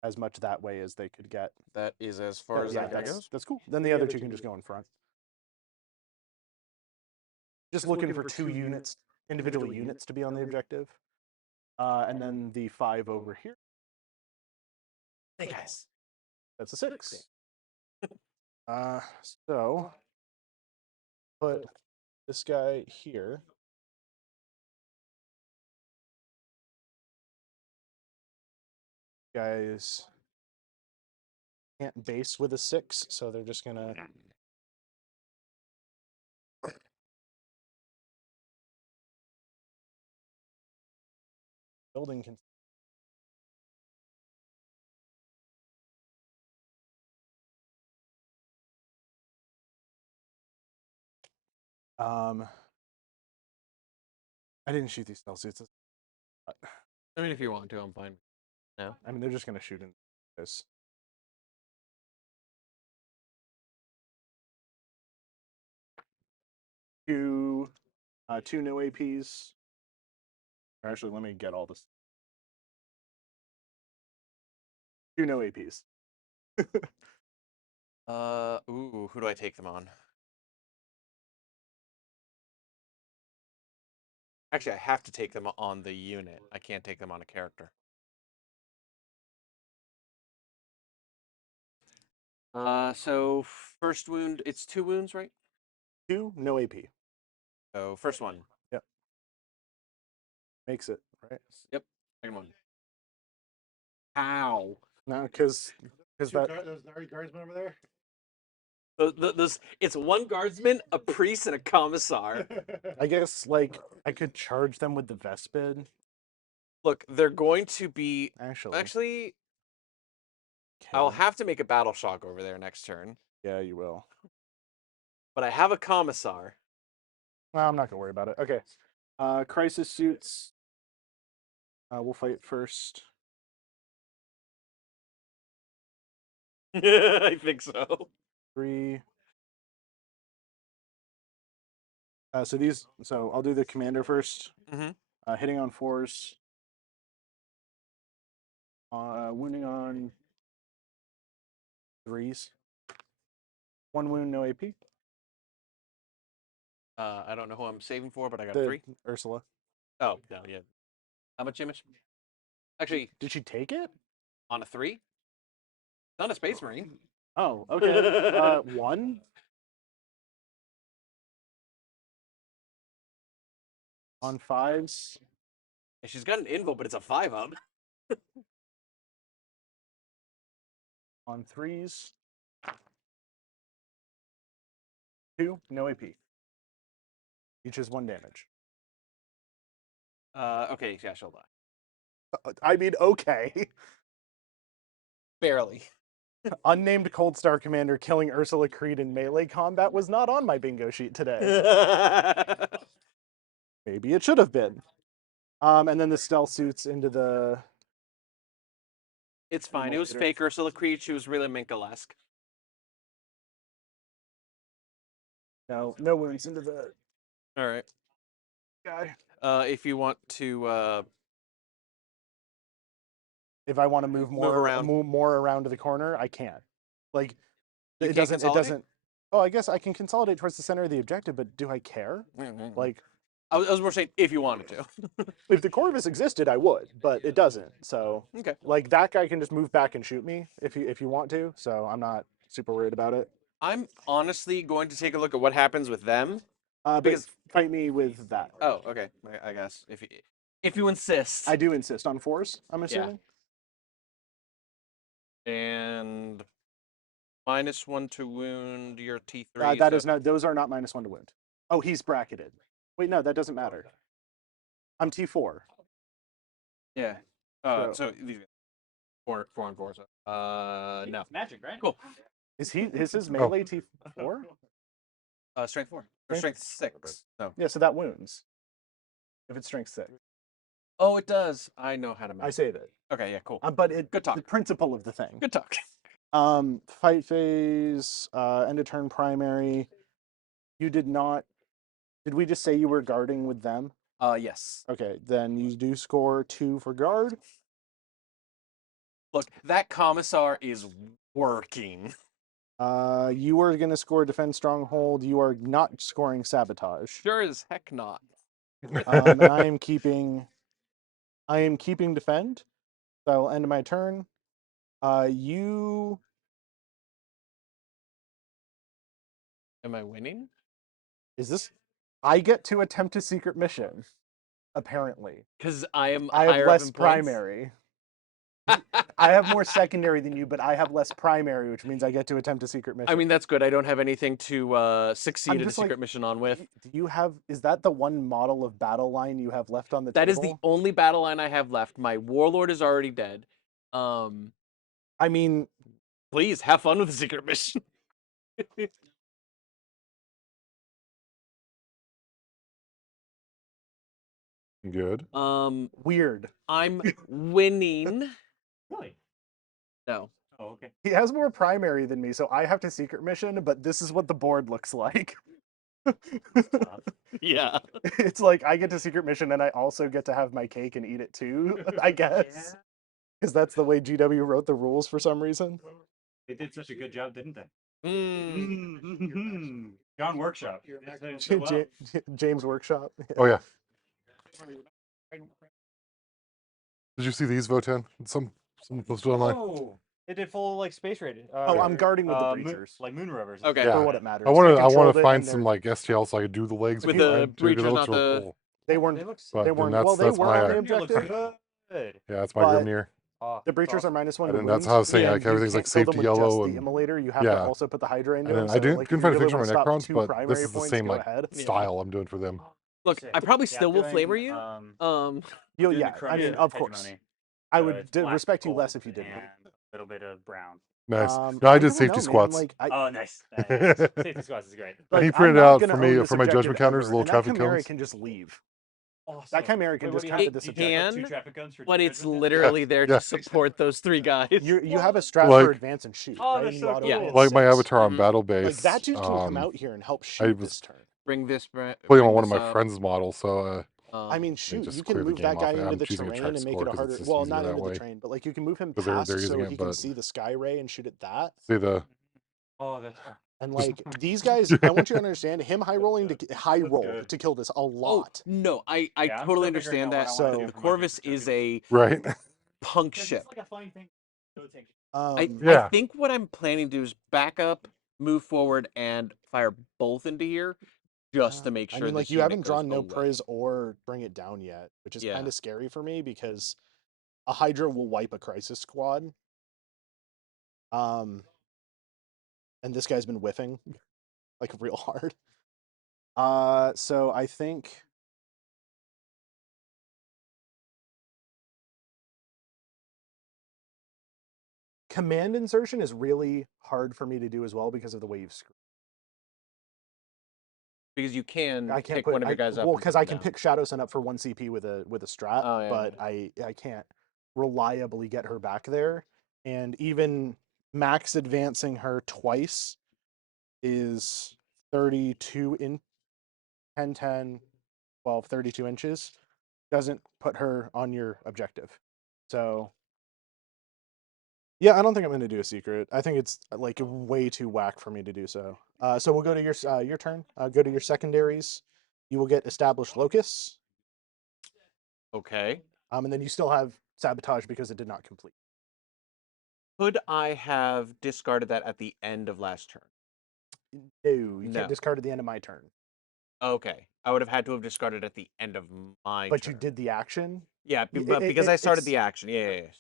as much that way as they could get. That is as far as that goes. That's cool. Then the other 2 can just go in front. Just looking for 2 units, individual units to be on the objective. And then the 5 over here. Hey guys. That's a 6. So put this guy here. Guys can't base with a 6, so they're just gonna. Building can. I didn't shoot these stealth suits. I mean, if you want to, I'm fine. No. I mean, they're just gonna shoot in this. Two no APs. Or actually, let me get all this. 2 no APs. Who do I take them on? Actually, I have to take them on the unit. I can't take them on a character. So first wound, it's 2 wounds, right? 2 no AP. So first one. Makes it, right? Yep. Second one. How? No, because Those that. guardsmen over there. It's 1 guardsman, a priest, and a commissar. I guess like I could charge them with the Vespid. Look, they're going to be Actually, I'll have to make a battle shock over there next turn. Yeah, you will. But I have a commissar. Well, I'm not gonna worry about it. Okay. Crisis suits. We'll fight first. I think so. 3. So I'll do the commander first. Mhm. Hitting on 4s. Wounding on 3s. 1 wound, no AP. I don't know who I'm saving for, but I got The 3. Ursula. Oh, no, yeah. How much damage? Actually, Did she take it? on a 3? Not a Space Marine. Oh, okay. 1. On 5s. And she's got an invo, but it's a 5-up. On 3s. 2, no AP. Each is 1 damage. Okay, yeah, she'll die. I mean, okay. Barely. Unnamed Cold Star Commander killing Ursula Creed in melee combat was not on my bingo sheet today. Maybe it should have been. And then the stealth suits into the. It's fine. It was Later. fake Ursula Creed. She was really Minka-esque. No wounds into the. All right. Guy. If you want to, If I want to move more around. move more around to the corner, I can. Like You it can't doesn't. It consolidate? doesn't. Oh, I guess I can consolidate towards the center of the objective, but do I care? Like, I was more saying if you wanted to. if the Corvus existed, I would, but it doesn't. So, Okay. like that guy can just move back and shoot me if you want to. So I'm not super worried about it. I'm honestly going to take a look at what happens with them. But Because- fight me with that. Oh, okay. I guess if you insist. I do insist on force. I'm assuming. And -1 to wound your T3. That so- is not. Those are not -1 to wound. Oh, he's bracketed. Wait, no, that doesn't matter. I'm T4. Yeah. So- So these 4 on 4. So no. Magic, right? Cool. Is his melee T4? Strength 4 or strength 6. No. Yeah, so that wounds. If it's strength 6, Oh, it does. I know how to I make. save it. Okay. Yeah. Cool. But it Good talk. the principle of the thing. Good talk. Fight phase, end of turn primary. You did not. Did we just say you were guarding with them? Yes. Okay, then you do score 2 for guard. Look, that commissar is working. You are going to score defense stronghold. You are not scoring sabotage. Sure as heck not. And I am keeping defend. So I'll end my turn. You Am I winning? is this? I get to attempt a secret mission. Apparently, Because I am. I have higher less up in points? primary. I have more secondary than you, but I have less primary, which means I get to attempt a secret mission. I mean, that's good. I don't have anything to succeed at a just like, secret mission on with. do you have? Is that the one model of battle line you have left on the That table? is the only battle line I have left. My warlord is already dead. I mean, Please have fun with the secret mission. Good. weird. I'm winning. Really? No. Oh, okay. He has more primary than me, so I have to secret mission, but this is what the board looks like. Yeah. It's like I get to secret mission and I also get to have my cake and eat it too, I guess. Because that's the way GW wrote the rules for some reason. They did such a good job, didn't they? Mm. John Workshop. They did so well. James Workshop. Oh yeah. Did you see these, Votan? Someone posted online. Oh, they did full like space rated. Oh, I'm guarding with the moon, breachers. like moon rovers. Okay. Yeah. For what it matters. I want controlled to it find and some they're- like STL so I could do the legs With behind, the too, 'cause it breachers, looks not real the- cool. They weren't. They look. But They then weren't. that's- Well, they that's were my- on the Grimnir looks objective. good. Yeah, that's my But- Grimnir. Oh, The breachers are awesome. -1 to And wounds. that's how I was saying, and like, you everything's, can't like, kill them safety with yellow just the and- immolator. You have yeah. to also put the Hydra into And them. then So, I didn't like, couldn't you find a really picture of wanna my stop Necrons, 2 but primary this is the points, same go like ahead. Yeah. style I'm doing for them. Look, Sick. I probably Yeah, still will doing, flavor you. You'll, doing yeah, the I mean, Chromia of course. hegemony. I So would it's black, respect you gold, less if you didn't. and a little bit of brown. Nice. I No, I did don't safety know, man, squats. Like, Oh, nice. Nice. Safety squats is great. And he I'm printed not out gonna for own me this for my objective judgment counters, ever, little and traffic that Chimera cones. can just leave. Awesome. That Chimera can Wait, just what do come you to have? this You objective. have Can, two traffic guns for But two it's judgment? literally there Yeah. to support those 3 guys. You have a strat Like- for advance and shoot, Oh, right? that's And so you auto cool. advance Like my 6. avatar on Mhm. battle Like base. that dude can come out here and help shoot was- this turn. Bring this. playing bring on one of this my up. friend's models, so I mean, shoot, just you can clear the move that game guy off. into I'm the choosing a terrain track and make score it a 'cause harder. it's just Well, easier not that into the way. terrain, but like you can move him 'Cause they're past using so it, he can but- see the sky ray and shoot at that. see the Oh, that's. And like these guys, I want you to understand him high roll good. to kill this a Oh lot. no, I Yeah, I'm totally still figuring understand out what that. I wanna So- do The for my Corvus different is judgment. a right. punk Because ship. it's like a funny thing. So take it. I Yeah. think what I'm planning to do is back up, move forward, and fire both into here, just to make sure. I mean, like this you unit haven't goes drawn no away. priz or bring it down yet, which is Yeah. kind of scary for me because a Hydra will wipe a crisis squad. And this guy's been whiffing like real hard. So I think command insertion is really hard for me to do as well because of the way you've screwed. Because you can I can't pick put one of your guys up. well and because put I them can down. pick Shadowsun up for 1 CP with a strat, Oh, yeah, but I can't reliably get her back there, and even max advancing her twice is 32 in 10, 10, 12, 32 inches doesn't put her on your objective. So, yeah, I don't think I'm going to do a secret. I think it's like way too whack for me to do so. So we'll go to your turn. Go to your secondaries. You will get established locus, Okay. and then you still have sabotage because it did not complete. Could I have discarded that at the end of last turn? No, you No. can't discard at the end of my turn. Okay. I would have had to have discarded at the end of my But turn. you did the action. Yeah, Y- but it- because it- I started it's- the action. Yeah.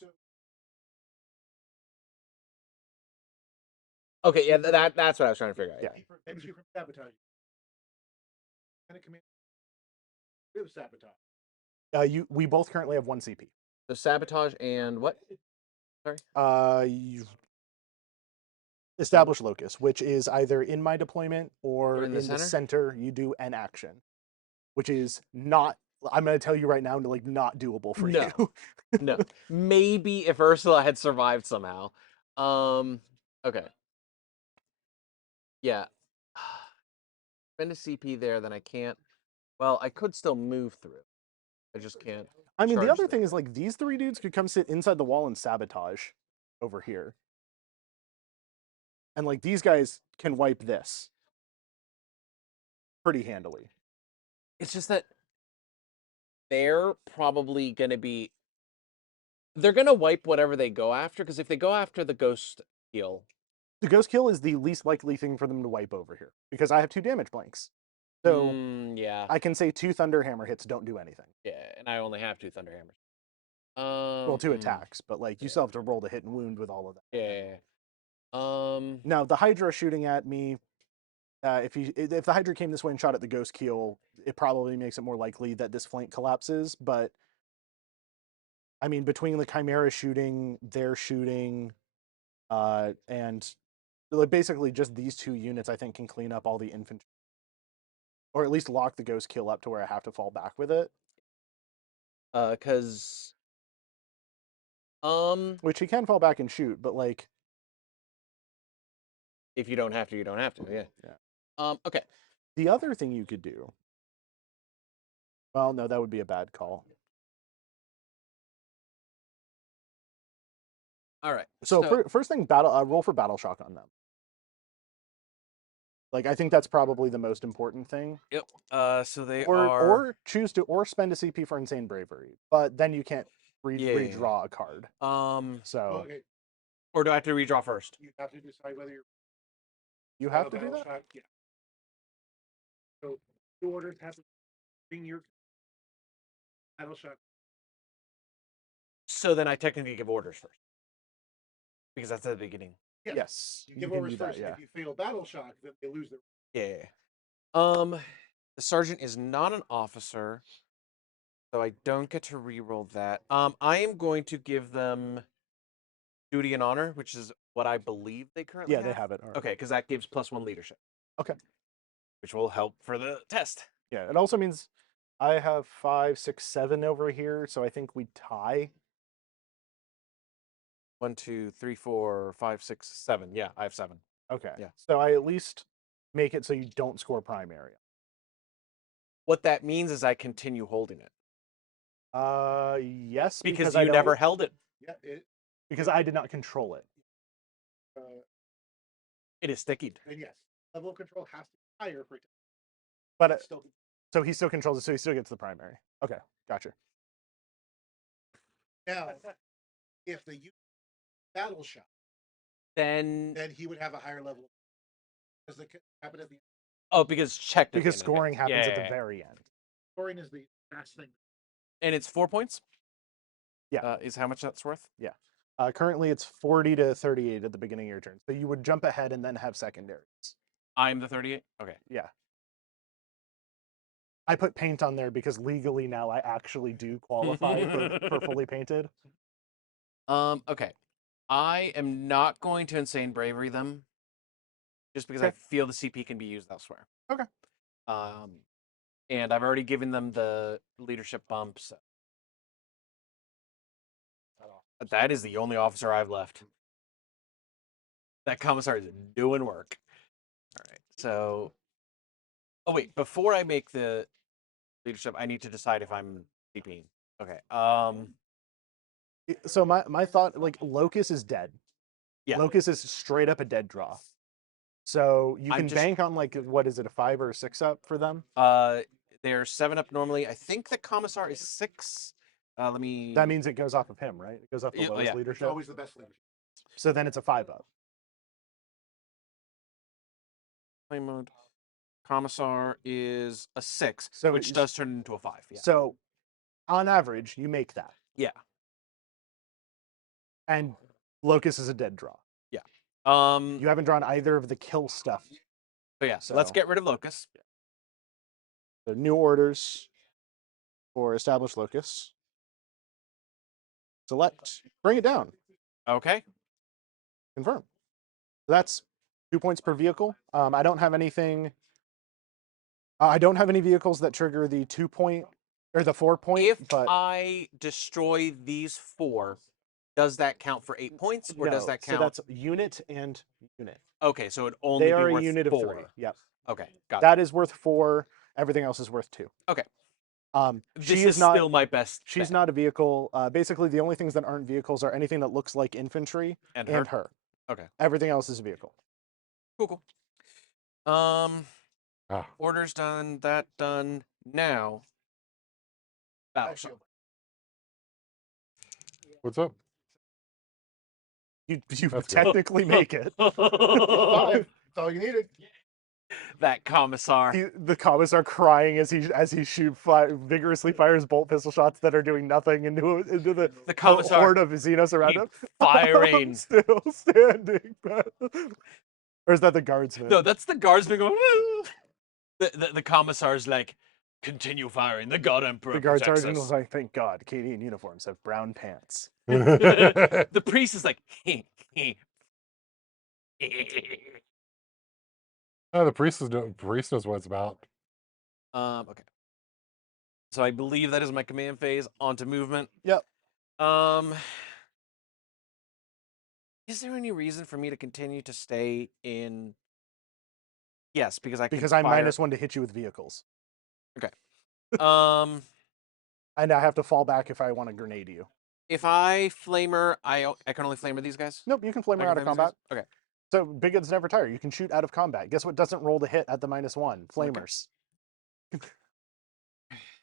Okay, yeah, that's what I was trying to figure out. Yeah. Prevents you from sabotaging. Kind of command. With sabotage. We both currently have 1 CP. So sabotage and what? You establish locus, which is either in my deployment or in the center? center. You do an action, which is not. I'm going to tell you right now, like not doable for No. you. No. Maybe if Ursula had survived somehow. Okay. Yeah. Spend a CP there, then I can't. Well, I could still move through. I just can't. I mean, the charge other them. thing is like these 3 dudes could come sit inside the wall and sabotage over here, and like these guys can wipe this pretty handily. It's just that they're probably going to be. They're going to wipe whatever they go after, because if they go after the ghost heal. The ghost kill is the least likely thing for them to wipe over here because I have 2 damage blanks. So yeah. I can say 2 thunder hammer hits don't do anything. Yeah, and I only have 2 thunder hammers. Well, 2 attacks, but like you still have to roll to hit and wound with all of that. Yeah. Now the Hydra shooting at me, if the Hydra came this way and shot at the ghost keel, it probably makes it more likely that this flank collapses. But I mean, between the Chimera shooting, their shooting, and like basically just these 2 units, I think can clean up all the infantry, or at least lock the ghost kill up to where I have to fall back with it. Because Which he can fall back and shoot, but like if you don't have to, you don't have to. Yeah. Yeah. Okay. The other thing you could do. Well, no, that would be a bad call. All right. So first thing, roll for battle shock on them. Like I think that's probably the most important thing. Yep. So they or choose to spend a CP for insane bravery, but then you can't redraw a card. So Okay. Or do I have to redraw first? You have to decide whether you have to do that. Shock. Yeah. So the orders have to bring your battle shock. So then I technically give orders first. Because that's at the beginning. Yes, You give can orders do that, first. yeah. If you fail battle shock, then they lose their. Yeah. The sergeant is not an officer, so I don't get to reroll that. I am going to give them duty and honor, which is what I believe they currently Yeah, they have it. All right. Okay, because that gives +1 leadership. Okay. Which will help for the test. Yeah, it also means I have 5, 6, 7 over here, so I think we tie. 1, 2, 3, 4, 5, 6, 7. Yeah, I have 7. Okay. Yeah. So I at least make it so you don't score prime area. What that means is I continue holding it. Yes, Because I you don't- never held it. Yeah. because I did not control it. It is stickied. Then yes, level of control has to be higher for it. But to still. so he still controls it, so he still gets the primary. Okay, gotcha. Now, if the battle shock, Then he would have a higher level. Does the happen at the because checked. Because scoring happens at the very end. scoring is the last thing. And it's 4 points. Yeah. Is how much that's worth? Currently, it's 40 to 38 at the beginning of your turn. So you would jump ahead and then have secondaries. I'm the 38. Okay. Yeah. I put paint on there because legally now I actually do qualify for fully painted. Okay. I am not going to insane bravery them, just because I Okay. feel the CP can be used elsewhere. Okay. And I've already given them the leadership bumps. That is the only officer I've left. That commissar is doing work. All right. So, Oh wait, before I make the leadership, I need to decide if I'm CPing. Okay. So my thought, like Locust is dead. Yeah. Locust is straight up a dead draw. So you I'm can just- bank on like what is it, a 5 or a 6 up for them? They're 7 up normally. I think the commissar is 6. Let me. That means it goes off of him, right? It goes off the Yeah, oh, lowest yeah. It's leadership. always the best leadership. So then it's a 5 up. Play mode. Commissar is a 6, So which it's- does turn into a 5. Yeah. So on average, you make that. Yeah. And Locust is a dead draw. So You haven't drawn either of the kill stuff. yeah. So let's so- get rid of Locust. So new orders for established Locust. Select, bring it down, Okay. confirm. So that's 2 points per vehicle. I don't have anything. I don't have any vehicles that trigger the 2 point or the 4 point. If but I destroy these 4, does that count for 8 points, or does no, that count? So that's unit and unit. Okay, so it only They be are a worth unit 4. of 3. Yep. Okay, got it. That is worth 4. Everything else is worth 2. Okay. She This is is not. still my best. She's bet. not a vehicle. Basically, the only things that aren't vehicles are anything that looks like infantry And and her. her. Okay. Everything else is a vehicle. Cool. Ah, Orders done. That done. Now. Battleship. what's up? You That's good. technically make it. Five. That's all you needed. That commissar. The commons are crying as he vigorously fires bolt pistol shots that are doing nothing into the The commissar horde of Xenos around keep him. firing. Still standing. Or is that the guardsman? No, that's the guardsman going. "Woo." The commissar's like, continue firing. The God Emperor The guard protects sergeant was us. like, "Thank God, Canadian uniforms have brown pants." The priest is like, Oh, the priest knows what it's about. okay. So I believe that is my command phase. Onto movement. Yep. Is there any reason for me to continue to stay in? Yes, because I can Because I'm fire- -1 to hit you with vehicles, Um, and I have to fall back if I want to grenade you. if I flamer, I can only flamer these guys. Nope, you can flame I her can out of flame these guys? combat. Okay. So bigots never tire. You can shoot out of combat. Guess what doesn't roll to hit at the -1? Flamers.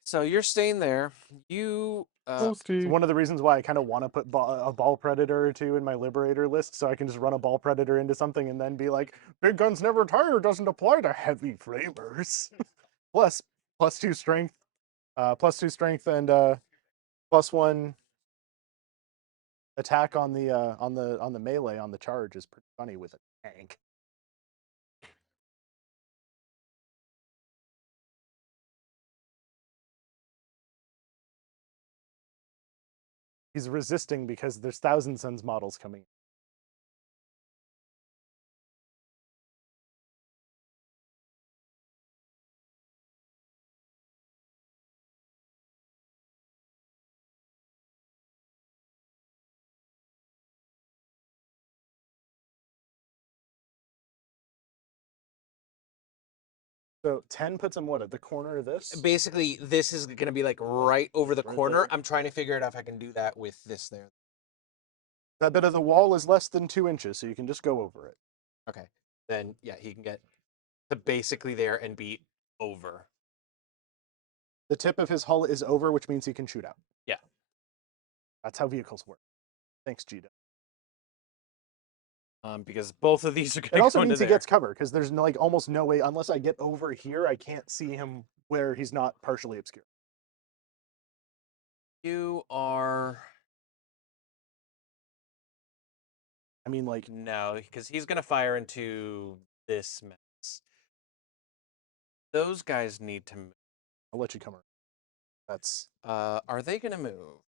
So you're staying there. You Toasty. It's one of the reasons why I kind of want to put a ball predator or 2 in my liberator list, so I can just run a ball predator into something and then be like, "Big guns never tire doesn't apply to heavy flamers." +2 strength, +2 strength, and +1 attack on the melee on the charge is pretty funny with a tank. He's resisting because there's Thousand Suns models coming. So 10 puts him what, at the corner of this? basically this is going to be like right over the Right corner. there. I'm trying to figure out if I can do that with this there. That bit of the wall is less than 2 inches, so you can just go over it. Okay. Then yeah, he can get to basically there and be over. The tip of his hull is over, which means he can shoot out. Yeah. That's how vehicles work. Thanks, Gita. Because both of these are going It to also go into means he there. gets cover, because there's like almost no way, unless I get over here, I can't see him where he's not partially obscure. You are I mean, like, no, because he's going to fire into this mess. Those guys need to move. I'll let you come around. That's. Are they going to move?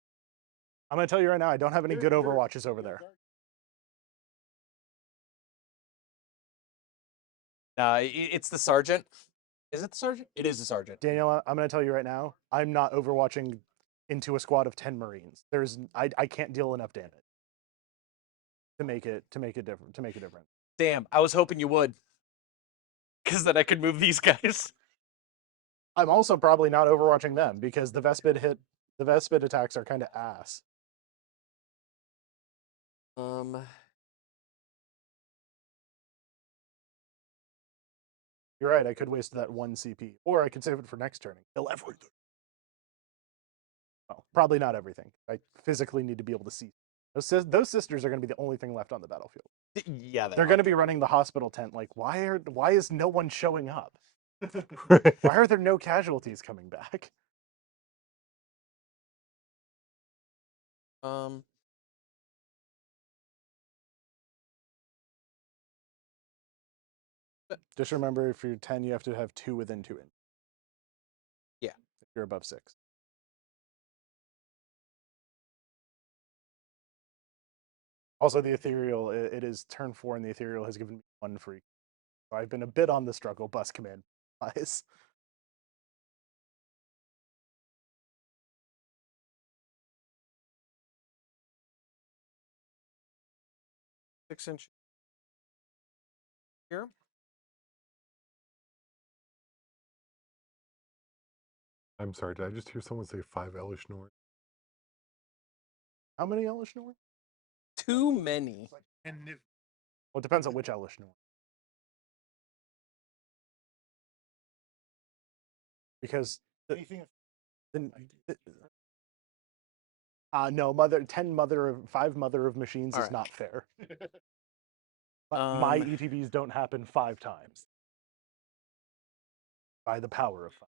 I'm going to tell you right now, I don't have any good Overwatches over there. It's the sergeant. Is it the sergeant? It is the sergeant. Daniel, I'm going to tell you right now, I'm not Overwatching into a squad of 10 Marines. I can't deal enough damage to make it different. Damn, I was hoping you would. Because then I could move these guys. I'm also probably not overwatching them because the Vespid attacks are kind of ass. You're right. I could waste that 1 CP, or I could save it for next turn and kill everything. Well, probably not everything. I physically need to be able to see. Those sisters are going to be the only thing left on the battlefield. Yeah, They're going to be running the hospital tent. Like, why is no one showing up? Why are there no casualties coming back? Just remember, if you're 10, you have to have 2 within 2 inches. Yeah. If you're above 6. Also, the ethereal, it is turn 4, and the ethereal has given me 1 free. So I've been a bit on the struggle bus command wise. Six-inch here. I'm sorry, did I just hear someone say 5 Elish North? How many Elish North? Too many. Well, it depends on which Elish North. Because no, 5 mother of machines All is right. not fair. My Um, ETBs don't happen 5 times. By the power of 5.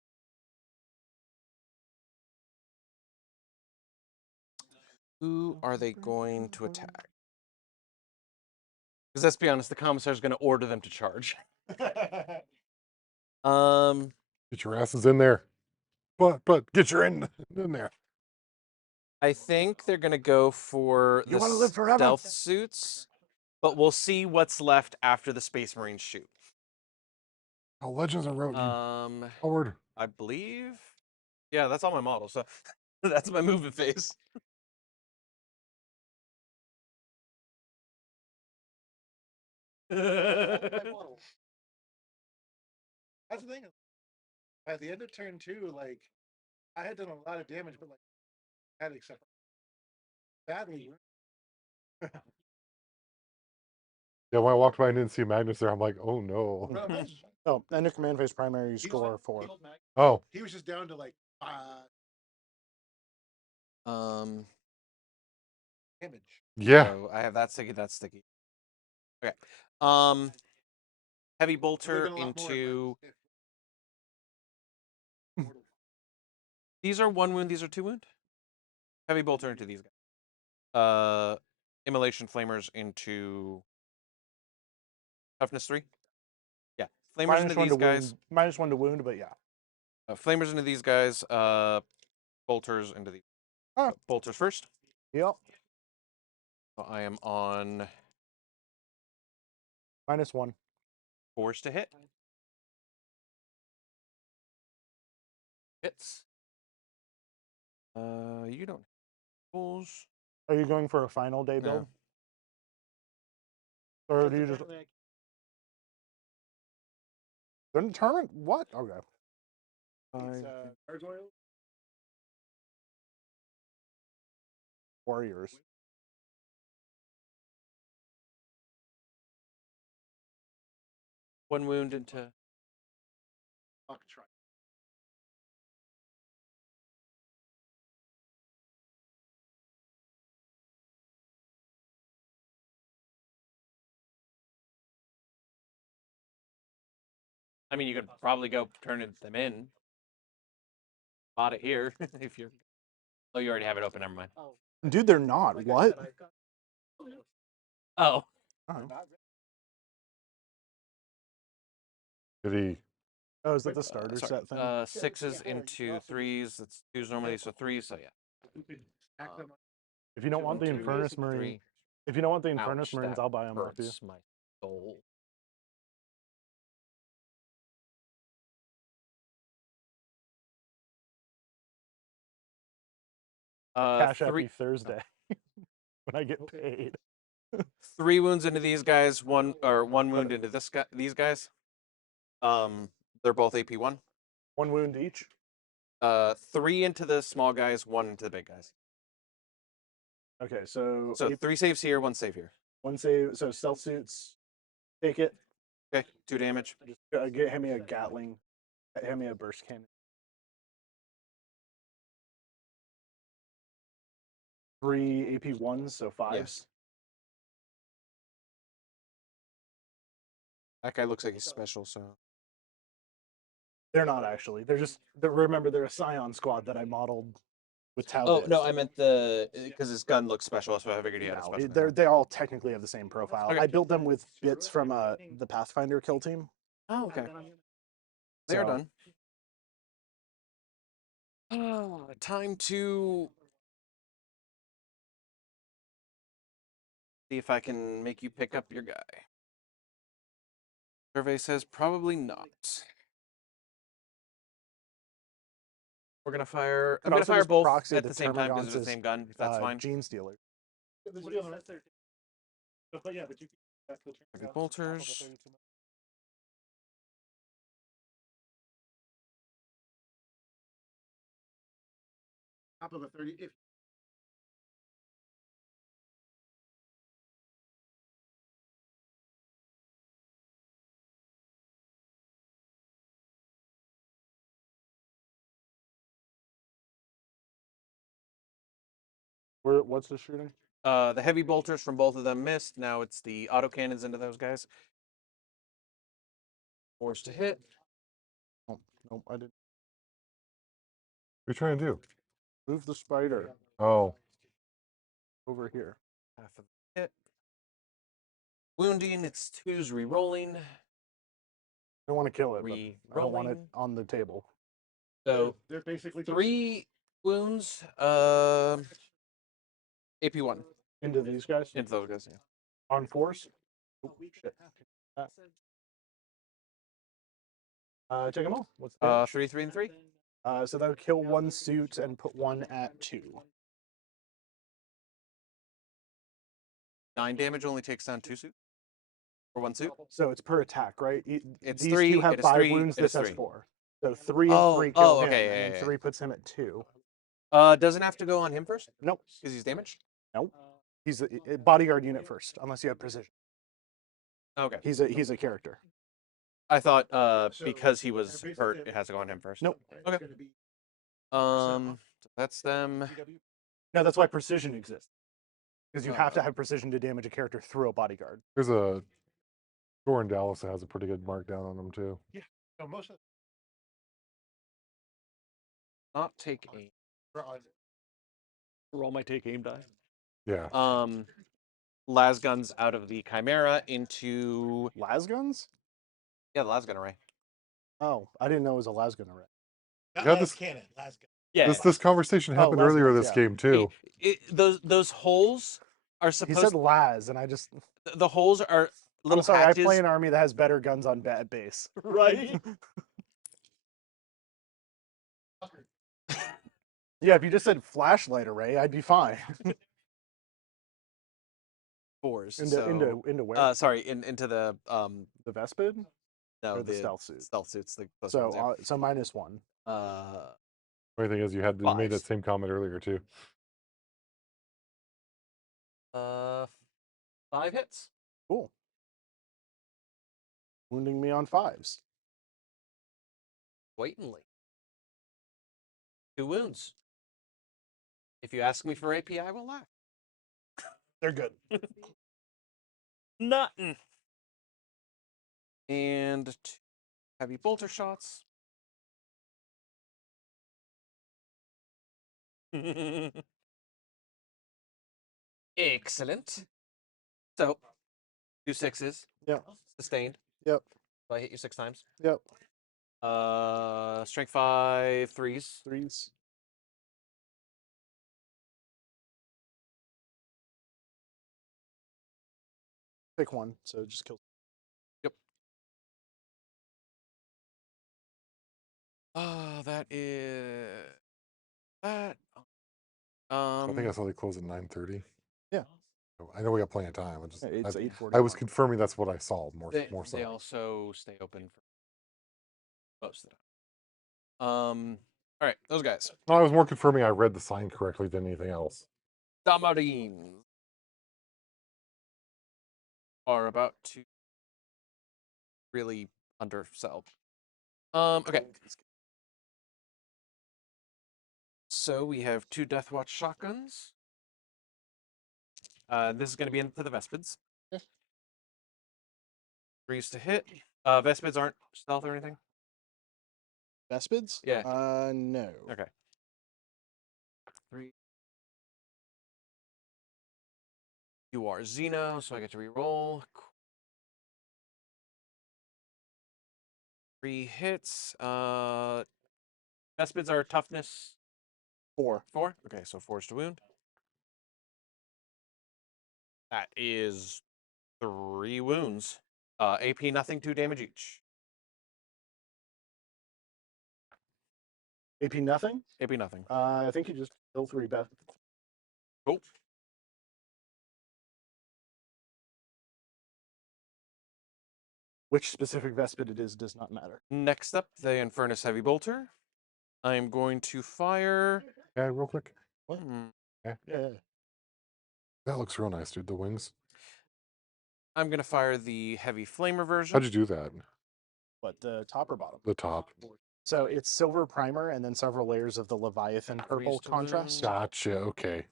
Who are they going to attack? Because let's be honest, the commissar's going to order them to charge. Get your asses in there. But get your in there. I think they're going to go for You the wanna live forever? stealth suits, but we'll see what's left after the Space Marines shoot. Oh, Legends of Road, you coward. I believe. Yeah, that's all my models. So that's my movement phase. That's the thing. At the end of turn 2, like I had done a lot of damage, but like I had except badly. Yeah, when I walked by and didn't see Magnus there, I'm like, oh no. Oh, end of command phase primary, you score 4. Oh, He was just down to like damage. yeah. So I have that sticky, that's sticky. Okay. Heavy bolter into. These are 1 wound, these are 2 wound. Heavy bolter into these guys. Immolation flamers into toughness 3. Yeah. Flamers into these guys. -1 to wound, but yeah. Flamers into these guys. Bolters into these. Bolters first. Yep. So I am on -1. force to hit. Hits. You don't have tools. Are you going for a final day build? Or do you just tournament? What? Okay. Gargoyle. Warriors. One wound into. I mean, you could probably go turn them in. Bought it here if you're. Oh, you already have it open. Never mind. Dude, they're not. What? Oh. Did he? Oh, is that the starter Sorry. set thing? 6s into 3s. It's 2s normally, so 3s. So yeah. If you don't want the Two, Infernus Marine, three. if you don't want the Infernus Ouch, Marines, that I'll buy them off you. hurts my soul. Cash Three, Happy Thursday when I get paid. 3 wounds into these guys. One wound into this guy. These guys. They're both AP1. 1 wound each. 3 into the small guys, 1 into the big guys. Okay, so, So 3 saves here, 1 save here. 1 save. So stealth suits. Take it. Okay, 2 damage. Just hit me a Gatling. Hit me a burst cannon. 3 AP1s, so 5s. Yes. That guy looks like he's special, so. They're not actually. They're just. Remember, they're a Scion squad that I modeled with Tau. Oh no, I meant because his gun looks special, so I figured he had a special. They all technically have the same profile. Okay. I built them with bits from the Pathfinder kill team. Oh, okay. They are done. Time to see if I can make you pick up your guy. Survey says probably not. We're gonna fire. I'm gonna fire both at the same time because it's the same gun. If that's fine. Gene Stealer. Bolters. Top of the 30. If What's the shooting? The heavy bolters from both of them missed. Now it's the autocannons into those guys. Forced to hit. Oh, nope, I didn't. What are you trying to do? Move the spider Oh, over here. Half of the hit. Wounding. It's 2s re-rolling. I don't want to kill it, but I don't want it Re-rolling. on the table. So they're basically 3 wounds. AP1 Into these guys? into those guys. Yeah. On force? Oh, shit. Take them all. What's the damage? 3, 3, and 3. So that would kill 1 suit and put 1 at 2. 9 damage only takes down 2 suits. Or 1 suit. So it's per attack, right? It's These 3. two have It is 5 3. wounds. It This is has 3. 4. So 3 and 3 kill oh, him, okay, and yeah, 3 puts him at 2. Doesn't have to go on him first Nope. because he's damaged. Nope. He's a bodyguard unit first, unless you have precision. Okay. He's a character. I thought because he was hurt, it has to go on him first. Nope. Okay. So that's them. No, that's why precision exists. Because you have to have precision to damage a character through a bodyguard. there's a store in Dallas that has a pretty good markdown on them too. so most of Not take aim. Roll my take aim die. Yeah. Las guns out of the Chimera into Lasguns? the Lasgun array. Oh, I didn't know it was a lasgun array. Yeah, this- cannon. Last Yeah. This conversation happened Las earlier guns, this yeah. game too. Those holes are He supposed. said las, and I just. The holes are little I'm sorry, patches. I play an army that has better guns on base. Right. Yeah, if you just said flashlight array, I'd be fine. Fours. into where? Sorry, into the The Vespid? no or the the stealth suit? Stealth suits. The close So ones, yeah. so -1. Funny thing is, you made that Fives. same comment earlier too. 5 hits. Cool. Wounding me on 5s. Blatantly. 2 wounds. If you ask me for AP, I will laugh. They're good. Nothing. And 2 heavy bolter shots. Excellent. So, 2 6s. Yep. Sustained. Yep. So I hit you 6 times. Yep. Strength 5 3s. 3s. Pick 1, so just kill. That is that. I think I saw they close at 9:30. Yeah. I know we got plenty of time. It's I 8:40. was confirming that's what I saw more They so. also stay open for most of the time. All right, those guys. No, I was more confirming I read the sign correctly than anything else. Damarines are about to really undersell. Okay. So we have 2 Deathwatch shotguns. This is going to be into the Vespids. 3s to hit. Vespids aren't stealth or anything? Vespids? Yeah. No. Okay. 3. You are Xeno, so I get to reroll. 3 hits. Vespids are toughness 4. 4. Okay, so 4 is to wound. That is 3 wounds. AP nothing, 2 damage each. AP nothing? AP nothing. I think you just kill 3 Vespids. Cool. Which specific Vespid it is does not matter. Next up, the Infernus Heavy Bolter. I'm going to fire. Yeah, real quick. What? Hmm, Yeah. That looks real nice, dude. The wings. I'm going to fire the Heavy Flamer version. How'd you do that? What, the top or bottom? The top. So it's silver primer and then several layers of the Leviathan purple to contrast. wound. Gotcha. Okay.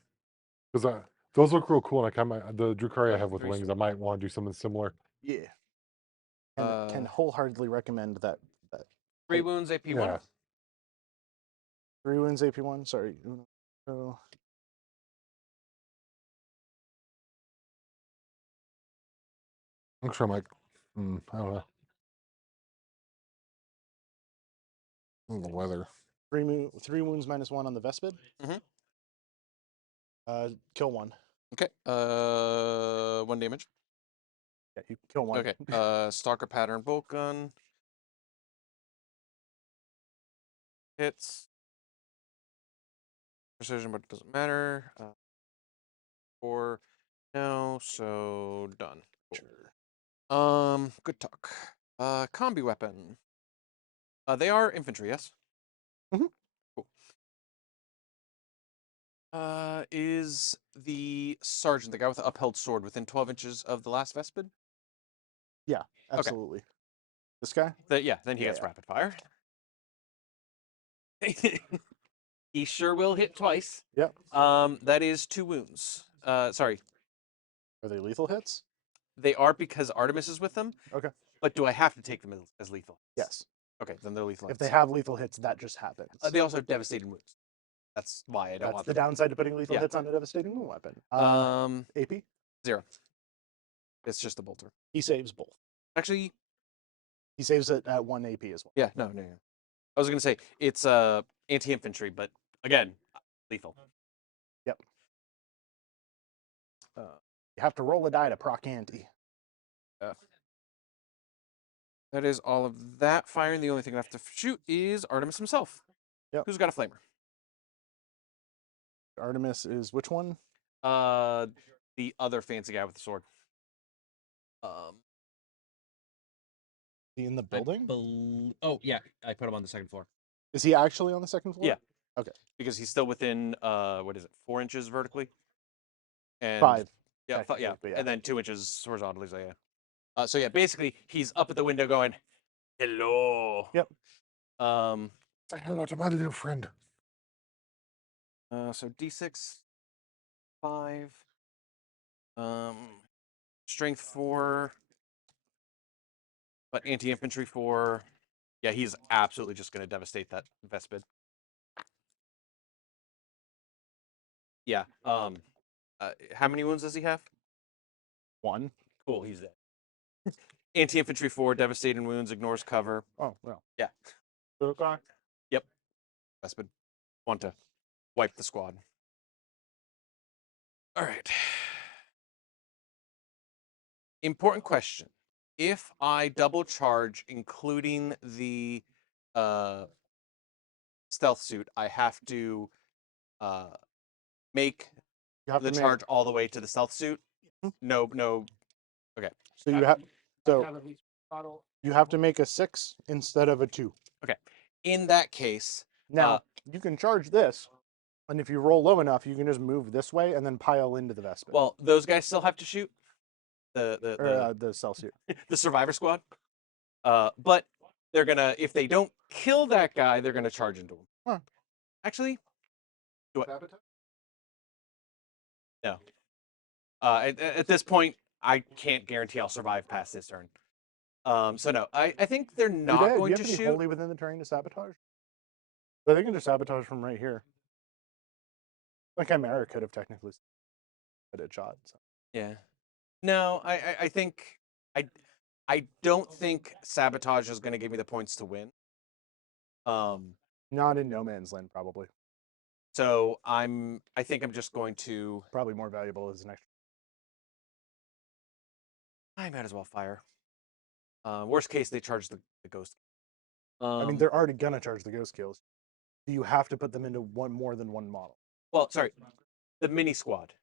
Because those look real cool. Like the Drukhari I have with 3 wings, I might want to do something similar. Yeah. And can wholeheartedly recommend that. 3 wounds, AP 1. Yeah. 3 wounds, AP1. Sorry. So I'm sure I'm like, I don't know. The weather. 3 wounds minus 1 on the Vespid. Mhm. Kill 1. Okay. 1 damage. Yeah, you kill 1. Okay. Stalker Pattern Bolt Gun. Hits. Precision, but it doesn't matter. 4. No, so done. Cool. Good talk. Combi weapon. They are infantry, yes? Mhm. Cool. Is the sergeant, the guy with the upheld sword, within 12 inches of the last Vespid? Yeah, absolutely. This guy? Yeah, then he Yeah, gets yeah. rapid fire. He sure will hit twice. Yep. That is 2 wounds. Sorry, Are they lethal hits? they are because Artemis is with them. Okay. But do I have to take them as lethal? Yes. Okay, then they're lethal. If they hits. have lethal hits, that just happens. They also have devastating wounds. That's why I don't That's want the them. downside to putting lethal Yeah. hits on a devastating wound weapon. AP? 0. It's just a bolter. He saves both. Actually, He saves it at 1 AP as well. yeah, no. I was gonna say it's anti-infantry, but again, lethal. Yep. You have to roll a die to proc anti. That is all of that firing. The only thing left to shoot is Artemis himself. Yep. Who's got a flamer? Artemis is which one? The other fancy guy with the sword. Is he in the building? Oh yeah, I put him on the 2nd floor. Is he actually on the 2nd floor? Yeah. Okay. Because he's still within what is it, 4 inches vertically? And 5. Yeah, technically, yeah. but yeah. And then 2 inches horizontally. So yeah. So yeah, basically he's up at the window going, "Hello." Yep. Say hello to my little friend. So D6, 5. Strength 4. But anti-infantry 4. Yeah, he's absolutely just going to devastate that Vespid. Yeah. How many wounds does he have? 1. Cool, he's dead. Anti-infantry 4, devastating wounds, ignores cover. Oh, well. Yeah. Okay. Yep. Vespid. Want to wipe the squad. All right. Important question. If I double charge, including the stealth suit, I have to make You have the to charge all the way to the stealth suit. No. Okay. So you have to make a 6 instead of a 2. Okay. in that case, Now you can charge this, and if you roll low enough, you can just move this way and then pile into the Vespin. well, those guys still have to shoot The Celsius. the survivor squad. But they're gonna, if they don't kill that guy, they're gonna charge into him. Huh. Actually, no. At this point, I can't guarantee I'll survive past this turn. So no, I think they're not do going you to have to be shoot. wholly within the terrain to sabotage? But they can just sabotage from right here. Like Chimera could have technically had a shot. So. Yeah. No, I think I don't think sabotage is going to give me the points to win. Not in no man's land, probably. So I think I'm just going to. Probably more valuable as an extra. I might as well fire. Worst case, they charge the ghost. I mean, they're already gonna charge the ghost kills. Do you have to put them into one more than one model? Well, sorry, the mini squad.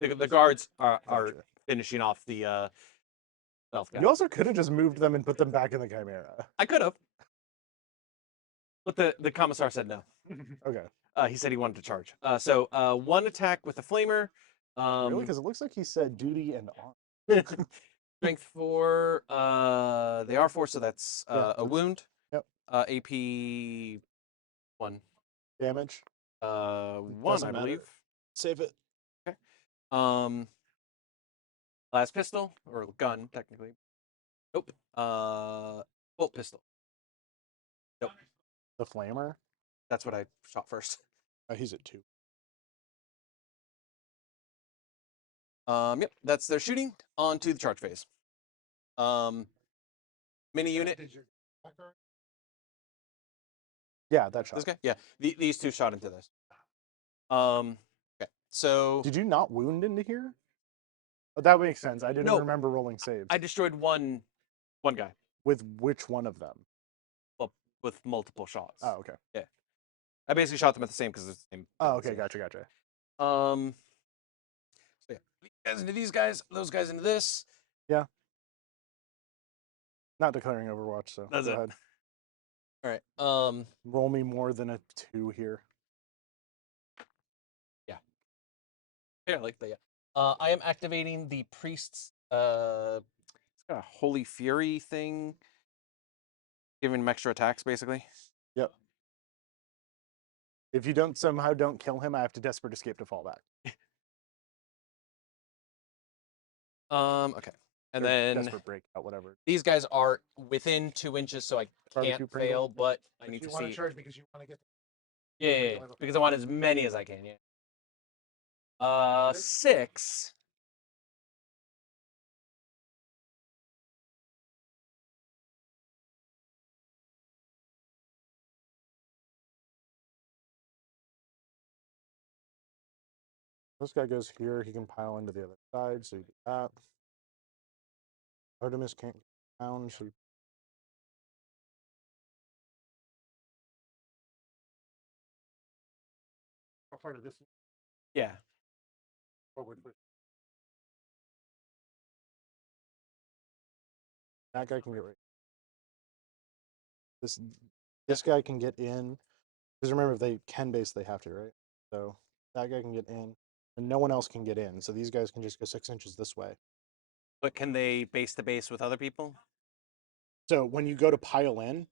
The guards are Gotcha. finishing off the elf guy. You also could have just moved them and put them back in the Chimera. I could have, but the commissar said no. Okay. He said he wanted to charge. So one attack with a flamer. Really? Because it looks like he said duty and arm. Strength 4. They are 4, so that's Yeah. a wound. Yep. AP 1. Damage. 1, Doesn't I matter. believe. Save it. Okay. Last pistol or gun, technically. Nope. Bolt pistol. Nope. The flamer. That's what I shot first. Oh, he's at 2. Yep, that's their shooting. On to the charge phase. Mini unit. Yeah, that shot. This guy? Yeah. These two shot into this. Okay. So Did you not wound into here? Oh, that makes sense. I didn't No. remember rolling saves. I destroyed one guy With which one of them? with multiple shots. Oh, okay. I basically shot them at the same because it's the same. Oh, okay. Gotcha. So yeah, these guys into these guys, those guys into this. Not declaring Overwatch, so That's go it. ahead. All right. Roll me more than a 2 here. Yeah, I like that. Yeah. I am activating the priest's it's got a holy fury thing, giving him extra attacks basically. Yep. If you don't somehow don't kill him, I have to desperate escape to fall back. Okay. And Or then desperate breakout, whatever. these guys are within 2 inches, so I Barbecue can't Pringle? fail, but I need You to want see. to charge because you want to get. Yeah, because I want as many as I can. Yeah. 6. This guy goes here. He can pile into the other side, so you do that. Artemis can't get down, so you... How far to this? Yeah. Forward. that guy can get right. This guy can get in. Because remember, if they can base, they have to, right? So that guy can get in, and no one else can get in. So these guys can just go 6 inches this way. But can they base to base with other people? So when you go to pile in,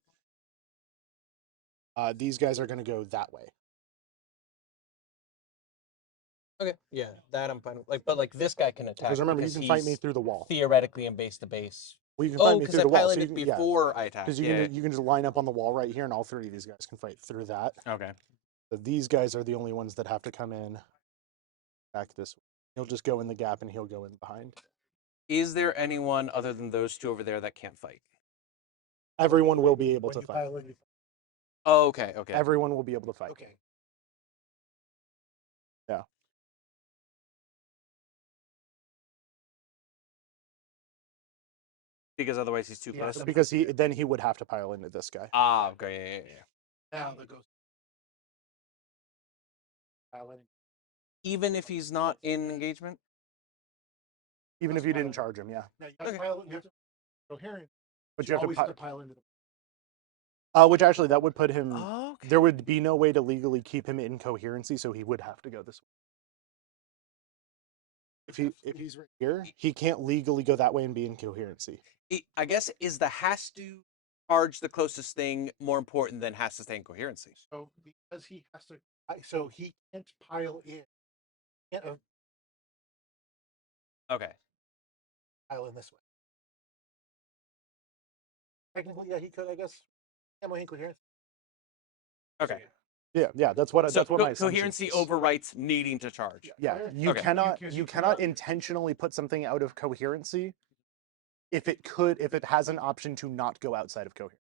these guys are going to go that way. Okay. Yeah, that I'm fine with. But this guy can attack. Because remember, you can fight me he's through the wall. theoretically in base to base. Well, you can Oh, fight me because through I the wall. piloted So you can, before I attacked. because you can just line up on the wall right here, and all 3 of these guys can fight through that. Okay. So these guys are the only ones that have to come in back this way. He'll just go in the gap, and he'll go in behind. Is there anyone other than those 2 over there that can't fight? Everyone will be able When to you fight. pile in, you- Oh, okay. Okay. Everyone will be able to fight. Okay. Because otherwise he's too Yeah, close. Because then he would have to pile into this guy. Ah, okay. Yeah. Now the ghost. Pile in. Even if he's not in engagement. Even if you didn't charge him, yeah. Now you have to Okay. pile in. You have to go here. But you have to always pi- have to pile into the. Which actually that would put him. Okay. There would be no way to legally keep him in coherency, so he would have to go this way. If he's right here, he can't legally go that way and be in coherency. I guess is the has to charge the closest thing more important than has to stay in coherency? So because he has to, so he can't pile in. Can't Okay. pile in this way. Technically, yeah, he could. I guess. Ammo incoherence. Okay. Yeah, that's what So that's what my assumption coherency is. overwrites needing to charge. Yeah, you Okay. cannot intentionally put something out of coherency if it has an option to not go outside of coherence.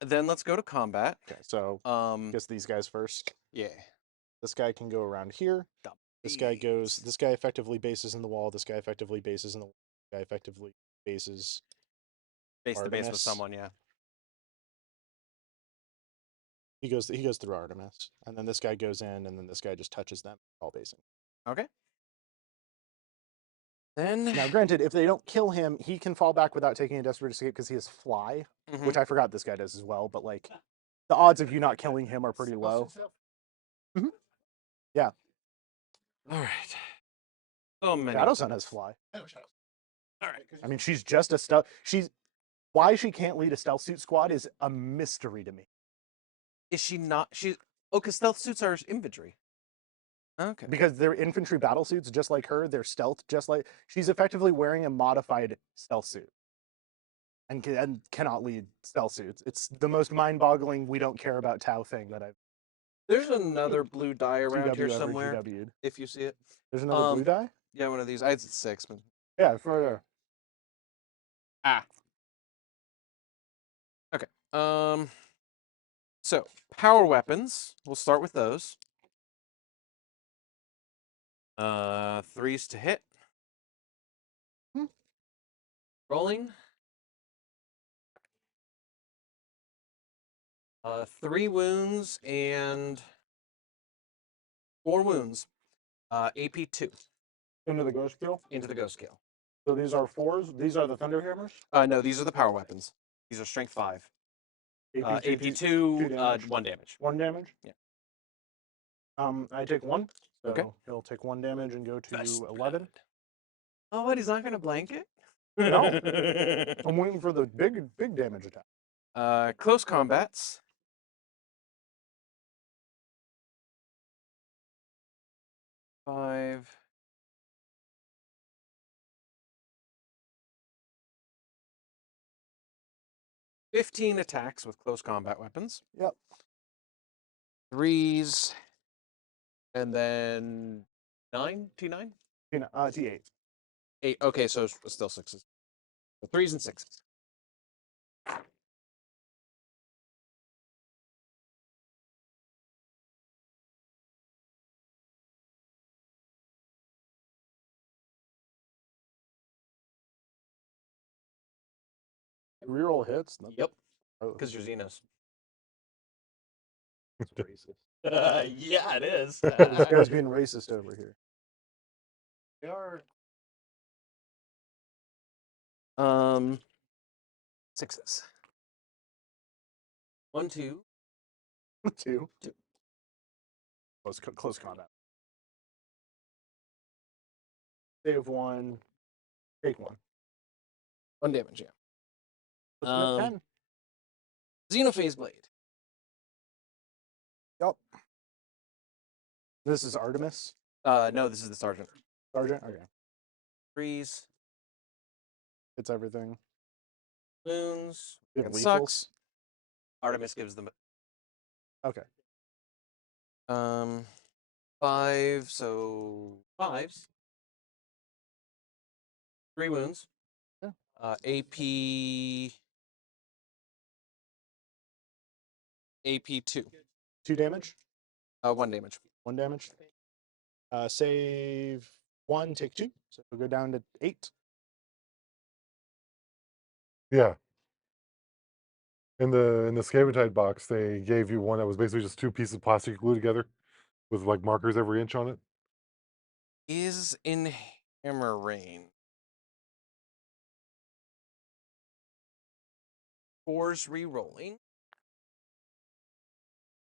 Then let's go to combat. Okay, so guess these guys first. Yeah. This guy can go around here. This guy goes. This guy effectively bases in the wall. This guy effectively bases in the wall. This guy effectively bases. Face to base with Artemis. someone, yeah. He goes through Artemis, and then this guy goes in, and then this guy just touches them, all basing. Okay. Then Now, granted, if they don't kill him, he can fall back without taking a desperate escape because he has fly, Mhm. which I forgot this guy does as well. But like, the odds of you not killing him are pretty low. Yeah. All right. So many. Shadow Sun has fly. I know Shadow. All right. I mean, she's just a stealth. Why she can't lead a stealth suit squad is a mystery to me. Is she not? Because stealth suits are infantry. Okay. Because they're infantry battle suits, just like her. They're stealth, just like she's effectively wearing a modified stealth suit, and cannot lead stealth suits. It's the most mind-boggling. We don't care about Tau thing that I've. There's another blue die around GW here ever somewhere. GW'd. If you see it. There's another blue die. Yeah, one of these. I had 6, but Yeah, it's right there. okay. So power weapons. We'll start with those. 3s to hit. Rolling. 3 wounds and 4 wounds. AP 2 Into the ghost kill. into the ghost kill. So these are 4s. These are the thunder hammers. No, these are the power weapons. These are strength 5. AP 2, two damage. 1 damage. 1 damage. Yeah. I take 1. So Okay. he'll take 1 damage and go to Best 11. Oh, what? He's not going to blanket? No. I'm waiting for the big damage attack. Close combats. Five. $15 attacks with close combat weapons. Yep. 3s. And then 9? T9? T8. 8. Okay, so it's still 6s. So 3s and 6s. Reroll hits. Yep. Oh, Because you're Xenos. it's racist. Yeah, it is. This guy's being racist over here. They are. 6s. 1, 2. 2. Two. Close combat. Save 1. Take 1. 1 damage, yeah. Puts him at 10. Xenophase Blade. Yep. This is Artemis. No, this is the Sergeant. Sergeant? Okay. 3s. It's everything. Wounds. You have It lethals? sucks. Artemis gives them. Okay. 5, so 5s. 3 wounds. Yeah. AP 2. 2 damage. 1 damage. 1 damage. Save 1, take 2. So we'll go down to 8. Yeah. In the Scavetide box, they gave you one that was basically just 2 pieces of plastic glued together with like markers every inch on it. Is in hammer rain. 4s re-rolling.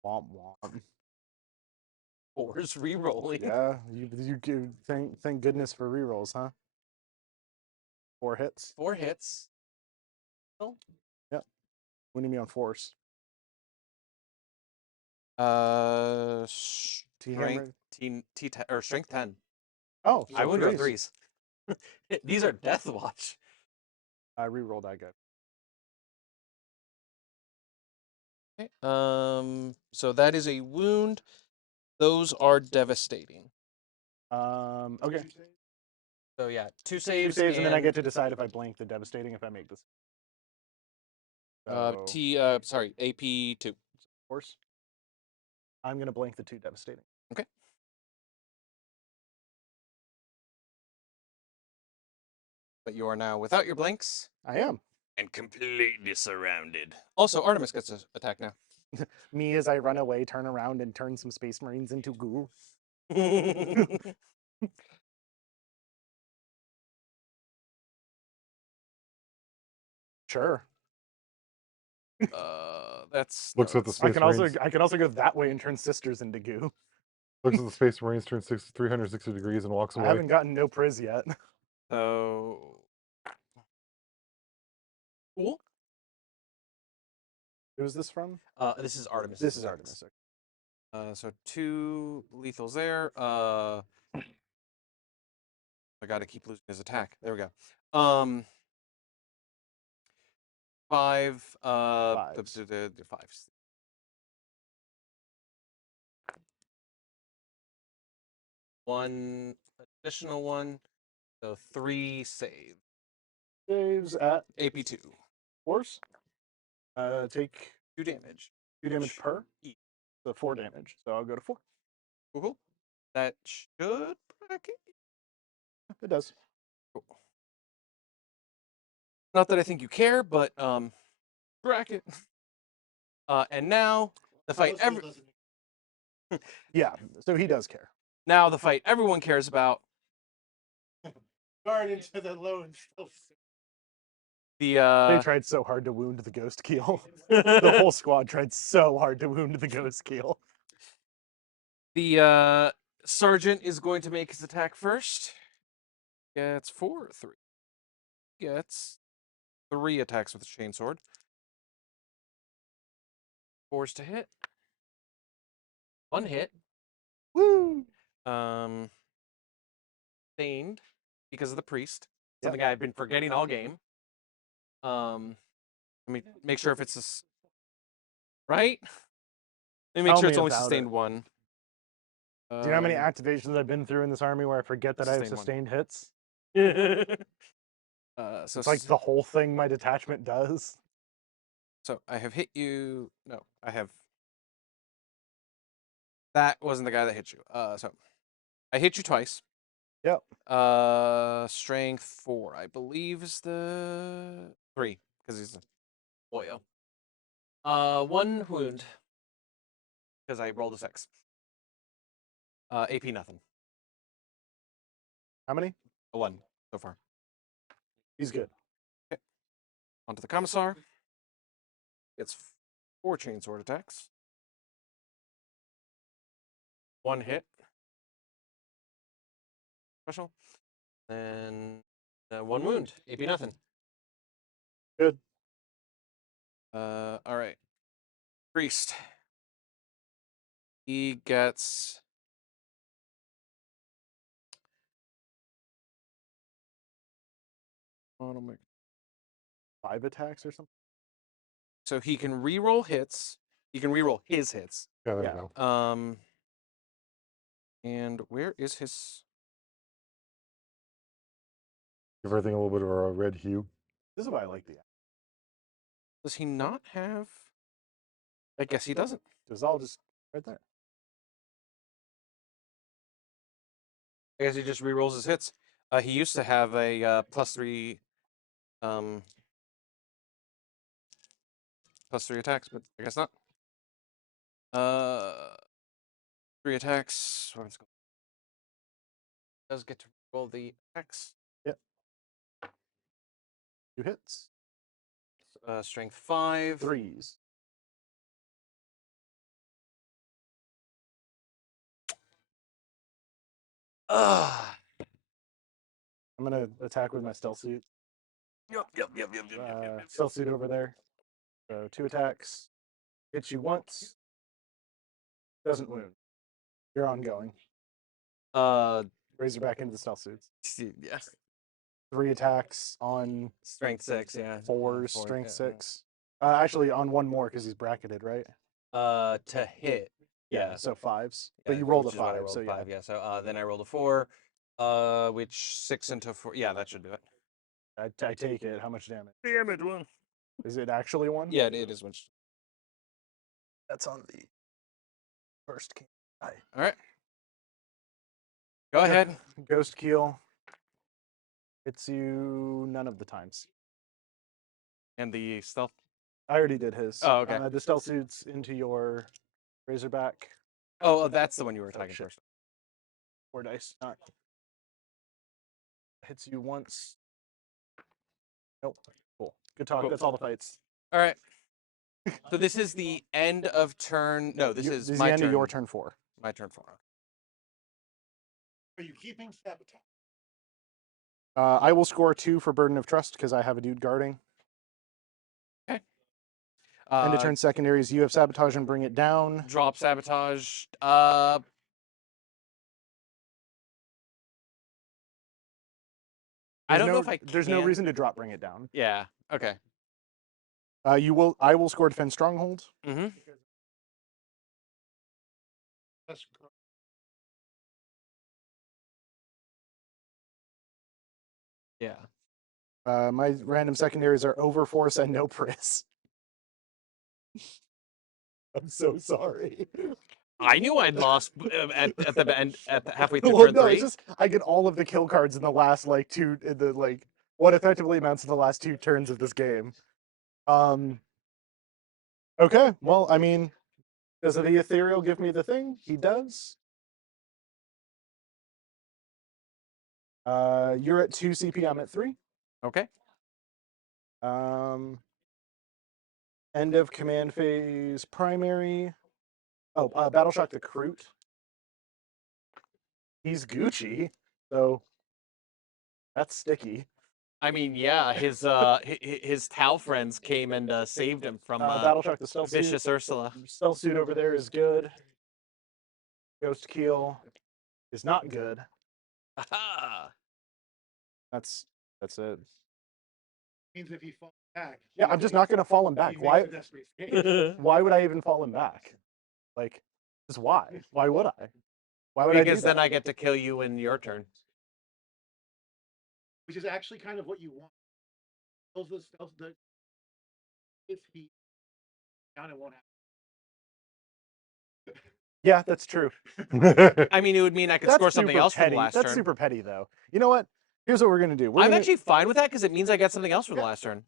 Womp womp. 4s re-rolling. Yeah, you give thank goodness for rerolls, huh? 4 hits. 4 hits. Winning me on force. Strength or strength 10. Oh, I so wouldn't go threes. 3s. These are death watch. I rerolled that guy. Okay. So that is a wound. Those are devastating. Okay. So yeah, 2 2 saves. saves, and then I get to decide if I blank the devastating if I make this. So, Sorry, AP 2. force. I'm gonna blank the 2 devastating. Okay. But you are now without your blanks I am. and completely surrounded. Also, Artemis gets an attack now. Me as I run away, turn around, and turn some Space Marines into goo. Sure. That's Looks at the I Space can also Marines. go that way and turn sisters into goo. Looks at the Space Marines, turns 360 degrees, and walks I away. haven't gotten no priz yet. So cool. Who's this from? This is Artemis. This is Artemis. So 2 lethals there. I got to keep losing his attack. There we go. 5. The 5s. One additional one. So 3 save. Saves at AP 2. force. Take 2 damage. 2 damage per. Each. So 4 damage. So I'll go to 4. Cool. That should bracket. It does. Cool. Not that I think you care, but bracket. And now the fight. Yeah. So he does care. Now the fight everyone cares about. Guard into the lone stealth. They The tried so hard to wound the ghost keel. The whole squad tried so hard to wound the ghost keel. the sergeant is going to make his attack first. Gets 4 or 3. Gets 3 attacks with the chainsword. 4s to hit. 1 hit. Woo! Stained because of the priest. Something I've been forgetting all game. Let me make sure if it's this right. Let me make Tell sure me it's only about sustained it. 1. Do you know how many activations I've been through in this army where I forget that I have Sustained sustained hits? So It's like the whole thing my detachment does. So I have hit you. No, I have. That wasn't the guy that hit you. So I hit you twice. Yep. Strength 4, I believe, is the 3 because he's a boyo. 1 wound because I rolled a 6. AP nothing. How many? A 1 so far. He's good. Okay. Onto the commissar. It's 4 chainsword attacks. 1 hit. Special. Then 1 wound. AP nothing. Good. All right. Priest. He gets 5 attacks or something. so he can re-roll hits. He can re-roll his hits. Yeah, there Yeah. you go. And where is his? Give everything a little bit of a red hue. This is why I like the. Does he not have? I guess he doesn't. It's all just right there. I guess he just re-rolls his hits. He used to have a +3, +3 attacks, but I guess not. 3 attacks. Does get to roll the attacks. Yep. 2 hits. strength 5. 3s. Ugh. I'm gonna attack with my stealth suit. Yep. Stealth suit over there. So 2 attacks. Hits you once. Doesn't wound. You're ongoing. Razor back into the stealth suits. Yeah. 3 attacks on Strength 6, yeah. 4's Four, strength yeah, 6. Actually, on 1 more because he's bracketed, right? To hit. Yeah. So 5s. Yeah, But you rolled a which is what I 5, rolled so 5, yeah. yeah. So then I rolled a 4, which 6 into 4. Yeah, that should do it. I take it. How much damage? Damage 1. Is it actually 1? Yeah, it is. Which. That's on the first king. All right. Go ahead. Ghost Keel. Hits you none of the times. And the stealth. I already did his. Oh, okay. The stealth suits into your Razorback. Oh, that's the one you were attacking shit. first. 4 dice. Not. Hits you once. Nope. Cool. Good talk. Cool. That's all the fights. All right. So this is the end of turn. No, this is the my end turn. of your turn 4. My turn 4. Are you keeping sabotage? I will score 2 for Burden of Trust because I have a dude guarding. Okay. End of turn secondaries. You have Sabotage and bring it down. Drop sabotage. I don't know if I can. There's no reason to drop bring it down. Yeah. Okay. I will score Defend Stronghold. Mm-hmm. That's Yeah. My random secondaries are Overforce and No Priss. I'm so sorry. I knew I'd lost at the end halfway through Well, turn no, 3. it's just I get all of the kill cards in the last what effectively amounts to the last 2 turns of this game. Okay, well, I mean, does the Ethereal give me the thing? He does. You're at 2 CP. I'm at 3. Okay. End of command phase primary. Oh, Battle Shock the Kroot. He's Gucci, so that's sticky. I mean, yeah, his Tau friends came and saved him from Battle Shock the Stealth vicious Suit. Ursula. Stealth Suit over there is good. Ghost Keel is not good. Aha! That's it. means if he falls back. Yeah, I'm just not going to fall him back. he Why? makes a desperate escape. Why would I even fall him back? Like, just why? Why would I? Why would I do Because then that? I get to kill you in your turn. Which is actually kind of what you want. Kills the stealth. If he down, it won't happen. Yeah, that's true. I mean, it would mean I could That's score something super else for petty. the last That's turn. super petty, though. You know what? Here's what we're gonna do. I'm actually fine with that because it means I get something else for the last turn.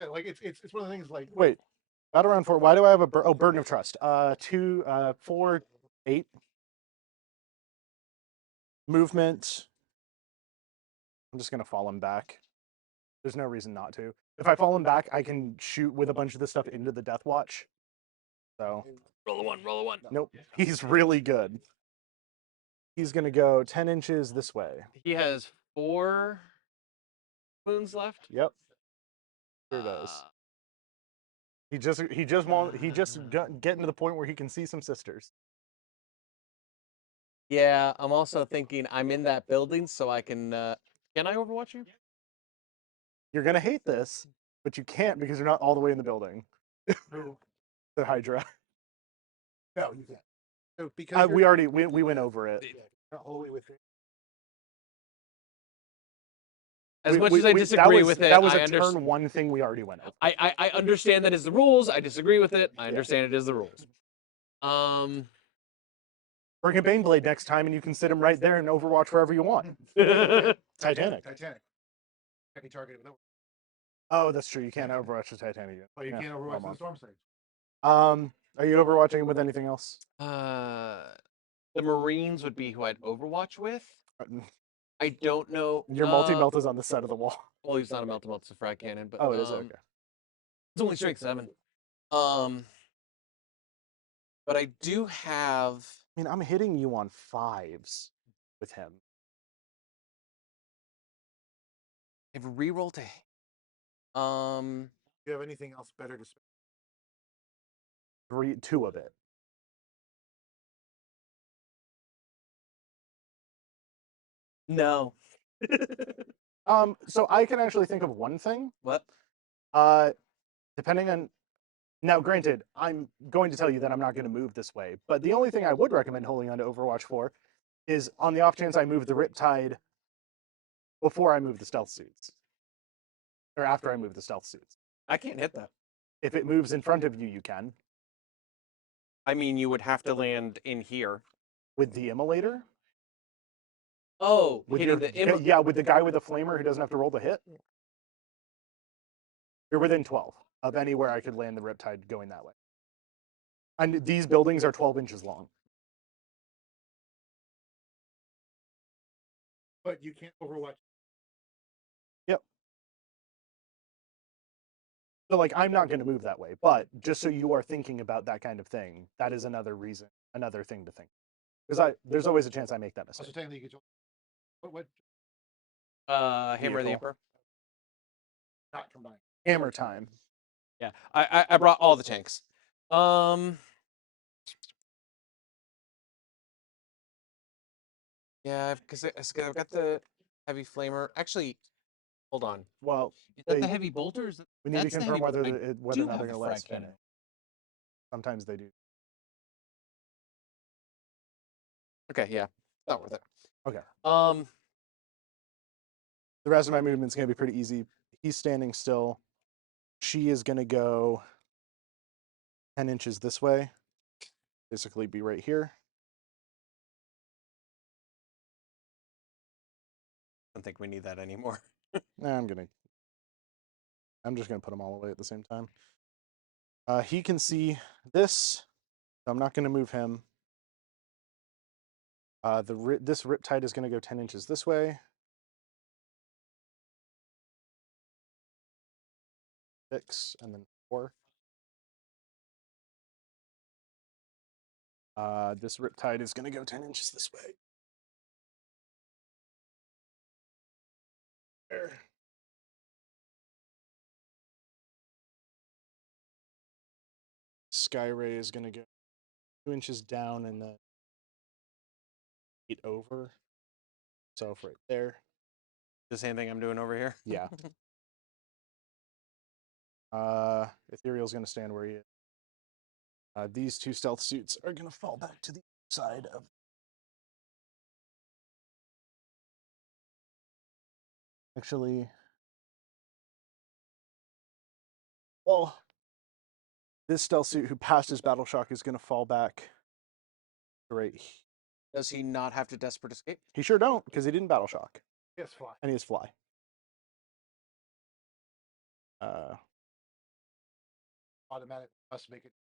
Yeah, like it's one of the things like Wait. Battle round 4. Why do I have a Burden of Trust? 2, 4, 8. Movement. I'm just gonna fall him back. There's no reason not to. If I fall him back, I can shoot with a bunch of this stuff into the Death Watch. So Roll a 1, roll a 1. nope. He's really good. He's gonna go 10 inches this way. He has 4 wounds left. Yep. Sure does. He just getting to the point where he can see some sisters. Yeah, I'm also thinking I'm in that building, so I can. Can I Overwatch you? You're gonna hate this, but you can't because you're not all the way in the building. The Hydra. no, you can't. So because We went over it. you're all the way with it. As much as I disagree with it, that was I a understand. turn 1 thing we already went over. I understand that is the rules. I disagree with it. I understand it is the rules. Bring a Baneblade next time, and you can sit him right there and Overwatch wherever you want. Titanic. Titanic. Can't be targeted with that. Oh, that's true. You can't Overwatch the Titanic yet. But you can't overwatch come the storm stage. on. Are you Overwatching with anything else? The Marines would be who I'd Overwatch with. I don't know. Your multi-melt is on the side of the wall. Well, he's not a melt-a-melt, it's a frag cannon. But Oh, it is okay. It's only strength 7. But I do have. I mean, I'm hitting you on 5s with him. I have a reroll to. Do you have anything else better to spend? 2 of it. No. So I can actually think of one thing. What? Depending on now, granted, I'm going to tell you that I'm not going to move this way, but the only thing I would recommend holding on to Overwatch for is on the off chance I move the Riptide before I move the stealth suits. Or after I move the stealth suits. I can't hit that. If it moves in front of you, you can. I mean, you would have to land in here. With the immolator? Oh, With hitting your, yeah, with the guy with the flamer who doesn't have to roll the hit. You're within 12 of anywhere I could land the Riptide going that way. And these buildings are 12 inches long. But you can't Overwatch. Yep. So, like, I'm not going to move that way, but just so you are thinking about that kind of thing, that is another reason, another thing to think. Because there's always a chance I make that mistake. Also, technically, you could. What? Hammer of the Vehicle. Emperor. Not combined. Hammer time. Yeah, I brought all the tanks. Yeah, because I've got the heavy flamer. Actually, hold on. Well, Is that they- the heavy bolter? Is that, we need to that's the confirm heavy whether bolter. I whether do or not have they're a going to let frag us spin cannon. it. Sometimes they do. Okay, yeah, not worth it. Okay. Um, The rest of my movement's going to be pretty easy. He's standing still. She is going to go 10 inches this way. Basically be right here. I don't think we need that anymore. Nah, I'm just going to put them all away at the same time. He can see this. So I'm not going to move him. This Riptide is going to go 10 inches this way. 6 and then 4. This Riptide is going to go 10 inches this way. There. Skyray is going to go 2 inches down and then 8 over. So right there. The same thing I'm doing over here. Yeah. Ethereal's going to stand where he is. These 2 stealth suits are going to fall back to the side of. Actually, well, this stealth suit who passed his battle shock is going to fall back right. Does he not have to desperate escape? He sure don't, because he didn't battle shock. Yes, fly. And he has fly. Automatic must make it.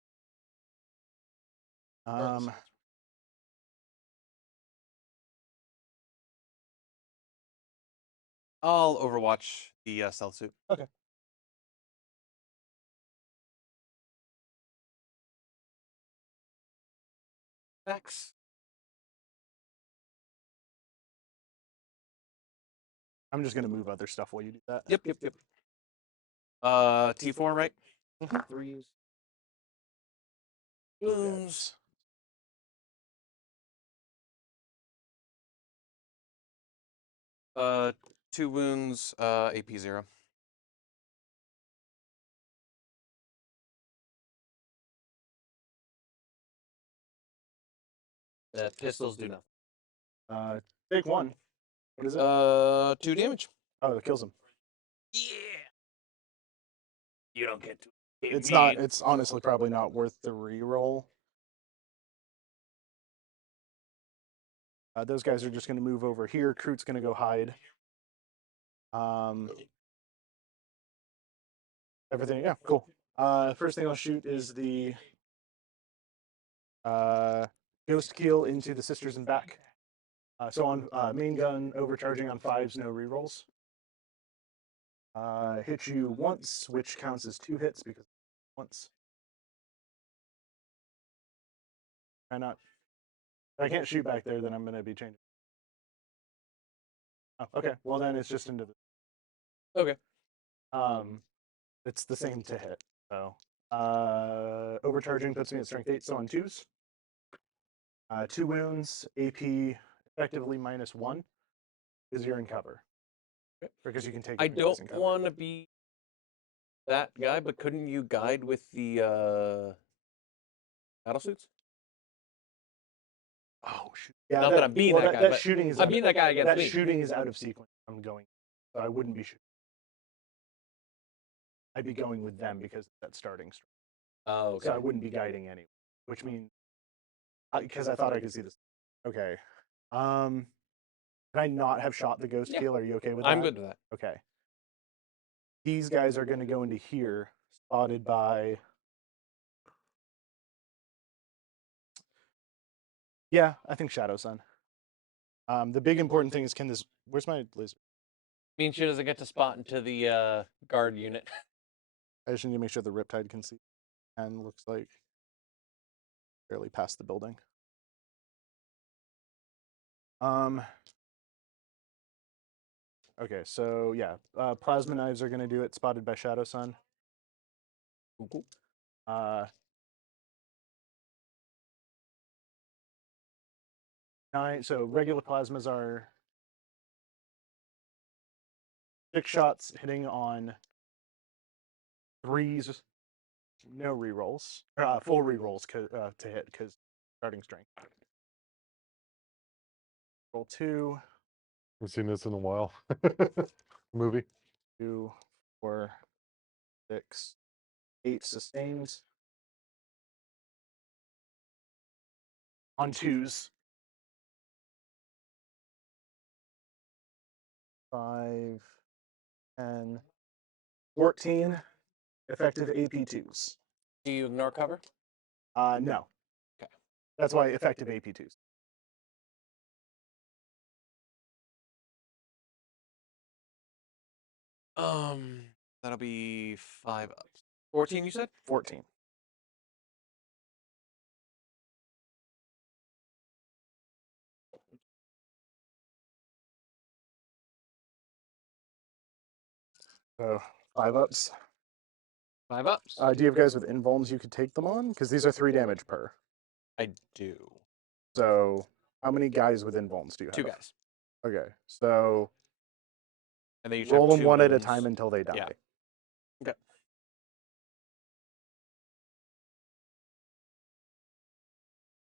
I'll overwatch the stealth suit. Okay. Next. I'm just going to move other stuff while you do that. Yep. T4, right? 3s. Wounds. Uh, 2 wounds. AP 0. Pistols do nothing. Take 1. What is it? 2 damage. Oh, it kills him. Yeah. You don't get to. It's honestly probably not worth the reroll. Those guys are just going to move over here. Kroot's going to go hide. Everything, yeah, cool. First thing I'll shoot is the Ghost Keel into the Sisters and back. So on main gun, overcharging on 5s, no rerolls. Hit you once, which counts as 2 hits because once. Why not? If I can't shoot back there, then I'm going to be changing. Oh, okay. Well, then it's just into the. Okay. It's the same to hit. So, overcharging puts me at strength 8, so on 2s. 2 wounds, AP effectively -1 because you're in cover. Because you can take. I it because don't in cover. want to be that guy, but couldn't you guide with the battle suits? Oh shoot! Yeah, Not that I'm being that guy, that but shooting is. I'm out being of, that guy against that me. shooting is out of sequence. I'm going. So I wouldn't be shooting. I'd be going with them because that's starting strength. Oh, okay. So I wouldn't be guiding anyway. Which means, because I thought I could see this. Okay. Can I not have shot the ghost Yeah. kill? Are you okay with that? I'm good with that. Okay. These guys are going to go into here, spotted by. Yeah, I think Shadow Sun. The big important thing is, can this? Where's my laser? Means she doesn't get to spot into the guard unit. I just need to make sure the Riptide can see. And looks like barely past the building. Okay, so yeah, plasma knives are going to do it. Spotted by Shadow Sun. Cool. So regular plasmas are 6 shots hitting on 3s, no rerolls, full rerolls to hit because starting strength. Roll 2. We've seen this in a while. Movie. 2, 4, 6, 8 sustained. On 2s. 5, 10, 14 effective AP2s. Do you ignore cover? No. Okay. That's why effective AP2s. That'll be 5 ups. 14, you said? 14. So 5 ups. 5 ups. Do you have guys with invulns you could take them on? Because these are 3 damage per. I do. So how many guys with invulns do you have? 2 guys. Okay, so And they each roll have them 2 one at a wounds. time until they die. Yeah. Okay.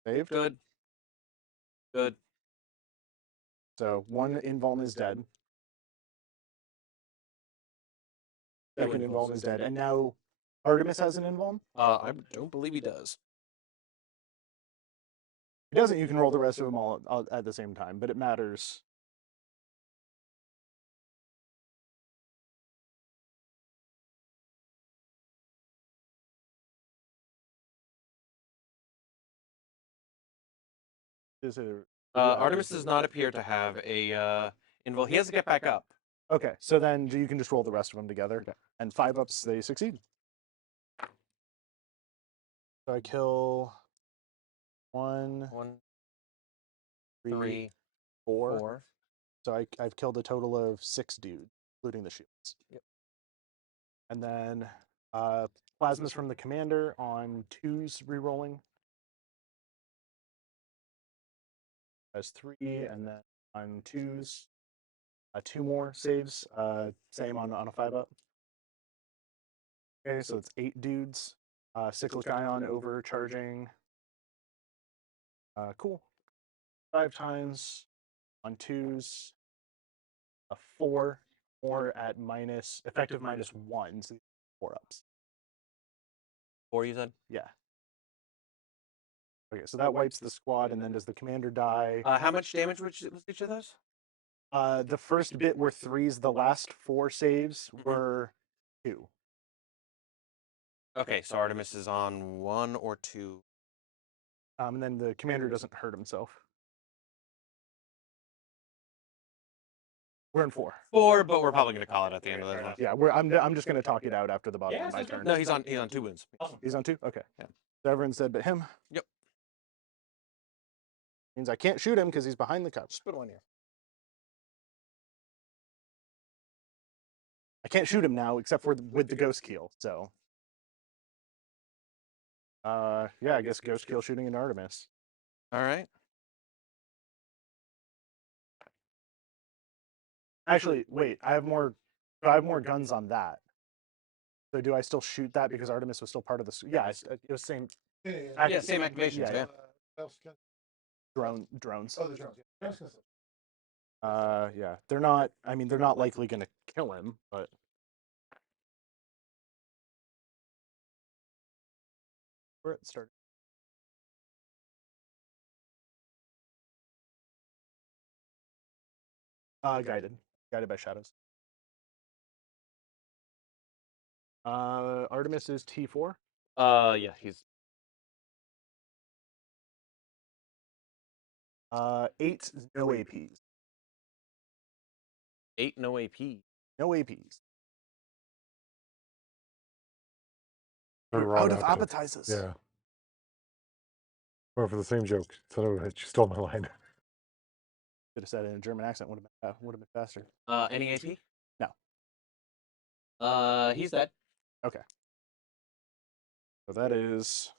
Saved. Good. Good. So 1 invuln is dead. Second invuln is dead. And now Artemis has an invuln? I don't believe he does. If he doesn't, you can roll the rest of them all at the same time, but it matters. Is it Artemis does not appear to have a invul. He has to get back up. Okay, so then you can just roll the rest of them together. Okay. And 5 ups, they succeed. So I kill 1, 1, 3, 3, 4. 4. So I've killed a total of 6 dudes, including the shields. Yep. And then plasmas from the commander on 2s rerolling. As 3, and then on 2s, 2 more saves. Same on a 5 up. Okay, so it's 8 dudes. Cyclic ion overcharging. Cool. 5 times on 2s. A 4 more at effective -1, so 4 ups. 4, you said? Yeah. Okay, so that wipes the squad, and then does the commander die? How much damage was each of those? The first bit were 3s. The last 4 saves were 2. Okay, so Artemis is on 1 or 2. And then the commander doesn't hurt himself. We're in 4. 4, but we're probably going to call it at the end of this one. Yeah, I'm just gonna talk it out after the bottom of my turn. No, he's on 2 wounds. He's on 2? Okay. Yeah. So everyone's dead but him. Yep. Means I can't shoot him because he's behind the couch. Just put one here. I can't shoot him now except for with the ghost keel, so. Yeah, I guess ghost keel shooting into Artemis. All right. Actually, wait, I have more guns on that. So do I still shoot that because Artemis was still part of the yeah, it was same Yeah, same activations, yeah. drones. Oh, the drones. Yeah, they're not likely going to kill him, but where it started. Guided by shadows. Artemis is T4. Yeah, he's 8 no APs. 8, no AP. No APs. Turn You're around out of after. appetizers. Yeah. Going for the same joke. So she stole my line. Could have said it in a German accent. Would have been faster. Any AP? No. He's dead. Okay. So that is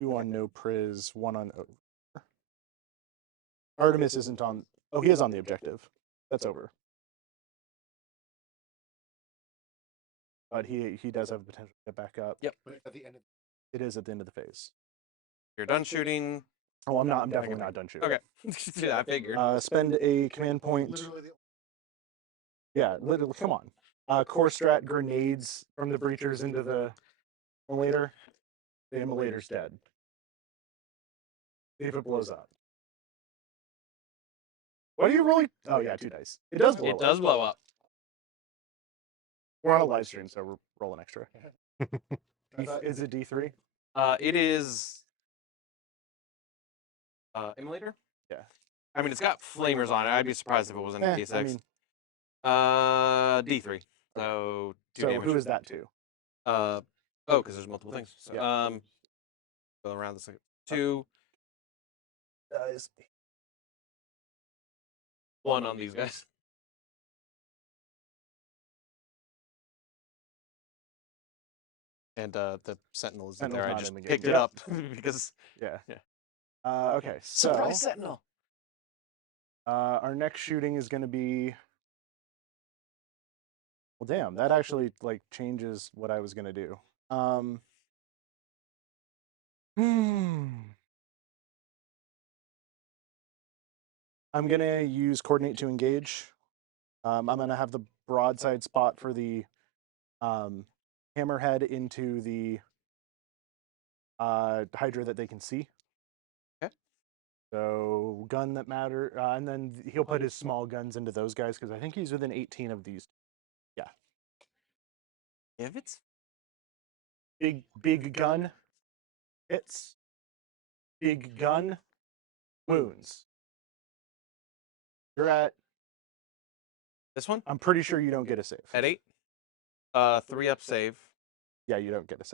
2 on no priz, 1 on over. Artemis isn't on. Oh, he is on the objective. That's over. But he does have the potential to get back up. Yep. At the end of It is at the end of the phase. You're done shooting. Oh, I'm not. I'm definitely not done shooting. Okay. Yeah, I figured. Spend a command point. literally Yeah, literally. Come on. Core strat grenades from the breachers into the immolator. The immolator's dead. See if it blows up. What are you rolling? Oh yeah, 2 dice. It does blow It does blow up. We're on a live stream, so we're rolling extra. Is it D3? It is immolator? Yeah. I mean, it's got flamers on it. I'd be surprised if it wasn't a D6. I mean, D3. So 2 so damage. who is that to? Oh, because there's multiple things. So, Yeah. go around the second. 2, 1 on these guys. And the sentinel isn't Sentinel's there. I not just in the game. picked it Yep. up because Yeah. Yeah. Okay. So sentinel. our next shooting is going to be. Well, damn, that actually like changes what I was going to do. I'm going to use coordinate to engage. I'm going to have the broadside spot for the hammerhead into the Hydra that they can see. Okay. So gun that matter, and then he'll put his small guns into those guys because I think he's within 18 of these. Yeah. If it's Big gun hits. Big gun wounds. You're at. this one I'm pretty sure you don't get a save. at 8, 3 up save. Yeah, you don't get a save.